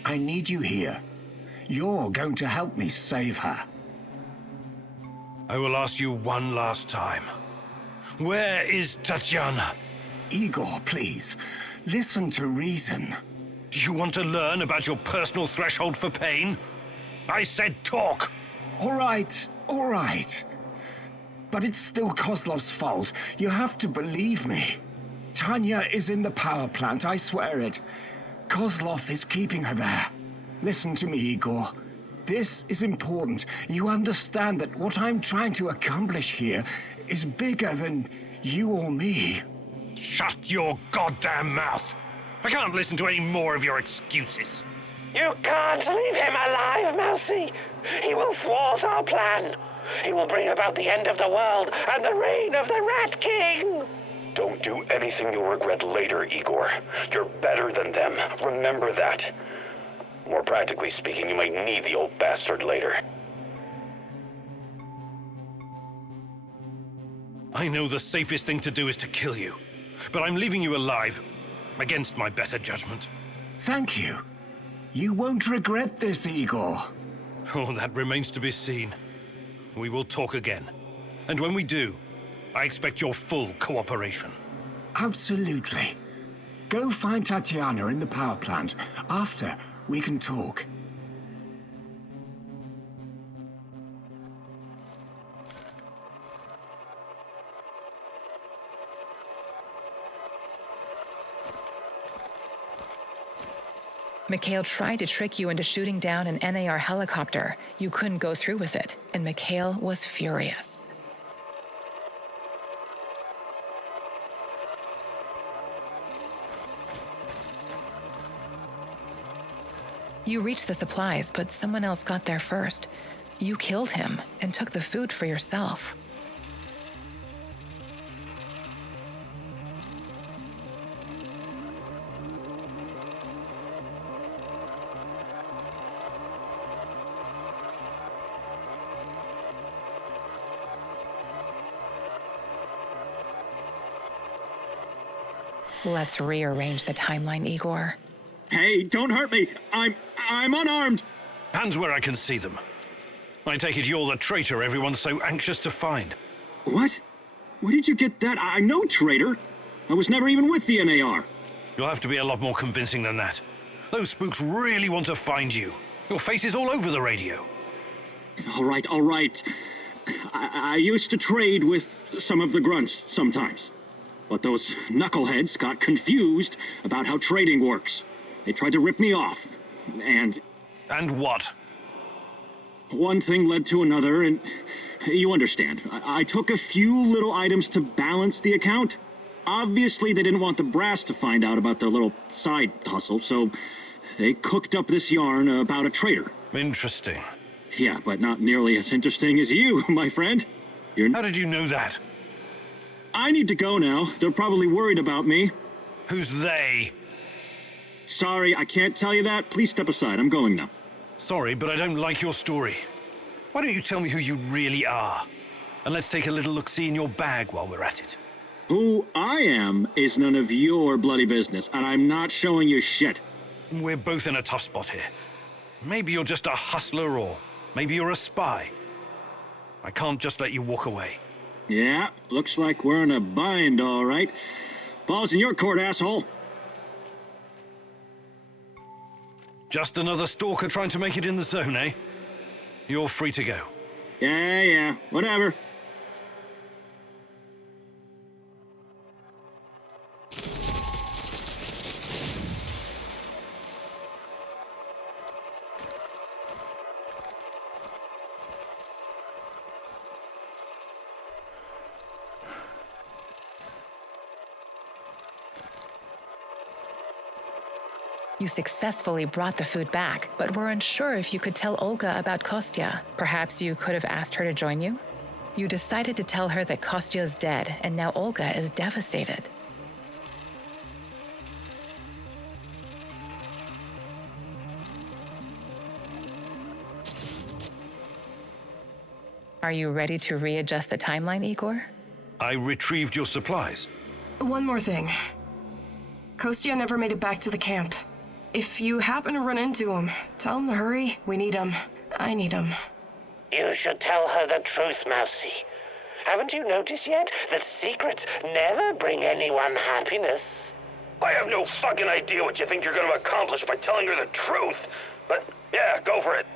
I need you here. You're going to help me save her. I will ask you one last time. Where is Tatiana? Igor, please. Listen to reason. Do you want to learn about your personal threshold for pain? I said talk! All right. But it's still Kozlov's fault. You have to believe me. Tanya is in the power plant, I swear it. Kozlov is keeping her there. Listen to me, Igor. This is important. You understand that what I'm trying to accomplish here is bigger than you or me. Shut your goddamn mouth! I can't listen to any more of your excuses. You can't leave him alive, Mousy. He will thwart our plan. He will bring about the end of the world and the reign of the Rat King. Don't do anything you'll regret later, Igor. You're better than them. Remember that. More practically speaking, you might need the old bastard later. I know the safest thing to do is to kill you, but I'm leaving you alive, against my better judgment. Thank you. You won't regret this, Igor. Oh, that remains to be seen. We will talk again. And when we do, I expect your full cooperation. Absolutely. Go find Tatiana in the power plant. After, we can talk. Mikhail tried to trick you into shooting down an NAR helicopter. You couldn't go through with it, and Mikhail was furious. You reached the supplies, but someone else got there first. You killed him and took the food for yourself. Let's rearrange the timeline, Igor. Hey, don't hurt me! I'm unarmed! Hands where I can see them. I take it you're the traitor everyone's so anxious to find. What? Where did you get that? I'm no traitor. I was never even with the NAR. You'll have to be a lot more convincing than that. Those spooks really want to find you. Your face is all over the radio. All right. I used to trade with some of the grunts sometimes. But those knuckleheads got confused about how trading works. They tried to rip me off, and... And what? One thing led to another, and you understand. I took a few little items to balance the account. Obviously, they didn't want the brass to find out about their little side hustle, so they cooked up this yarn about a traitor. Interesting. Yeah, but not nearly as interesting as you, my friend. How did you know that? I need to go now. They're probably worried about me. Who's they? Sorry, I can't tell you that. Please step aside. I'm going now. Sorry, but I don't like your story. Why don't you tell me who you really are? And let's take a little look-see in your bag while we're at it. Who I am is none of your bloody business, and I'm not showing you shit. We're both in a tough spot here. Maybe you're just a hustler, or maybe you're a spy. I can't just let you walk away. Yeah, looks like we're in a bind, all right. Ball's in your court, asshole. Just another stalker trying to make it in the zone, eh? You're free to go. Yeah, whatever. You successfully brought the food back, but were unsure if you could tell Olga about Kostya. Perhaps you could have asked her to join you? You decided to tell her that Kostya's dead, and now Olga is devastated. Are you ready to readjust the timeline, Igor? I retrieved your supplies. One more thing. Kostya never made it back to the camp. If you happen to run into him, tell him to hurry. We need him. I need him. You should tell her the truth, Mousy. Haven't you noticed yet that secrets never bring anyone happiness? I have no fucking idea what you think you're going to accomplish by telling her the truth. But, yeah, go for it.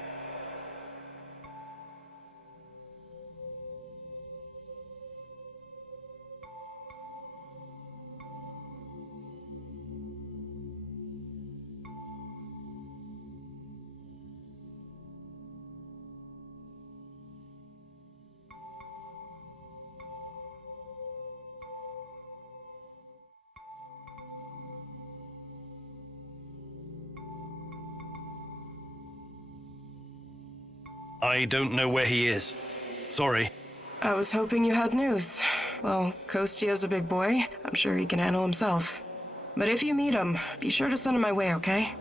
I don't know where he is. Sorry. I was hoping you had news. Well, Kostia's a big boy. I'm sure he can handle himself. But if you meet him, be sure to send him my way, okay?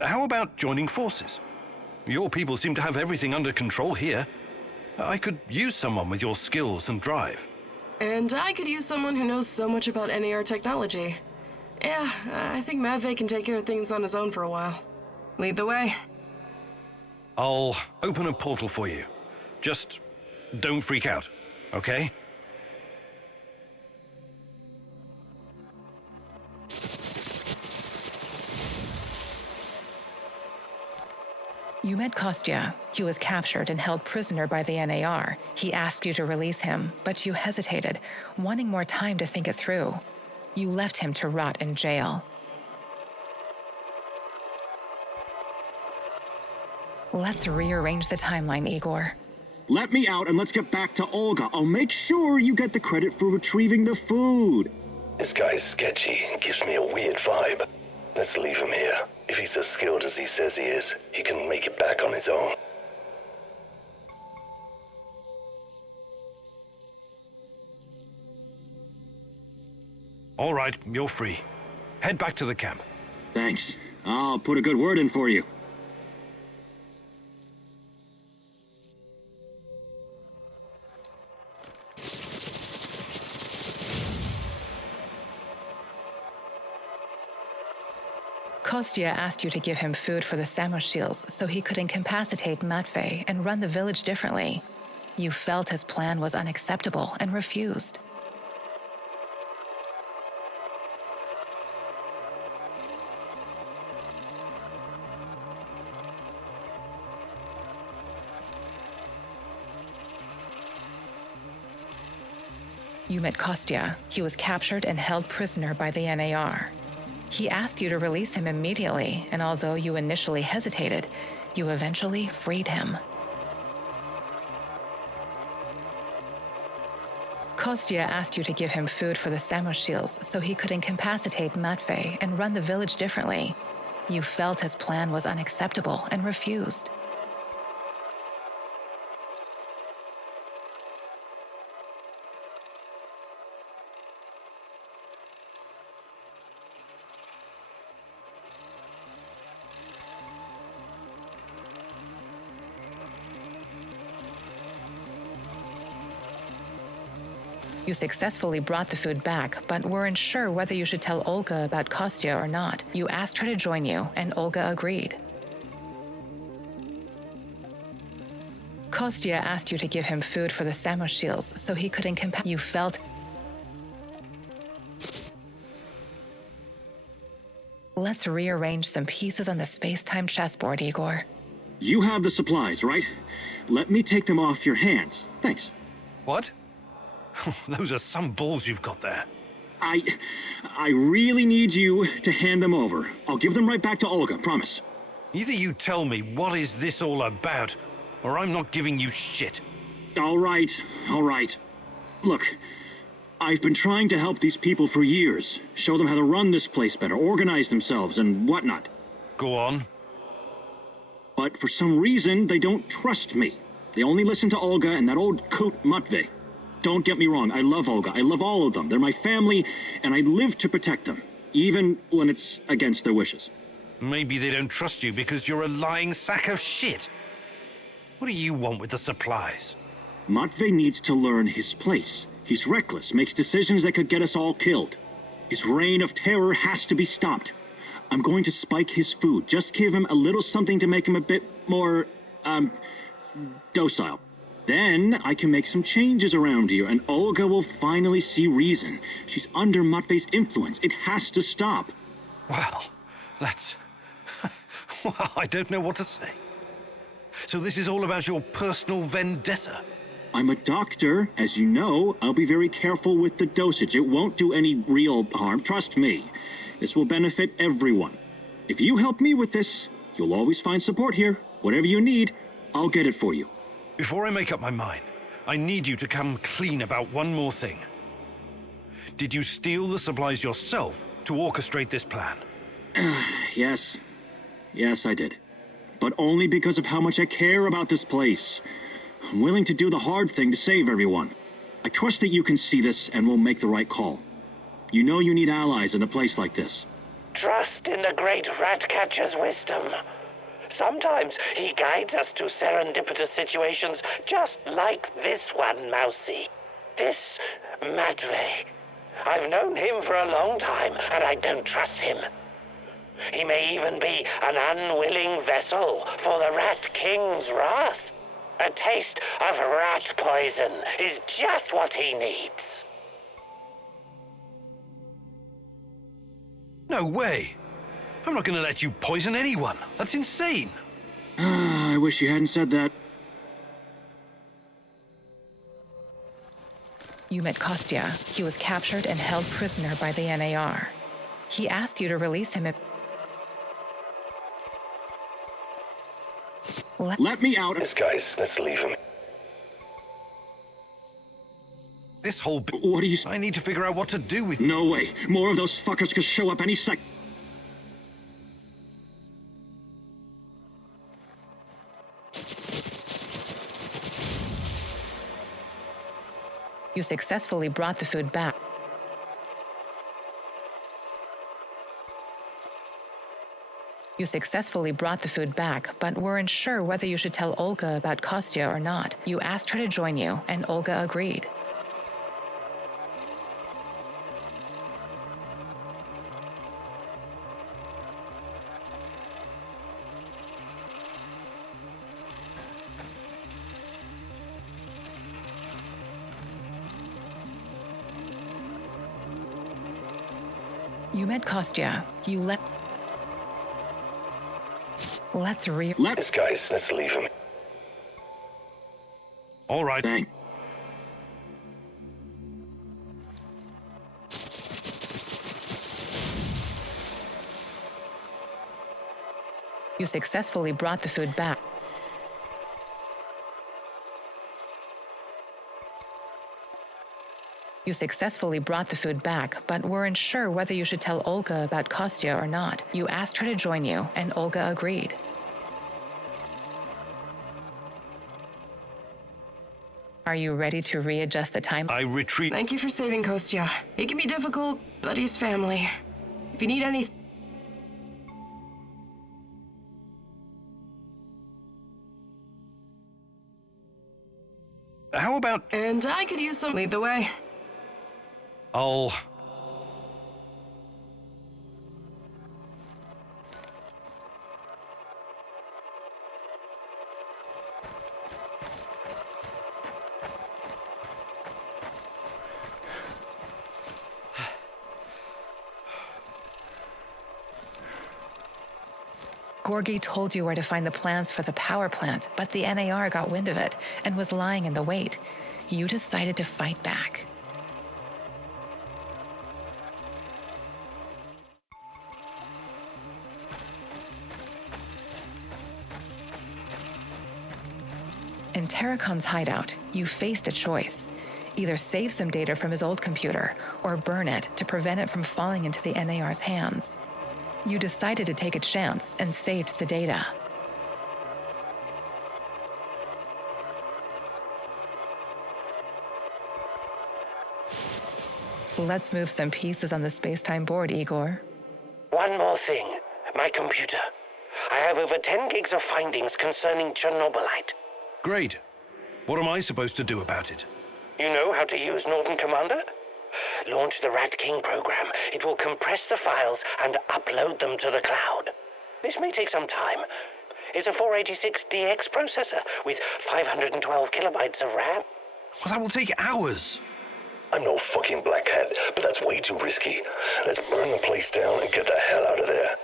How about joining forces? Your people seem to have everything under control here. I could use someone with your skills and drive. And I could use someone who knows so much about NAR technology. Yeah, I think Matvey can take care of things on his own for a while. Lead the way. I'll open a portal for you. Just don't freak out, okay? You met Kostya. He was captured and held prisoner by the NAR. He asked you to release him, but you hesitated, wanting more time to think it through. You left him to rot in jail. Let's rearrange the timeline, Igor. Let me out and let's get back to Olga. I'll make sure you get the credit for retrieving the food. This guy's sketchy and gives me a weird vibe. Let's leave him here. If he's as skilled as he says he is, he can make it back on his own. All right, you're free. Head back to the camp. Thanks. I'll put a good word in for you. Kostya asked you to give him food for the Samoshils so he could incapacitate Matvey and run the village differently. You felt his plan was unacceptable and refused. You met Kostya. He was captured and held prisoner by the NAR. He asked you to release him immediately, and although you initially hesitated, you eventually freed him. Kostya asked you to give him food for the Samoshils so he could incapacitate Matvey and run the village differently. You felt his plan was unacceptable and refused. You successfully brought the food back, but weren't sure whether you should tell Olga about Kostya or not. You asked her to join you, and Olga agreed. Kostya asked you to give him food for the Samoshils so he could incapacitate. You felt... Let's rearrange some pieces on the space-time chessboard, Igor. You have the supplies, right? Let me take them off your hands. Thanks. What? Those are some balls you've got there. I really need you to hand them over. I'll give them right back to Olga, promise. Either you tell me what is this all about, or I'm not giving you shit. All right. Look, I've been trying to help these people for years. Show them how to run this place better, organize themselves, and whatnot. Go on. But for some reason, they don't trust me. They only listen to Olga and that old coot Matvey. Don't get me wrong, I love Olga. I love all of them. They're my family, and I live to protect them, even when it's against their wishes. Maybe they don't trust you because you're a lying sack of shit. What do you want with the supplies? Matvey needs to learn his place. He's reckless, makes decisions that could get us all killed. His reign of terror has to be stopped. I'm going to spike his food. Just give him a little something to make him a bit more, docile. Then I can make some changes around here, and Olga will finally see reason. She's under Matvey's influence. It has to stop. Well, that's... well, I don't know what to say. So this is all about your personal vendetta? I'm a doctor. As you know, I'll be very careful with the dosage. It won't do any real harm. Trust me. This will benefit everyone. If you help me with this, you'll always find support here. Whatever you need, I'll get it for you. Before I make up my mind, I need you to come clean about one more thing. Did you steal the supplies yourself to orchestrate this plan? Yes. Yes, I did. But only because of how much I care about this place. I'm willing to do the hard thing to save everyone. I trust that you can see this and will make the right call. You know you need allies in a place like this. Trust in the great Ratcatcher's wisdom. Sometimes he guides us to serendipitous situations just like this one, Mousy. This Matvey. I've known him for a long time, and I don't trust him. He may even be an unwilling vessel for the Rat King's wrath. A taste of rat poison is just what he needs. No way! I'm not going to let you poison anyone. That's insane. I wish you hadn't said that. You met Kostya. He was captured and held prisoner by the NAR. He asked you to release him if... Let me out. Yes, guys, let's leave him. This whole... What do you... I need to figure out what to do with... No way. More of those fuckers could show up any sec... You successfully brought the food back. You successfully brought the food back, but weren't sure whether you should tell Olga about Kostya or not. You asked her to join you, and Olga agreed. You met Kostya. You let... Let's Yes, guys, let's leave him. All right. Thanks. You successfully brought the food back. You successfully brought the food back, but weren't sure whether you should tell Olga about Kostya or not. You asked her to join you, and Olga agreed. Are you ready to readjust the time? I retreat. Thank you for saving Kostya. It can be difficult, but he's family. If you need any... How about... And I could use some... Lead the way. I'll... Gorgi told you where to find the plans for the power plant, but the NAR got wind of it and was lying in the wait. You decided to fight back. In Terracon's hideout, you faced a choice. Either save some data from his old computer, or burn it to prevent it from falling into the NAR's hands. You decided to take a chance and saved the data. Let's move some pieces on the space-time board, Igor. One more thing. My computer. I have over 10 gigs of findings concerning Chernobylite. Great. What am I supposed to do about it? You know how to use Norton Commander? launch the Rat King program. It will compress the files and upload them to the cloud. This may take some time. It's a 486DX processor with 512 kilobytes of RAM. Well, that will take hours. I'm no fucking Black Hat, but that's way too risky. Let's burn the place down and get the hell out of there.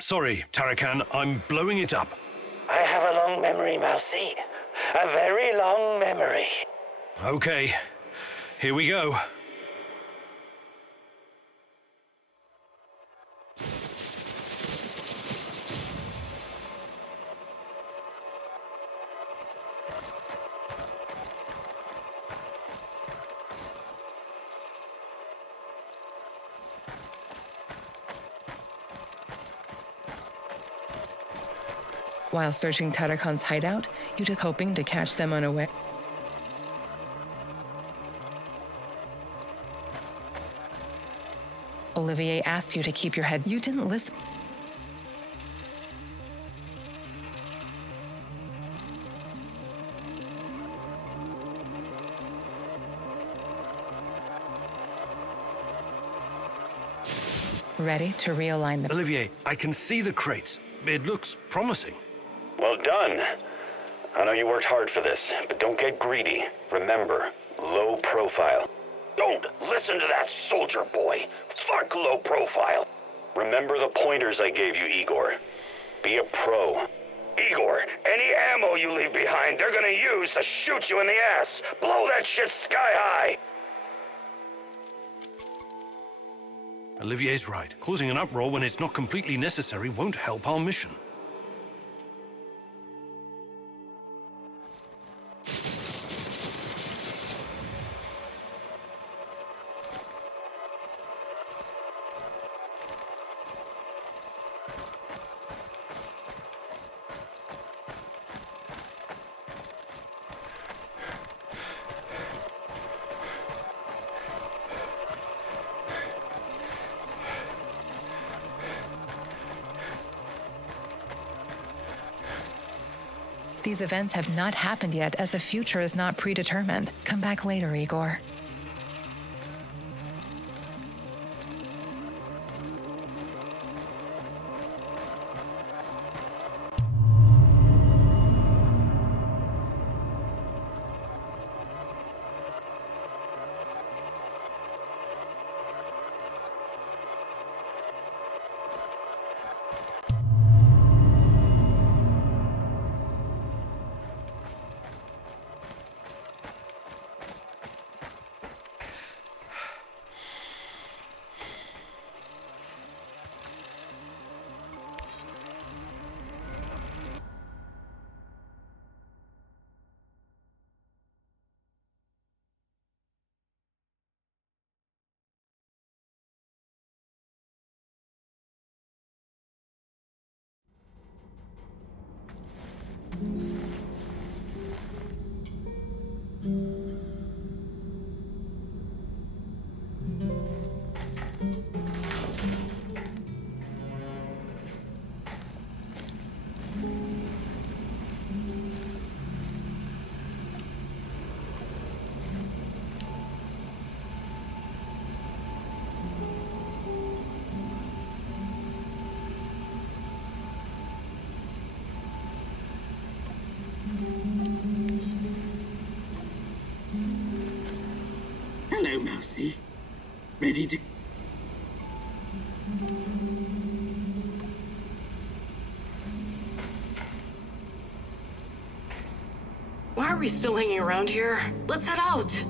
Sorry, Tarakan, I'm blowing it up. I have a long memory, Mousy. A very long memory. Okay, here we go. While searching Tarakan's hideout, you're just hoping to catch them unaware. Olivier asked you to keep your head. You didn't listen. Ready to realign them. Olivier, I can see the crates. It looks promising. Well done. I know you worked hard for this, but don't get greedy. Remember, low profile. Don't listen to that soldier boy. Fuck low profile. Remember the pointers I gave you, Igor. Be a pro. Igor, any ammo you leave behind, they're gonna use to shoot you in the ass. Blow that shit sky high. Olivier's right. Causing an uproar when it's not completely necessary won't help our mission. These events have not happened yet, as the future is not predetermined. Come back later, Igor. Hello, Mousy. Ready to... Why are we still hanging around here? Let's head out!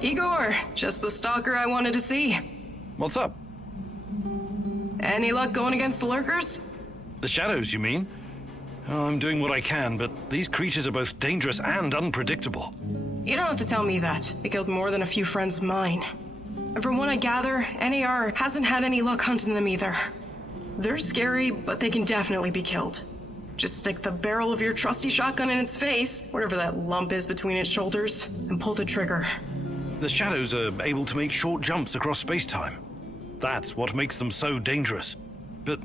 Igor, just the stalker I wanted to see. What's up? Any luck going against the lurkers? The shadows, you mean? Oh, I'm doing what I can, but these creatures are both dangerous and unpredictable. You don't have to tell me that. They killed more than a few friends of mine. And from what I gather, NAR hasn't had any luck hunting them either. They're scary, but they can definitely be killed. Just stick the barrel of your trusty shotgun in its face, whatever that lump is between its shoulders, and pull the trigger. The shadows are able to make short jumps across space-time. That's what makes them so dangerous. But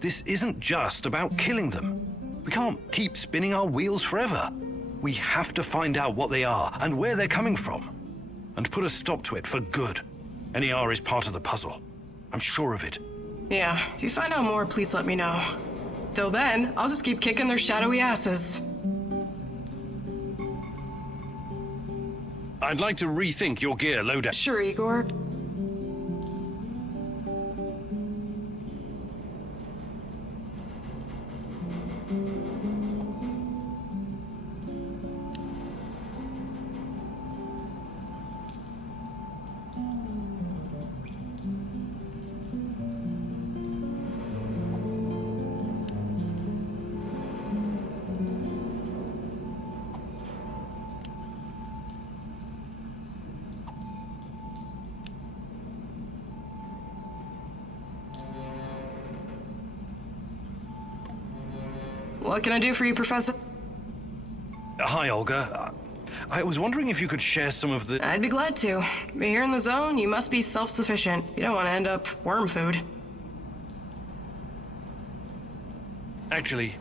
this isn't just about killing them. We can't keep spinning our wheels forever. We have to find out what they are and where they're coming from, and put a stop to it for good. NER is part of the puzzle. I'm sure of it. Yeah, if you find out more, please let me know. Till then, I'll just keep kicking their shadowy asses. I'd like to rethink your gear loadout. Sure, Igor. What can I do for you, Professor? Hi, Olga. I was wondering if you could share some of the... I'd be glad to. But here in the zone, you must be self-sufficient. You don't want to end up worm food. Actually...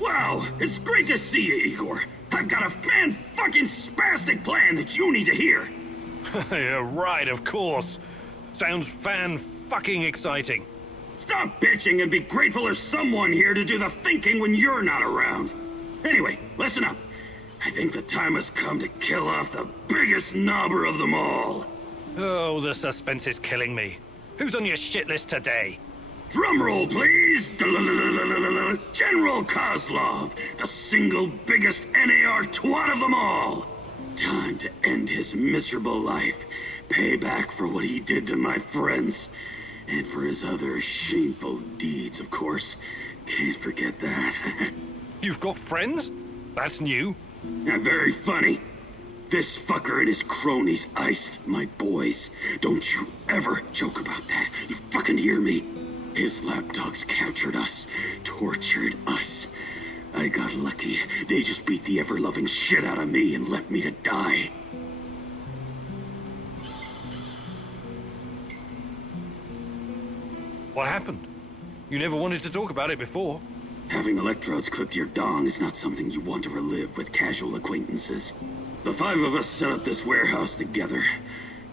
Wow, it's great to see you, Igor. I've got a fan-fucking-spastic plan that you need to hear. Yeah, right, of course. Sounds fan-fucking exciting. Stop bitching and be grateful there's someone here to do the thinking when you're not around. Anyway, listen up. I think the time has come to kill off the biggest knobber of them all. Oh, the suspense is killing me. Who's on your shit list today? Drum roll, please! General Kozlov, the single biggest NAR twat of them all! Time to end his miserable life, pay back for what he did to my friends, and for his other shameful deeds, of course. Can't forget that. You've got friends? That's new. Yeah, very funny. This fucker and his cronies iced my boys. Don't you ever joke about that. You fucking hear me? His lapdogs captured us, tortured us. I got lucky. They just beat the ever-loving shit out of me and left me to die. What happened? You never wanted to talk about it before. Having electrodes clipped to your dong is not something you want to relive with casual acquaintances. The five of us set up this warehouse together.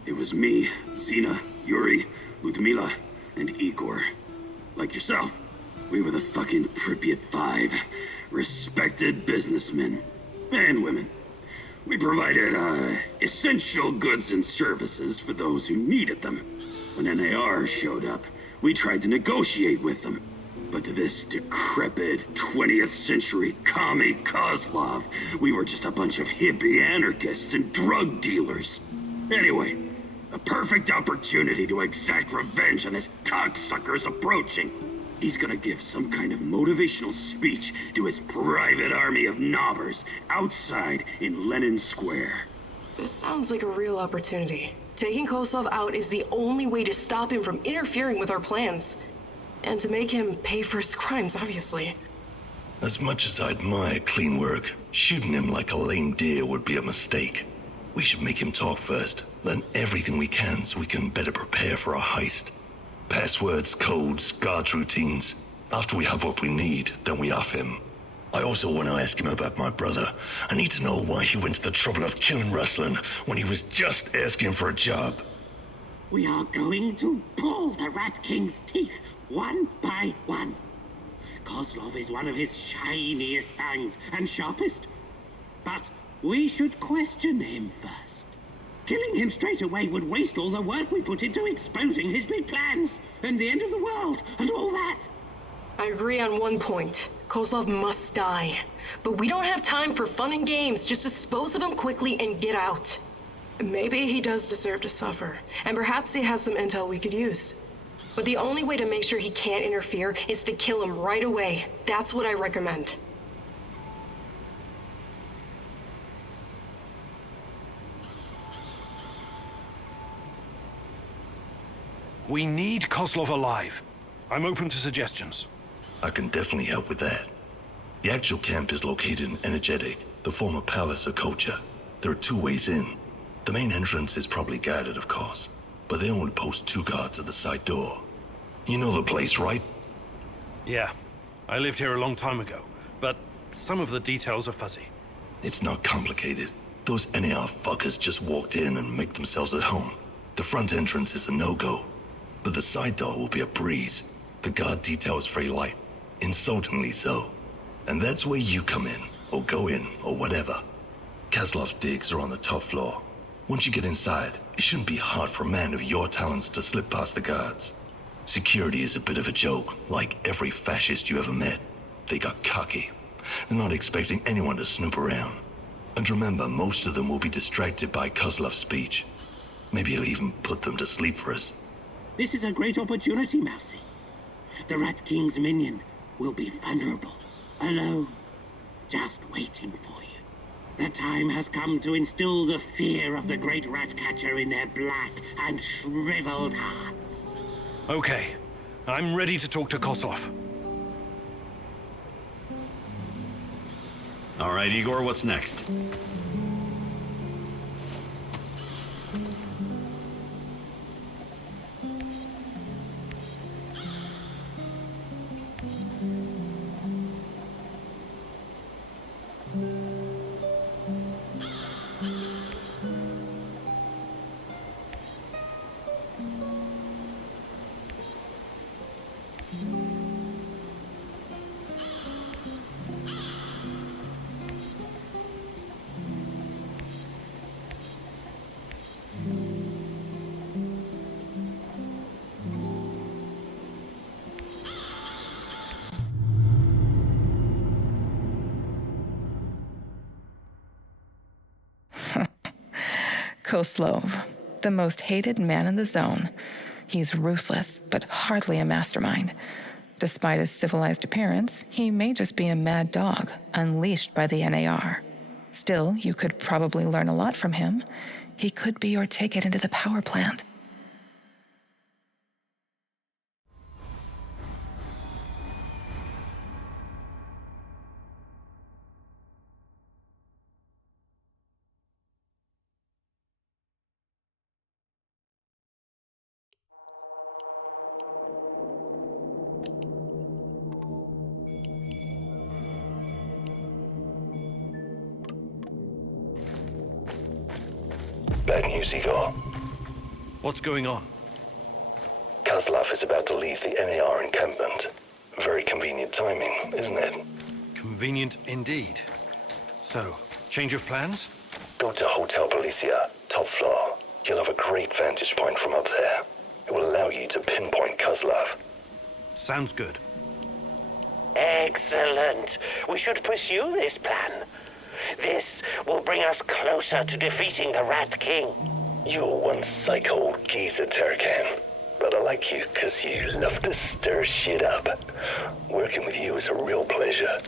It was me, Zina, Yuri, Ludmila, and Igor. Like yourself, we were the fucking Pripyat Five. Respected businessmen. And women. We provided, essential goods and services for those who needed them. When NAR showed up, we tried to negotiate with them. But to this decrepit 20th century commie Kozlov, we were just a bunch of hippie anarchists and drug dealers. Anyway, a perfect opportunity to exact revenge on this cocksucker's approaching. He's gonna give some kind of motivational speech to his private army of knobbers outside in Lenin Square. This sounds like a real opportunity. Taking Kozlov out is the only way to stop him from interfering with our plans. And to make him pay for his crimes, obviously. As much as I admire clean work, shooting him like a lame deer would be a mistake. We should make him talk first, learn everything we can so we can better prepare for our heist. Passwords, codes, guard routines. After we have what we need, then we off him. I also want to ask him about my brother. I need to know why he went to the trouble of killing Ruslan when he was just asking for a job. We are going to pull the Rat King's teeth one by one. Kozlov is one of his shiniest fangs and sharpest. But we should question him first. Killing him straight away would waste all the work we put into exposing his big plans and the end of the world and all that. I agree on one point. Kozlov must die. But we don't have time for fun and games. Just dispose of him quickly and get out. Maybe he does deserve to suffer, and perhaps he has some intel we could use. But the only way to make sure he can't interfere is to kill him right away. That's what I recommend. We need Kozlov alive. I'm open to suggestions. I can definitely help with that. The actual camp is located in Energetic, the former palace of Kocha. There are 2 ways in. The main entrance is probably guarded, of course, but they only post 2 guards at the side door. You know the place, right? Yeah. I lived here a long time ago, but some of the details are fuzzy. It's not complicated. Those NAR fuckers just walked in and make themselves at home. The front entrance is a no-go, but the side door will be a breeze. The guard detail is very light, insultingly so. And that's where you come in, or go in, or whatever. Kozlov's digs are on the top floor. Once you get inside, it shouldn't be hard for a man of your talents to slip past the guards. Security is a bit of a joke, like every fascist you ever met. They got cocky. They're not expecting anyone to snoop around. And remember, most of them will be distracted by Kozlov's speech. Maybe he'll even put them to sleep for us. This is a great opportunity, Mousy. The Rat King's minion will be vulnerable, alone, just waiting for you. The time has come to instill the fear of the great rat catcher in their black and shriveled hearts. Okay, I'm ready to talk to Kozlov. All right, Igor, what's next? Kozlov, the most hated man in the zone. He's ruthless, but hardly a mastermind. Despite his civilized appearance, he may just be a mad dog, unleashed by the NAR. Still, you could probably learn a lot from him. He could be your ticket into the power plant. Bad news, Igor. What's going on? Kozlov is about to leave the NAR encampment. Very convenient timing, isn't it? Convenient indeed. So, change of plans? Go to Hotel Policia, top floor. You'll have a great vantage point from up there. It will allow you to pinpoint Kozlov. Sounds good. Excellent. We should pursue this plan. This will bring us closer to defeating the Rat King. You're one psycho old geezer, Terracan. But I like you because you love to stir shit up. Working with you is a real pleasure.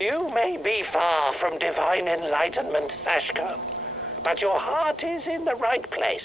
You may be far from divine enlightenment, Sashko, but your heart is in the right place.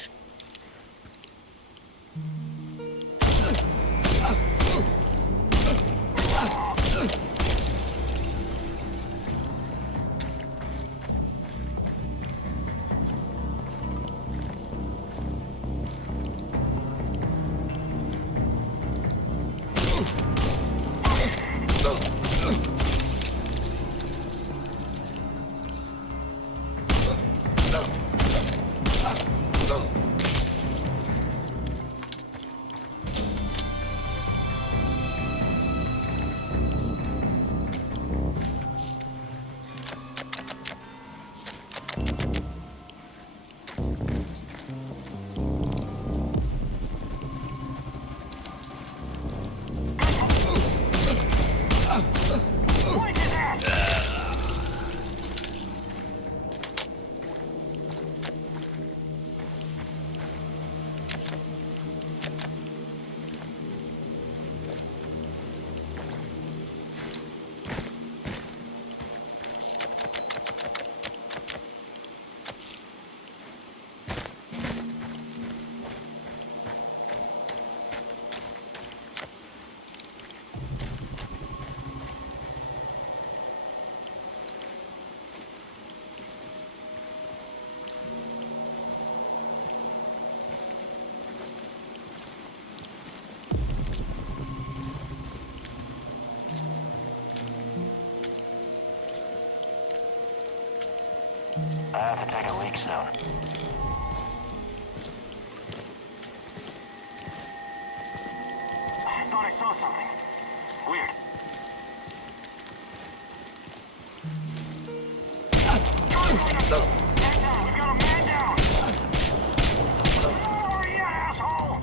I have to take a leak soon. I thought I saw something. Weird. Man down! We got a man down! Where are you, asshole?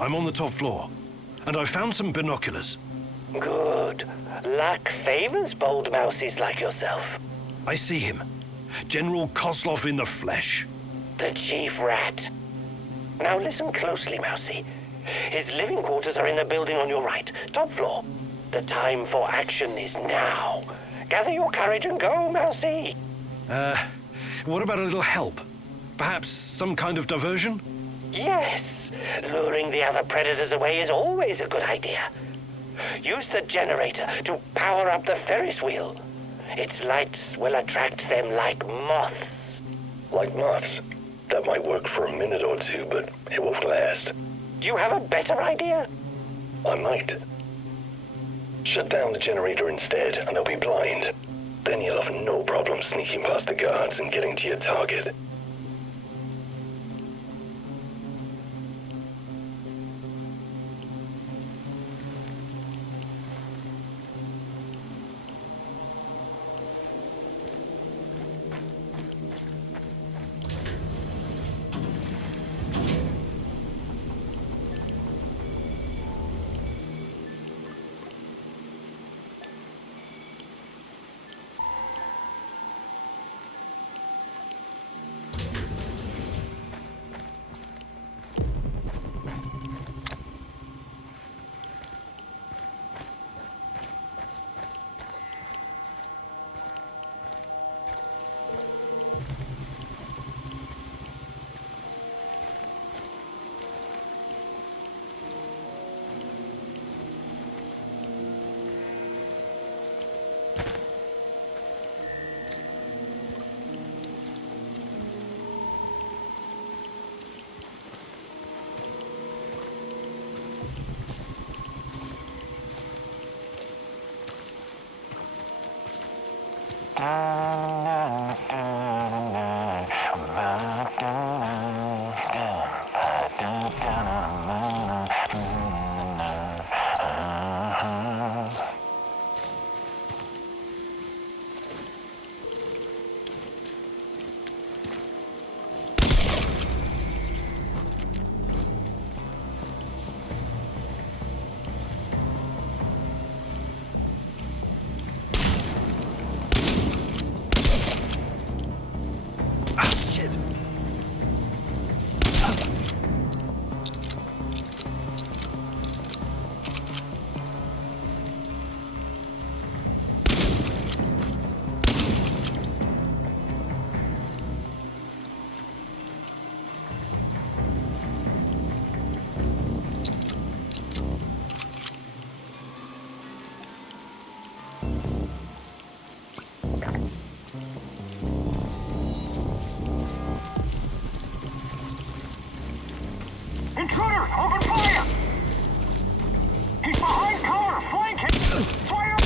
I'm on the top floor, and I found some binoculars. Good. Luck favors bold mouses like yourself. I see him. General Kozlov in the flesh. The chief rat. Now listen closely, Mousy. His living quarters are in the building on your right, top floor. The time for action is now. Gather your courage and go, Mousy. What about a little help? Perhaps some kind of diversion? Yes. Luring the other predators away is always a good idea. Use the generator to power up the Ferris wheel. Its lights will attract them like moths. Like moths? That might work for a minute or two, but it won't last. Do you have a better idea? I might. Shut down the generator instead, and they'll be blind. Then you'll have no problem sneaking past the guards and getting to your target. Intruder! Open fire! He's behind cover! Flank him! Fire!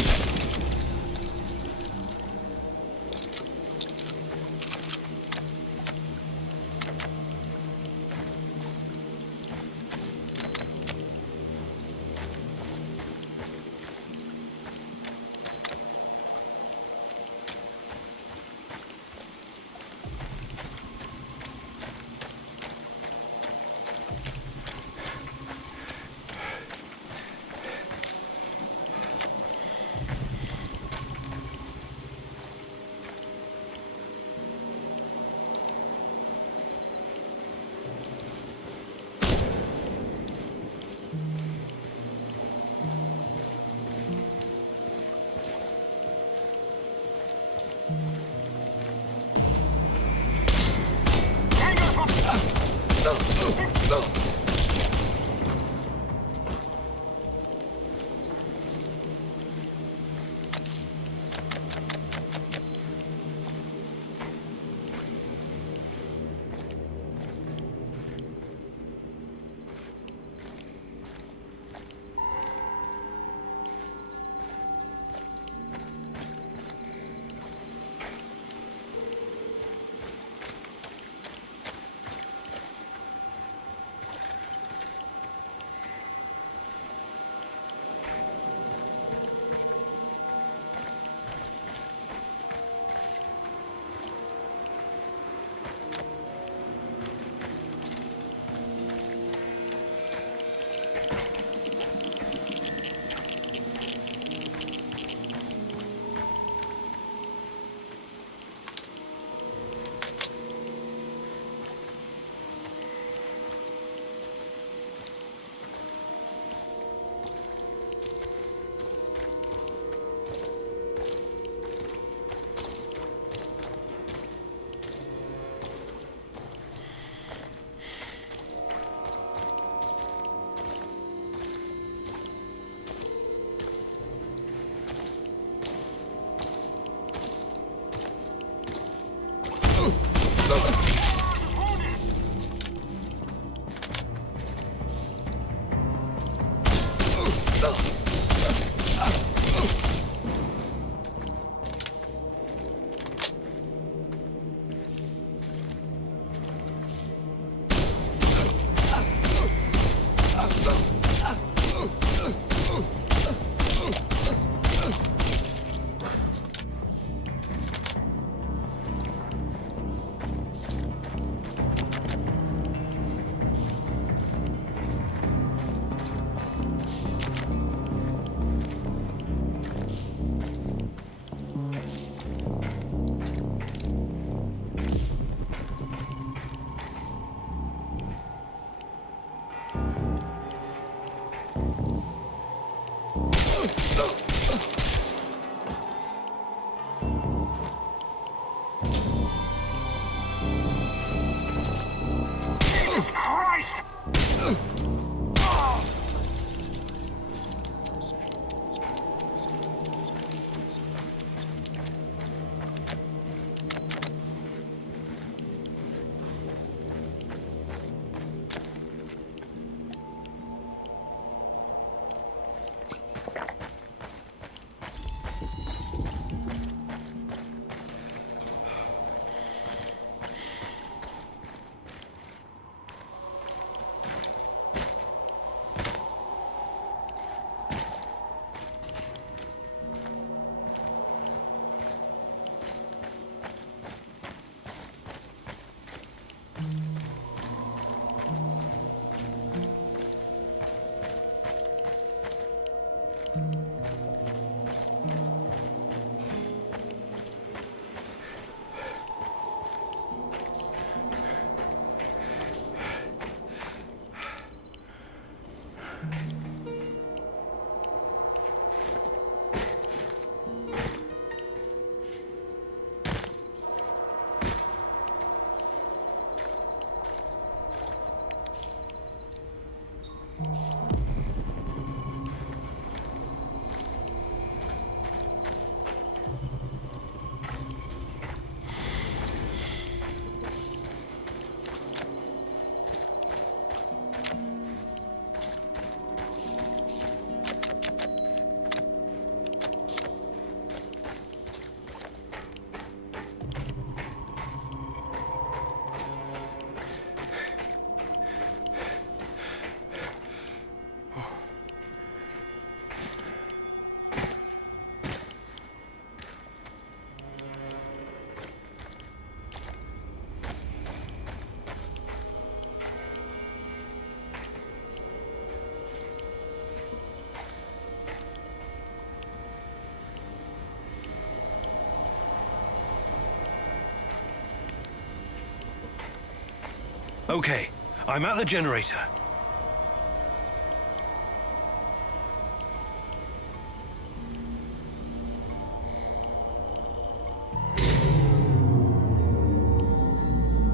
Okay, I'm at the generator.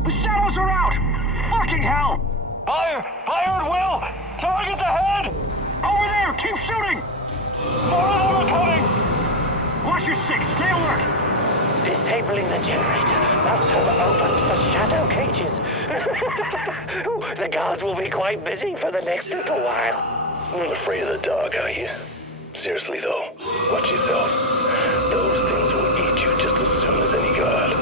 The shadows are out! Fucking hell! Fire! Fire at will! Target ahead! Over there! Keep shooting! More of them are coming! Watch your six! Stay alert! Disabling the generator must have opened the shadow cages. The guards will be quite busy for the next little while. Not afraid of the dark, are you? Seriously, though, watch yourself. Those things will eat you just as soon as any guard.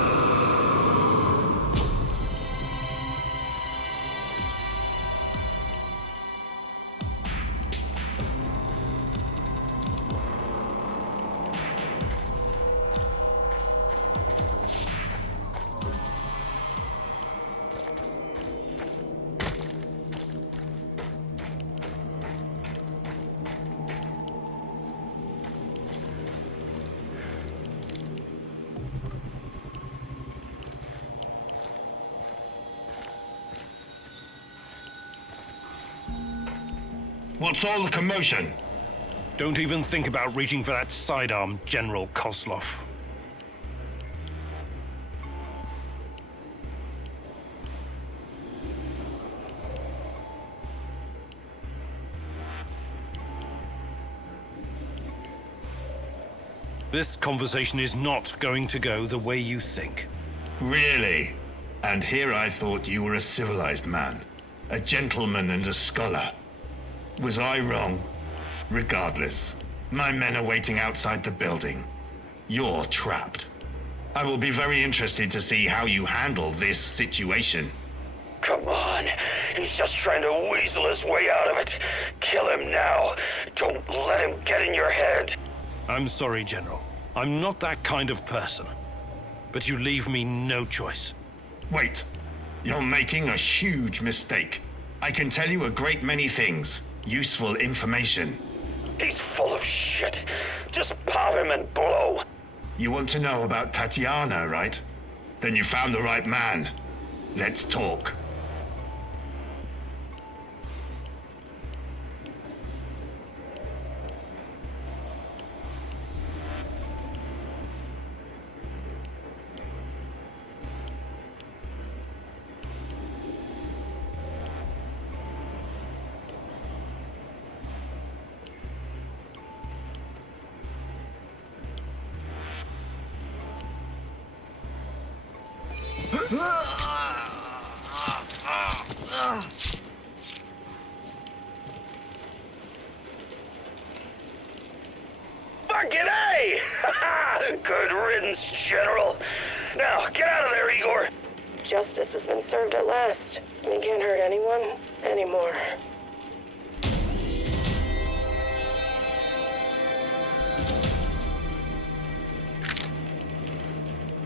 What's all the commotion? Don't even think about reaching for that sidearm, General Kozlov. This conversation is not going to go the way you think. Really? And here I thought you were a civilized man, a gentleman and a scholar. Was I wrong? Regardless, my men are waiting outside the building. You're trapped. I will be very interested to see how you handle this situation. Come on. He's just trying to weasel his way out of it. Kill him now. Don't let him get in your head. I'm sorry, General. I'm not that kind of person. But you leave me no choice. Wait. You're making a huge mistake. I can tell you a great many things. Useful information. He's full of shit. Just pop him and blow. You want to know about Tatiana, right? Then you found the right man. Let's talk. Fucking A! Good riddance, General. Now, get out of there, Igor. Justice has been served at last. We can't hurt anyone anymore.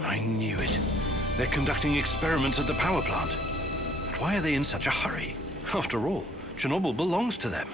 I knew it. They're conducting experiments at the power plant. But why are they in such a hurry? After all, Chernobyl belongs to them.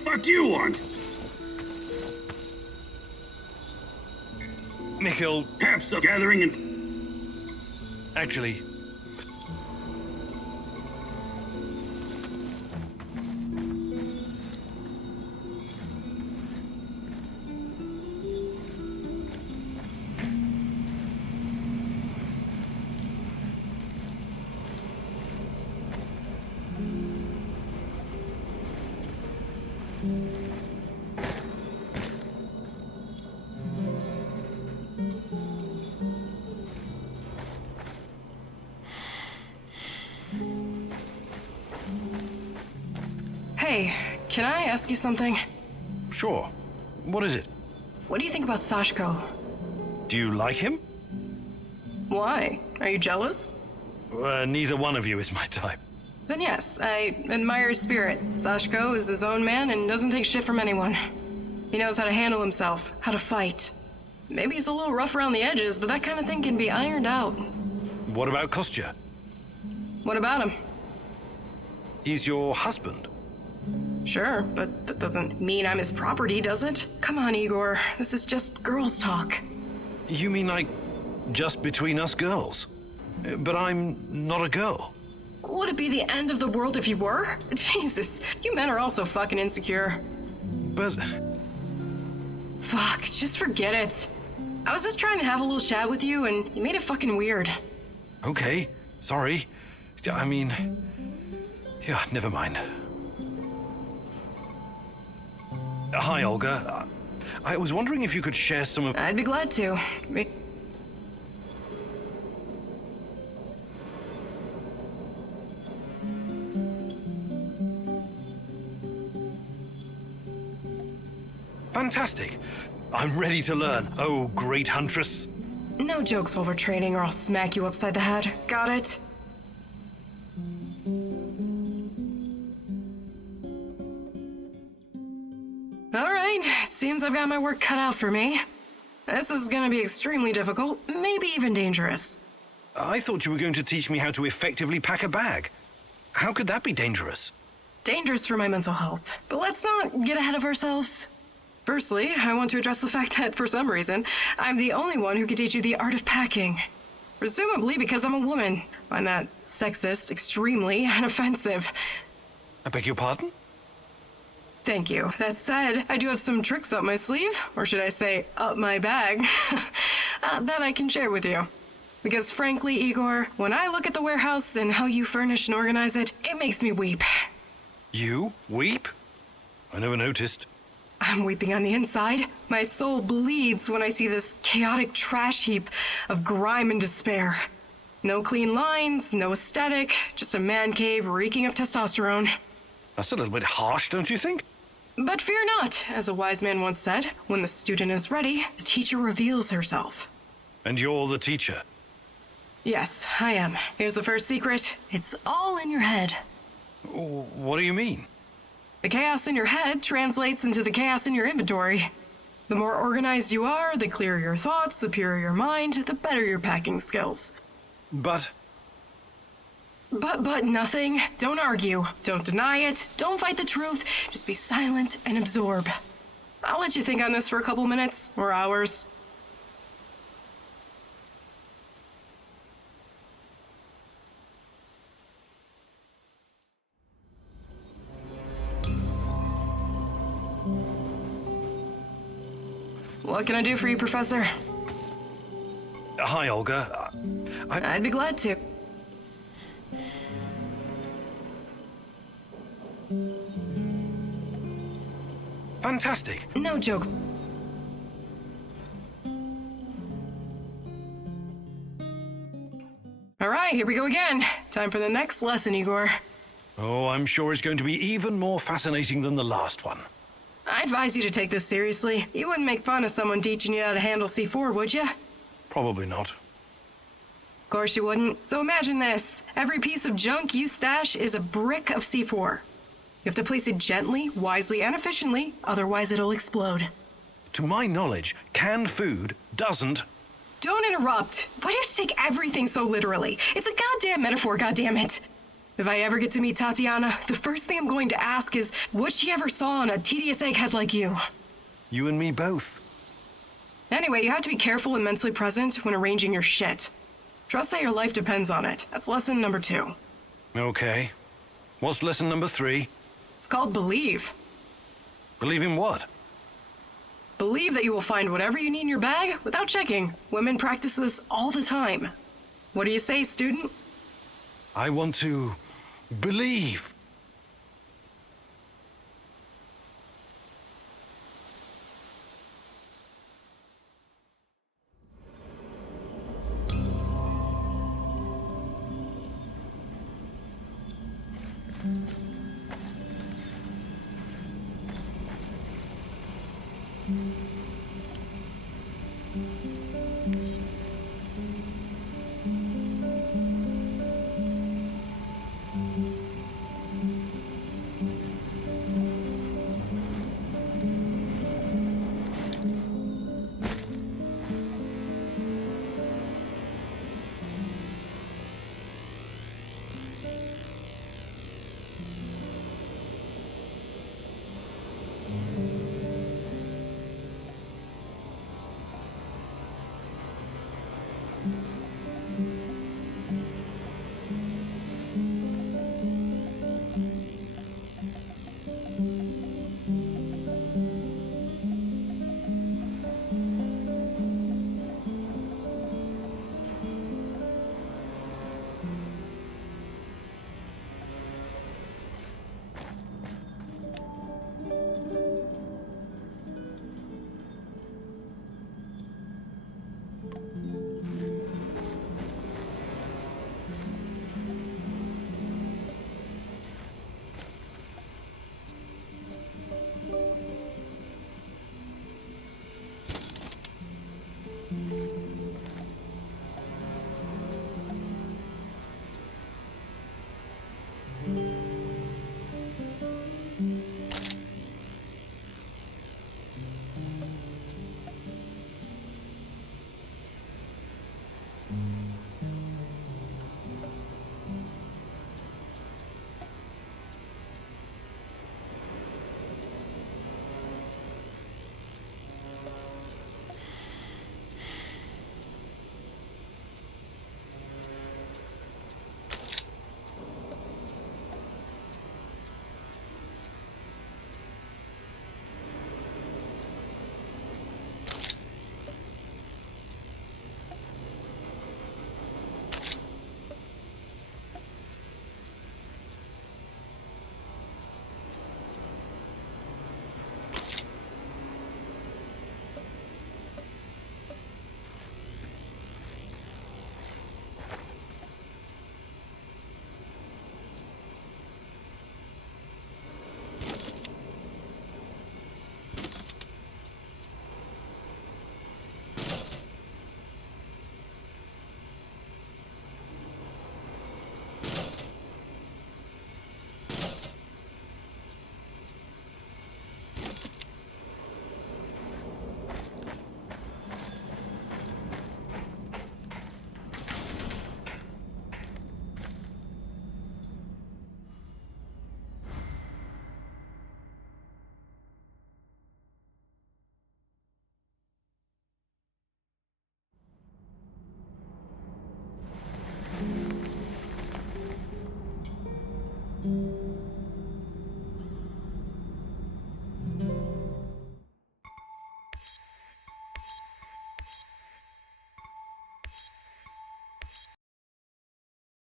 fuck you want? Mikhail... Have some gathering and... Actually... Hey, can I ask you something? Sure. What is it? What do you think about Sashko? Do you like him? Why? Are you jealous? Neither one of you is my type. Then yes, I admire his spirit. Sashko is his own man and doesn't take shit from anyone. He knows how to handle himself, how to fight. Maybe he's a little rough around the edges, but that kind of thing can be ironed out. What about Kostya? What about him? He's your husband. Sure, but that doesn't mean I'm his property, does it? Come on, Igor. This is just girls' talk. You mean like just between us girls? But I'm not a girl. Would it be the end of the world if you were? Jesus, you men are also fucking insecure. But... Fuck, just forget it. I was just trying to have a little chat with you, and you made it fucking weird. Okay, sorry. I mean... Yeah, never mind. Hi, Olga. I was wondering if you could share some of... I'd be glad to. Fantastic. I'm ready to learn. Oh, great huntress. No jokes while we're training or I'll smack you upside the head. Got it? Alright, it seems I've got my work cut out for me. This is gonna be extremely difficult, maybe even dangerous. I thought you were going to teach me how to effectively pack a bag. How could that be dangerous? Dangerous for my mental health. But let's not get ahead of ourselves. Firstly, I want to address the fact that, for some reason, I'm the only one who can teach you the art of packing. Presumably because I'm a woman. I find that sexist, extremely, and offensive. I beg your pardon? Thank you. That said, I do have some tricks up my sleeve, or should I say, up my bag, that I can share with you. Because frankly, Igor, when I look at the warehouse and how you furnish and organize it, it makes me weep. You weep? I never noticed. I'm weeping on the inside. My soul bleeds when I see this chaotic trash heap of grime and despair. No clean lines, no aesthetic, just a man cave reeking of testosterone. That's a little bit harsh, don't you think? But fear not, as a wise man once said, when the student is ready, the teacher reveals herself. And you're the teacher? Yes, I am. Here's the first secret. It's all in your head. What do you mean? The chaos in your head translates into the chaos in your inventory. The more organized you are, the clearer your thoughts, the purer your mind, the better your packing skills. But nothing. Don't argue. Don't deny it. Don't fight the truth. Just be silent and absorb. I'll let you think on this for a couple minutes or hours. What can I do for you, Professor? Hi, Olga. I'd be glad to. Fantastic. No jokes. All right, here we go again. Time for the next lesson, Igor. Oh, I'm sure it's going to be even more fascinating than the last one. I advise you to take this seriously. You wouldn't make fun of someone teaching you how to handle C4, would you? Probably not. Of course you wouldn't. So imagine this. Every piece of junk you stash is a brick of C4. You have to place it gently, wisely, and efficiently, otherwise it'll explode. To my knowledge, canned food doesn't... Don't interrupt. Why do you take everything so literally? It's a goddamn metaphor, goddammit. If I ever get to meet Tatiana, the first thing I'm going to ask is what she ever saw in a tedious egghead like you. You and me both. Anyway, you have to be careful and mentally present when arranging your shit. Trust that your life depends on it. That's lesson number 2. Okay. What's lesson number 3? It's called believe. Believe in what? Believe that you will find whatever you need in your bag without checking. Women practice this all the time. What do you say, student? I want to believe.